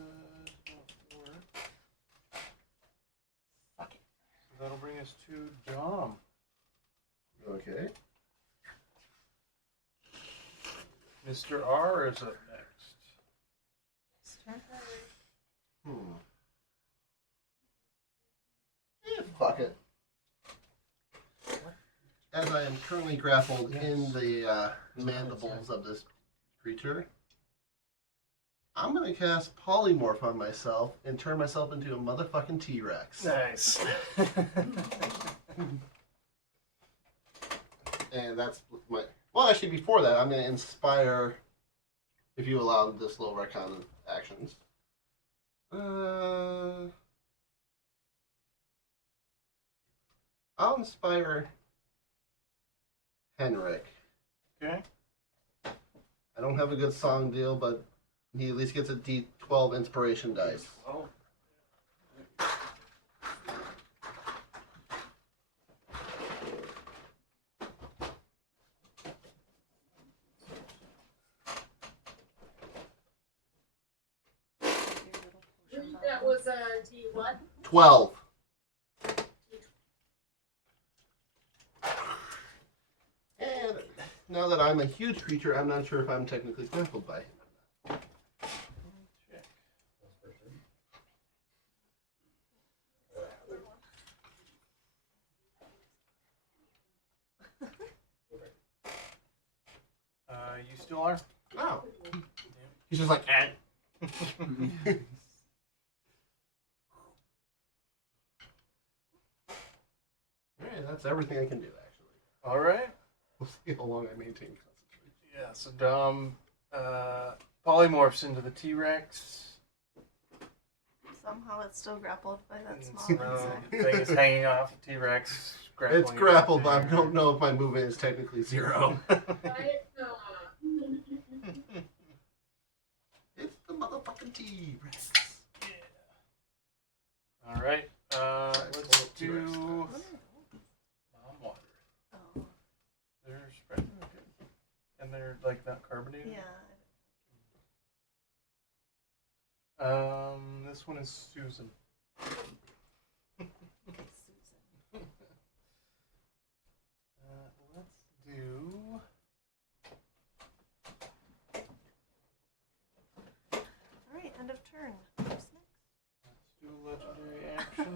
Fuck it. So that'll bring us to Dom. Okay. Mr. R is up next. Fuck it. As I am currently grappled in the mandibles of this creature, I'm gonna cast Polymorph on myself and turn myself into a motherfucking T-Rex. Nice. And that's my. Well, actually, before that, I'm gonna inspire. If you allow this little retcon actions. I'll inspire Henrik. Okay. I don't have a good song deal, but he at least gets a D12 inspiration dice. Well, That was a D1. 12. And now that I'm a huge creature, I'm not sure if I'm technically grappled by him. check. You still are? Oh. He's just like, eh. Alright, that's everything I can do, actually. All right. We'll see how long I maintain concentration. Yeah, so Dom polymorphs into the T-Rex. Somehow it's still grappled by that And small so insect. thing is hanging off the T-Rex. It's grappled, but I don't know if my movement is technically 0. Quiet, no. It's the motherfucking T-Rex. All right. Let's do mom water. Oh, They're spreading good, and they're like not carbonated. yeah. This one is Susan. Susan. Let's do. All right, end of turn. Who's next? Let's do a legendary action.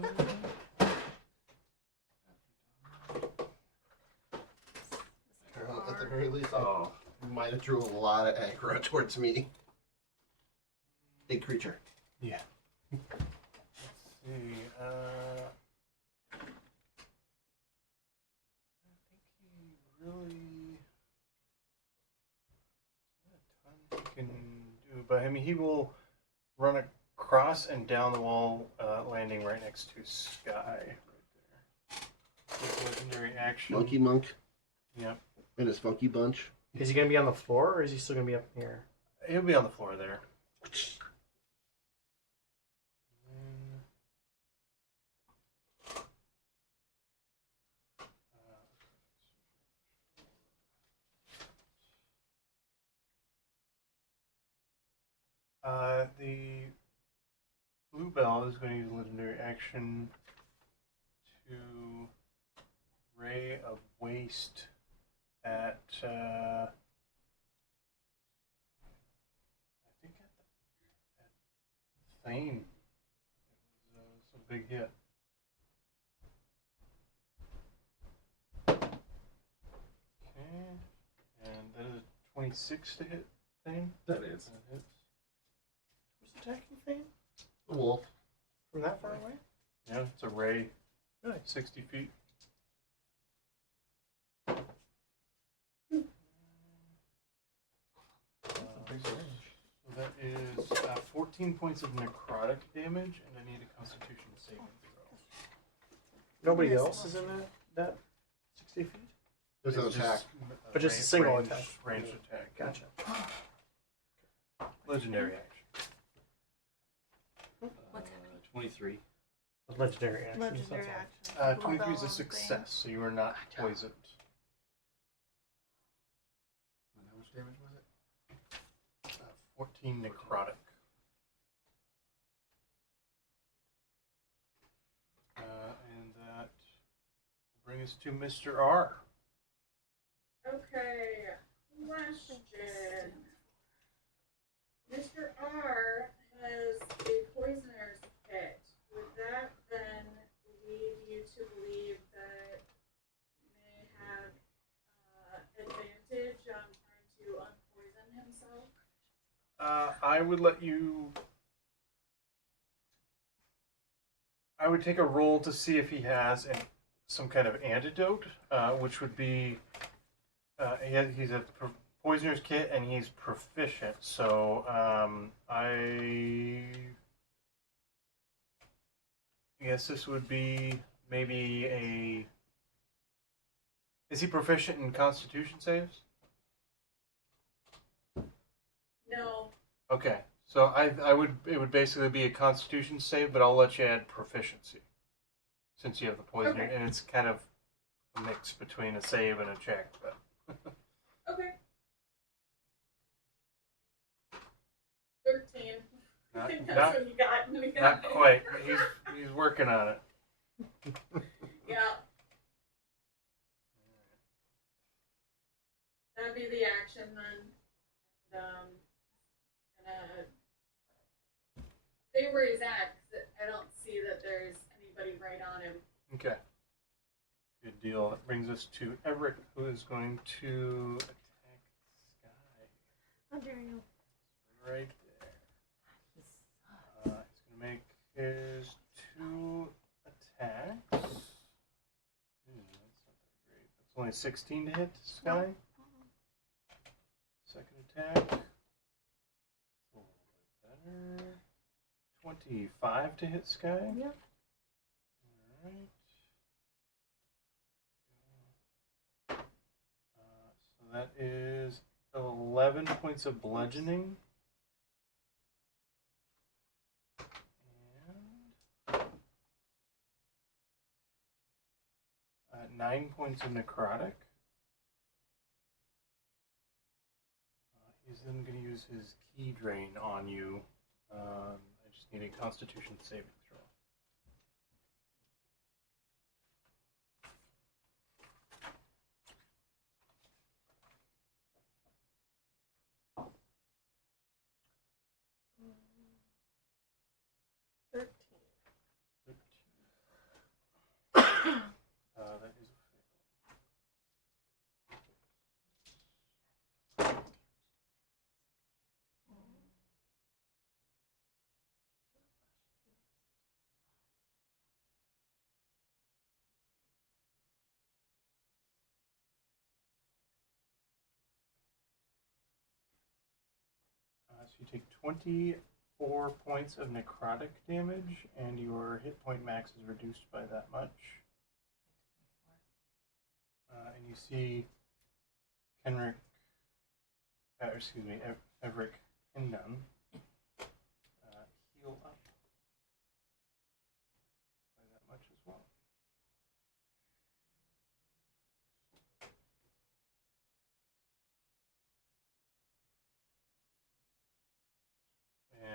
Well, at the very least, Oh, I might have drew a lot of aggro towards me. Big creature. Yeah. Let's see. I think he really. Not a ton he can do, but I mean, he will run across and down the wall, landing right next to Sky. Right there. With legendary action. Monkey Monk Yep. and his funky bunch. Is he gonna be on the floor or is he still gonna be up in the air? He'll be on the floor there. The Bluebell is going to use legendary action to Ray of Waste at I think at Thane. It was a big hit. Okay, and that is a 26 to hit Thane. that is. That hits. Who's attacking Thane? The wolf. From that far away? Yeah, it's a ray. Really? 60 feet. So that is 14 points of necrotic damage, and I need a Constitution saving throw. Nobody else is in that 60 feet? There's an It's attack. But just a single attack. Ranged attack. Gotcha. Legendary action. What's happening? 23. Legendary action. Legendary That's action. 23 is a Bluebell success, so you are not poisoned. And how much damage was it? 14 necrotic. And that will bring us to Mr. R. Okay, question. Mr. R has a poisoner's pit. Would that then lead you to believe that he may have advantage on trying to unpoison himself? I would let you. I would take a roll to see if he has some kind of antidote, which would be. He's a poisoner's kit and he's proficient, so I guess this would be maybe a. Is he proficient in Constitution saves? No. Okay, so it would basically be a Constitution save, but I'll let you add proficiency, since you have the poisoner, Okay. and it's kind of a mix between a save and a check. But Okay. 13. I think that's not what you got. not quite. He's working on it. Yeah. That'd be the action then. Gonna stay where he's at, 'cause I don't see that there's anybody right on him. Okay. Good deal. That brings us to Everett, who is going to attack Sky. How dare you? Right there. He's going to make his 2 attacks. That's not that great. That's only 16 to hit, Sky. Second attack. A little bit better. 25 to hit Sky. Yep. Alright. So that is 11 points of bludgeoning. And 9 points of necrotic. He's then going to use his key drain on you. I just need a Constitution saving throw. That is a fail. So you take 24 points of necrotic damage, and your hit point max is reduced by that much. And you see Kenrick, Everick Hendon heal up by that much as well.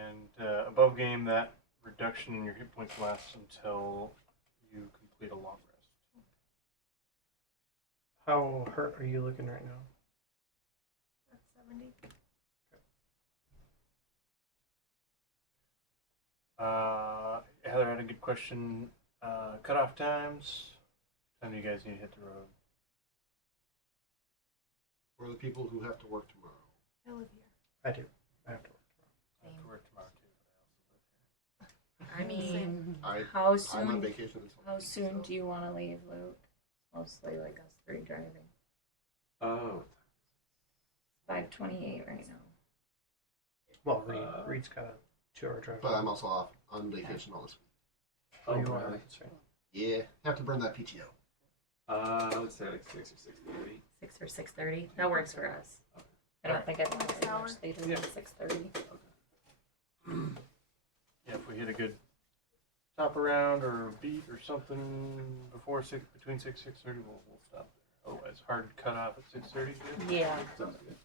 And above game, that reduction in your hit points lasts until you complete a long rest. How hurt are you looking right now? That's 70. Heather had a good question. Cutoff times. When do you guys need to hit the road? For the people who have to work tomorrow. I live here. I do. I have to work I have to work tomorrow too, but I mean, I'm how on soon? vacation this How week, soon so- do you want to leave, Luke? Mostly like us 3 driving. Oh, 5:28 right now. Well, Reed's got a 2-hour drive. But I'm also off on vacation all this week. Oh, you really? are. That's right. Yeah, have to burn that PTO. Let's say like 6 or 6:30. 6 or 6:30. That works for us. I don't think I'd want to stay much later than 6:30. yeah, if we hit a good top around or beat or something before between 6:30, we'll stop there. Otherwise, hard cut off at 6:30. Yeah. Sounds good.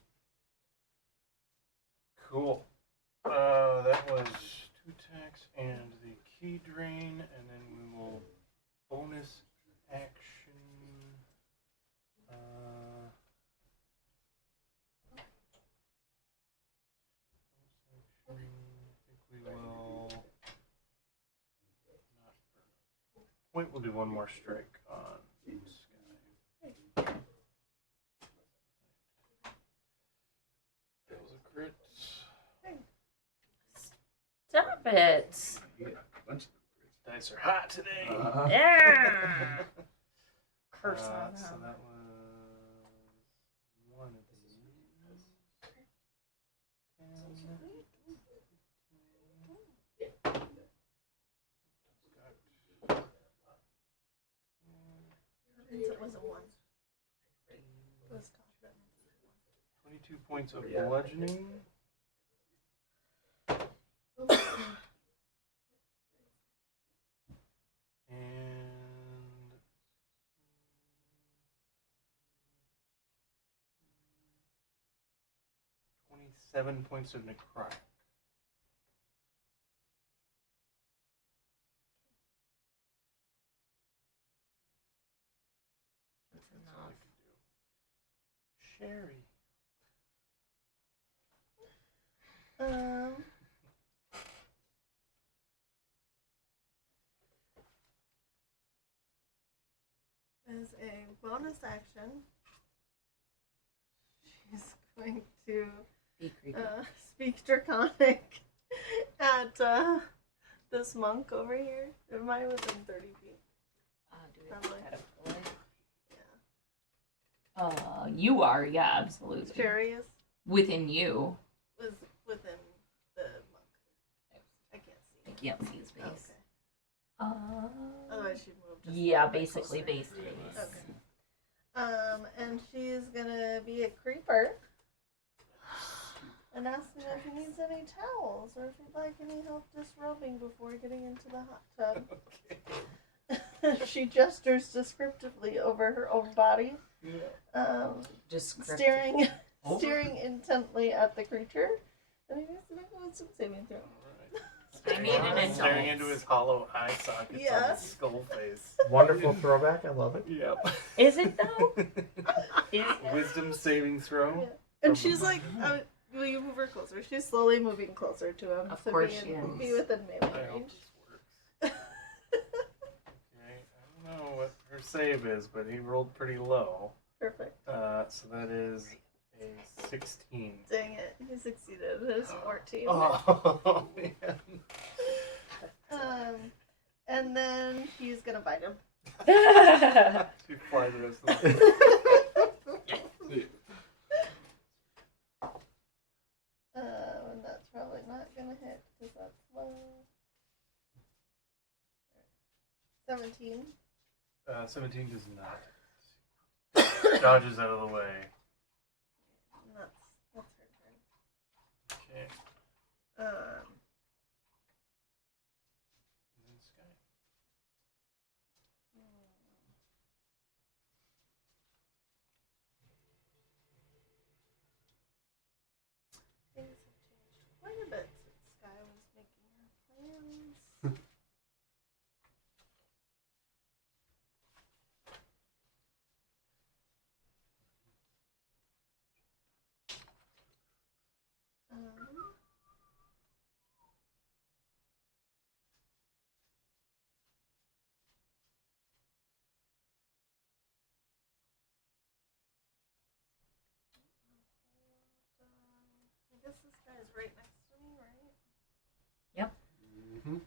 Cool. That was 2 tax and the key drain, and then we will bonus action. I think we will not burn. Point. We'll do one more strike on Sky. That was a crit. Stop it. Dice are hot today. Yeah. Curse on So them. that was one of these. 10. It was a 1. It was top. 22 points of bludgeoning. And 27 points of necrotic. That's That's all I enough. can do. Sherry. As a bonus action, she's going to Be creepy. speak Draconic at this monk over here. Am I within 30 feet? Do we Probably. have to play? Yeah. You are, yeah, absolutely. Sherry is Within you. was within the monk. I can't I see. can't see his face. Okay. Otherwise, she'd move. Just a Yeah, little bit basically closer. base to base. Okay. And she's gonna be a creeper and ask him if he needs any towels or if he'd like any help disrobing before getting into the hot tub. She gestures descriptively over her own body, Just staring intently at the creature. And he needs to make a wisdom saving throw. I need an adult. Staring into his hollow eye sockets on Yes. his skull face. Wonderful throwback. I love it. Yep. Is it though? Is Wisdom saving throw. Yeah. And she's like, will you move her closer? She's slowly moving closer to him Of to course be, she is. be within melee I hope range. this works. Okay, I don't know what her save is, but he rolled pretty low. Perfect. So that is a 16. Dang it. He succeeded. It's 14. Oh, man. And then he's gonna bite him. She flies the rest of the way. And that's probably not gonna hit because that's low. 17. 17 does not. Dodges out of the way. And that's her turn. Okay. And then Sky. Things have changed quite a bit since Sky was making her plans. I guess this guy's right next to me, right? Mm-hmm. I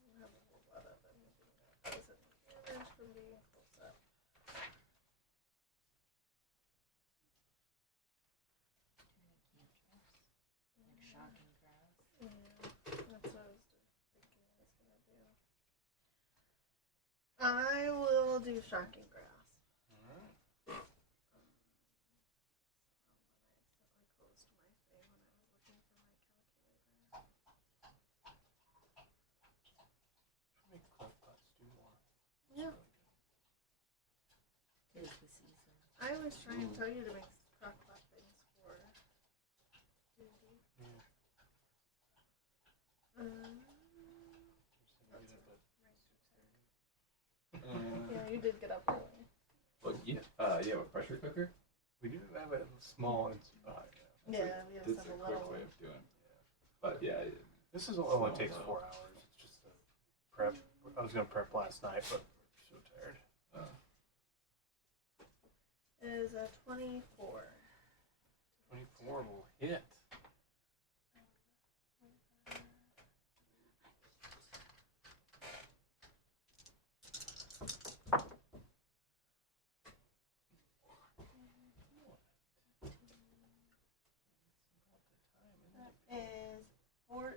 don't have a whole lot of anything that does any damage from being close up. Shocking grass. Yeah, that's what I was thinking I was gonna do. I will do shocking grass. Alright. I accidentally closed my thing when I was looking for my calculator. Make cleft pots do more. Yeah. Tis the season. I always try and tell you to make crock pot things for Yeah, you did get up early. Well, you have a pressure cooker? We do have a small spot. Yeah, we have It's some a little quick way ones. of doing it. But yeah, This is only takes 4 hours. It's just a prep. I was gonna prep last night, but we're so tired. Is a 24. 24 will hit. That is 14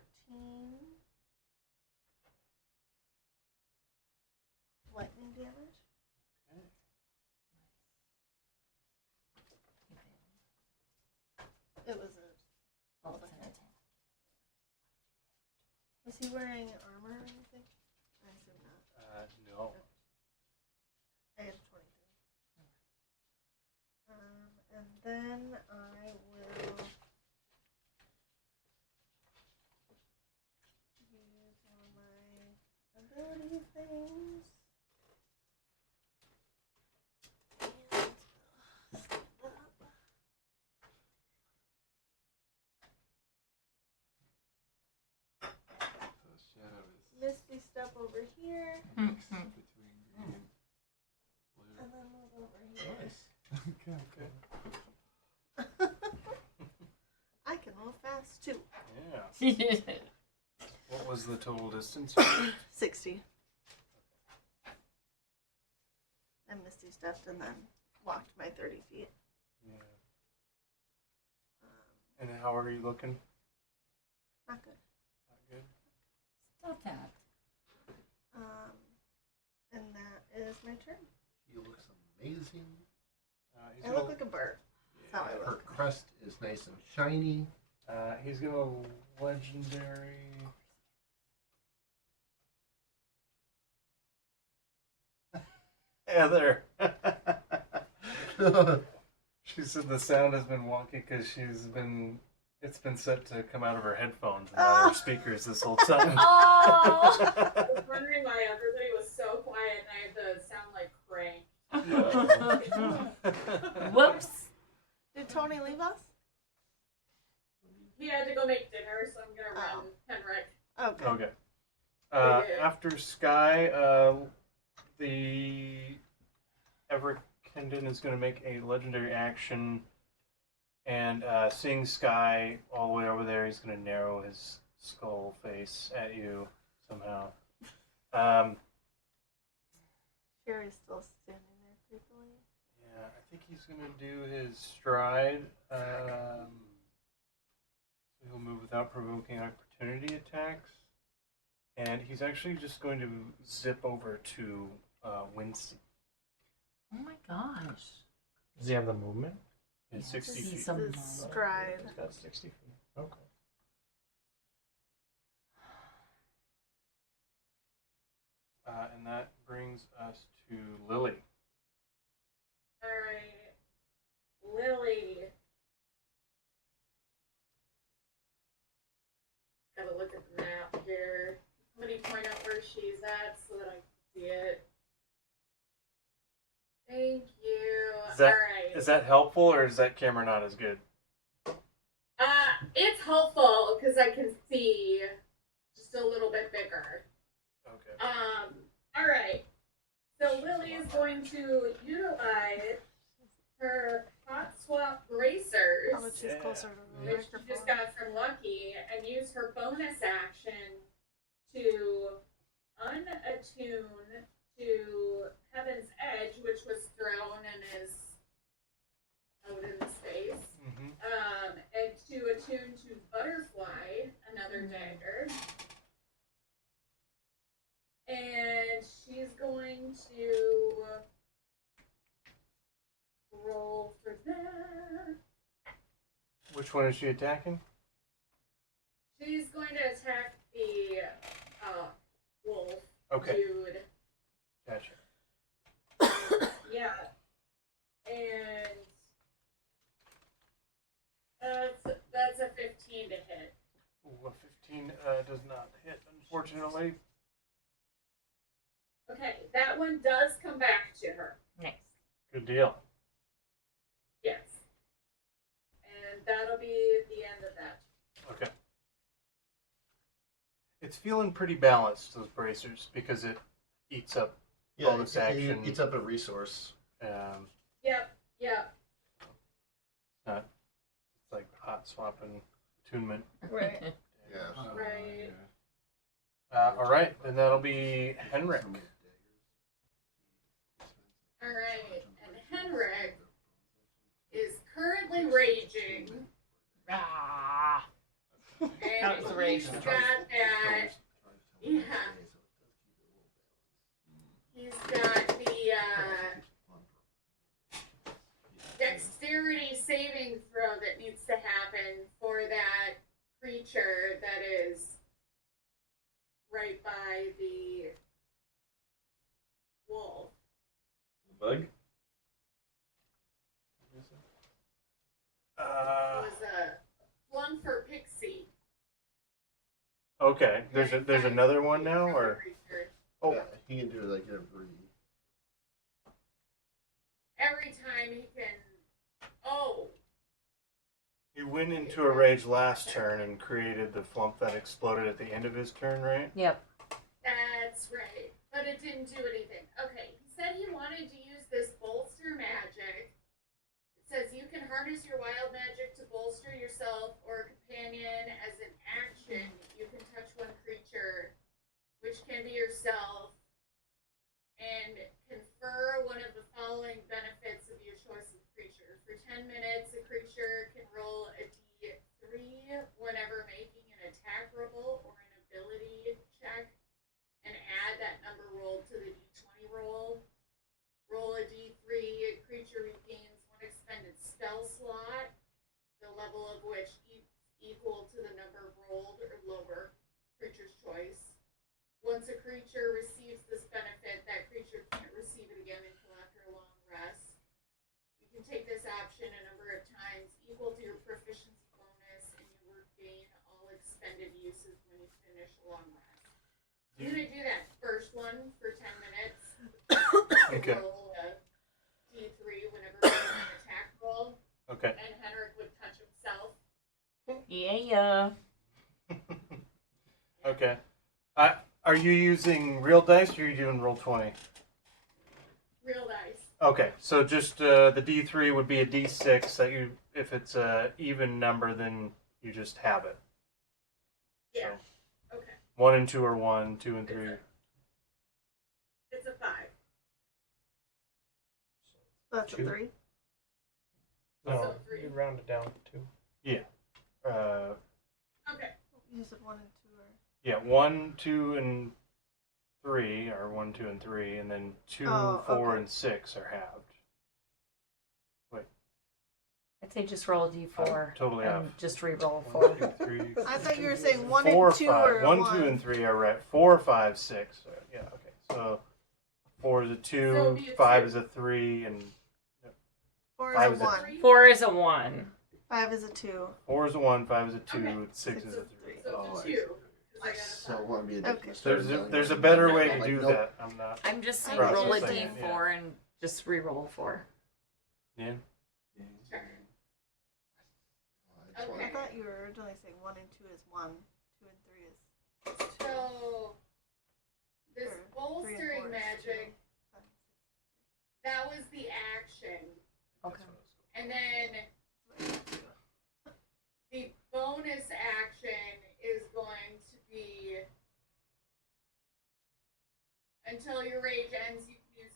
lightning damage. It was a. Oh, it's an attack. Was he wearing armor or anything? I assume not. No. I have 23. And then I will use one of my ability things. And stand up. So shadow is Misty step over here, between green and blue. and then move over here. Nice. Okay. I can move fast too. Yeah. What was the total distance? 60. I Misty stepped and then walked my 30 feet. Yeah. And how are you looking? Not good. Not good. Stop that. And that is my turn. She looks amazing. He's I gonna, look like a bird. That's how I Her look. crest is nice and shiny. he's gonna legendary. Heather. She said the sound has been wonky because it's been set to come out of her headphones and not her speakers this whole time. Oh. I was wondering why everybody was so quiet and I had to sound like Crank. Whoops. Did Tony leave us? He had to go make dinner, so I'm gonna run Henrik. Okay. Okay. Yeah. After Sky, the Everett Kendon is going to make a legendary action, and seeing Sky all the way over there, he's going to narrow his skull face at you somehow. Sherry's still standing there creepily. Yeah, I think he's going to do his stride. He'll move without provoking opportunity attacks. And he's actually just going to zip over to Winston. Oh my gosh. Does he have the movement? It's Yeah, 60 see feet. some- The stride. He's got 60 feet. Okay. And that brings us to Lily. Alright. Lily. Gotta look at the map here. Somebody point out where she's at so that I can see it. Thank you. Alright. Is that helpful, or is that camera not as good? It's helpful because I can see just a little bit bigger. Okay. Alright. So Lily is going to utilize her hot swap bracers, How much is Yeah. closer to the which she microphone? just got from Lucky, and use her bonus action to unattune to Heaven's Edge, which was thrown and is out in space. Mm-hmm. And to attune to Butterfly, another dagger. And she's going to roll for that. Which one is she attacking? She's going to attack the wolf Okay, dude. gotcha. Yeah. And that's a 15 to hit. Ooh, a 15 does not That one does come back to her. Nice. Good deal. Yes. And that'll be the end of that. Okay. It's feeling pretty balanced, those bracers, because it eats up bonus action. It's up a resource. Yep. It's like hot swapping attunement. Right. Yeah. Right. All right, and that'll be Henrik. All right. And Henrik is currently raging. Ah. And That was a rage. he's got that. Yeah. He's got the dexterity saving throw that needs to happen for that creature that is right by the wolf. Bug? It was a Flunfer Pixie. Okay, there's another one now, or oh, Yeah, he can do like every time he can. Oh, he went into a rage last turn and created the flump that exploded at the end of his turn, right? Yep. that's right. But it didn't do anything. Okay, he said he wanted to use this bolster magic. It says you can harness your wild magic to bolster yourself or a companion as an action. You can touch one creature, which can be yourself, and confer one of the following benefits of your choice of creature. For 10 minutes, a creature can roll a d3 whenever making an attack roll or an ability check, and add that number rolled to the d20 roll. Roll a d3, a creature regains one expended spell slot, the level of which is equal to the number rolled or lower, creature's choice. Once a creature receives this benefit, that creature can't receive it again until after a long rest. You can take this option a number of times equal to your proficiency bonus, and you regain all expended uses when you finish a long rest. I'm gonna do that first one for 10 minutes. Okay. Roll a d3 whenever you make an attack roll, Okay. and Henrik would touch himself. Yeah. Okay. Are you using real dice or are you doing roll 20? Real dice. Okay, so just the D3 would be a D6 that you, if it's a even number, then you just have it. Yeah. So Okay. 1 and 2 are 1, 2 and 3. It's a 5. That's a Two. 3. No, So three. you round it down to 2. Okay. You said 1 and 2 are. Yeah, 1, 2, and 3 are 1, 2, and 3, and then 2, Oh, 4, okay. and 6 are halved. I'd say just roll a d4 I'm totally and off. just re-roll 1, 4. 2, 3. I thought you were saying 1 4, and 2 5. are 1, 1. 2, and 3 are right. 4, 5, 6. Yeah, okay. So 4 is a 2, So it'd be a 5 two. is a 3, and 4 5 is is a a 1. 4 is a 1. 5 is a 2. 4 is a 1, 5 is a 2, Okay. 6 is a 3. So Oh, it's I a 2. 'Cause I got a So five. it won't be a Okay. There's a better way to Like, do nope. that. I'm not. I'm just saying Process roll a thing, d4 and just re-roll 4. Yeah. Sure. I Okay. thought you were originally saying 1 and 2 is 1, 2 and 3 is 2. So this Or 3 and 4 bolstering is magic, 2. that was the action. Okay. And then the bonus action is going to be until your rage ends, you can use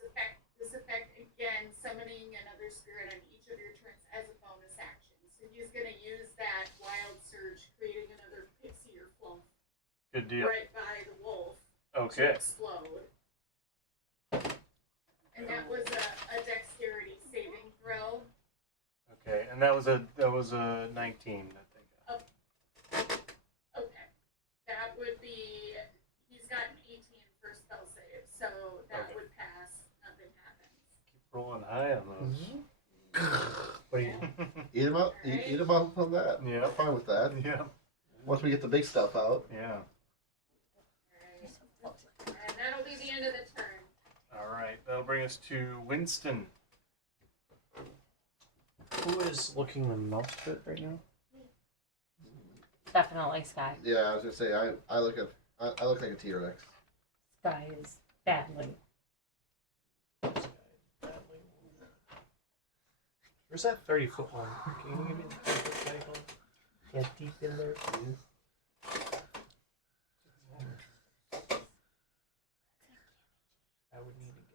this effect again, summoning another spirit on each of your turns as a bonus action. So he's going to use that wild surge, creating another pixie or flump Good deal. right by the wolf to Okay. explode. And that was a dexterity saving throw. Okay, and that was a 19, I think. Okay. That would be, he's got an 18 for spell save, so that Okay. would pass, nothing happens. Keep rolling high on those. What do you? Eat them up. Eat them up on that. Yeah. I'm fine with that. Yeah. Once we get the big stuff out. Yeah. Alright. And that'll be the end of the turn. right, that'll bring us to Winston. Who is looking the most fit right now? Definitely Sky. Yeah, I was gonna say I look like a T-Rex. Sky is badly. Where's that 30-foot one? Can you give me the 30-foot cycle? Get deep in there, please. I would need to get.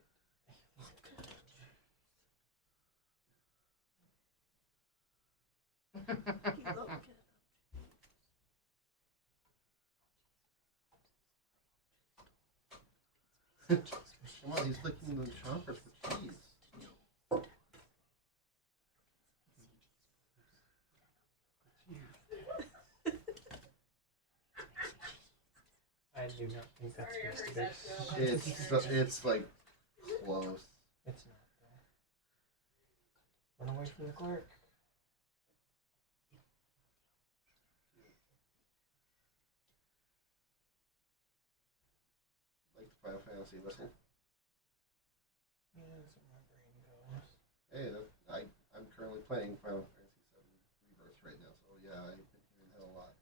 Come on, he's licking the chompers for cheese. I do not think that's Sorry, I supposed heard to be. that, Joe. It's like close. It's not though. Run away from the clerk. Like the Final Fantasy whistle. Yeah, that's where my brain goes. Hey, I'm currently playing Final Fantasy VII Rebirth right now, so yeah, I've been hearing that a lot.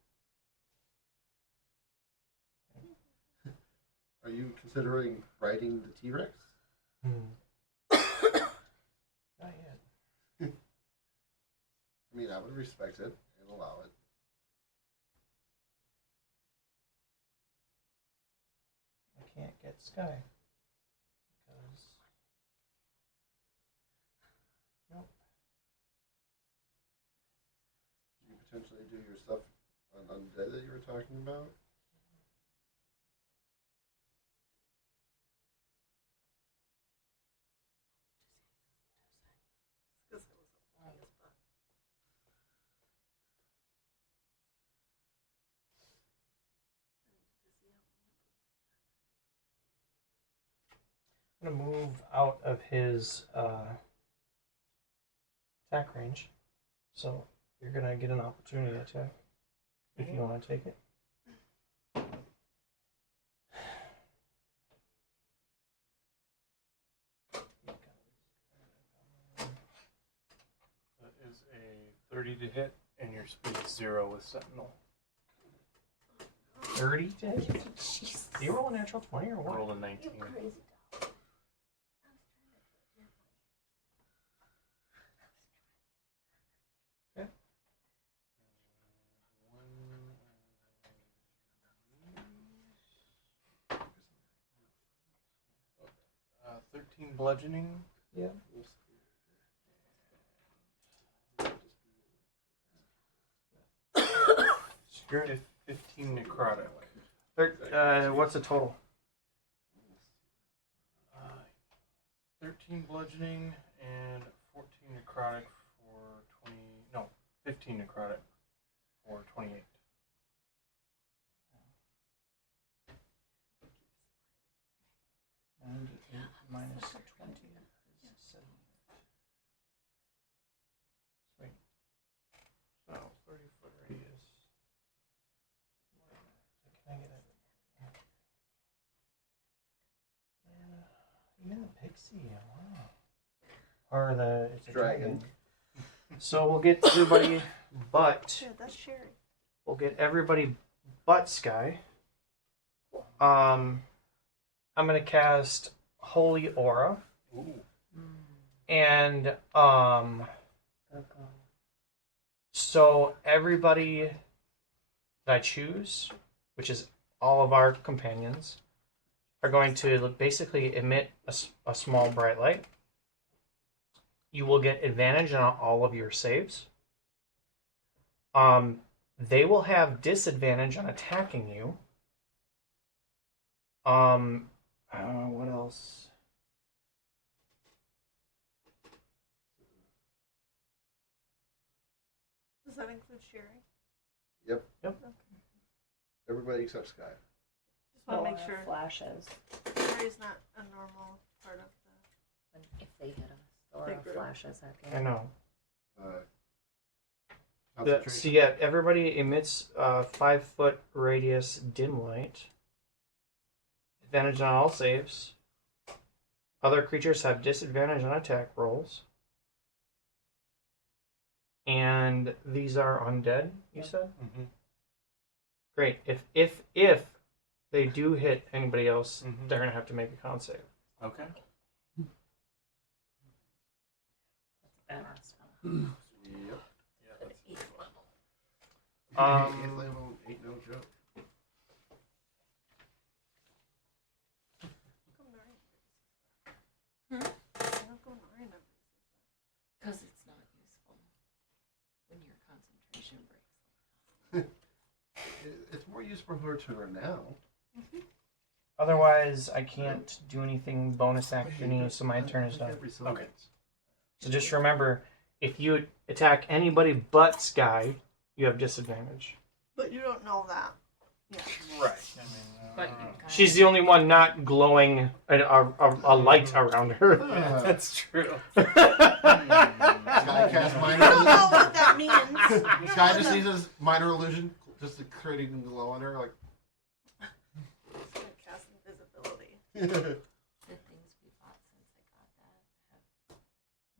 Are you considering riding the T-Rex? Not yet. I mean, I would respect it and allow it. I can't get Sky. Because. Nope. You potentially do your stuff on Undead that you were talking about. I'm going to move out of his attack range. So you're going to get an opportunity attack if you want to take it. That is a 30 to hit, and your speed 0 with Sentinel. 30 to hit? Do you roll a natural 20 or what? Roll a 19. Okay. 13 bludgeoning. Yeah. Spirit 15 necrotic. What's the total? 13 bludgeoning and 14 necrotic for 20. No, 15 necrotic for 28. Minus 20 is 7. Sweet. So 30-foot radius. Can I get it? Even the pixie, wow. Or it's a dragon. So we'll get everybody but Yeah, that's Sherry. we'll get everybody but Sky. I'm gonna cast Holy Aura. Ooh. And so everybody that I choose, which is all of our companions, are going to basically emit a small bright light. You will get advantage on all of your saves. They will have disadvantage on attacking you. What else? Does that include Sherry? Yep. Yep. Everybody except Sky. Just want to make sure Flashes. Sherry's not a normal part of the. If they hit us, or Big group. flashes at I you. know. Concentration. So yeah, everybody emits 5-foot radius dim light. Advantage on all saves. Other creatures have disadvantage on attack rolls. And these are undead, you said? Mm-hmm. Great. If they do hit anybody else, Mhm. they're gonna have to make a con save. Okay. Yep. Yeah, An eighth level. Eighth level ain't no joke. Because it's not useful when your concentration breaks. It's more useful for her to her now. Otherwise, I can't do anything bonus actiony, so my turn is done. Okay. So just remember, if you attack anybody but Sky, you have disadvantage. But you don't know that. Yeah. Right. I mean, But you She's the only one not glowing a light around her. that's true. Sky cast I don't know minor what that means. illusion. Sky just uses minor illusion, just to create a glow on her. Like, It's gonna cast invisibility. the things we bought since I got that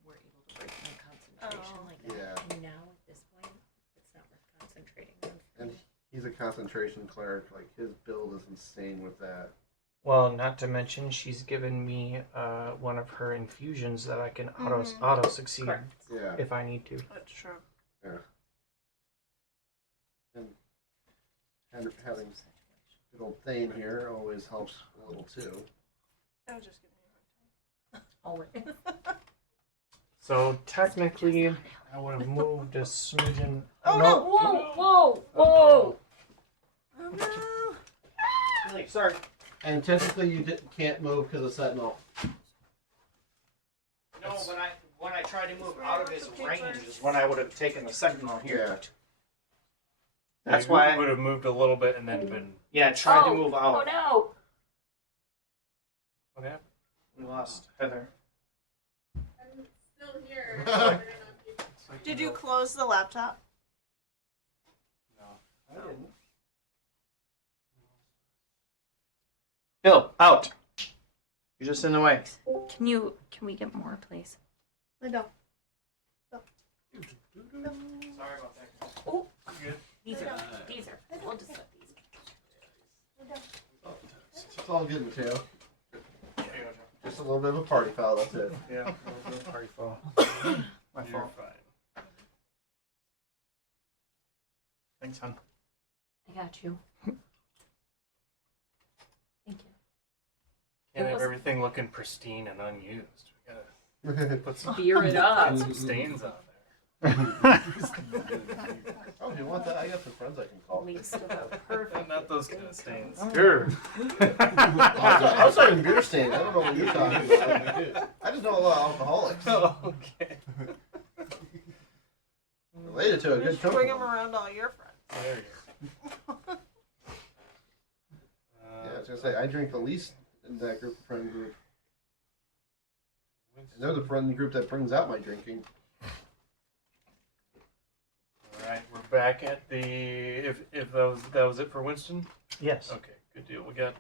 were able to break my concentration Oh. like that. Yeah. And now at this point, it's not worth concentrating on. and he's a concentration cleric. Like, his build is insane with that. Well, not to mention, she's given me one of her infusions that I can Mhm. auto succeed Correct. Yeah. if I need to. That's true. And having good old Thane here always helps a little too. I was just giving you Always. So technically, I would have moved a smidgen. Oh, no! Whoa, whoa, whoa! a hard time. Oh no! Really, sorry. And technically, you can't move because of Sentinel. No, but when I tried to move out of his range is when I would have taken the Sentinel here. Yeah. That's Yeah, why. we would have moved a little bit and then been. Yeah, tried to Oh, move Oh out. no! What happened? We lost Heather. I'm still here. I don't know if you It's like Did you close the laptop? No. I didn't. Bill, out. You're just in the way. Can we get more, please? I don't. Sorry about that. Oh, Good. these are, we'll just set these. It's all good, Mateo. There you go, Joe. Just a little bit of a party foul, that's it. Yeah, no party foul. My You're fault. fine. Thanks, hon. I got you. Thank you. Can't have everything looking pristine and unused. We gotta put some, Beer it up. put some stains on there. Oh, if you want that, I got some friends I can call. Leaves still go perfect. Not those kind of stains. Sure. I was talking beer stain. I don't know what you're talking about. I just know a lot of alcoholics. Oh, okay. Related to a good Just bring them company. around all your friends. There you go. Yeah, I was gonna say I drink the least in that group friend group. And they're the friend group that brings out my drinking. All right, we're back at the. If that was it for Winston. Yes. Okay, good deal. We got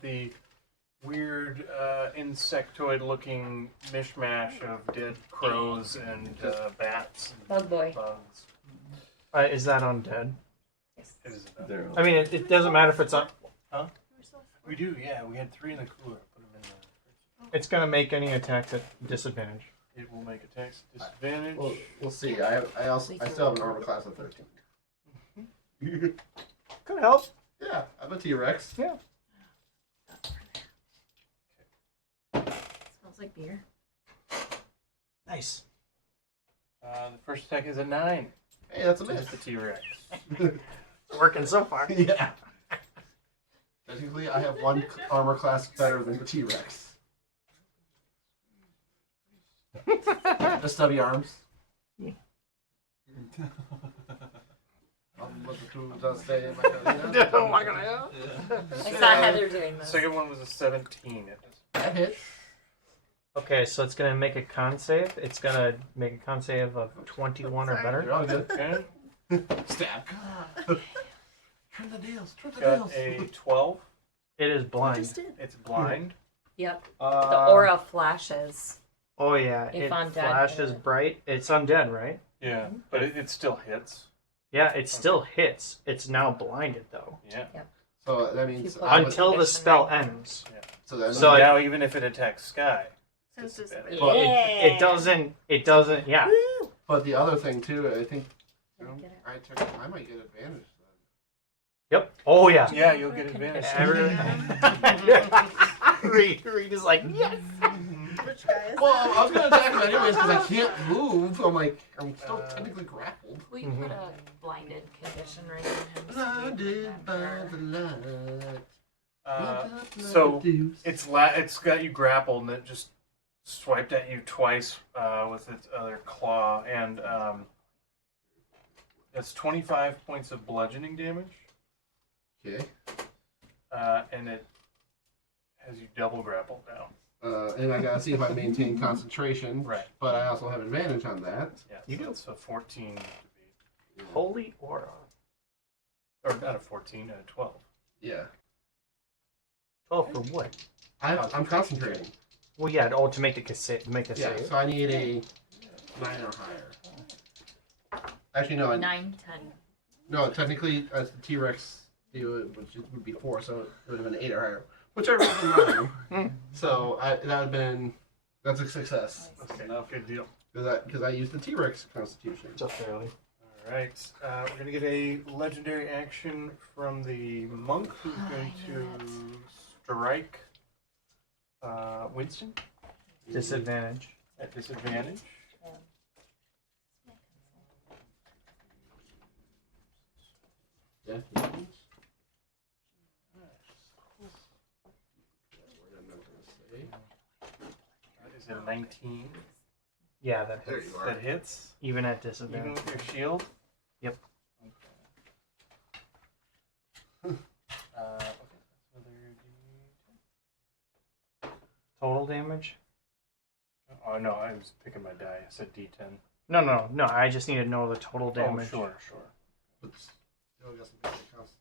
the weird insectoid-looking mishmash of dead crows and bats and Bug boy. bugs. Is that undead? Yes. It is enough. They're I mean, it doesn't matter if it's on. We do, yeah. We had 3 in the cooler. Put them in the fridge. It's gonna make any attacks at disadvantage. It will make attacks disadvantage. We'll see. I still have an armor class of 13. Could help. Yeah, I'm a T-Rex. Yeah. Smells like beer. Nice. The first attack is a 9. Hey, that's a So miss. it's the T-Rex. It's working so far. Yeah. Technically, I have one armor class better than the T-Rex. The stubby arms. What the two does say, am I gonna I saw Heather doing The this. second one was a 17. That hits. Okay, so it's gonna make a con save. It's gonna make a con save of 21 or You're better. all good. Okay. Stab. Turn the deals. Turn the Got deals. a 12. It is I blind. just did. It's blind. Yep. Uh, The aura flashes. Oh yeah, If it undead flashes hit it. bright. It's undead, right? Yeah, but it still hits. Yeah, it still hits. It's now blinded though. Yeah. So that If means you put I would- Until the condition spell right. ends. so that So So now even if it attacks Sky, Since it's disadvantage. Well, Yeah. it doesn't. It doesn't. Yeah. But the other thing too, I think Get it. I might get advantage then. Yep. Oh yeah. yeah, you'll get advantage. Reed is like yes. Which guy is Well, that? I was gonna attack him anyways because I can't move. I'm like, I'm still technically grappled. We Mhm. put a blinded condition right on him. Blinded by the light. So it's got you grappled and it just swiped at you twice with its other claw, and it's 25 points of bludgeoning damage, Okay. and it has you double grappled now. And I gotta see if I maintain concentration. Right. But I also have advantage on that. Yeah, You so do. it's a 14 to beat, Holy aura. or not a 14, a 12. Yeah. 12 for what? I'm concentrating. Well, yeah. Oh, to make the cassette, make a Yeah. save. So I need a 9 or higher. Actually, no. 9, 10. No, technically, as the T-Rex, which would be 4, so it would have been 8 or higher. Which I rolled a 9. So that would have been, that's a success. Okay, good deal. Because I used the T-Rex Constitution. Just barely. All right, we're gonna get a legendary action from the monk who's going to strike Winston Disadvantage. at disadvantage. Yeah. Is it a 19 Yeah, that There hits. you are. that hits, Even at even disadvantage. with your shield? Yep. Okay. Okay, that's another D10. Total damage? Oh no, I was picking my die. I said D10. No. I just need to know the total damage. Oh, sure. But still got some good con save.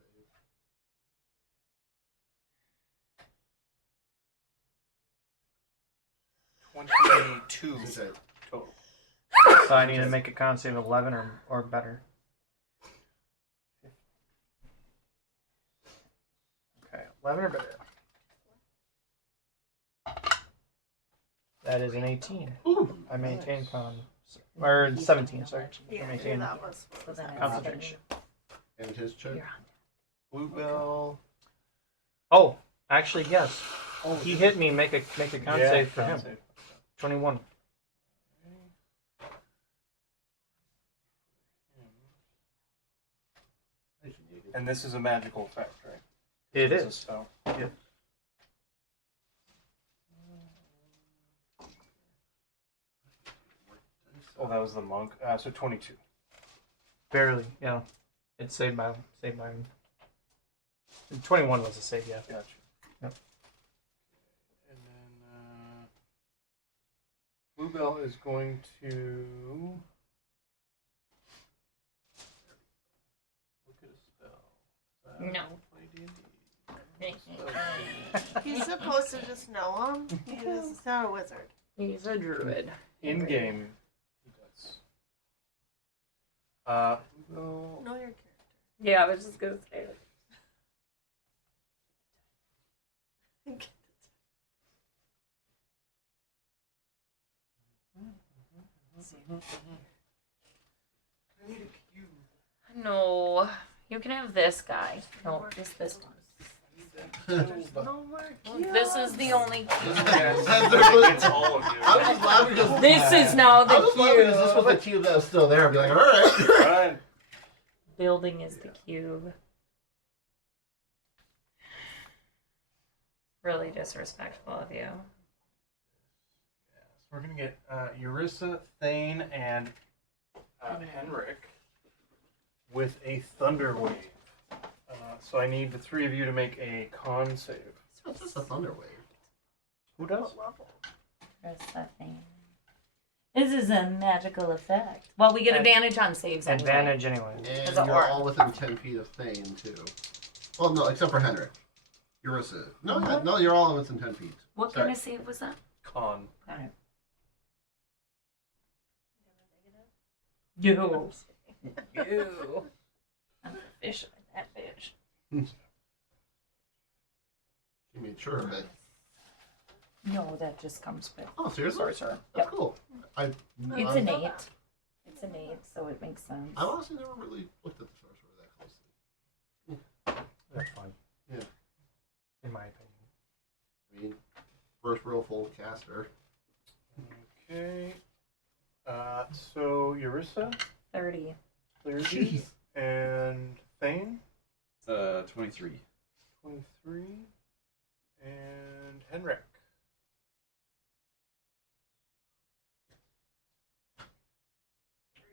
22 Is it- total. So I need to make a con save of 11 or better. Okay, 11 or better. That is an 18. Ooh. I maintain con. Or 17, sorry. Yeah, I maintain that was. So then it's concentration. And his check. You're on. Bluebell. Oh, actually, yes. Oh, He hit me. Make a con yeah, save for con him. save. 21. And this is a magical effect, right? It It's a is. spell. Yep. Oh, that was the monk. So 22. Barely, yeah. It's saved by him. 21 was a save, yeah. Gotcha. Yep. And then Bluebell is going to look at a spell. No. Play D&D. He's supposed to just know him. He's not a wizard. He's a druid. In game, he does. Bluebell. Know your character. Yeah, I was just gonna say. No, you can have this guy. No, just this one. No more cute. This is the only cube. It's all of you. I was just laughing because This is now I the was laughing because this was the cube. cube that was still there. I'd be like, all right. Fine. Building is the cube. Really disrespectful of you. We're gonna get Eurissa, Thane, and Henrik with a Thunder Wave. So I need the three of you to make a con save. What's this, a thunder wave? Who does? Press that thing. This is a magical effect. Well, we get advantage on saves anyway. Advantage anyway. And As a you're aura. all within 10 feet of Thane, too. Well, no, except for Henrik. Eurissa. No, yeah, no, you're all within 10 feet. What Sorry. kind of save was that? Con. Got it. You. You. I'm proficient in that bitch. You made sure of it. No, that just comes with. Oh, seriously? Sorry, sir. That's Yep. cool. It's innate. It's innate, so it makes sense. I honestly never really looked at the sorcerer that closely. That's fun. Yeah. In my opinion. I mean, first real full caster. Okay. So Eurissa, 30. 30, Jeez. and Thane, 23. 23, and Henrik.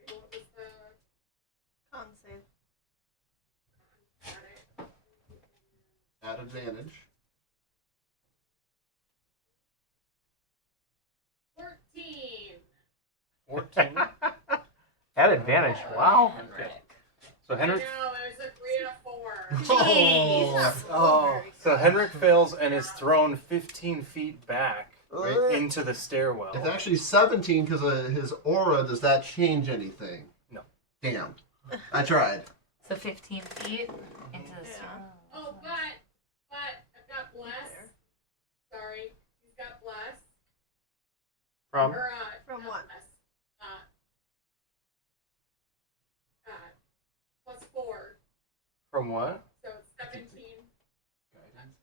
What was the Con save. got it? At advantage. 14. 14. At advantage. Wow. Henrik. So I Henrik. know, there's a 3 and a 4. Oh. So Henrik fails and is thrown 15 feet back Wait. into the stairwell. It's actually 17 because of his aura. Does that change anything? No. Damn. I tried. So 15 feet into the Yeah. storm. Oh, but I've got bless. Sorry, he's got bless. From Or, From not what? bless. +4, From what? so it's 17. Guidance?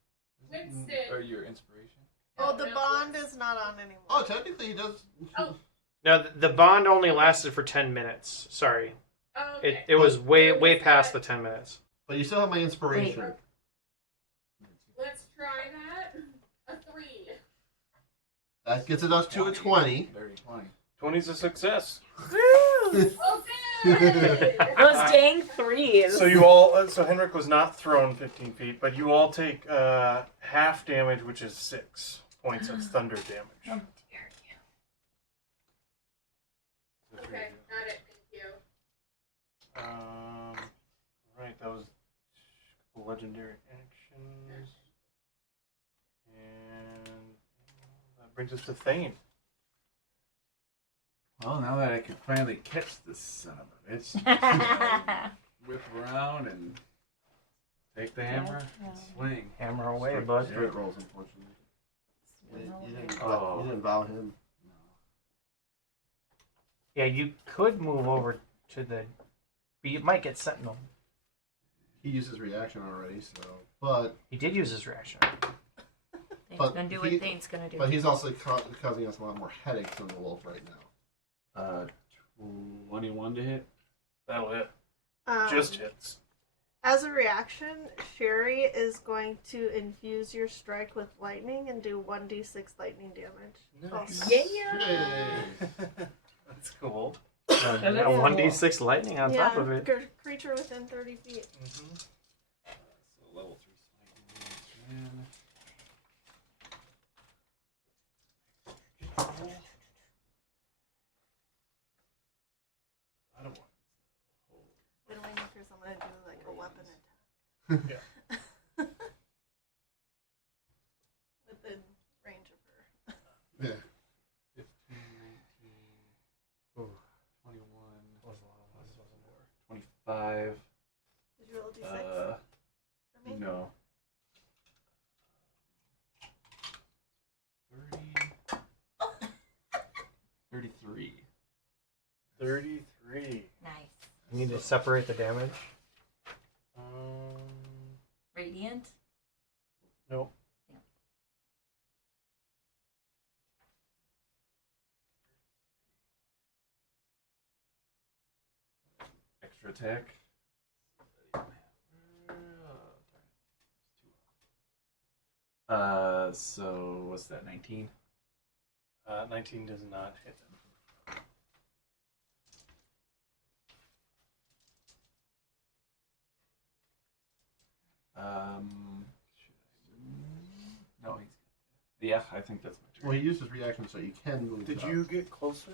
Winston. Or your inspiration? Oh, the No, bond bless. is not on anymore. Oh, technically he does. Oh. no, the bond only lasted for 10 minutes. Sorry, Oh, okay. it was way So way he's past the got- 10 minutes. But you still have my inspiration. Wait. Let's try that. A 3. That gets it up to a 20. Dirty 20. 20's a success. Okay. Those dang threes. So you all, so Henrik was not thrown 15 feet, but you all take half damage, which is 6 points of thunder Oh, damage. dear you. Okay, got it. Thank you. Right, that was legendary actions, and that brings us to Thane. Well, now that I can finally catch this son of a bitch, just gonna whip around and take the hammer and swing. Hammer away, bud. Straight rolls, unfortunately. You didn't, Oh. you didn't vow him. Yeah, you could move over to the. But you might get sentinel. He used his reaction already, so. But He did use his reaction. Thane's But gonna do he- what Thane's gonna do. but he's also causing us a lot more headaches than the wolf right now. 21 to hit. That'll hit. Um, Just hits. As a reaction, Sherry is going to infuse your strike with lightning and do 1d6 lightning damage. Nice. Yeah. That's cool. Yeah, is 1d6 lightning on top of it. Creature within 30 feet. Mm-hmm. So level 3 smite damage. I don't want. Then we make her someone to do like a weapon attack. Within range of her. Yeah. 15, 19, Ooh. 21, 25. Did you roll a d6 for me? No. 33. 33. Nice. You need to separate the damage. Radiant. Nope. Extra attack. So what's that? 19. 19 does not hit. No, he's. Yeah, I think that's my turn. Well, he used his reaction, so you can move. Did up. you get closer?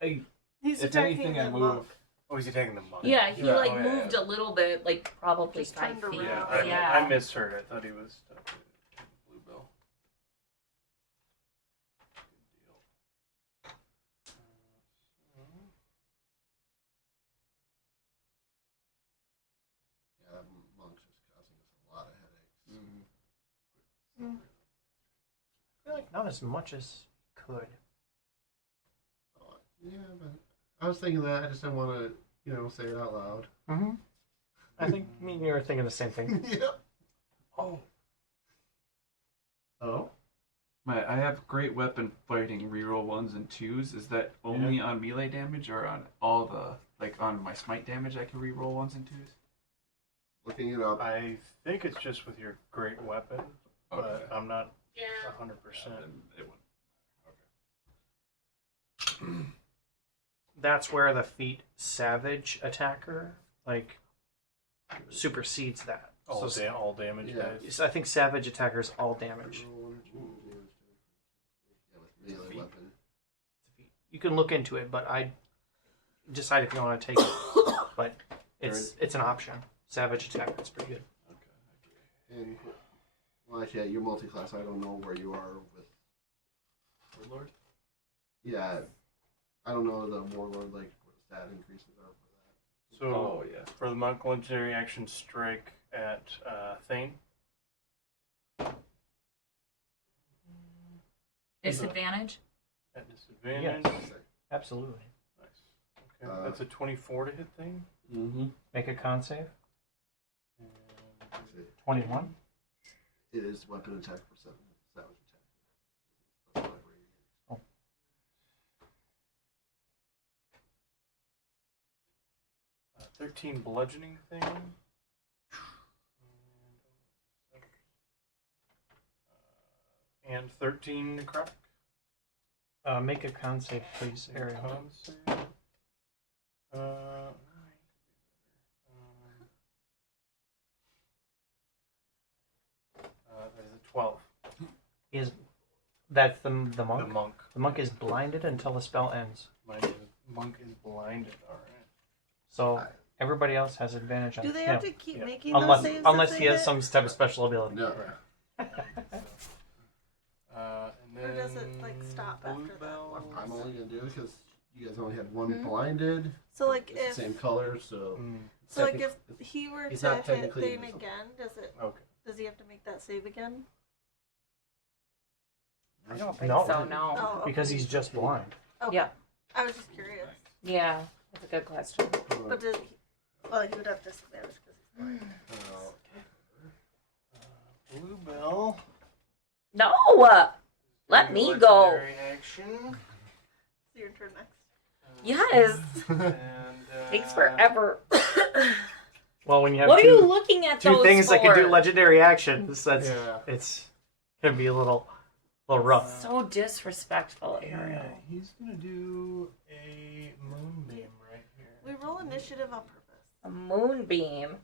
Hey, He's if attacking anything, the I move. monk. Oh, is he taking the monk? Yeah, he Yeah, like oh, yeah, moved yeah. a little bit, like probably Just 5 turned feet. Yeah, around. I misheard. I thought he was stuck with Bluebell. Not as much as could. Yeah, but I was thinking that. I just didn't want to, say it out loud. Mm-hmm. I think me and you are thinking the same thing. Yep. Oh. Oh. I have great weapon fighting reroll 1s and 2s. Is that only on melee damage or on all on my smite damage I can reroll 1s and 2s? Looking it up. I think it's just with your great weapon, but I'm not Yeah. 100%. Then it That's where the feat savage attacker supersedes that. All, So all damage Yeah. guys. I think savage attacker is all damage. Yeah, with melee weapon. You can look into it, but I decide if you want to take it. But it's an option. Savage attacker is pretty good. And well, actually, yeah, you're multi-class. I don't know where you are with Warlord? Yeah, I don't know the warlord where the stat increases are for that. So Oh yeah. for the monk legendary action strike at Thane. Disadvantage? At disadvantage. Yes. Absolutely. Nice. Okay, that's a 24 to hit Thane. Mm-hmm. Make a con save. And 21. It is weapon attack for savage attack. Oh. uh, 13 bludgeoning thing. And 13 necrotic. Make a con save, please, Ariel. Con save. That is a 12. That's the monk? The monk. The monk is blinded until the spell ends. Monk is blinded. Alright. So everybody else has advantage on Do they him. have to keep Yeah. making Unless those saves? unless if he they has hit? some type of special ability. No. And then Or does it, stop after that? Bluebell. I'm only gonna do it because you guys only had one Hmm? blinded. So like It's the if same color, so so like technic- if he were he's to not hit technically Thane invisible. again, Okay. does he have to make that save again? I don't think No. so, no. Oh, okay. Because he's just blind. Okay. Yeah. I was just curious. Yeah, that's a good question. But did he, well, he would have disadvantage because he's blind. Bluebell. No! Let me go. Legendary action. So your turn next. Yes. And, Takes forever. Well, when you have What are two, you looking at two those things for? that can do legendary actions, Yeah. it's gonna be a little rough. So disrespectful, Ariel. Yeah, he's gonna do a moonbeam right here. We roll initiative on purpose. A moonbeam.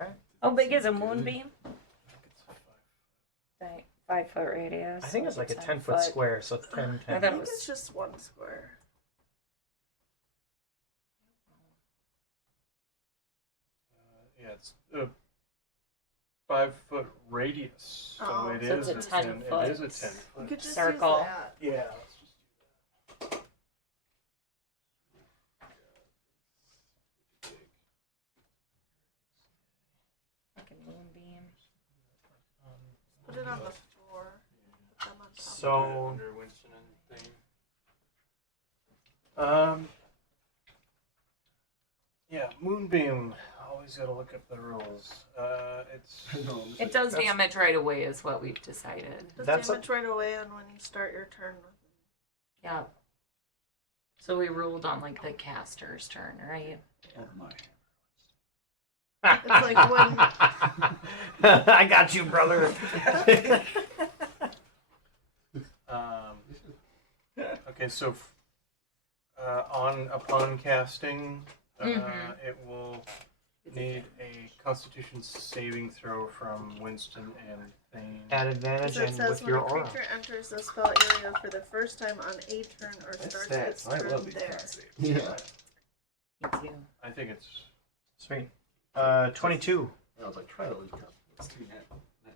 Okay. How big is a moonbeam? I think it's a 5. 5-foot radius. I think it's like a 10-foot square, so 10, I 10. I thought it think was- it's just one square. Yeah, it's a 5-foot radius. So Oh, it so is it's a 10. 10 It foot is a 10 You foot. could just Circle. use that. Yeah, let's just do that. Like a moonbeam. Put it on the floor. Put them on top. So Under Winston and thing. Yeah, moonbeam. Always gotta look up the rules. It does damage right away, is what we've decided. Does That's damage right away on when you start your turn. Yeah. So we ruled on like the caster's turn, right? Oh my. It's like when I got you, brother. Okay, so upon casting, Mhm. it will need a Constitution saving throw from Winston and Thane. At advantage it and says with when your a aura. creature enters the spell area for the first time on a turn or starts its I turn love these there. con saves. Yeah. Me too. I think it's Sweet. 22. I was like, try to lose Let's do net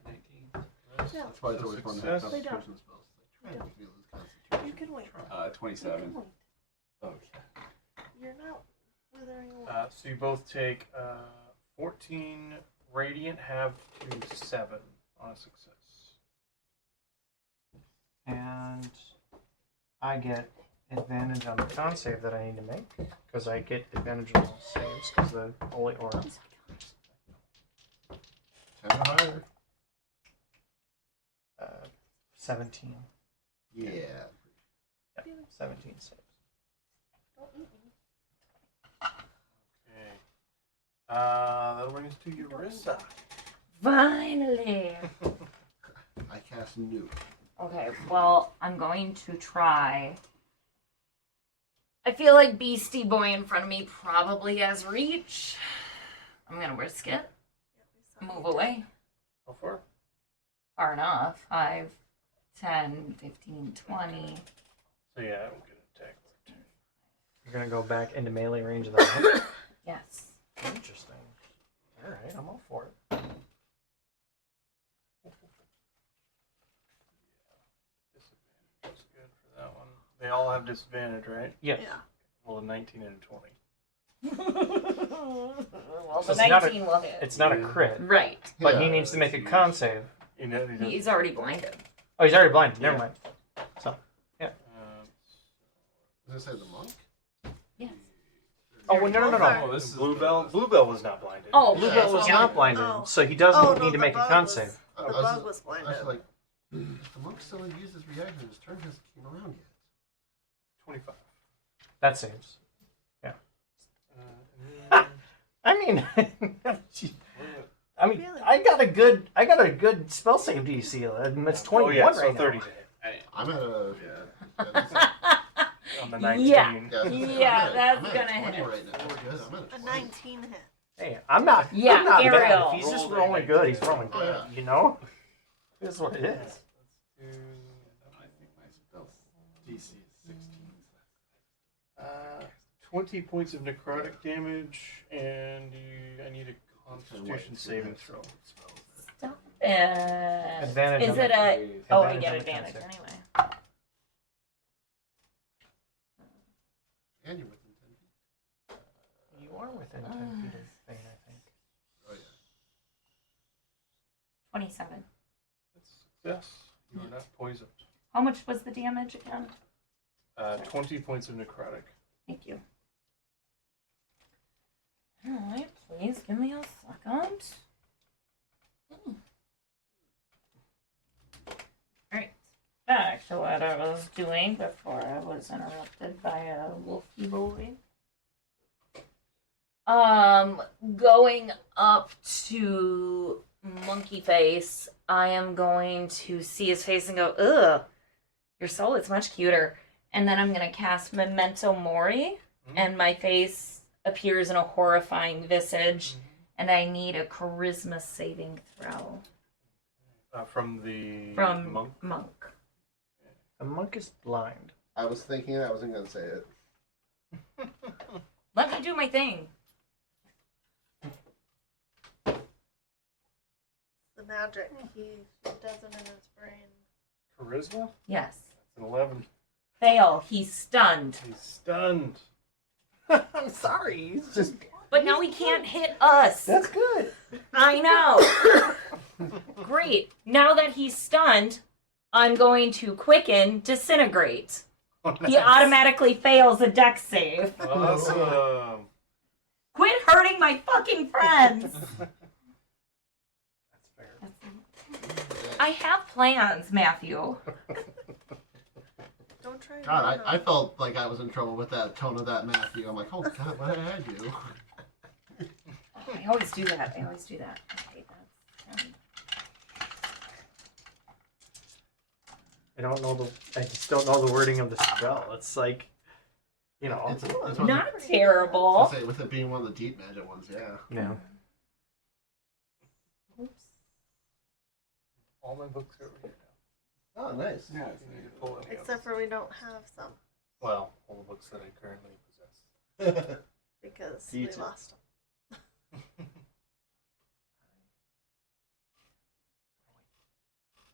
19. Yeah. That's why it's So always fun to success. have They don't. Constitution spells. It's like, try to make me lose Constitution. You can wait. You 27. can wait. Okay. You're not withering away. so you both take 14 radiant, have to 7 on a success. and I get advantage on the con save that I need to make because I get advantage on all saves because the holy aura. 10 or higher. 17. Yeah. Yep, 17 saves. Okay. That'll bring us to Eurissa. Finally. I cast Nuke. Okay, well, I'm going to try. I feel like Beastie Boy in front of me probably has reach. I'm gonna risk it. Move away. How far? Far enough. 5, 10, 15, 20. So yeah, I will get an attack. You're gonna go back into melee range of the monk? Yes. Interesting. All right, I'm all for it. Disadvantage is good for that one. They all have disadvantage, right? Yes. Yeah. Well, a 19 and a 20. Well, So the it's not a- 19 will hit. It's not a crit, Right. but he Yeah, needs to make a it's con huge. save. You know, he doesn't- He's already blinded. Oh, he's already blinded. Never Yeah. mind. Was I say the monk? Yes. Oh, well, no. Oh, this is Bluebell was not blinded. Oh, Bluebell was Yeah. not blinded, Oh. so he doesn't Oh, no, need to the make a bug con was- save. The I was bug just- was I blinded. was like, if the monk still used his reaction, his turn hasn't came around yet. 25. That saves. And I mean, Really? I got a good spell save DC. It's 21 oh, yeah, so right 30 now. to hit. I'm at a. On the 19. Yeah. Yeah, Yeah, that's I'm at gonna 20 hit. right now. That's good. I'm at A 20. 19 hit. Hey, I'm not. Yeah, I'm not Ariel. bad. If he's just Rolled a rolling good, he's 19. rolling Oh, good. yeah. You know, this is what it is. I think my spell DC is 16. 20 points of necrotic damage, and I need a Constitution saving throw. Stop it. Advantage Is on it the- a? Oh, I advantage get on the advantage con save. anyway. And you're within 10 feet. You are within 10 feet of Thane, I think. Oh, yeah. 27. That's success. You are not poisoned. How much was the damage again? 20 points of necrotic. Thank you. Alright, please give me a second. Alright, back to what I was doing before I was interrupted by a wolfy boy. Going up to Monkey Face, I am going to see his face and go, ugh, your soul is much cuter. And then I'm going to cast Memento Mori, and my face appears in a horrifying visage, and I need a charisma saving throw From the from monk. Monk. The monk is blind. I was thinking it. I wasn't going to say it. Let me do my thing. The magic. He does it in his brain. Charisma? Yes. That's an 11. Fail. He's stunned. He's stunned. I'm sorry. He's just. But now he can't hit us. That's good. I know. Great. Now that he's stunned, I'm going to quicken disintegrate. He automatically fails a dex save. Awesome. Quit hurting my fucking friends. That's fair. I have plans, Matthew. Don't try. God, I felt like I was in trouble with that tone of that Matthew. I'm like, oh God, what did I do? I always do that. I hate that. I don't know I just don't know the wording of the spell. It's like, you know. It's one of the- Not I terrible. was gonna say, with it being one of the deep magic ones, yeah. No. Oops. All my books are over here now. Oh, nice. Yeah, If you need to pull any of Except them. for we don't have some Well, all the books that I currently possess. because You we too. lost them.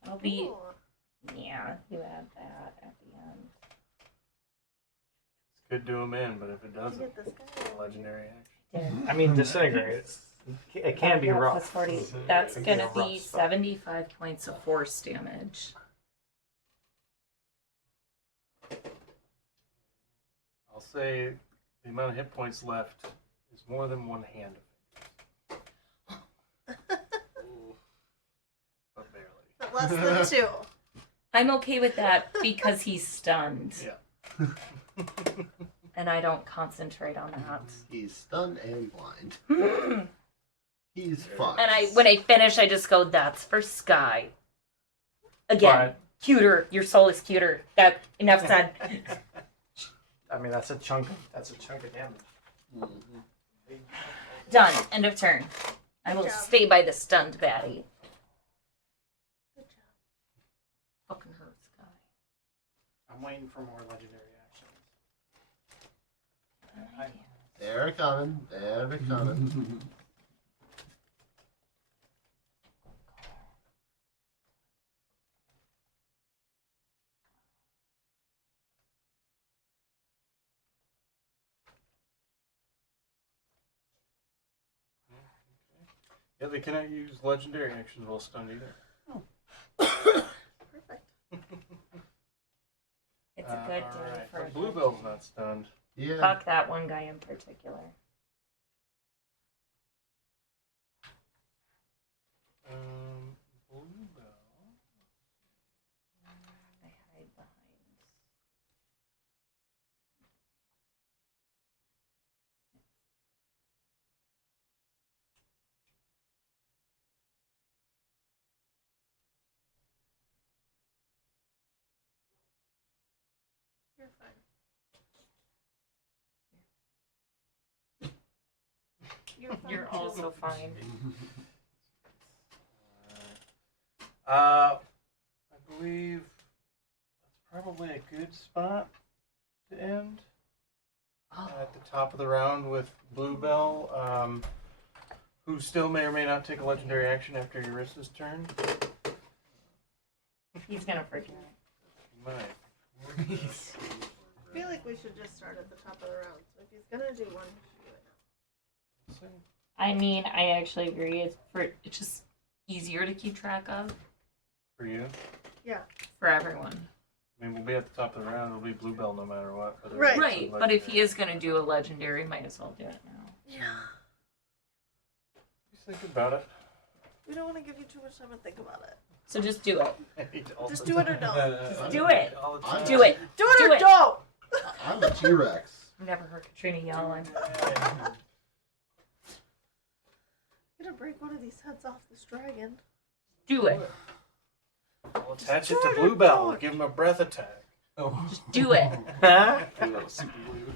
I'll be. Ooh. Yeah, you add that at the end. Could do them in, but if it Did doesn't, you get this guy? legendary action. Did. I mean, disintegrate. It can be Yeah, rough. plus 40. Mhm. That's It can gonna be a rough be spell. 75 points of force damage. I'll say the amount of hit points left is more than one hand. But barely. But less than 2. I'm okay with that because he's stunned. Yeah. And I don't concentrate on that. He's stunned and blind. and He's fucked. when I finish, I just go, that's for Sky. Again, But, cuter. Your soul is cuter. That, enough said. I mean, that's a chunk of damage. Mhm. Done. End of turn. I will Good job. stay by the stunned baddie. Good job. Fucking hurt, Sky. I'm waiting for more legendary actions. They're coming. They're coming. Yeah, they cannot use legendary actions while stunned either. Perfect. It's a good day Alright, for a but Bluebell's not stunned. Yeah. Fuck that one guy in particular. Bluebell. I hide behind. You're fine. You're fine. You're also fine. I believe that's probably a good spot to end. At the top of the round with Bluebell, who still may or may not take a legendary action after Yurissa's turn. He's gonna forget. He might. I feel like we should just start at the top of the round. So if he's gonna do one, he should do it now. Let's see. I mean, I actually agree. It's just easier to keep track of For you. for everyone. I mean, we'll be at the top of the round. It'll be Bluebell no matter what. whether Right. it's a Right, but if he legendary. is gonna do a legendary, might as well do it now. Yeah. Just think about it. We don't want to give you too much time to think about it. So just do it. Just do it or don't. Do it. All the I'm- time. Do it. Do it Do or it. don't. I'm a T-Rex. I've never heard Katrina yelling. I'm gonna break one of these heads off this dragon. Do it. I'll attach it Do to it or Bluebell. don't. Give him a breath attack. Oh. Just do it. Super blue.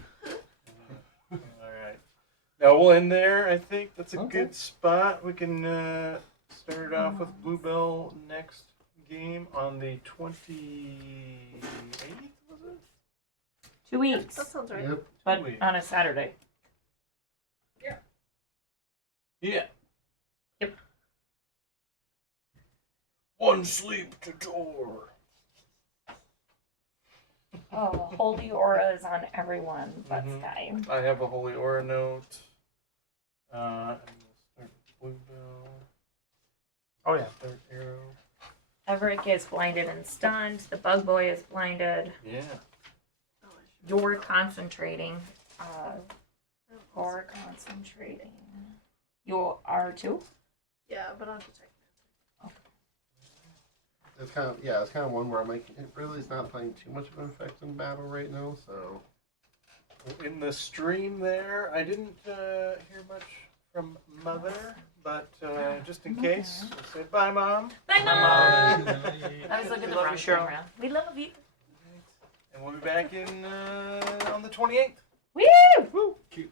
Alright. Now we'll end there. I think that's a Okay. good spot. We can start it off with Bluebell next game on the 28th, was it? 2 weeks, That sounds right. Yep. but weeks. on a Saturday. Yeah. Yep. One sleep to door. Oh, holy aura is on everyone but Mhm. Sky. I have a Holy Aura note. And we'll start with Bluebell. Oh yeah. Start Arrow. Everett gets blinded and stunned. The bug boy is blinded. Yeah. Oh, I should- You're concentrating. I'm You're concentrating. You are too? Yeah, but on detect. It's kind of it's kind of one where I'm like, it really is not playing too much of an effect in battle right now. So In the stream there, I didn't hear much from Mother, but just in case, we'll say bye, Mom. Bye, Mom! I was looking at the Love wrong you, Cheryl. camera. We love you. And we'll be back in on the 28th. Woo! Woo! Cute.